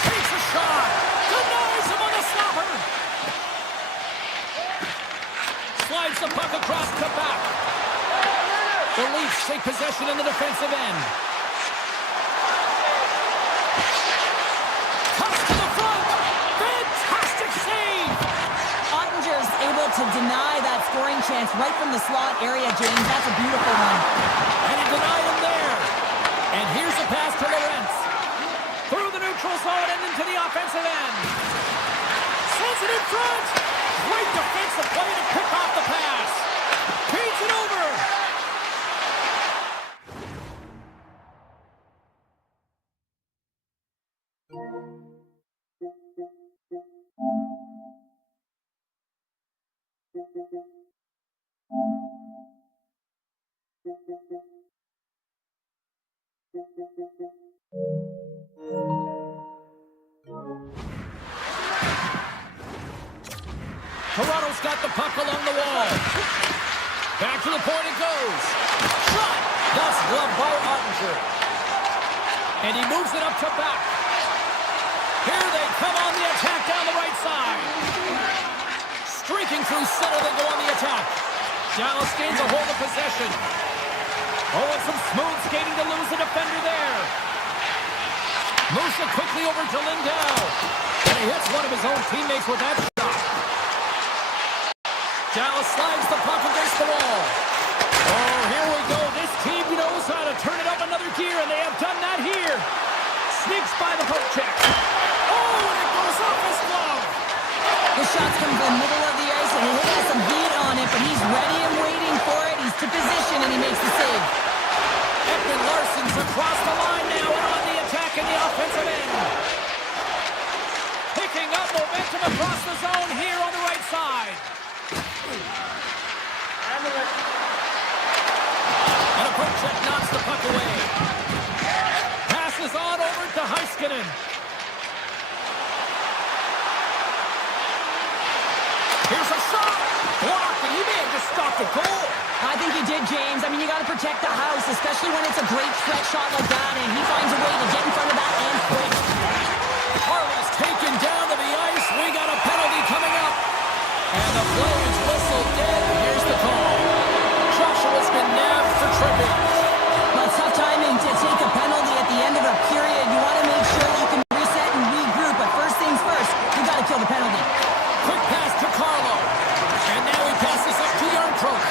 Takes a shot. Denies him on the stopper. Slides the puck across to back. The Leafs take possession in the defensive end. Cuts to the front. Fantastic save. Ottinger's able to deny that scoring chance right from the slot area, James. That's a beautiful one. And he denied him there. And here's a pass to Lorentz. Through the neutral zone and into the offensive end. Sends it in front. Great defensive play to pick off the pass. Feeds it over. Toronto's got the puck along the wall. Back to the point it goes. Shot! That's gloved by Ottinger. And he moves it up to back. Here they come on the attack down the right side. Streaking through center, they go on the attack. Dallas gains a hold of possession. Oh, and some smooth skating to lose the defender there. Moves it quickly over to Lindell. And he hits one of his own teammates with that shot. Dallas slides the puck against the wall. Oh, here we go. This team knows how to turn it up another gear, and they have done that here. Sneaks by the poke check. Oh, and it goes off his glove. The shots come from the middle of the ice, and he has some heat on it, but he's ready and waiting Gives the puck away. Passes on over to Heiskanen. Here's a shot. Blocked, and he may have just stopped a goal. I think he did, James. I mean, you got to protect the house, especially when it's a great stretch shot like that, and he finds a way to get in front of that and quick. Harley's taken down to the ice. We got a penalty coming up. And the play is whistled dead. Here's the call. Joshua's been nabbed for tripping. Well, it's tough timing to take a penalty at the end of a period. You want to make sure you can reset and regroup, but first things first, you got to kill the penalty. Quick pass to Carlo. And now he passes up to Yarncrook.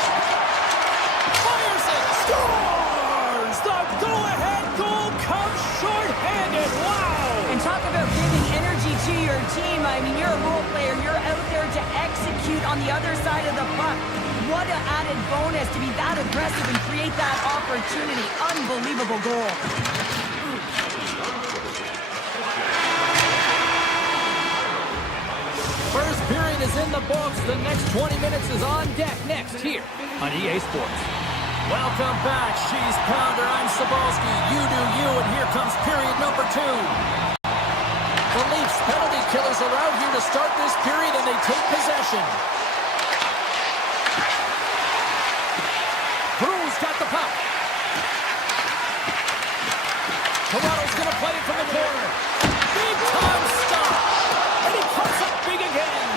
Fires it. Scores! The go-ahead goal comes short-handed. Wow! And talk about giving energy to your team. I mean, you're a role player. You're out there to execute on the other side of the puck. What an added bonus to be that aggressive and create that opportunity. Unbelievable goal. First period is in the books. The next 20 minutes is on deck next here on EA Sports. Welcome back. She's Pounder. I'm Sabalski. You do you, and here comes period number 2. The Leafs penalty killers are out here to start this period, and they take possession. Bruce got the puck. Toronto's going to play it from the corner. Big time stop. And he comes up big again.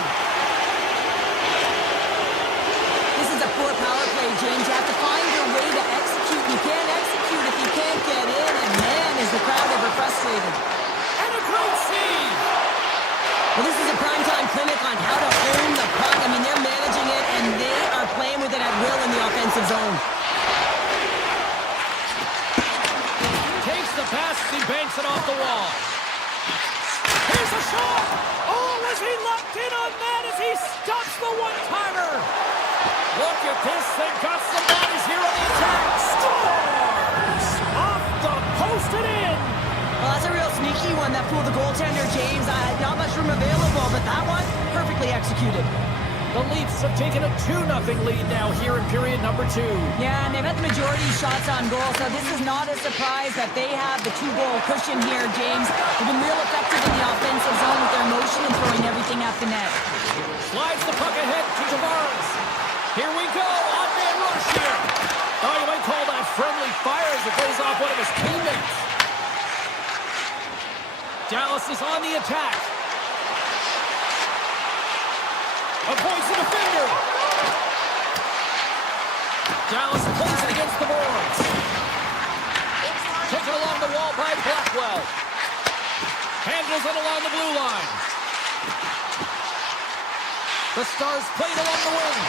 This is a poor power play, James. You have to find your way to execute. You can't execute if you can't get in. And man, is the crowd ever frustrated. And a great save. Well, this is a primetime clinic on how to own the puck. I mean, they're managing it, and they are playing with it at will in the offensive zone. Takes the pass, he banks it off the wall. Here's a shot! Oh, was he locked in on that as he stops the one-timer? Look at this, they've got some bodies here on the attack. Scores! Off the post and in! Well, that's a real sneaky one that fooled the goaltender, James. Not much room available, but that one, perfectly executed. The Leafs have taken a 2-0 lead now here in period number 2. Yeah, and they've had the majority of shots on goal, so this is not a surprise that they have the 2-goal cushion here, James. They've been real effective in the offensive zone with their motion and throwing everything at the net. Slides the puck ahead to Tavares. Here we go, on-man rush here. Oh, you might call that friendly fire as it goes off one of his teammates. Dallas is on the attack. Avoids the defender. Dallas plays it against the boards. Taken along the wall by Blackwell. Handles it along the blue line. The Stars played along the wing.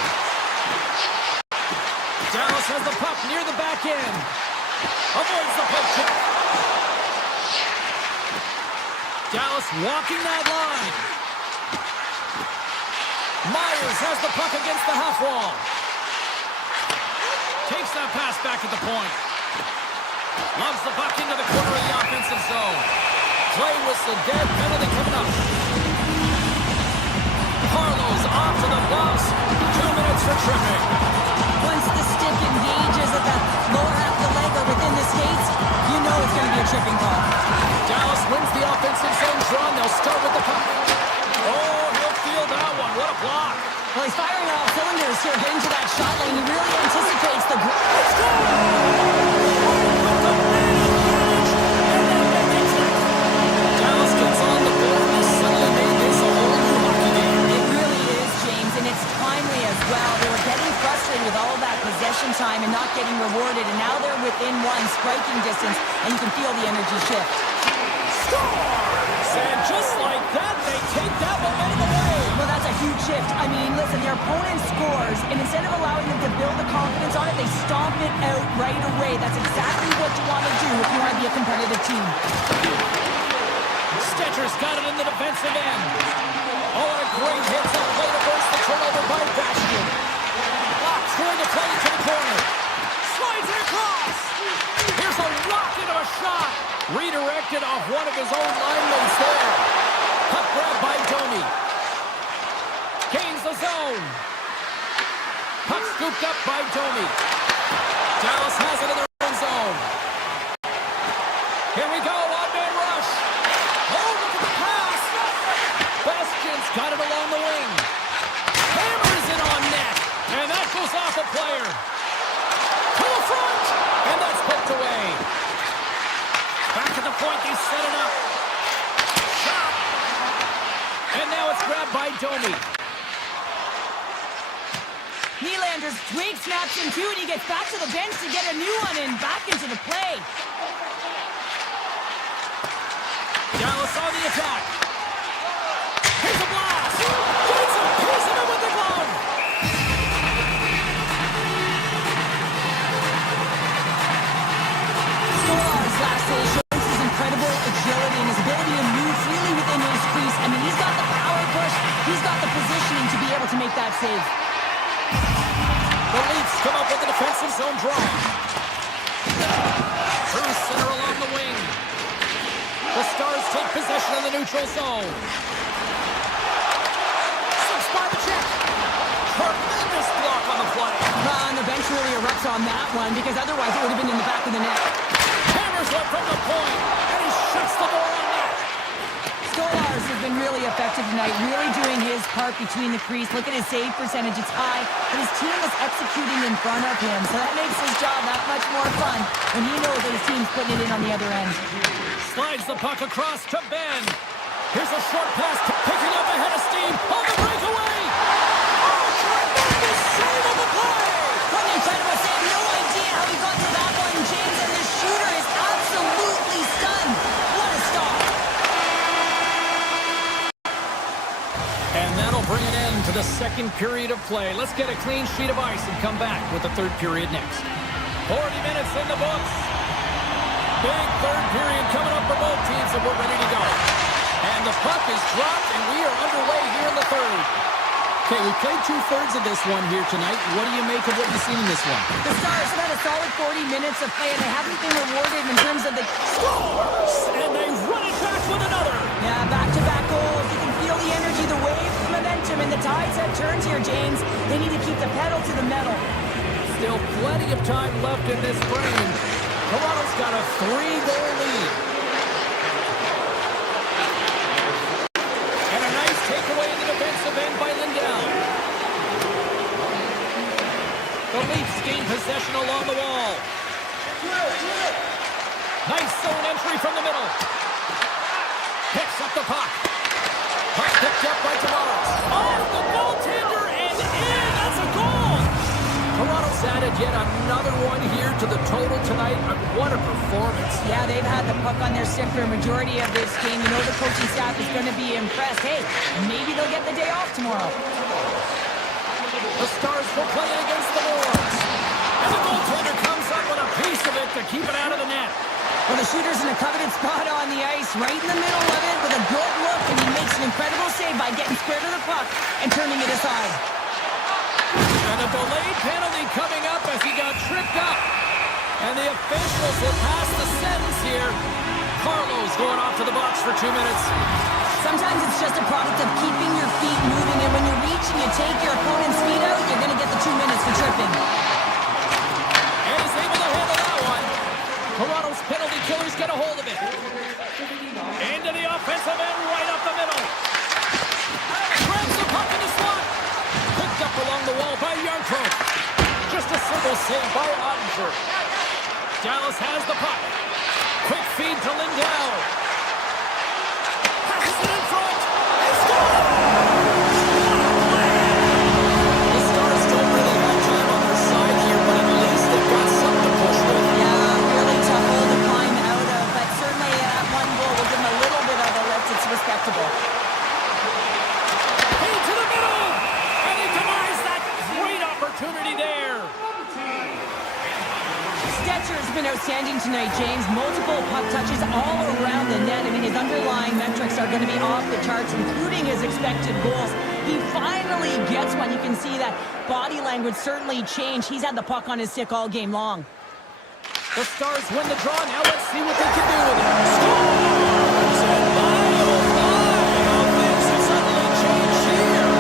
Dallas has the puck near the back end. Avoids the poke check. Dallas walking that line. Myers has the puck against the half wall. Takes that pass back at the point. Loves the puck into the corner of the offensive zone. Play whistle dead, penalty coming up. Carlo's off to the gloves. 2 minutes for tripping. Once the stick engages at the lower half of the leg or within the skates, you know it's going to be a tripping call. Dallas wins the offensive zone draw, and they'll start with the puck. Oh, he'll feel that one. What a block. Well, he's firing on all cylinders here, getting to that shot lane. He really anticipates the... Dallas gets on the board, and suddenly made this a whole new hockey game. It really is, James, and it's timely as well. They were getting frustrated with all of that possession time and not getting rewarded, and now they're within one striking distance, and you can feel the energy shift. Scores! And just like that, they take that momentum away. Well, that's a huge shift. I mean, listen, their opponent scores, and instead of allowing them to build the confidence on it, they stomp it out right away. That's exactly what you want to do if you want to be a competitive team. Stetcher's got it in the defensive end. Oh, and a great hit to play to burst the turnover by Bastian. Fox going to play it to the corner. Slides it across. Here's a rocket of a shot. Redirected off one of his own linemates there. Puck grab by Domi. Gains the zone. Puck scooped up by Domi. Dallas has it in their own zone. the player. To the front. And that's poked away. Back at the point, they set it up. Shot. And now it's grabbed by Domi. Nylander's twig snaps him too, and he gets back to the bench to get a new one and back into the play. Dallas on the attack. Here's a blast. Gets a piece of it with the glove. Stolar's last goal shows his incredible agility and his ability to move freely within his crease. I mean, he's got the power push. He's got the positioning to be able to make that save. The Leafs come up with a defensive zone draw. Through center along the wing. The Stars take possession of the neutral zone. Six by the check. Tremendous block on the play. And the bench really erupts on that one because otherwise it would have been in the back of the net. Hammers one from the point, and he shuts the door on that. Stolarz has been really effective tonight, really doing his part between the crease. Look at his save percentage, it's high, but his team is executing in front of him, so that makes his job that much more fun when he knows that his team's putting it in on the other end. Slides the puck across to Ben. Here's a short pass, picking up ahead of steam on the breakaway. Oh, tremendous save of the play. What an incredible save. No idea how he got to that one, James, and the shooter is absolutely stunned. What a stop. And that'll bring an end to the second period of play. Let's get a clean sheet of ice and come back with the third period next. 40 minutes in the books. Big third period coming up for both teams, and we're ready to go. And the puck is dropped, and we are underway here in the third. Okay, we played two-thirds of this one here tonight. What do you make of what you've seen in this one? The Stars have had a solid 40 minutes of play, and they haven't been rewarded in terms of the Scores! And they run it back with another. Yeah, back-to-back goals. You can feel the energy, the wave, the momentum, and the tides have turned here, James. They need to keep the pedal to the metal. Still plenty of time left in this frame. Toronto's got a 3-goal lead. And a nice takeaway in the defensive end by Lindell. The Leafs gain possession along the wall. Nice zone entry from the middle. Picks up the puck. Puck picked up by Toronto. Off the goaltender and in. That's a goal. Toronto's added yet another one here to the total tonight. What a performance. Yeah, they've had the puck on their stick for a majority of this game. You know the coaching staff is going to be impressed. Hey, maybe they'll get the day off tomorrow. The Stars will play it against the boards. And the goaltender comes up with a piece of it to keep it out of the net. Well, the shooter's in a coveted spot on the ice, right in the middle of it with a good look, and he makes an incredible save by getting square to the puck and turning it aside. And a delayed penalty coming up as he got tripped up. And the officials will pass the sentence here. Carlo's going off to the box for 2 minutes. Sometimes it's just a product of keeping your feet moving, and when you reach and you take your opponent's feet out, you're going to get the 2 minutes for tripping. And he's able to handle that one. Toronto's penalty killers get a hold of it. Into the offensive end, right up the middle. Grabs the puck in the slot. Picked up along the wall by Yarncrow. Just a simple save by Ottinger. Dallas has the puck. Quick feed to Lindell. Passes it in front. He scores! The Stars don't really have time on their side here, but at least they've got something to push with. Yeah, really tough hole to climb out of, but certainly that one goal will give them a little bit of a lift. It's respectable. Feed to the middle! And he denies that great opportunity there. Stetcher's been outstanding tonight, James. Multiple puck touches all around the net. I mean, his underlying metrics are going to be off the charts, including his expected goals. He finally gets one. You can see that body language certainly changed. He's had the puck on his stick all game long. The Stars win the draw. Now let's see what they can do with it. Scores! And my, oh my, how things have suddenly changed here.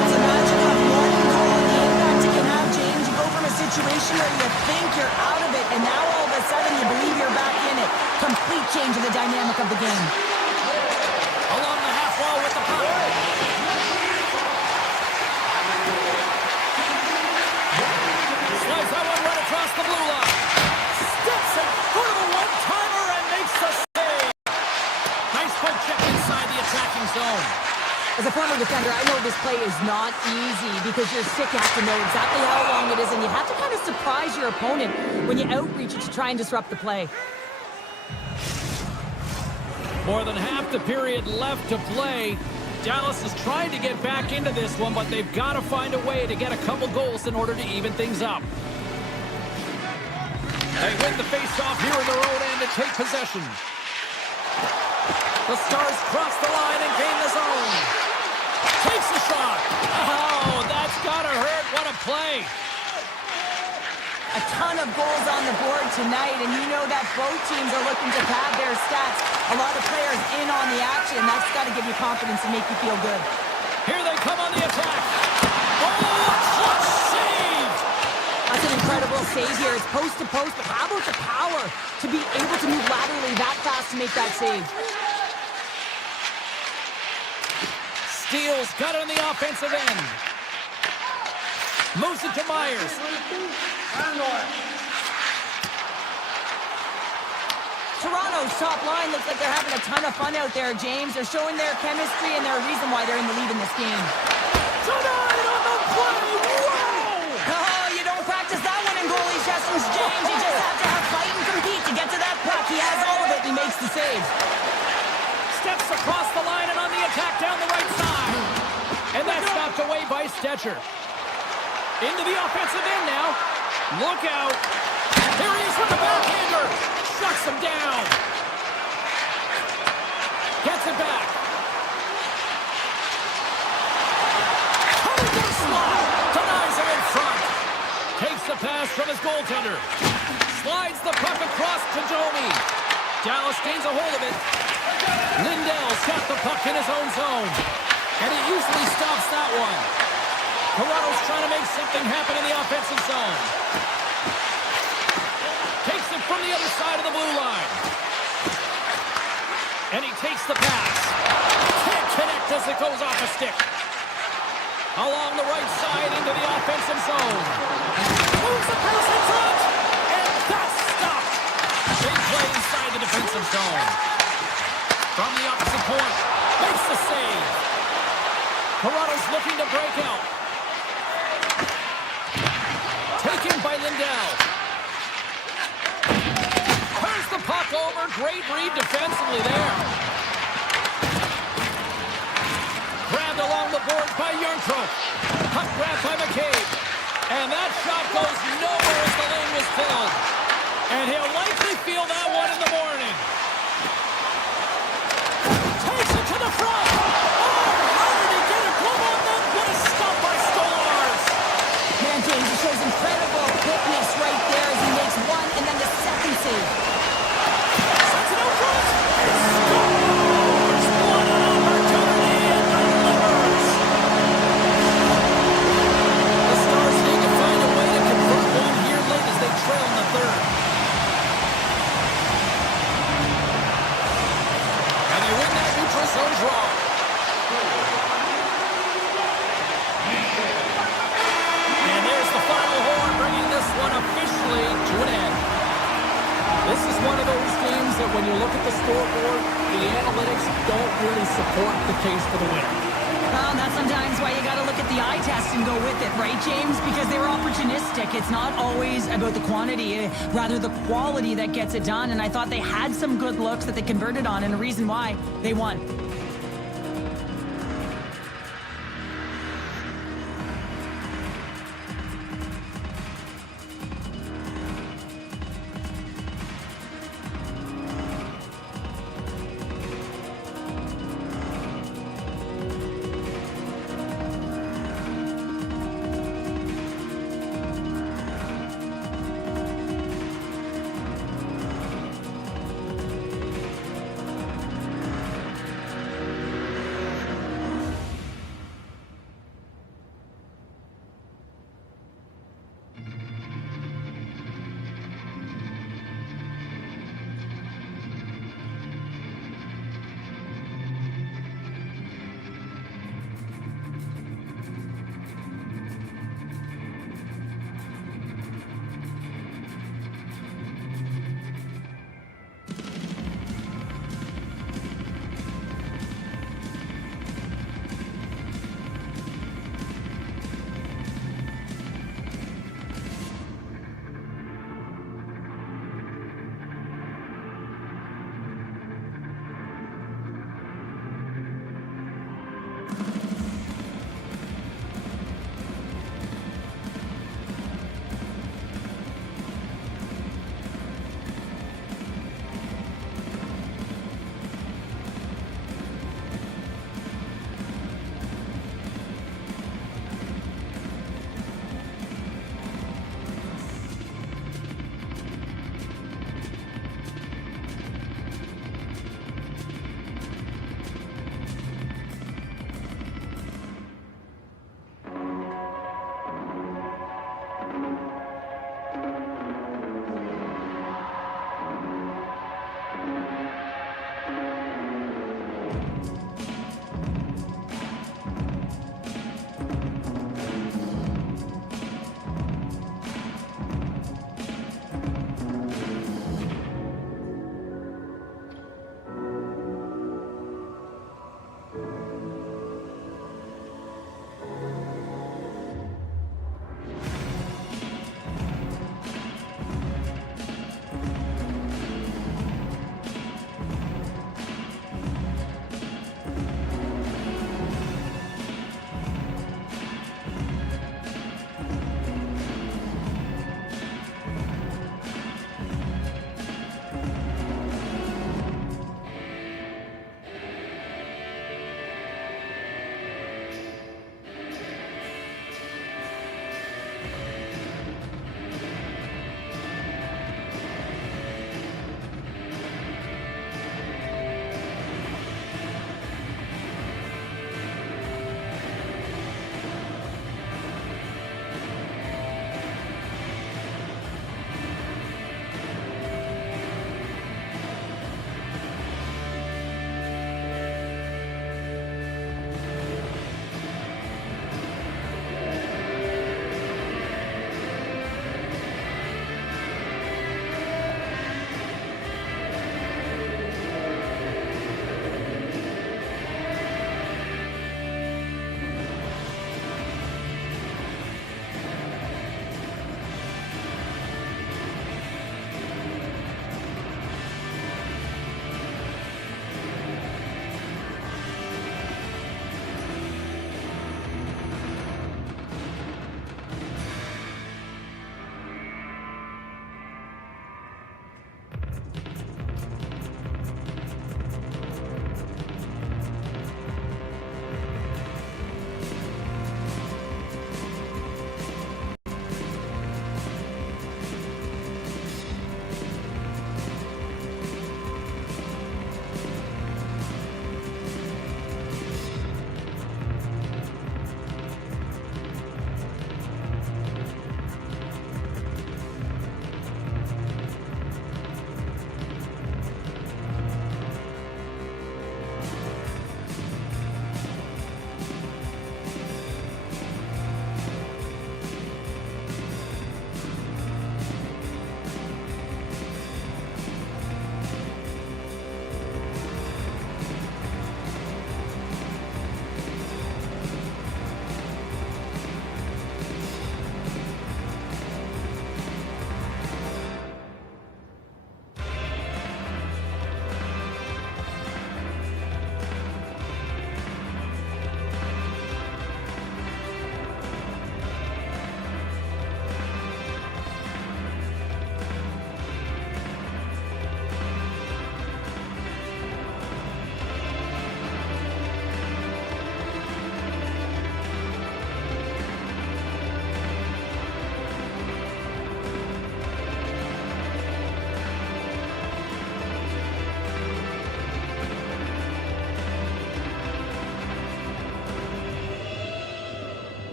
It's a magic of one goal and the impact it can have, James. You go from a situation where you think you're out of it, and now all of a sudden you believe you're back in it. Complete change of the dynamic of the game. Along the half wall with the puck. As a former defender, I know this play is not easy because you're sick. You have to know exactly how long it is, and you have to kind of surprise your opponent when you outreach it to try and disrupt the play. More than half the period left to play. Dallas is trying to get back into this one, but they've got to find a way to get a couple goals in order to even things up. They win the faceoff here in their own end and take possession. The Stars cross the line and gain the zone. Takes a shot. Oh, that's got to hurt. What a play. A ton of goals on the board tonight, and you know that both teams are looking to pad their stats. A lot of players in on the action. That's got to give you confidence and make you feel good. Here they come on the attack. Oh, clutch save! That's an incredible save here. It's post to post, but how about the power to be able to move laterally that fast to make that save? Steals, got it on the offensive end. Moves it to Myers. Toronto's top line looks like they're having a ton of fun out there, James. They're showing their chemistry, and they're a reason why they're in the lead in this game. Tonight on the play, whoa! Oh, you don't practice that one in goalie sessions, James. You just have to have fight and compete to get to that puck. He has all of it, and he makes the save. Steps across the line and on the attack down the right side. And that's knocked away by Stetcher. Into the offensive end now. Look out. Here he is with the backhander. Shuts him down. Gets it back. Coming to the slot. Denies him in front. Takes the pass from his goaltender. Slides the puck across to Domi. Dallas gains a hold of it. Lindell's got the puck in his own zone. And he usually stops that one. Toronto's trying to make something happen in the offensive zone. Takes it from the other side of the blue line. And he takes the pass. Can't connect as it goes off a stick. Along the right side into the offensive zone. Moves the pass in front. And that's stopped. Big play inside the defensive zone. From the opposite point. Makes the save. Toronto's looking to break out. Taken by Lindell. Turns the puck over. Great read defensively there. Grabbed along the boards by Jernkrok. Puck grabbed by McCabe. And that shot goes nowhere as the lane was filled. And he'll likely feel that one in the morning. Takes it to the front. James, he shows incredible quickness right there as he makes one and then the second save. Sends it out front. Scores! What an opportunity and delivers! The Stars need to find a way to convert one here late as they trail in the third. And they win that neutral zone draw. One officially to an end. This is one of those games that when you look at the scoreboard, the analytics don't really support the case for the winner. Well, that's sometimes why you got to look at the eye test and go with it, right, James? Because they were opportunistic. It's not always about the quantity, rather the quality that gets it done. And I thought they had some good looks that they converted on, and a reason why they won.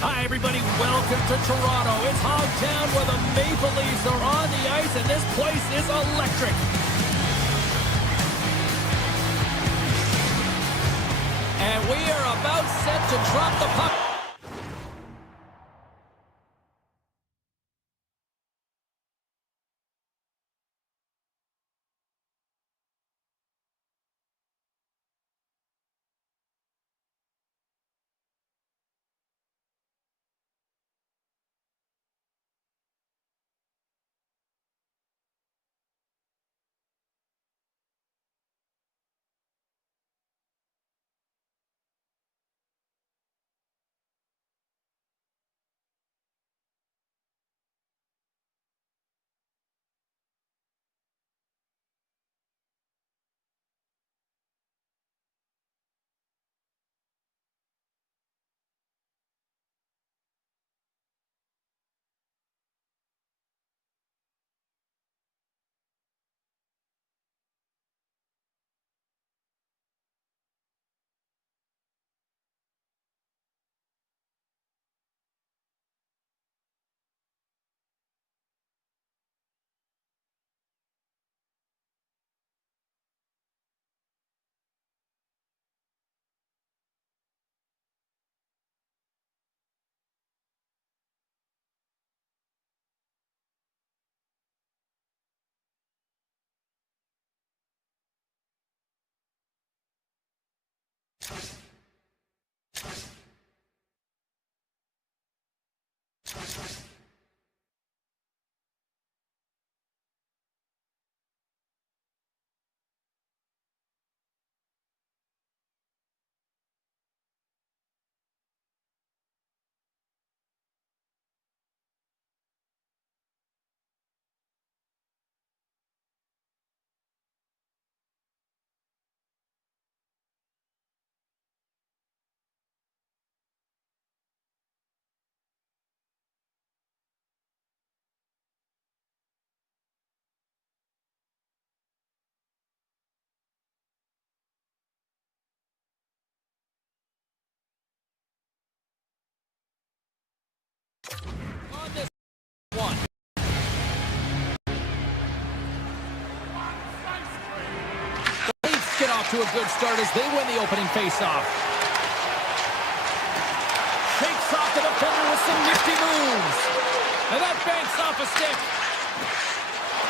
Hi, everybody. Welcome to Toronto. It's Hogtown where the Maple Leafs are on the ice, and this place is electric. And we are about set to drop the puck. off to a good start as they win the opening faceoff. Shakes off the defender with some nifty moves. And that banks off a stick.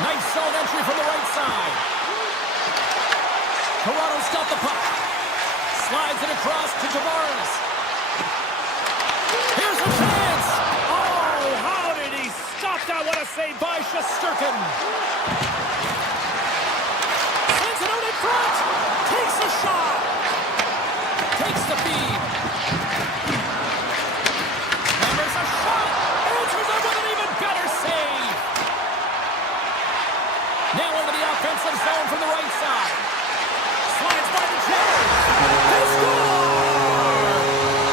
Nice zone entry from the right side. Toronto's got the puck. Slides it across to Tavares. Here's a chance. Oh, how did he stop that? What a save by Shesterkin. Sends it out in front. Takes a shot. Takes the feed. Hammers a shot. Answers it with an even better save. Now into the offensive zone from the right side. Slides by the chair. They score!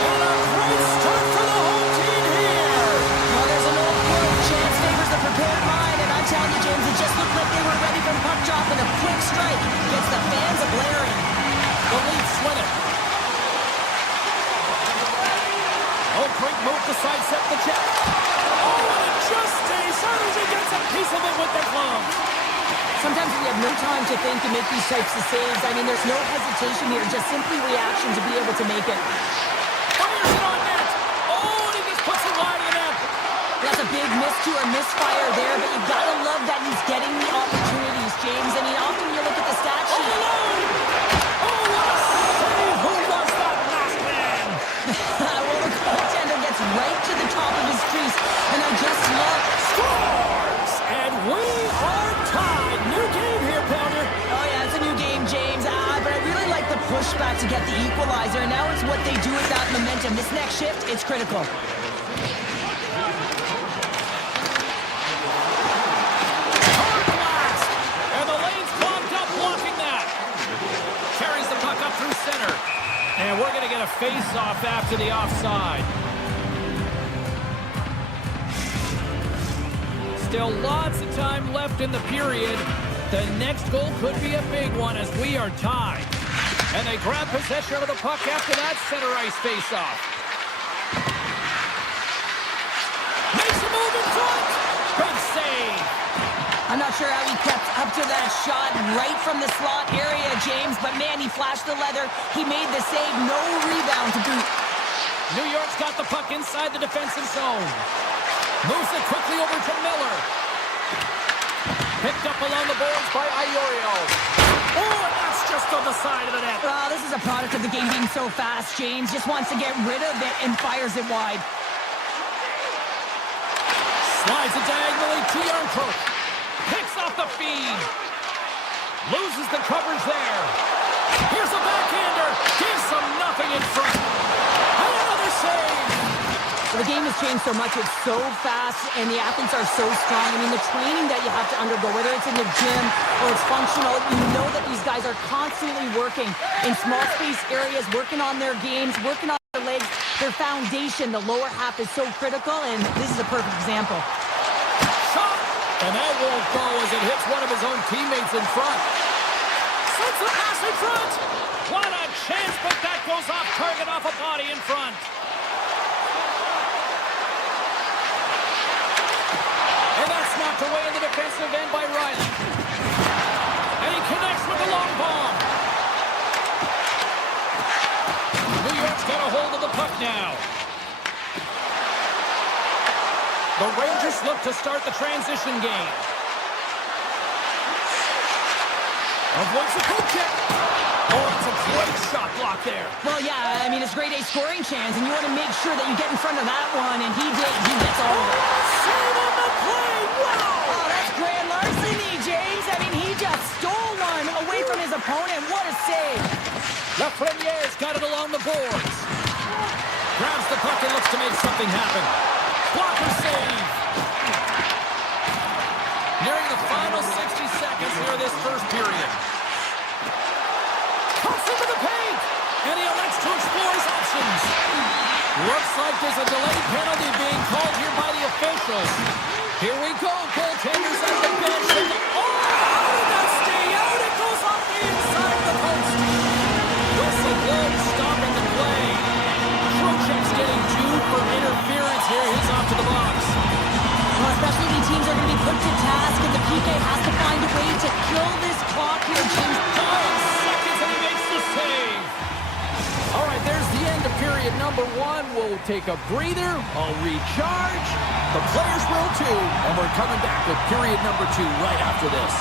And a great start for the home team here. Well, there's an old quote, chance favors the prepared mind, and I'm telling you, James, it just looked like they were ready for the puck drop, and a quick strike gets the fans a-blaring. The Leafs win it. Oh, quick move to sidestep the check. Oh, and it just stays out as he gets a piece of it with the glove. Sometimes we have no time to think and make these types of saves. I mean, there's no hesitation here, just simply reaction to be able to make it. Fires it on net. Oh, and he just puts it wide of the net. That's a big miss to or misfire there, but you gotta love that he's getting the opportunities, James. I mean, often you look at the stat sheet. Oh, what a save. Who was that last man? Well, the goaltender gets right to the top of his crease, and I just love... Scores! And we are tied. New game here, Pounder. Oh, yeah, it's a new game, James. But I really like the pushback to get the equalizer, and now it's what they do with that momentum. This next shift, it's critical. Hard blast. And the lane's clogged up blocking that. Carries the puck up through center. And we're going to get a face-off after the offside. Still lots of time left in the period. The next goal could be a big one as we are tied. And they grab possession of the puck after that center ice face-off. Makes a move in front. Big save. I'm not sure how he kept up to that shot right from the slot area, James, but man, he flashed the leather. He made the save, no rebound to boot. New York's got the puck inside the defensive zone. Moves it quickly over to Miller. Picked up along the boards by Iorio. Oh, and that's just on the side of the net. Oh, this is a product of the game being so fast. James just wants to get rid of it and fires it wide. Slides it diagonally to Yarncroke. Picks off the feed. Loses the coverage there. Here's a backhander. Gives them nothing in front. And another save. The game has changed so much. It's so fast, and the athletes are so strong. I mean, the training that you have to undergo, whether it's in the gym or it's functional, you know that these guys are constantly working in small space areas, working on their games, working on their legs. Their foundation, the lower half, is so critical, and this is a perfect example. Shot! And that won't go as it hits one of his own teammates in front. Sends a pass in front! What a chance, but that goes off target off a body in front. And that's knocked away in the defensive end by Riley. And he connects with the long bomb. New York's got a hold of the puck now. The Rangers look to start the transition game. Avoids the poke check. Oh, it's a great shot block there. Well, yeah, I mean, it's grade A scoring chance, and you want to make sure that you get in front of that one, and he did. He gets all of it. Save on the play. Wow! Oh, that's grand larceny, James. I mean, he just stole one away from his opponent. What a save. Lafreniere's got it along the boards. Grabs the puck and looks to make something happen. Blocker save. Nearing the final 60 seconds here of this first period. Comes into the paint, and he elects to explore his options. Looks like there's a delayed penalty being called here by the officials. Here we go, goaltenders at the bench. And how did that stay out? It goes off the inside of the post. Whistle blows, stopping the play. Trocheck's getting due for interference here. He's off to the box. Well, especially the teams are going to be put to task, and the PK has to find a way to kill this clock here, James. 5 seconds, and he makes will take a breather, I'll recharge. The players will too. And we're coming back with period number 2 right after this.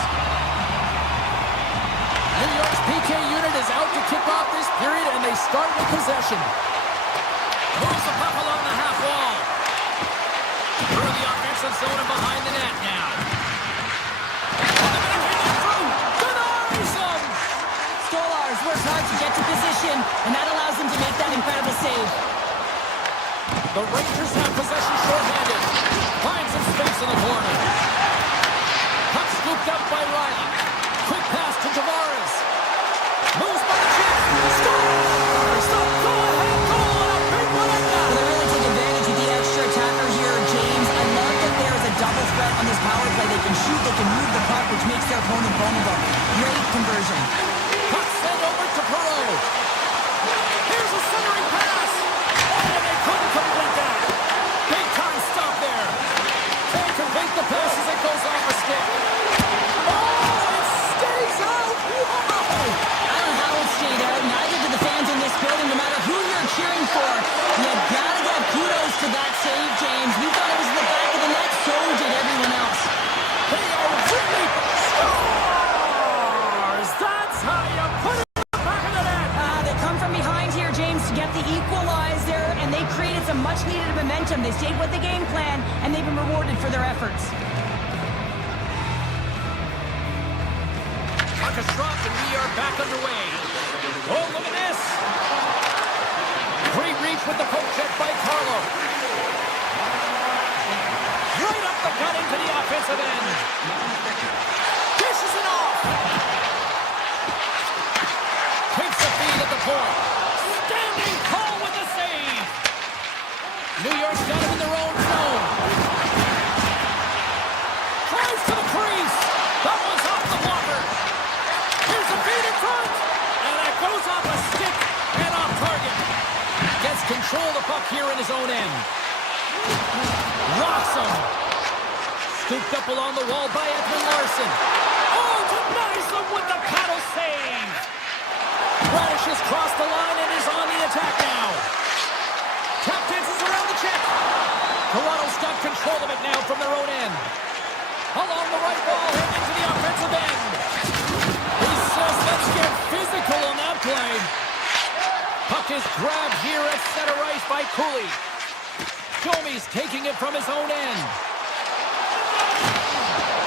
New York's PK unit is out to kick off this period, and they start with possession. Moves the puck along the half wall. Through the offensive zone and behind the net now. Stolars works hard to get to position, and that allows him to make that incredible save. The Rangers have possession shorthanded. Finds some space in the corner. Puck scooped up by Riley. Quick pass to Tavares. Moves by the check. Scores! The go-ahead goal and a big one at that. They really take advantage of the extra attacker here, James. I love that there is a double threat on this power play. They can shoot, they can move the puck, which makes their opponent vulnerable. Great conversion. Puck sent over to Perreault. Here's a centering pass. Oh, and they couldn't complete that. Big time stop there. Can't complete the pass as it goes off a stick. Oh, it stays out. Whoa. I don't know how it stayed out. Neither do the fans in this building, no matter who you're cheering for. You gotta give kudos to that save, James. We thought it was in the back of the net, so did everyone else. They are really stars. That's how you put it in the back of the net. They come from behind here, James, to get the equalizer, and they created some much-needed momentum. They stayed with the game plan, and they've been rewarded for their efforts. Puck is dropped, and we are back underway. Oh, look at this. Great reach with the poke check by Carlo. Right up the gut into the offensive end. Dishes it off. Takes the feed at the point. Standing tall with the save. New York's got him in their own zone. Tries to the crease. That one's off the blocker. Here's a feed in front. And that goes off a stick and off target. Gets control of the puck here in his own end. Rocks him. Scooped up along the wall by Edmund Larson. Oh, denies them with the paddle save. Radish has crossed the line and is on the attack now. Tap dances around the check. Toronto's got control of it now from their own end. Along the right wall and into the offensive end. He says, let's get physical on that play. Puck is grabbed here at center ice by Cooley. Domi's taking it from his own end.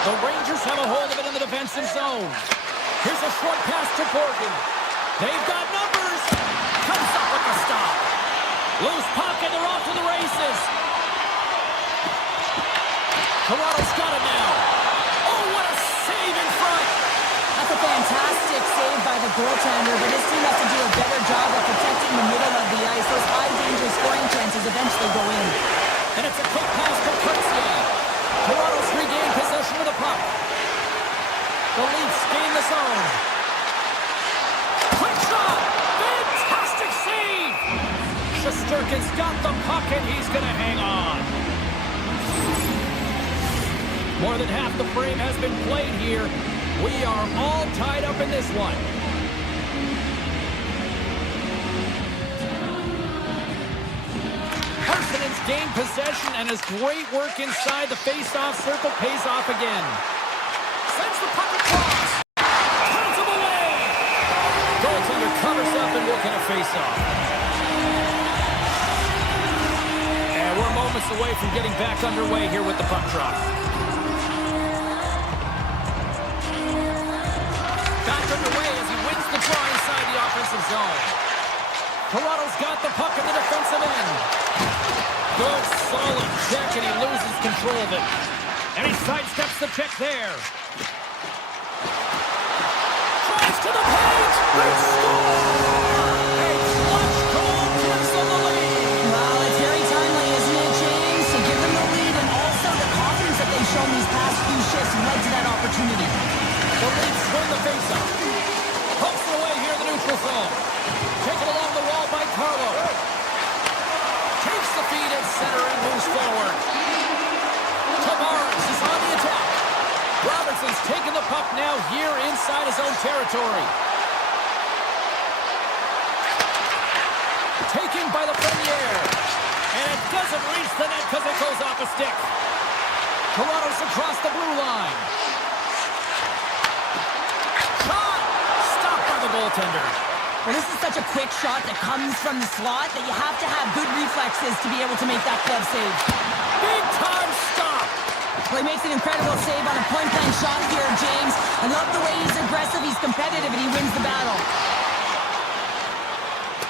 The Rangers have a hold of it in the defensive zone. Here's a short pass to Borgen. They've got numbers. Comes up with the stop. Loose puck and they're off to the races. Toronto's got it now. Oh, what a save in front. That's a fantastic save by the goaltender, but his team has to do a better job of protecting the middle of the ice. Those high-danger scoring chances eventually go in. And it's a quick pass to Kurtzia. Toronto's regained possession of the puck. The Leafs gain the zone. Quick shot! Fantastic save! Shesterkin's got the puck and he's going to hang on. More than half the frame has been played here. We are all tied up in this one. Harsonen's gained possession and his great work inside the face-off circle pays off again. Sends the puck across. Turns him away. Goaltender covers up and looking at face-off. And we're moments away from getting back underway here with the puck drop. Back underway as he wins the draw inside the offensive zone. Toronto's got the puck in the defensive end. Good, solid check, and he loses control of it. And he sidesteps the check there. Tries to the page. They score! A clutch goal gives them the lead. Well, it's very timely, isn't it, James? To give them the lead and also the confidence that they've shown these past few shifts led to that opportunity. The Leafs win the faceoff. Pumps it away here in the neutral zone. Taken along the wall by Carlo. Takes the feed at center and moves forward. Tavares is on the attack. Robertson's taking the puck now here inside his own territory. Taken by the Premier. And it doesn't reach the net because it goes off a stick. Toronto's across the blue line. Shot! Stopped by the goaltender. Well, this is such a quick shot that comes from the slot that you have to have good reflexes to be able to make that glove save. Big time stop. Well, he makes an incredible save on a point-blank shot here, James. I love the way he's aggressive, he's competitive, and he wins the battle.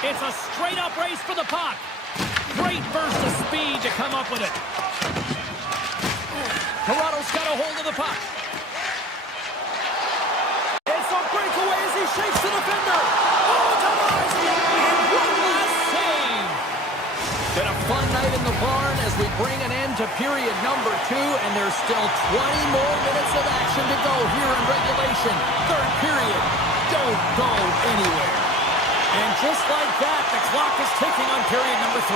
It's a straight-up race for the puck. Great burst of speed to come up with it. Toronto's got a hold of the puck. It's a breakaway as he shakes the defender. Oh, denies it. And one last save. Been a fun night in the barn as we bring an end to period number 2, and there's still 20 more minutes of action to go here in regulation. Third period. Don't go anywhere. And just like that, the clock is ticking on period number 3.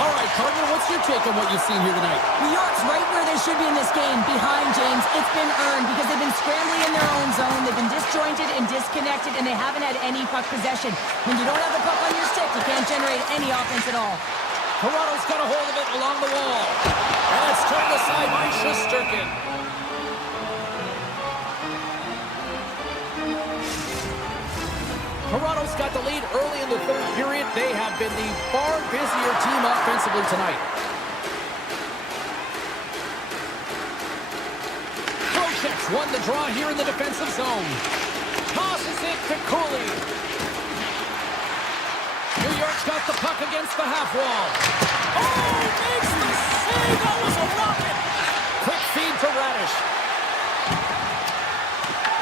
All right, partner, what's your take on what you've seen here tonight? New York's right where they should be in this game, behind James. It's been earned because they've been scrambling in their own zone. They've been disjointed and disconnected, and they haven't had any puck possession. When you don't have the puck on your stick, you can't generate any offense at all. Toronto's got a hold of it along the wall. And it's turned aside by Shesterkin. Toronto's got the lead early in the third period. They have been the far busier team offensively tonight. Trocheck's won the draw here in the defensive zone. Tosses it to Cooley. New York's got the puck against the half wall. Oh, makes the save. That was a rocket. Quick feed to Radish.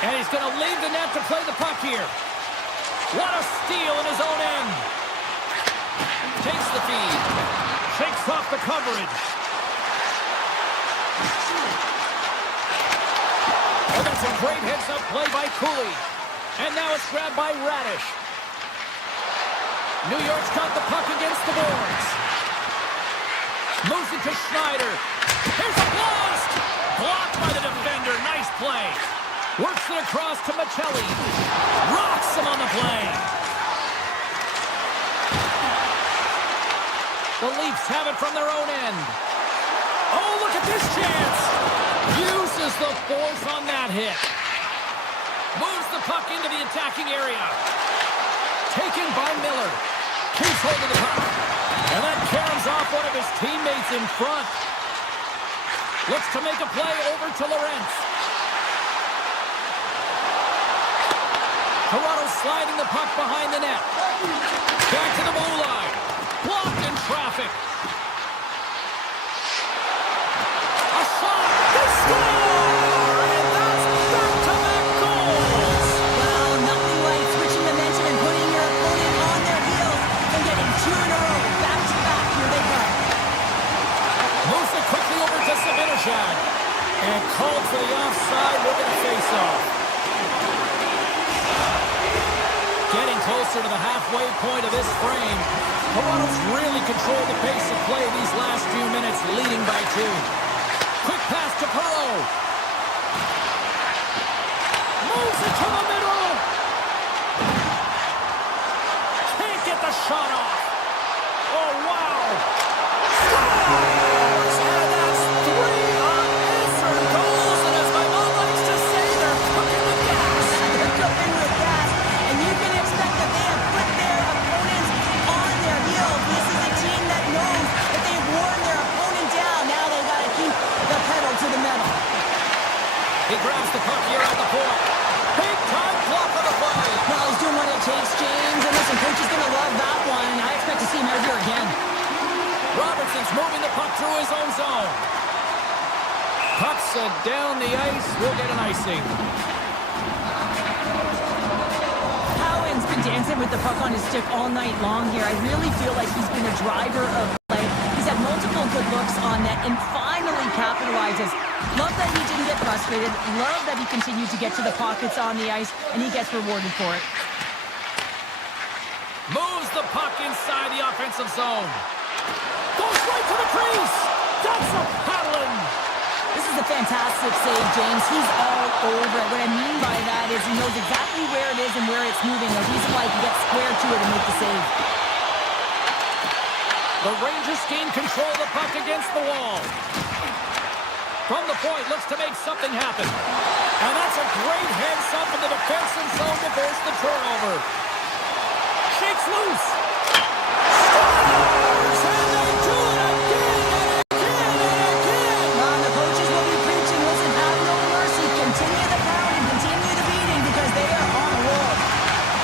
And he's going to leave the net to play the puck here. What a steal in his own end. Takes the feed. Shakes off the coverage. Oh, that's a great heads-up play by Cooley. And now it's grabbed by Radish. New York's got the puck against the boards. Moves it to Schneider. Here's a blast! Blocked by the defender. Nice play. Works it across to Michelli. Rocks him on the play. The Leafs have it from their own end. Oh, look at this chance. Uses the force on that hit. Moves the puck into the attacking area. Taken by Miller. Keeps hold of the puck. And that caroms off one of his teammates in front. Looks to make a play over to Lorentz. Toronto sliding the puck behind the net. Back to the blue line. Blocked in traffic. A shot. They score! And that's back-to-back goals. Well, nothing like switching momentum and putting your opponent on their heels and getting 2 in a row. Back-to-back. Here they come. Moves it quickly over to Zibanejad. And called for the offside. We're going to face off. Getting closer to the halfway point of this frame. Toronto's really controlled the pace of play these last few minutes, leading by 2. Quick pass to Perreault. Moves it to the middle. Can't get the shot off. Oh, wow. Scores! And that's 3 unanswered goals. And as my mom likes to say, they're cooking with gas. They're cooking with gas. And you can expect that they have put their opponents on their heels. This is a team that knows that they've worn their opponent down. Now they've got to keep the pedal to the metal. He grabs the puck here at the point. Big time block on the play. Well, he's doing what it takes, James. And listen, coach is going to love that one. I expect to see him out here again. Robertson's moving the puck through his own zone. Puck's down the ice. We'll get an icing. Cowan's been dancing with the puck on his stick all night long here. I really feel like he's been a driver of play. He's had multiple good looks on net and finally capitalizes. Love that he didn't get frustrated. Love that he continued to get to the pockets on the ice, and he gets rewarded for it. Moves the puck inside the offensive zone. Goes right to the crease. That's a paddling. This is a fantastic save, James. He's all over it. What I mean by that is he knows exactly where it is and where it's moving. The reason why he can get square to it and make the save. The The Rangers gain control of the puck against the wall. From the point, looks to make something happen. And that's a great heads-up in the defensive zone to force the turnover. Shakes loose. Scores! And they do it again and again and again! The coaches will be preaching, listen, have no mercy. Continue the pounding, continue the beating, because they are on a roll.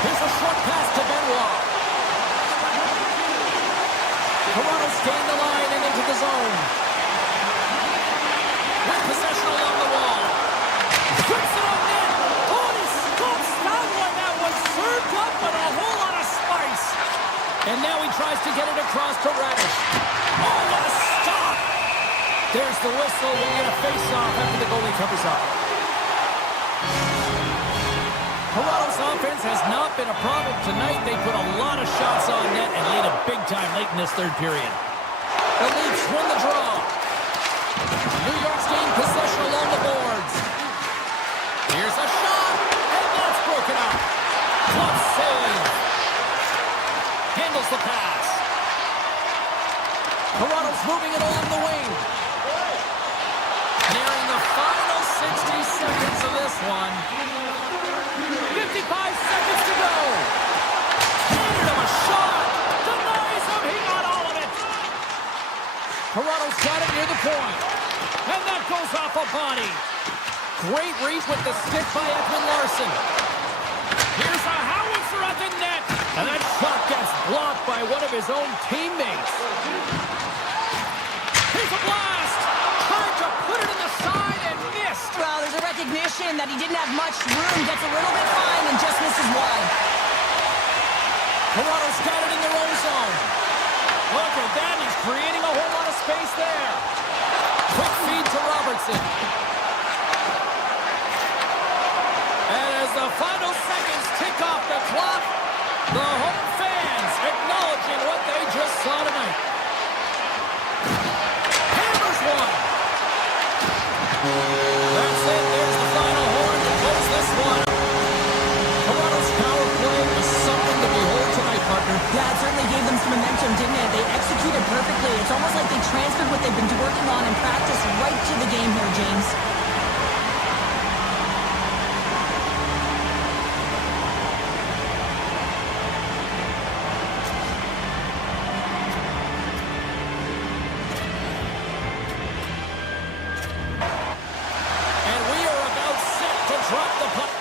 Here's a short pass to Benoit. Toronto's gained the line and into the zone. With possession along the wall. Puts it on net. Oh, he scoops that one. That was served up with a whole lot of spice. And now he tries to get it across to Radish. Oh, what a stop. There's the whistle. We'll get a face-off after the goalie covers up. Toronto's offense has not been a problem tonight. They put a lot of shots on net and laid it big time late in this third period. The Leafs win the draw. New York's gained possession along the boards. Here's a shot, and that's broken up. Glove save. Handles the pass. Toronto's moving it along the wing. Nearing the final 60 seconds of this one. 55 seconds to go. Handed him a shot. Denies him. He got all of it. Toronto's got it near the point. And that goes off a body. Great reach with the stick by Edwin Larson. Here's a howitzer at the net. And that shot gets blocked by one of his own teammates. Here's a blast. Tried to put it in the side and missed. Well, there's a recognition that he didn't have much room, gets a little bit fine, and just misses wide. Toronto's got it in their own zone. Look at that. He's creating a whole lot of space there. Quick feed to Robertson. And as the final seconds tick off the clock, the home fans acknowledging what they just saw tonight. Hammers one. That's it. There's the final horn to close this one. Toronto's power play was something to behold tonight, partner. Yeah, it certainly gave them some momentum, didn't it? They executed perfectly. It's almost like they transferred what they've been working on in practice right to the game here, James. And we are about set to drop the puck.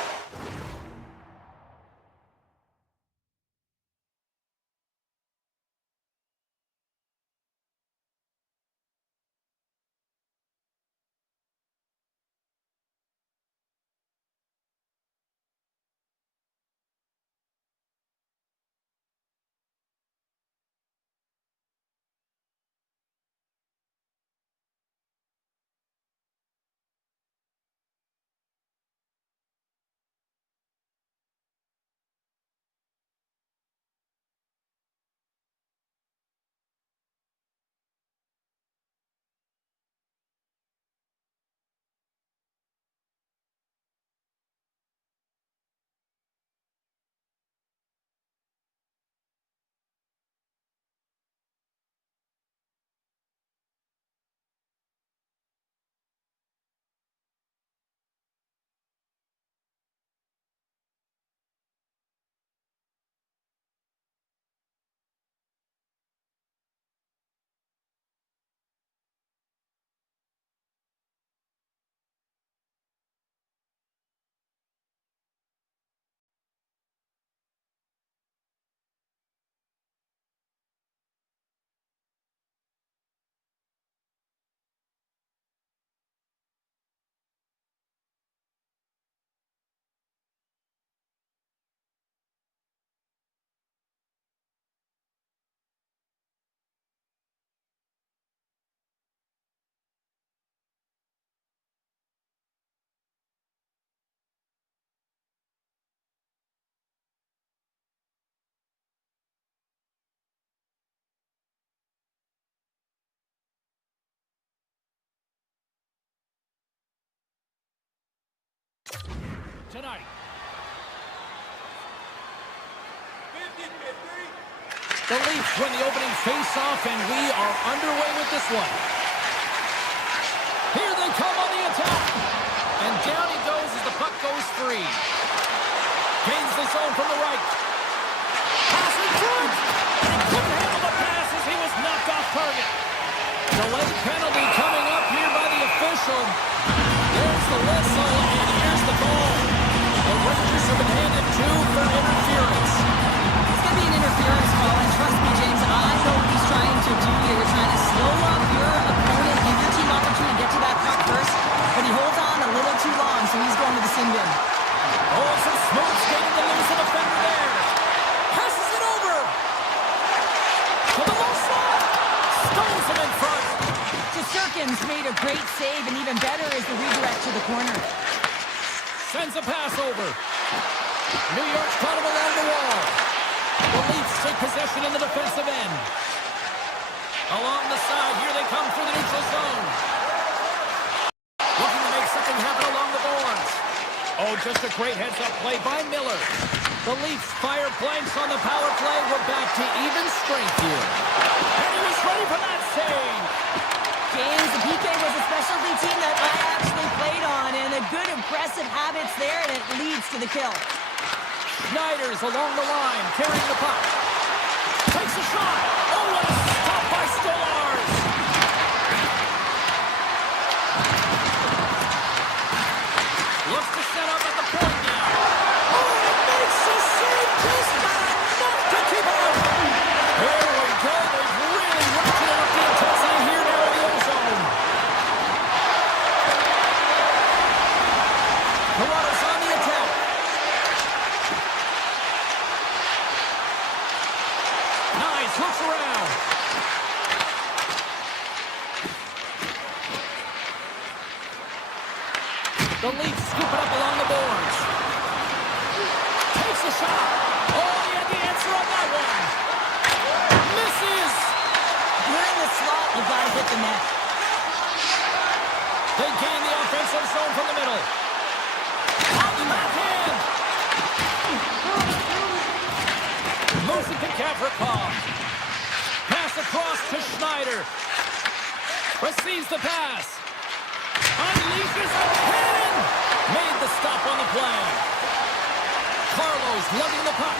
Tonight. 50-50. The Leafs win the opening face-off, and we are underway with this one. Here they come on the attack. And down he goes as the puck goes free. Gains the zone from the right. Pass in front. And he couldn't handle the pass as he was knocked off target. Delayed penalty coming up here by the official. There's the whistle, and here's the goal. The Rangers have been handed 2 for interference. It's going to be an interference call, and trust me, James, I know what he's trying to do here. He's trying to slow up your opponent, give your team opportunity to get to that puck first, but he holds on a little too long, so he's going to the sin bin. Oh, some smooth skating to lose the defender there. Passes it over. To the low slot. Stones him in front. Shesterkin's made a great save, and even better is the redirect to the corner. Sends a pass over. New York's caught him along the wall. The Leafs take possession in the defensive end. Along the side, here they come through the neutral zone. Looking to make something happen along the boards. Oh, just a great heads-up play by Miller. The Leafs fire blanks on the power play. We're back to even strength here. And he was ready for that save. James, the PK was a specialty team that I actually played on, and a good impressive habits there, and it leads to the kill. Schneider's along the line, carrying the puck. Takes a shot. Oh, what a stop by Stolarz. Looks to set up at the point now. Oh, it makes the save, just not enough to keep out. Here we go. They've really ratcheted up the intensity here now in the ozone. Toronto's on the attack. Nice, looks around. The Leafs scoop it up along the boards. Takes a shot. Oh, he had the answer on that one. Misses. You're in the slot, you've got to hit the net. They gain the offensive zone from the middle. On the backhand. Moves it to Gavrikov. Pass across to Schneider. Receives the pass. Unleashes a cannon. Made the stop on the play. Carlos lugging the puck.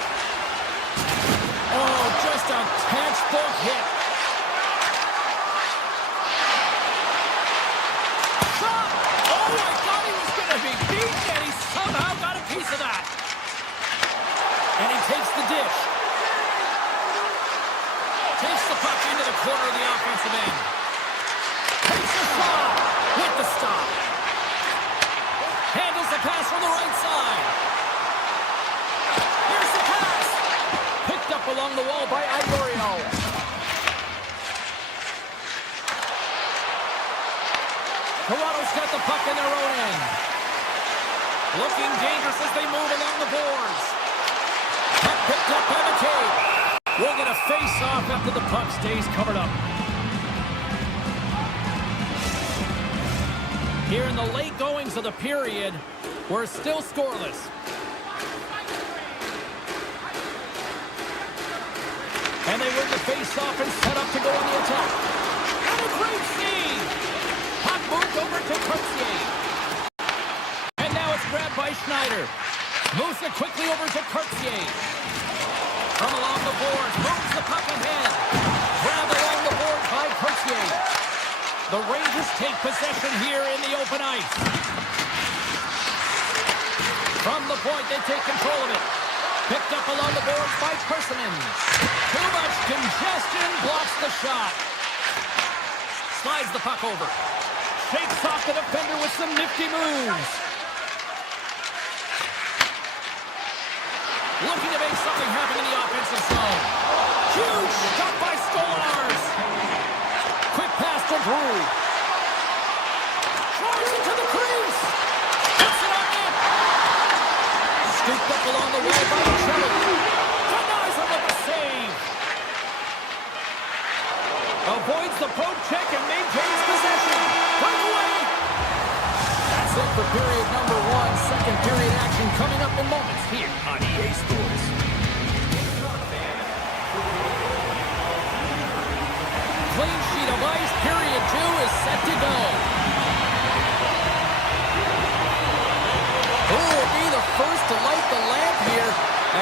Oh, just a textbook hit. Shot! Oh, I thought he was going to be beaten, and he somehow got a piece of that. And he takes the dish. Takes the puck into the corner of the offensive end. Takes a shot with the stop. Handles the pass from the right side. Here's the pass. Picked up along the wall by Iorio. Toronto's got the puck in their own end. Looking dangerous as they move along the boards. Puck picked up by McCabe. We're going to face off after the puck stays covered up. Here in the late goings of the period, we're still scoreless. And they win the face-off and set up to go on the attack. And a great save! Puck moved over to Cartier. And now it's grabbed by Schneider. Moves it quickly over to Cartier. From along the boards, moves the puck ahead. Grabbed along the boards by Cartier. The Rangers take possession here in the open ice. From the point, they take control of it. Picked up along the boards by Persimmon. Too much congestion, blocks the shot. Slides the puck over. Shakes off the defender with some nifty moves. Looking to make something happen in the offensive zone. Huge shot by Stolarz. Quick pass to Drew. Drives it to the crease. Puts it on net. Scooped up along the wall by Kelly. Denies him with a save. Avoids the poke check and maintains possession. Right away. That's it for period number 1. Second period action coming up in moments here on EA Sports. clean sheet of ice. Period 2 is set to go. Who will be the first to light the lamp here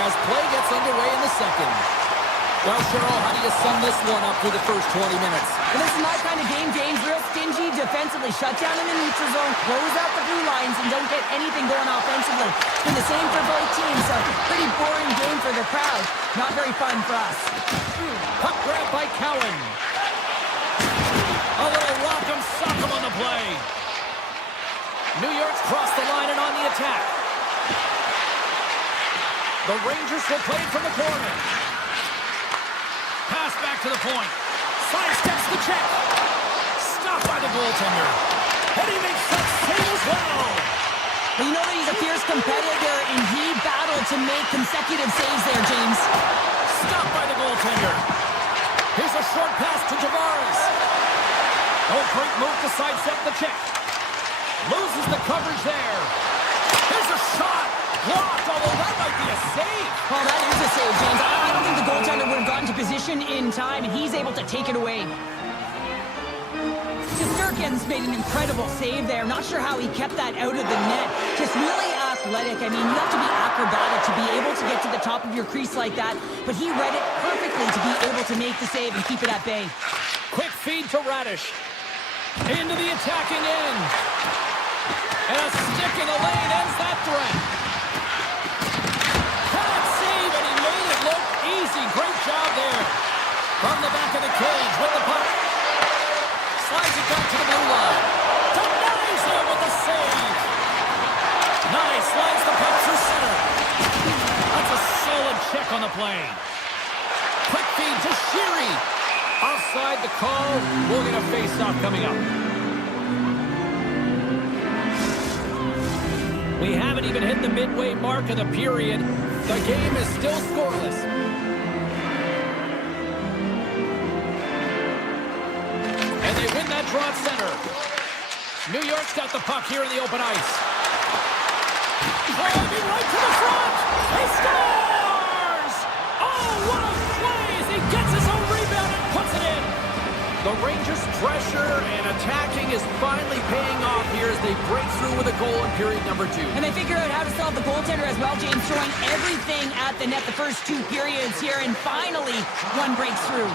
as play gets underway in the second? Well, Cheryl, how do you sum this one up through the first 20 minutes? Well, this is my kind of game, James. Real stingy defensively. Shut down in the neutral zone, close out the blue lines, and don't get anything going offensively. It's been the same for both teams, so pretty boring game for the crowd. Not very fun for us. Puck grab by Cowan. A little rock'em sock'em on the play. New York's crossed the line and on the attack. The Rangers will play it from the corner. Pass back to the point. Sidesteps the check. Stopped by the goaltender. And he makes that save as well. Well, you know that he's a fierce competitor, and he battled to make consecutive saves there, James. Stopped by the goaltender. Here's a short pass to Tavares. Oh, great move to sidestep the check. Loses the coverage there. Here's a shot. Blocked, although that might be a save. Well, that is a save, James. I don't think the goaltender would have gotten to position in time, and he's able to take it away. Shesterkin's made an incredible save there. Not sure how he kept that out of the net. Just really athletic. I mean, you have to be acrobatic to be able to get to the top of your crease like that, but he read it perfectly to be able to make the save and keep it at bay. Quick feed to Radish. Into the attacking end. And a stick in the lane ends that threat. Bad save, and he made it look easy. Great job there. From the back of the cage with the puck. Slides it back to the blue line. Denies him with the save. Nice. Slides the puck through center. That's a solid check on the play. Quick feed to Sheary. Offside the call. We'll get a face-off coming up. We haven't even hit the midway mark of the period. The game is still scoreless. And they win that draw at center. New York's got the puck here in the open ice. Driving right to the front. He scores! Oh, what a play as he gets his own rebound and puts it in. The Rangers' pressure and attacking is finally paying off here as they break through with a goal in period number 2. And they figure out how to solve the goaltender as well, James, throwing everything at the net the first 2 periods here, and finally one breaks through.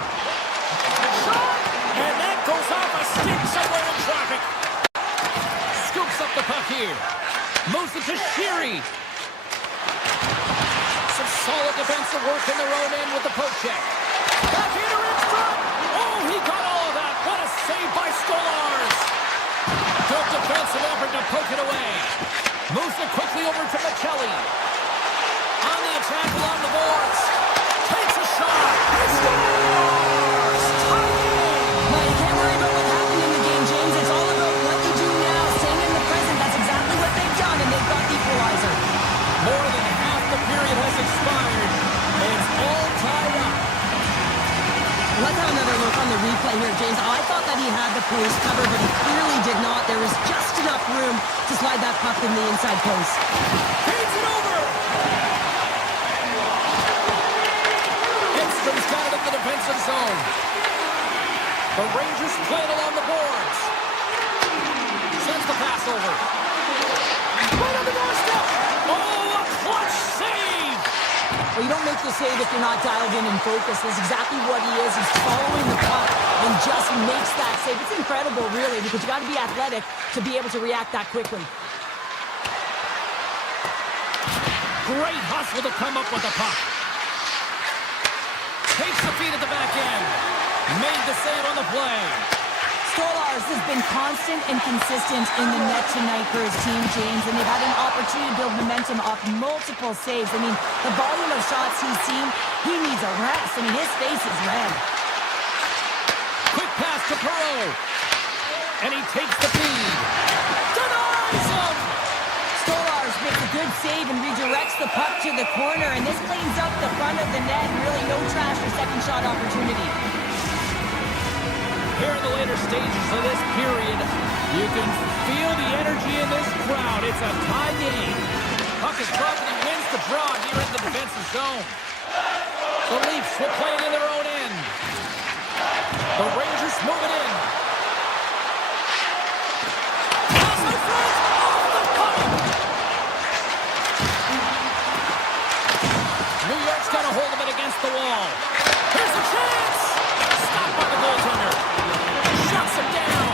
Shot! And that goes off a stick somewhere in traffic. Scoops up the puck here. Moves it to Sheary. Some solid defensive work in their own end with the poke check. Backhander in front. Oh, he got all of that. What a save by Stolarz. Good defensive effort to poke it away. Moves it quickly over to Michelli. On the attack along the boards. Takes a shot. He scores! Well, you can't worry about what happened in the game, James. It's all about what you do now, staying in the present. That's exactly what they've done, and they've got the equalizer. More than half the period has expired. It's all tied up. Let's have another look on the replay here, James. I thought that he had the post covered, but he clearly did not. There was just enough room to slide that puck in the inside post. Feeds it over. Enstrom's got it in the defensive zone. The Rangers play it along the boards. Sends the pass over. Right on the doorstep. Oh, a clutch save. Well, you don't make the save if you're not dialed in and focused. That's exactly what he is. He's following the puck and just makes that save. It's incredible, really, because you got to be athletic to be able to react that quickly. Great hustle to come up with the puck. Takes the feed at the back end. Made the save on the play. Stolarz has been constant and consistent in the net tonight for his team, James, and they've had an opportunity to build momentum off multiple saves. I mean, the volume of shots he's seen, he needs a rest. I mean, his face is red. Quick pass to Perreault. And he takes the feed. Denies him! Stolarz makes a good save and redirects the puck to the corner, and this cleans up the front of the net, and really no trash or second shot opportunity. Here in the later stages of this period, you can feel the energy in this crowd. It's a tie game. Puck is dropped and he wins the draw here in the defensive zone. The Leafs will play it in their own end. The Rangers move it in. Pass in front, off the puck. New York's got a hold of it against the wall. Here's a chance. Stopped by the goaltender. Shuts him down.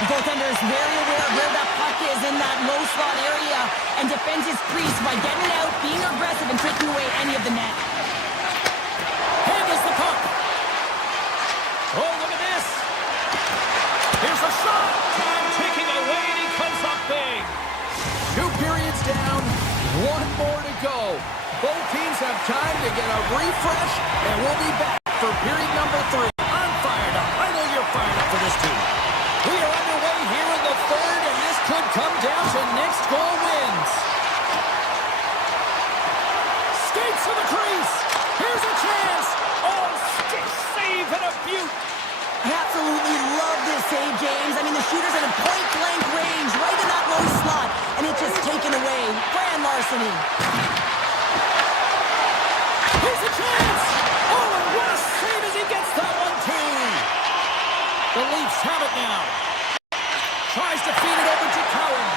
The goaltender is very aware of where that puck is in that low slot area and defends his crease by getting it out, being aggressive, and taking away any of the net. Handles the puck. Oh, look at this. Here's a shot. Time ticking away, and he comes up big. 2 periods down, 1 more to go. Both teams have time to get a refresh, and we'll be back for period number 3. I'm fired up. I know you're fired up for this team. We are underway here in the 3rd, and this could come down to next goal wins. Skates to the crease. Here's a chance. Oh, stick save and a beaut. I absolutely love this save, James. I mean, the shooter's in a point-blank range right in that low slot, and it's just taken away. Grand larceny. Here's a chance. Oh, and what a save as he gets that one, too. The Leafs have it now. Tries to feed it over to Cowan.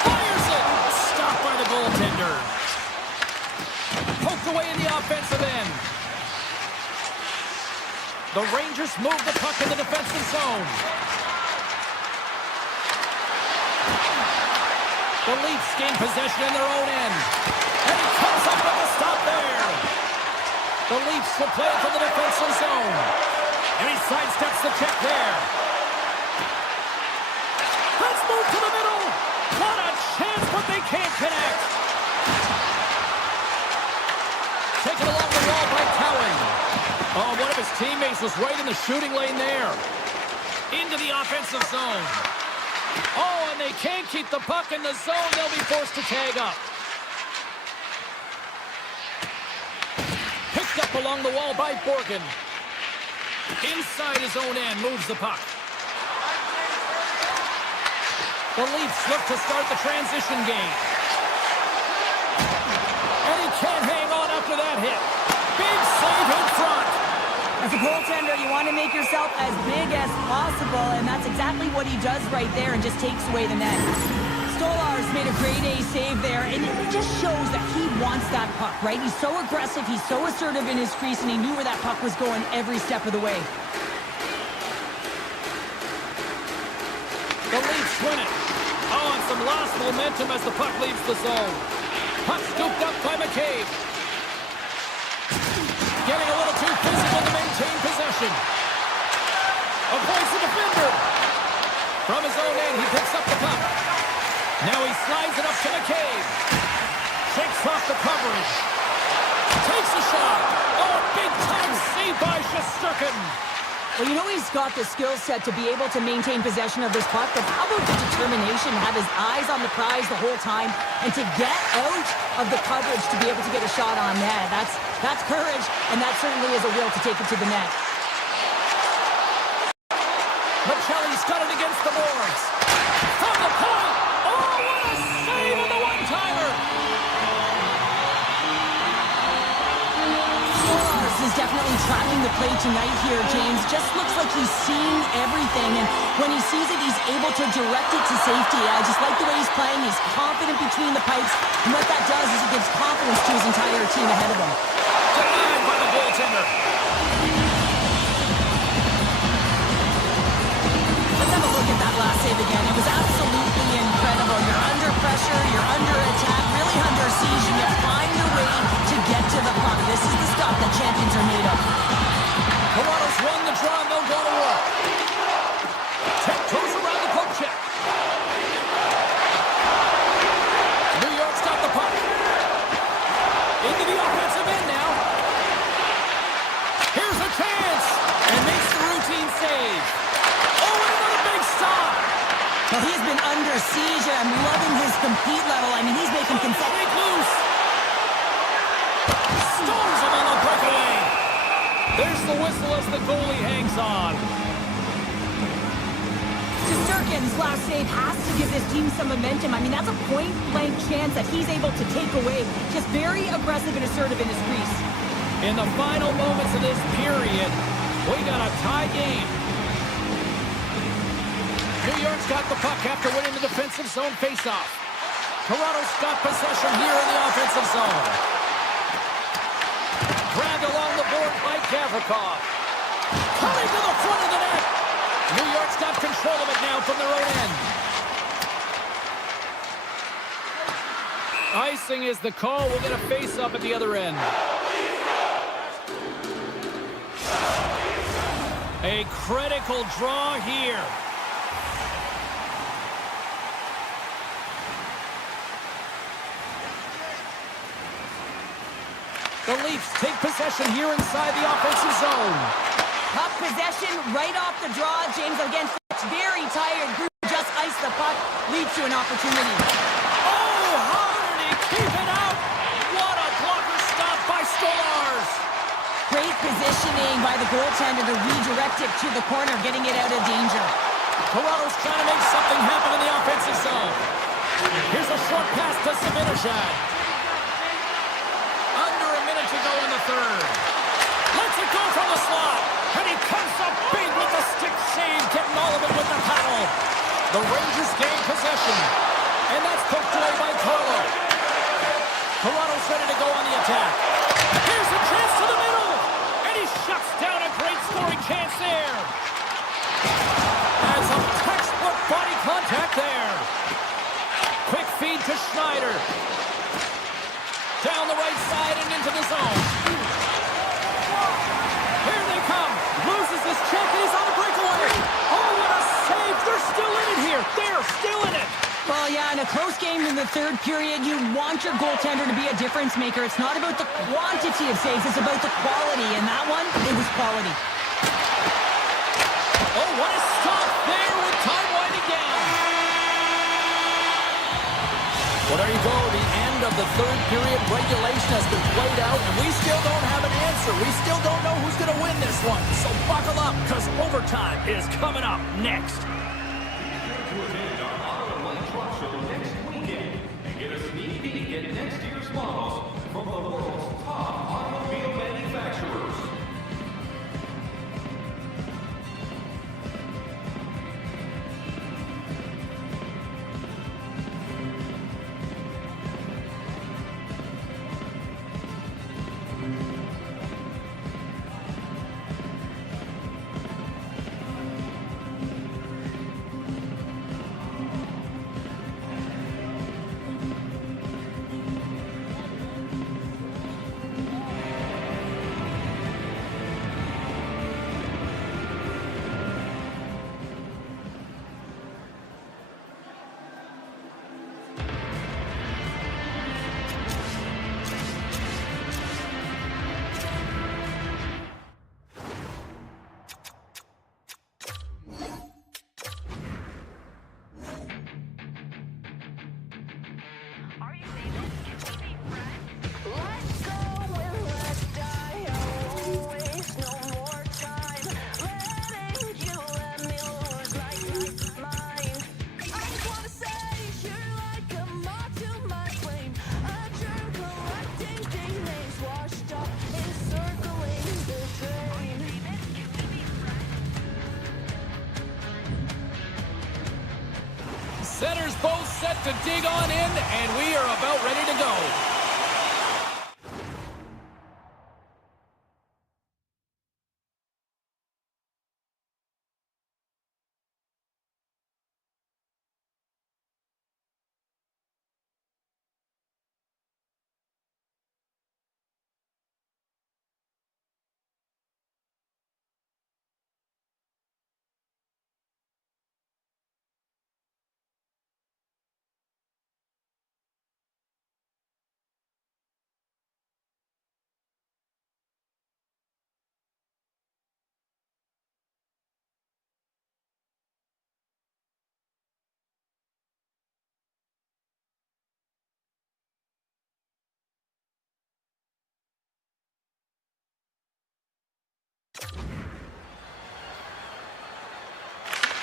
Fires it. Stopped by the goaltender. Poked away in the offensive end. The Rangers move the puck in the defensive zone. The Leafs gain possession in their own end. And he comes up with a stop there. The Leafs will play it from the defensive zone. And he sidesteps the check there. Let's move to the middle. What a chance, but they can't connect. Taken along the wall by Cowan. Oh, one of his teammates was right in the shooting lane there. Into the offensive zone. Oh, and they can't keep the puck in the zone. They'll be forced to tag up. Picked up along the wall by Borgen. Inside his own end, moves the puck. The Leafs look to start the transition game. And he can't hang on after that hit. Big save in front. As a goaltender, you want to make yourself as big as possible, and that's exactly what he does right there and just takes away the net. Stolar's made a grade A save there, and it just shows that he wants that puck, right? He's so aggressive, he's so assertive in his crease, and he knew where that puck was going every step of the way. The Leafs win it. Oh, and some lost momentum as the puck leaves the zone. Puck scooped up by McCabe. Getting a little too physical to maintain possession. Avoids the defender. From his own end, he picks up the puck. Now he slides it up to McCabe. Shakes off the coverage. Takes a shot. Oh, big-time save by Shesterkin. Well, you know he's got the skill set to be able to maintain possession of this puck, but how about the determination, have his eyes on the prize the whole time, and to get out of the coverage to be able to get a shot on net. That's courage, and that certainly is a will to take it to the net. Michelli's got it against the boards. From the point. Oh, what a save with the one-timer. Stolarz is definitely tracking the play tonight here, James. Just looks like he's seeing everything, and when he sees it, he's able to direct it to safety. I just like the way he's playing. He's confident between the pipes, and what that does is it gives confidence to his entire team ahead of him. Denied by the goaltender. Let's have a look at that last save again. It was absolutely incredible. You're under pressure, you're under attack, really under siege, and you find a way to get to the puck. This is the stuff that champions are made of. Toronto's won the draw, and they'll go to work. Tiptoes around the poke check. New York's got the puck. Into the offensive end now. Here's a chance. And makes the routine save. Oh, and another big stop. Well, he's been under siege, and I'm loving his compete level. I mean, he's making Break loose. Storms him on the breakaway. There's the whistle as the goalie hangs on. Shesterkin's last save has to give this team some momentum. I mean, that's a point-blank chance that he's able to take away. Just very aggressive and assertive in his crease. In the final moments of this period, We got a tie game. New York's got the puck after winning the defensive zone faceoff. Toronto's got possession here in the offensive zone. Dragged along the board by Gavrikov. Coming to the front of the net. New York's got control of it now from their own end. Icing is the call. We'll get a face-up at the other end. A critical draw here. The Leafs take possession here inside the offensive zone. Puck possession right off the draw. James against this very tired group. Just ice the puck. Leads to an opportunity. Oh, how did he keep it out? What a blocker stop by Stolarz. Great positioning by the goaltender to redirect it to the corner, getting it out of danger. Toronto's trying to make something happen in the offensive zone. Here's a short pass to Zibanejad. Under a minute to go in the third. Lets it go from the slot. And he comes up big with the stick save, getting all of it with the paddle. The Rangers gain possession. And that's poked away by Carlo. Toronto's ready to go on the attack. Here's a chance to the middle. And he shuts down a great scoring chance there. And some textbook body contact there. Quick feed to Schneider. Down the right side and into the zone. Here they come. Loses this check and he's on the breakaway. Oh, what a save. They're still in it here. They're still in it. Well, yeah, in a close game in the third period, you want your goaltender to be a difference maker. It's not about the quantity of saves, it's about the quality. And that one, it was quality. Oh, what a stop there with time winding down. Well, there you go. The end of the third period. Regulation has been played out, and we still don't have an answer. We still don't know who's going to win this one. So buckle up, because overtime is coming up next. From the world's top automobile manufacturers. Centers both set to dig on in, and we are about ready to go.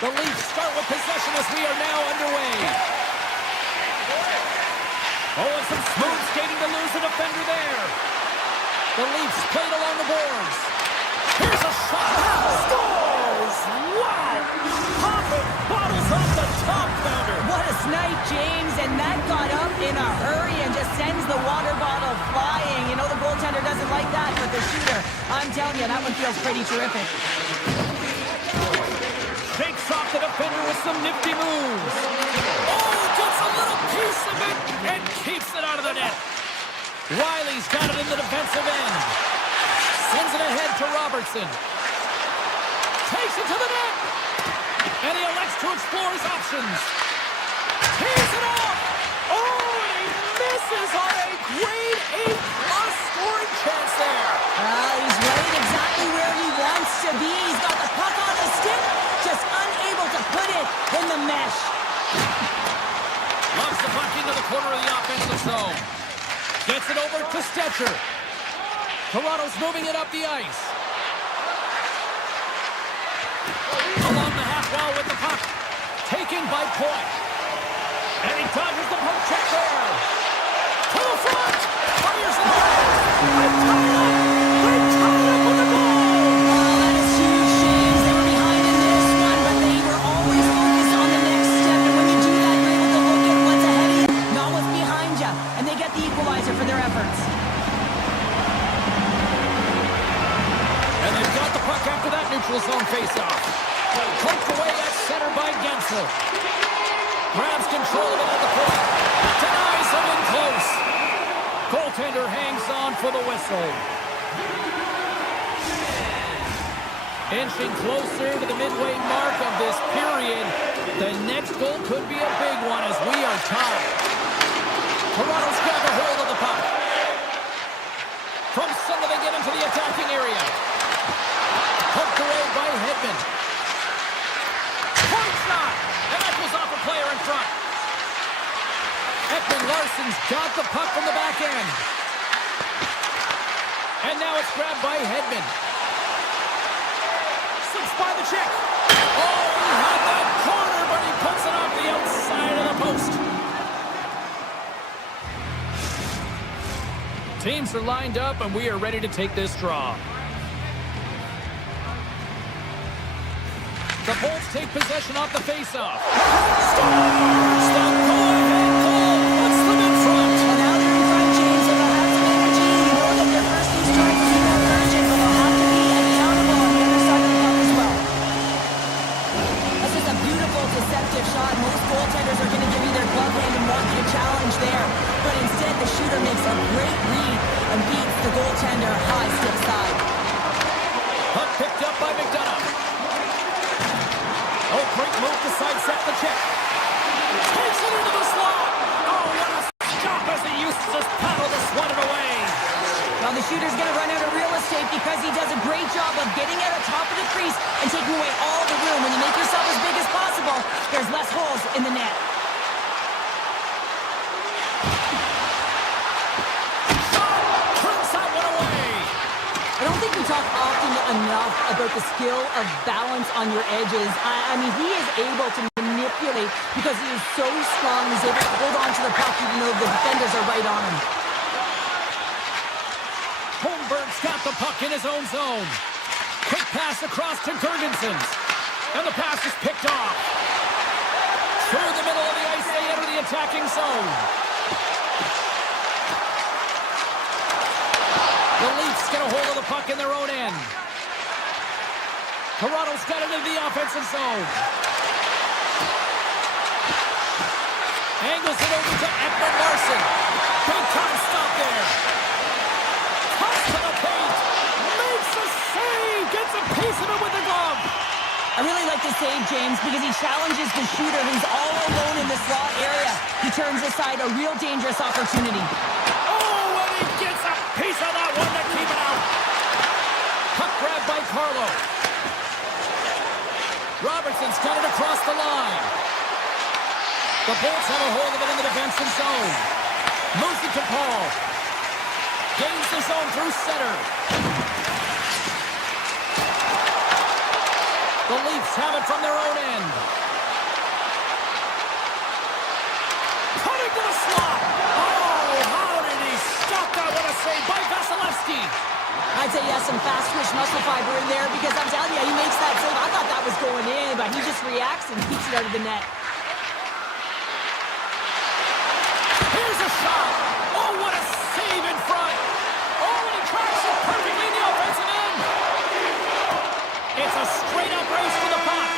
The Leafs start with possession as we are now underway. Oh, and some smooth skating to lose a defender there. The Leafs played along the boards. Here's a shot. night, James, and that got up in a hurry and just sends the water bottle flying. You know the goaltender doesn't like that, but the shooter, I'm telling you, that one feels pretty terrific. Shakes off the defender with some nifty moves. Oh, gets a little piece of it and keeps it out of the net. Riley's got it in the defensive end. Sends it ahead to Robertson. Takes it to the net. And he elects to explore his options. Tees it off. Oh, and he misses on a grade A+ scoring chance there. He's right exactly where he wants to be. He's got the puck on the stick, just unable to put it in the mesh. Lobs the puck into the corner of the offensive zone. Gets it over to Stetcher. Toronto's moving it up the ice. Along the half wall with the puck. Taken by Point. And he dodges the poke check there. To the front. Fires it away. They tie up. They tie up with the goal. Oh, that is huge, James. They were behind in this one, but they were always focused on the next step. And when you do that, you're able to look at what's ahead of you, not what's behind you. And they get the equalizer for their efforts. And they've got the puck after that neutral zone faceoff. Poked away at center by Gensel. Grabs control of it at the point. Denies him in close. Goaltender hangs on for the whistle. Inching closer to the midway mark of this period. The next goal could be a big one as we are tied. Toronto's got a hold of the puck. From center they get into the attacking area. Poked away by Hedman. Point shot! And that goes off a player in front. Ekman Larsson's got the puck from the back end. And now it's grabbed by Hedman. Slips by the check. Oh, he had that corner, but he puts it off the outside of the post. Teams are lined up, and we are ready to take this draw. The Bolts take possession off the faceoff. Stars! The go-ahead goal puts them in front. And now they're in front, James, so they'll have some energy. You know that their first two strikes is in their version, but they'll have to be accountable on the other side of the puck as well. That's just a beautiful, deceptive shot. Most goaltenders are going to give you their glove hand and want you to challenge there. But instead, the shooter makes a great read and beats the goaltender high stick side. Puck picked up by McDonough. Oh, great move to sidestep the check. Takes it into the slot. Oh, what a stop as he uses his paddle to swat it away. Now the shooter's going to run out of real estate because he does a great job of getting at the top of the crease and taking away all the room. When you make yourself as big as possible, there's less holes in the net. Turns that one away. I don't think we talk often enough about the skill of balance on your edges. I mean, he is able to manipulate because he is so strong. He's able to hold on to the puck even though the defenders are right on him. Holmberg's got the puck in his own zone. Quick pass across to Gergensons. And the pass is picked off. Through the middle of the ice, they enter the attacking zone. The Leafs get a hold of the puck in their own end. Toronto's got it into the offensive zone. Angles it over to Ekman Larsson. Big time stop there. Toss to the paint. Makes a save. Gets a piece of it with the glove. I really like the save, James, because he challenges the shooter who's all alone in the slot area. He turns aside a real dangerous opportunity. Oh, and he gets a piece of that one to keep it out. Puck grab by Carlo. Robertson's got it across the line. The Bolts have a hold of it in the defensive zone. Moves it to Paul. Gains the zone through center. The Leafs have it from their own end. Cutting to the slot. Oh, how did he stop that? What a save by Vasilevsky. I'd say he has some fast twitch muscle fiber in there because I'm telling you, he makes that save. I thought that was going in, but he just reacts and keeps it out of the net. shot. Oh, what a save in front. Oh, and he tracks it perfectly in the offensive end. It's a straight-up race to the puck.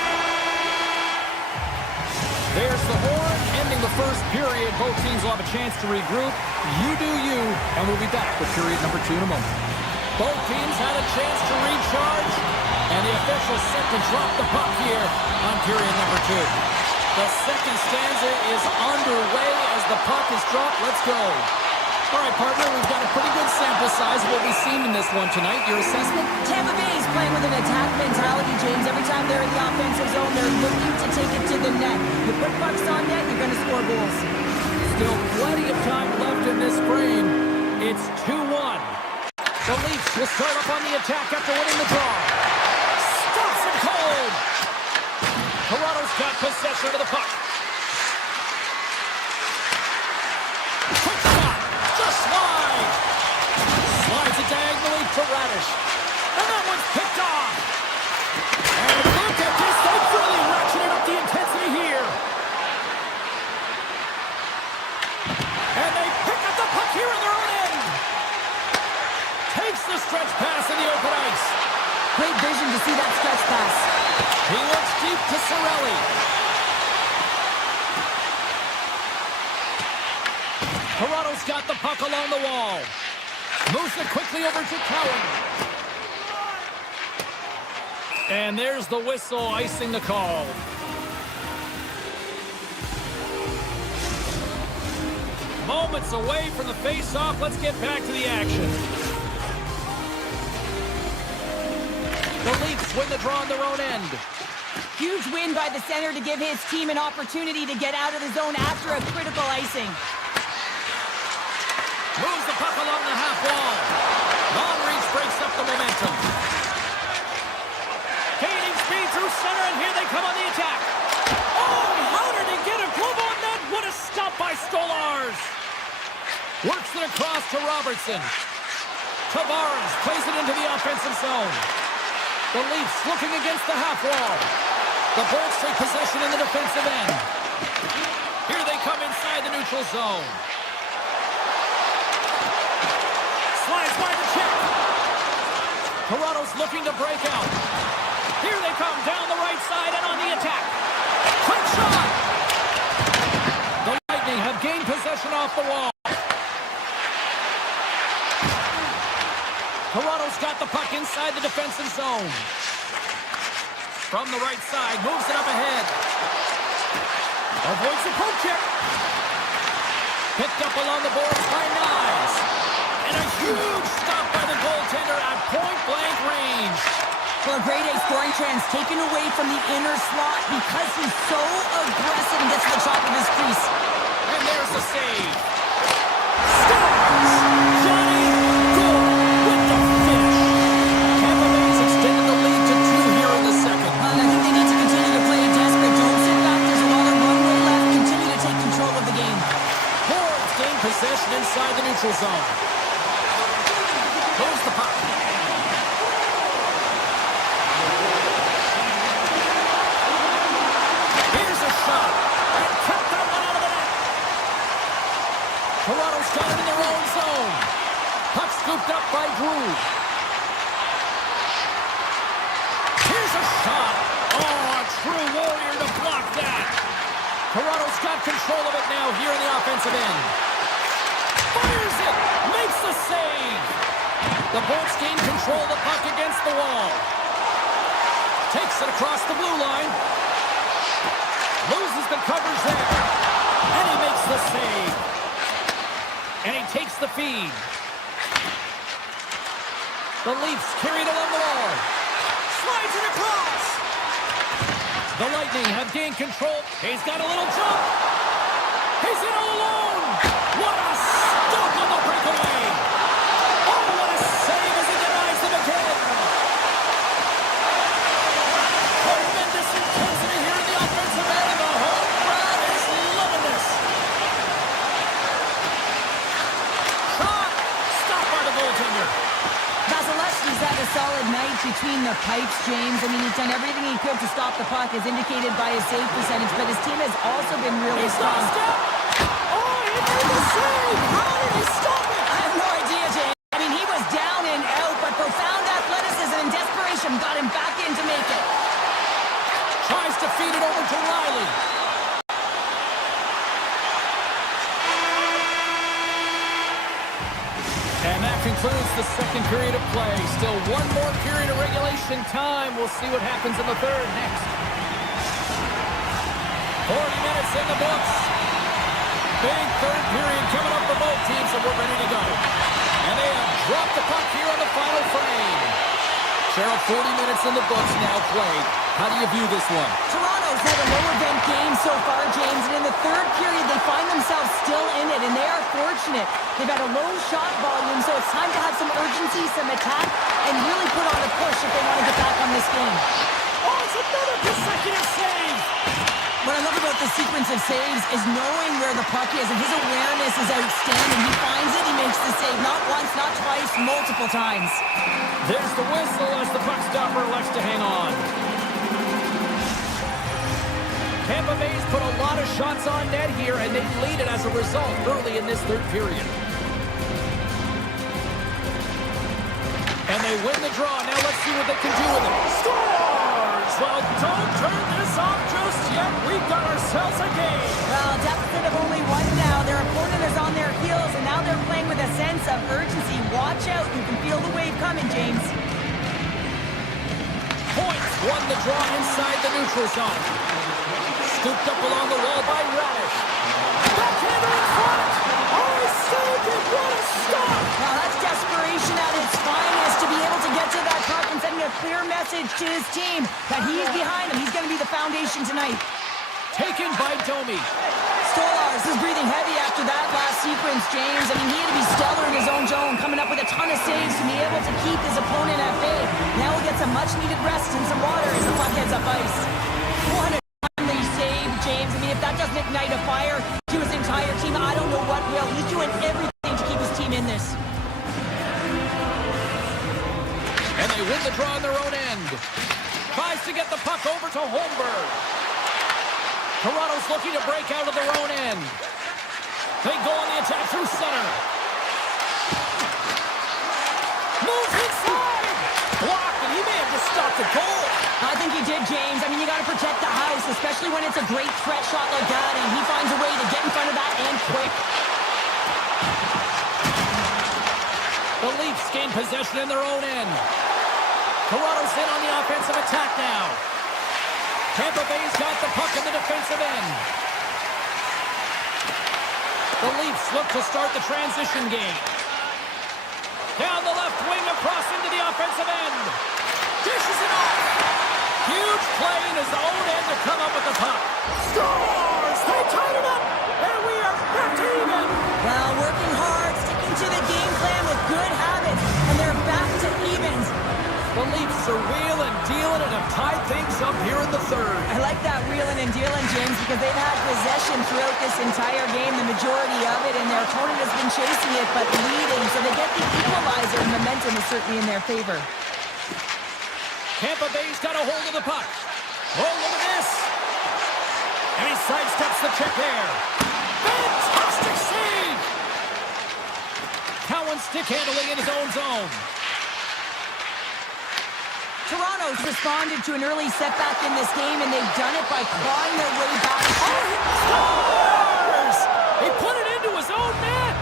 There's the horn, ending the first period. Both teams will have a chance to regroup. You do you, and we'll be back with period number 2 in a moment. Both teams had a chance to recharge, and the officials set to drop the puck here on period number 2. The second stanza is underway as the puck is dropped. Let's go. All right, partner, we've got a pretty good sample size of what we've seen in this one tonight. Your assessment? Tampa Bay is playing with an attack mentality, James. Every time they're in the offensive zone, they're looking to take it to the net. You put pucks on net, you're going to score goals. Still plenty of time left in this frame. It's 2-1. The Leafs will start up on the attack after winning the draw. Stops it cold. Toronto's got possession of the puck. Quick shot. Just wide. Slides it diagonally to Radish. And that one's picked off. And look at this. They've really ratcheted up the intensity here. And they pick up the puck here in their own end. Takes the stretch pass in the open ice. Great vision to see that stretch pass. He looks deep to Cirelli. Toronto's got the puck along the wall. Moves it quickly over to Cowan. And there's the whistle icing the call. Moments away from the face-off. Let's get back to the action. The Leafs win the draw on their own end. Huge win by the center to give his team an opportunity to get out of the zone after a critical icing. Moves the puck along the half wall. Long reach breaks up the momentum. Gaining speed through center, and here they come on the attack. Oh, how did he get a glove on that? What a stop by Stolarz. Works it across to Robertson. Tavares plays it into the offensive zone. The Leafs looking against the half wall. The Bolts take possession in the defensive end. Here they come inside the neutral zone. Slides by the check. Toronto's looking to break out. Here they come down the right side and on the attack. Quick shot. The Lightning have gained possession off the wall. Toronto's got the puck inside the defensive zone. From the right side, moves it up ahead. Avoids the poke check. Picked up along the boards by Nyes. And a huge stop by the goaltender at point-blank range. Well, a grade A scoring chance taken away from the inner slot because he's so aggressive and gets to the top of his crease. And there's the save. Stars! Johnny Gould with the finish. Tampa Bay's extended the lead to 2 here in the second. And I think they need to continue to play desperate. Don't sit back. There's a lot of runway left. Continue to take control of the game. Horns gain possession inside the neutral zone. Moves the puck. Here's a shot. And kept that one out of the net. Toronto's got it in their own zone. Puck scooped up by Drew. Here's a shot. Oh, a true warrior to block that. Toronto's got control of it now here in the offensive end. Fires it. Makes the save. The Bolts gain control of the puck against the wall. Takes it across the blue line. Loses the coverage there. And he makes the save. And he takes the feed. The Leafs carried along the wall. Slides it across. The Lightning have gained control. He's got a little jump. He's in all alone. What a stop on the breakaway. Oh, what a save as he denies them again. Tremendous intensity here in the offensive end, and the home crowd is loving this. Shot. Stop by the goaltender. Vasilevsky's had a solid night between the pipes, James. I mean, he's done everything he could to stop the puck, as indicated by his save percentage, but his team has also been really He's strong. lost it. Oh, he made the save! How did he stop it? I have no idea, James. I mean, he was down and out, but profound athleticism and desperation got him back in to make it. Tries to feed it over to Riley. And that concludes the second period of play. Still one more period of regulation time. We'll see what happens in the third next. 40 minutes in the books. Big third period coming up for both teams, and we're ready to go. And they have dropped the puck here on the final frame. Cheryl, 40 minutes in the books now played. How do you view this one? Toronto's had a low-event game so far, James, and in the third period, they find themselves still in it, and they are fortunate. They've had a low shot volume, so it's time to have some urgency, some attack, and really put on a push if they want to get back on this game. Oh, it's another consecutive save! What I love about the sequence of saves is knowing where the puck is, and his awareness is outstanding. He finds it, he makes the save, not once, not twice, multiple times. There's the whistle as the puck stopper elects to hang on. Tampa Bay's put a lot of shots on net here, and they lead it as a result early in this third period. And they win the draw. Now let's see what they can do with it. Scores! Well, don't turn this off just yet. We've got ourselves a game. Well, deficit of only one now. Their opponent is on their heels, and now they're playing with a sense of urgency. Watch out. You can feel the wave coming, James. Points won the draw inside the neutral zone. Scooped up along the wall by Radish. Backhander in front! Oh, he saved it! What a stop! Well, that's desperation at its finest to be able to get to that puck and sending a clear message to his team that he's behind him. He's going to be the foundation tonight. Taken by Domi. Stolarz is breathing heavy after that last sequence, James. I mean, he had to be stellar in his own zone, coming up with a ton of saves to be able to keep his opponent at bay. Now he'll get some much-needed rest and some water as the puck heads up ice. What a timely save, James. I mean, if that doesn't ignite a fire to his entire team, I don't know what will. He's doing everything to keep his team in this. And they win the draw on their own end. Tries to get the puck over to Holmberg. Toronto's looking to break out of their own end. They go on the attack through center. Moves inside! Blocked, and he may have just stopped the goal. I think he did, James. I mean, you got to protect the house, especially when it's a great threat shot like that, and he finds a way to get in front of that and quick. The Leafs gain possession in their own end. Toronto's in on the offensive attack now. Tampa Bay's got the puck in the defensive end. The Leafs look to start the transition game. Down the left wing across into the offensive end. Dishes it off. Huge play in his own end to come up with the puck. Scores! They tied it up! And we are back to even! Well, working hard, sticking to the game plan with good habits, and they're back to evens. The Leafs are wheeling, dealing, and have tied things up here in the third. I like that wheeling and dealing, James, because they've had possession throughout this entire game, the majority of it, and their opponent has been chasing it but leading, so they get the equalizer, and momentum is certainly in their favor. Tampa Bay's got a hold of the puck. Oh, look at this. And he sidesteps the check there. Fantastic save. Cowan stick handling in his own zone. Toronto's responded to an early setback in this game, and they've done it by clawing their way back. Oh, he scores! He put it into his own net.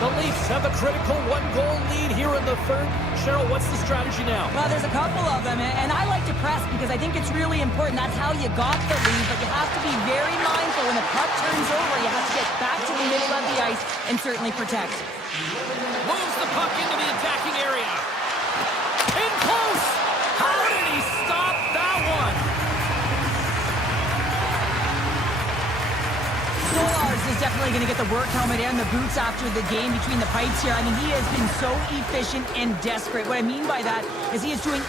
The Leafs have a critical one-goal lead here in the third. Cheryl, what's the strategy now? Well, there's a couple of them, and I like to press because I think it's really important. That's how you got the lead, but you have to be very mindful when the puck turns over. You have to get back to the middle of the ice and certainly protect. Moves the puck into the attacking area. In close! How did he stop that one? Stolarz is definitely going to get the work helmet and the boots after the game between the pipes here. I mean, he has been so efficient and desperate. What I mean by that is he is doing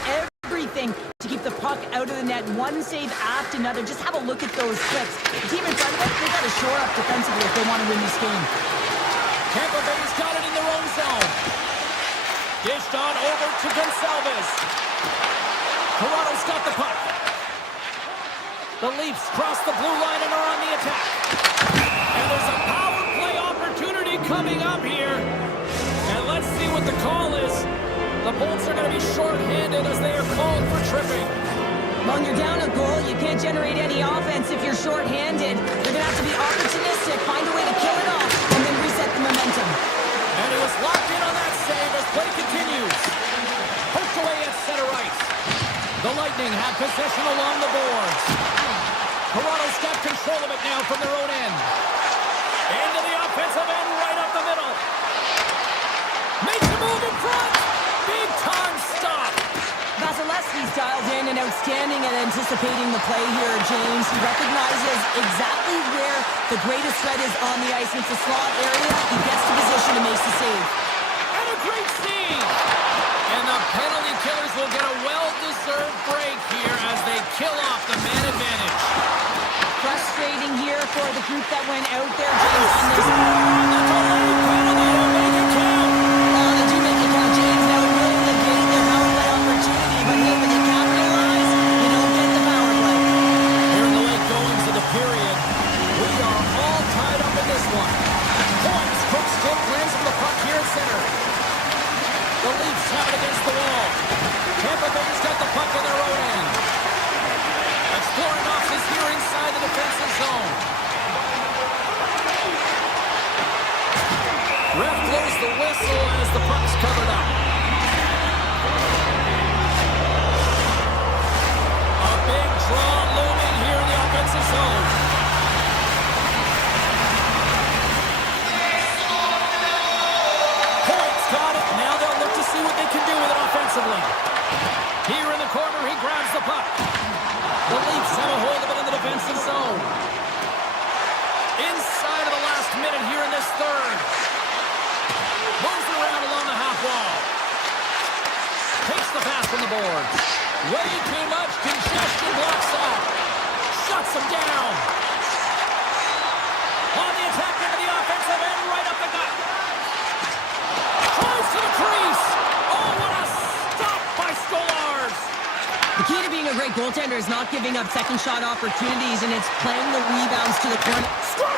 everything to keep the puck out of the net. One save after another. Just have a look at those clips. The team in front of us, they've got to shore up defensively if they want to win this game. Tampa Bay's got it in their own zone. Dished on over to Gonsalves. Toronto's got the puck. The Leafs cross the blue line and are on the attack. And there's a power play opportunity coming up here. And let's see what the call is. The Bolts are going to be short-handed as they are called for tripping. When you're down a goal, you can't generate any offense if you're short-handed. You're going to have to be opportunistic, find a way to kill it off, and then reset the momentum. And he was locked in on that save as play continues. Poked away at center ice. The Lightning have possession along the boards. Toronto's got control of it now from their own end. Into the offensive end, right up the middle. Makes a move in front. Big time stop. Vasilevsky's dialed in and outstanding at anticipating the play here, James. He recognizes exactly where the greatest threat is on the ice. It's a slot area. He gets to position and makes the save. And a great save. And the penalty killers will get a well-deserved break here as they kill off the man advantage. Frustrating here for the group that went out there, James, on this. The delayed penalty to make it count. Oh, they do make it count, James. That would really negate their power play opportunity. But hey, when you capitalize, you don't get the power play. Here in the late goings of the period, we are all tied up in this one. Points. Cook still plans from the puck here at center. The Leafs have it against the wall. Tampa Bay's got the puck in their own end. Exploring options here inside the defensive zone. Ref blows the whistle as the puck's covered up. A big draw looming here in the offensive zone. Points got it. Now they'll look to see what they can do with it offensively. Here in the corner, he grabs the puck. The Leafs have a hold of it in the defensive zone. Inside of the last minute here in this third. Moves it around along the half wall. Takes the pass from the boards. Way too much congestion, blocks that. Shuts him down. On the attack into the offensive end, right up the gut. Tries to the crease. Oh, what a stop by Stolarz. The key to being a great goaltender is not giving up second shot opportunities, and it's playing the rebounds to the corner. Score!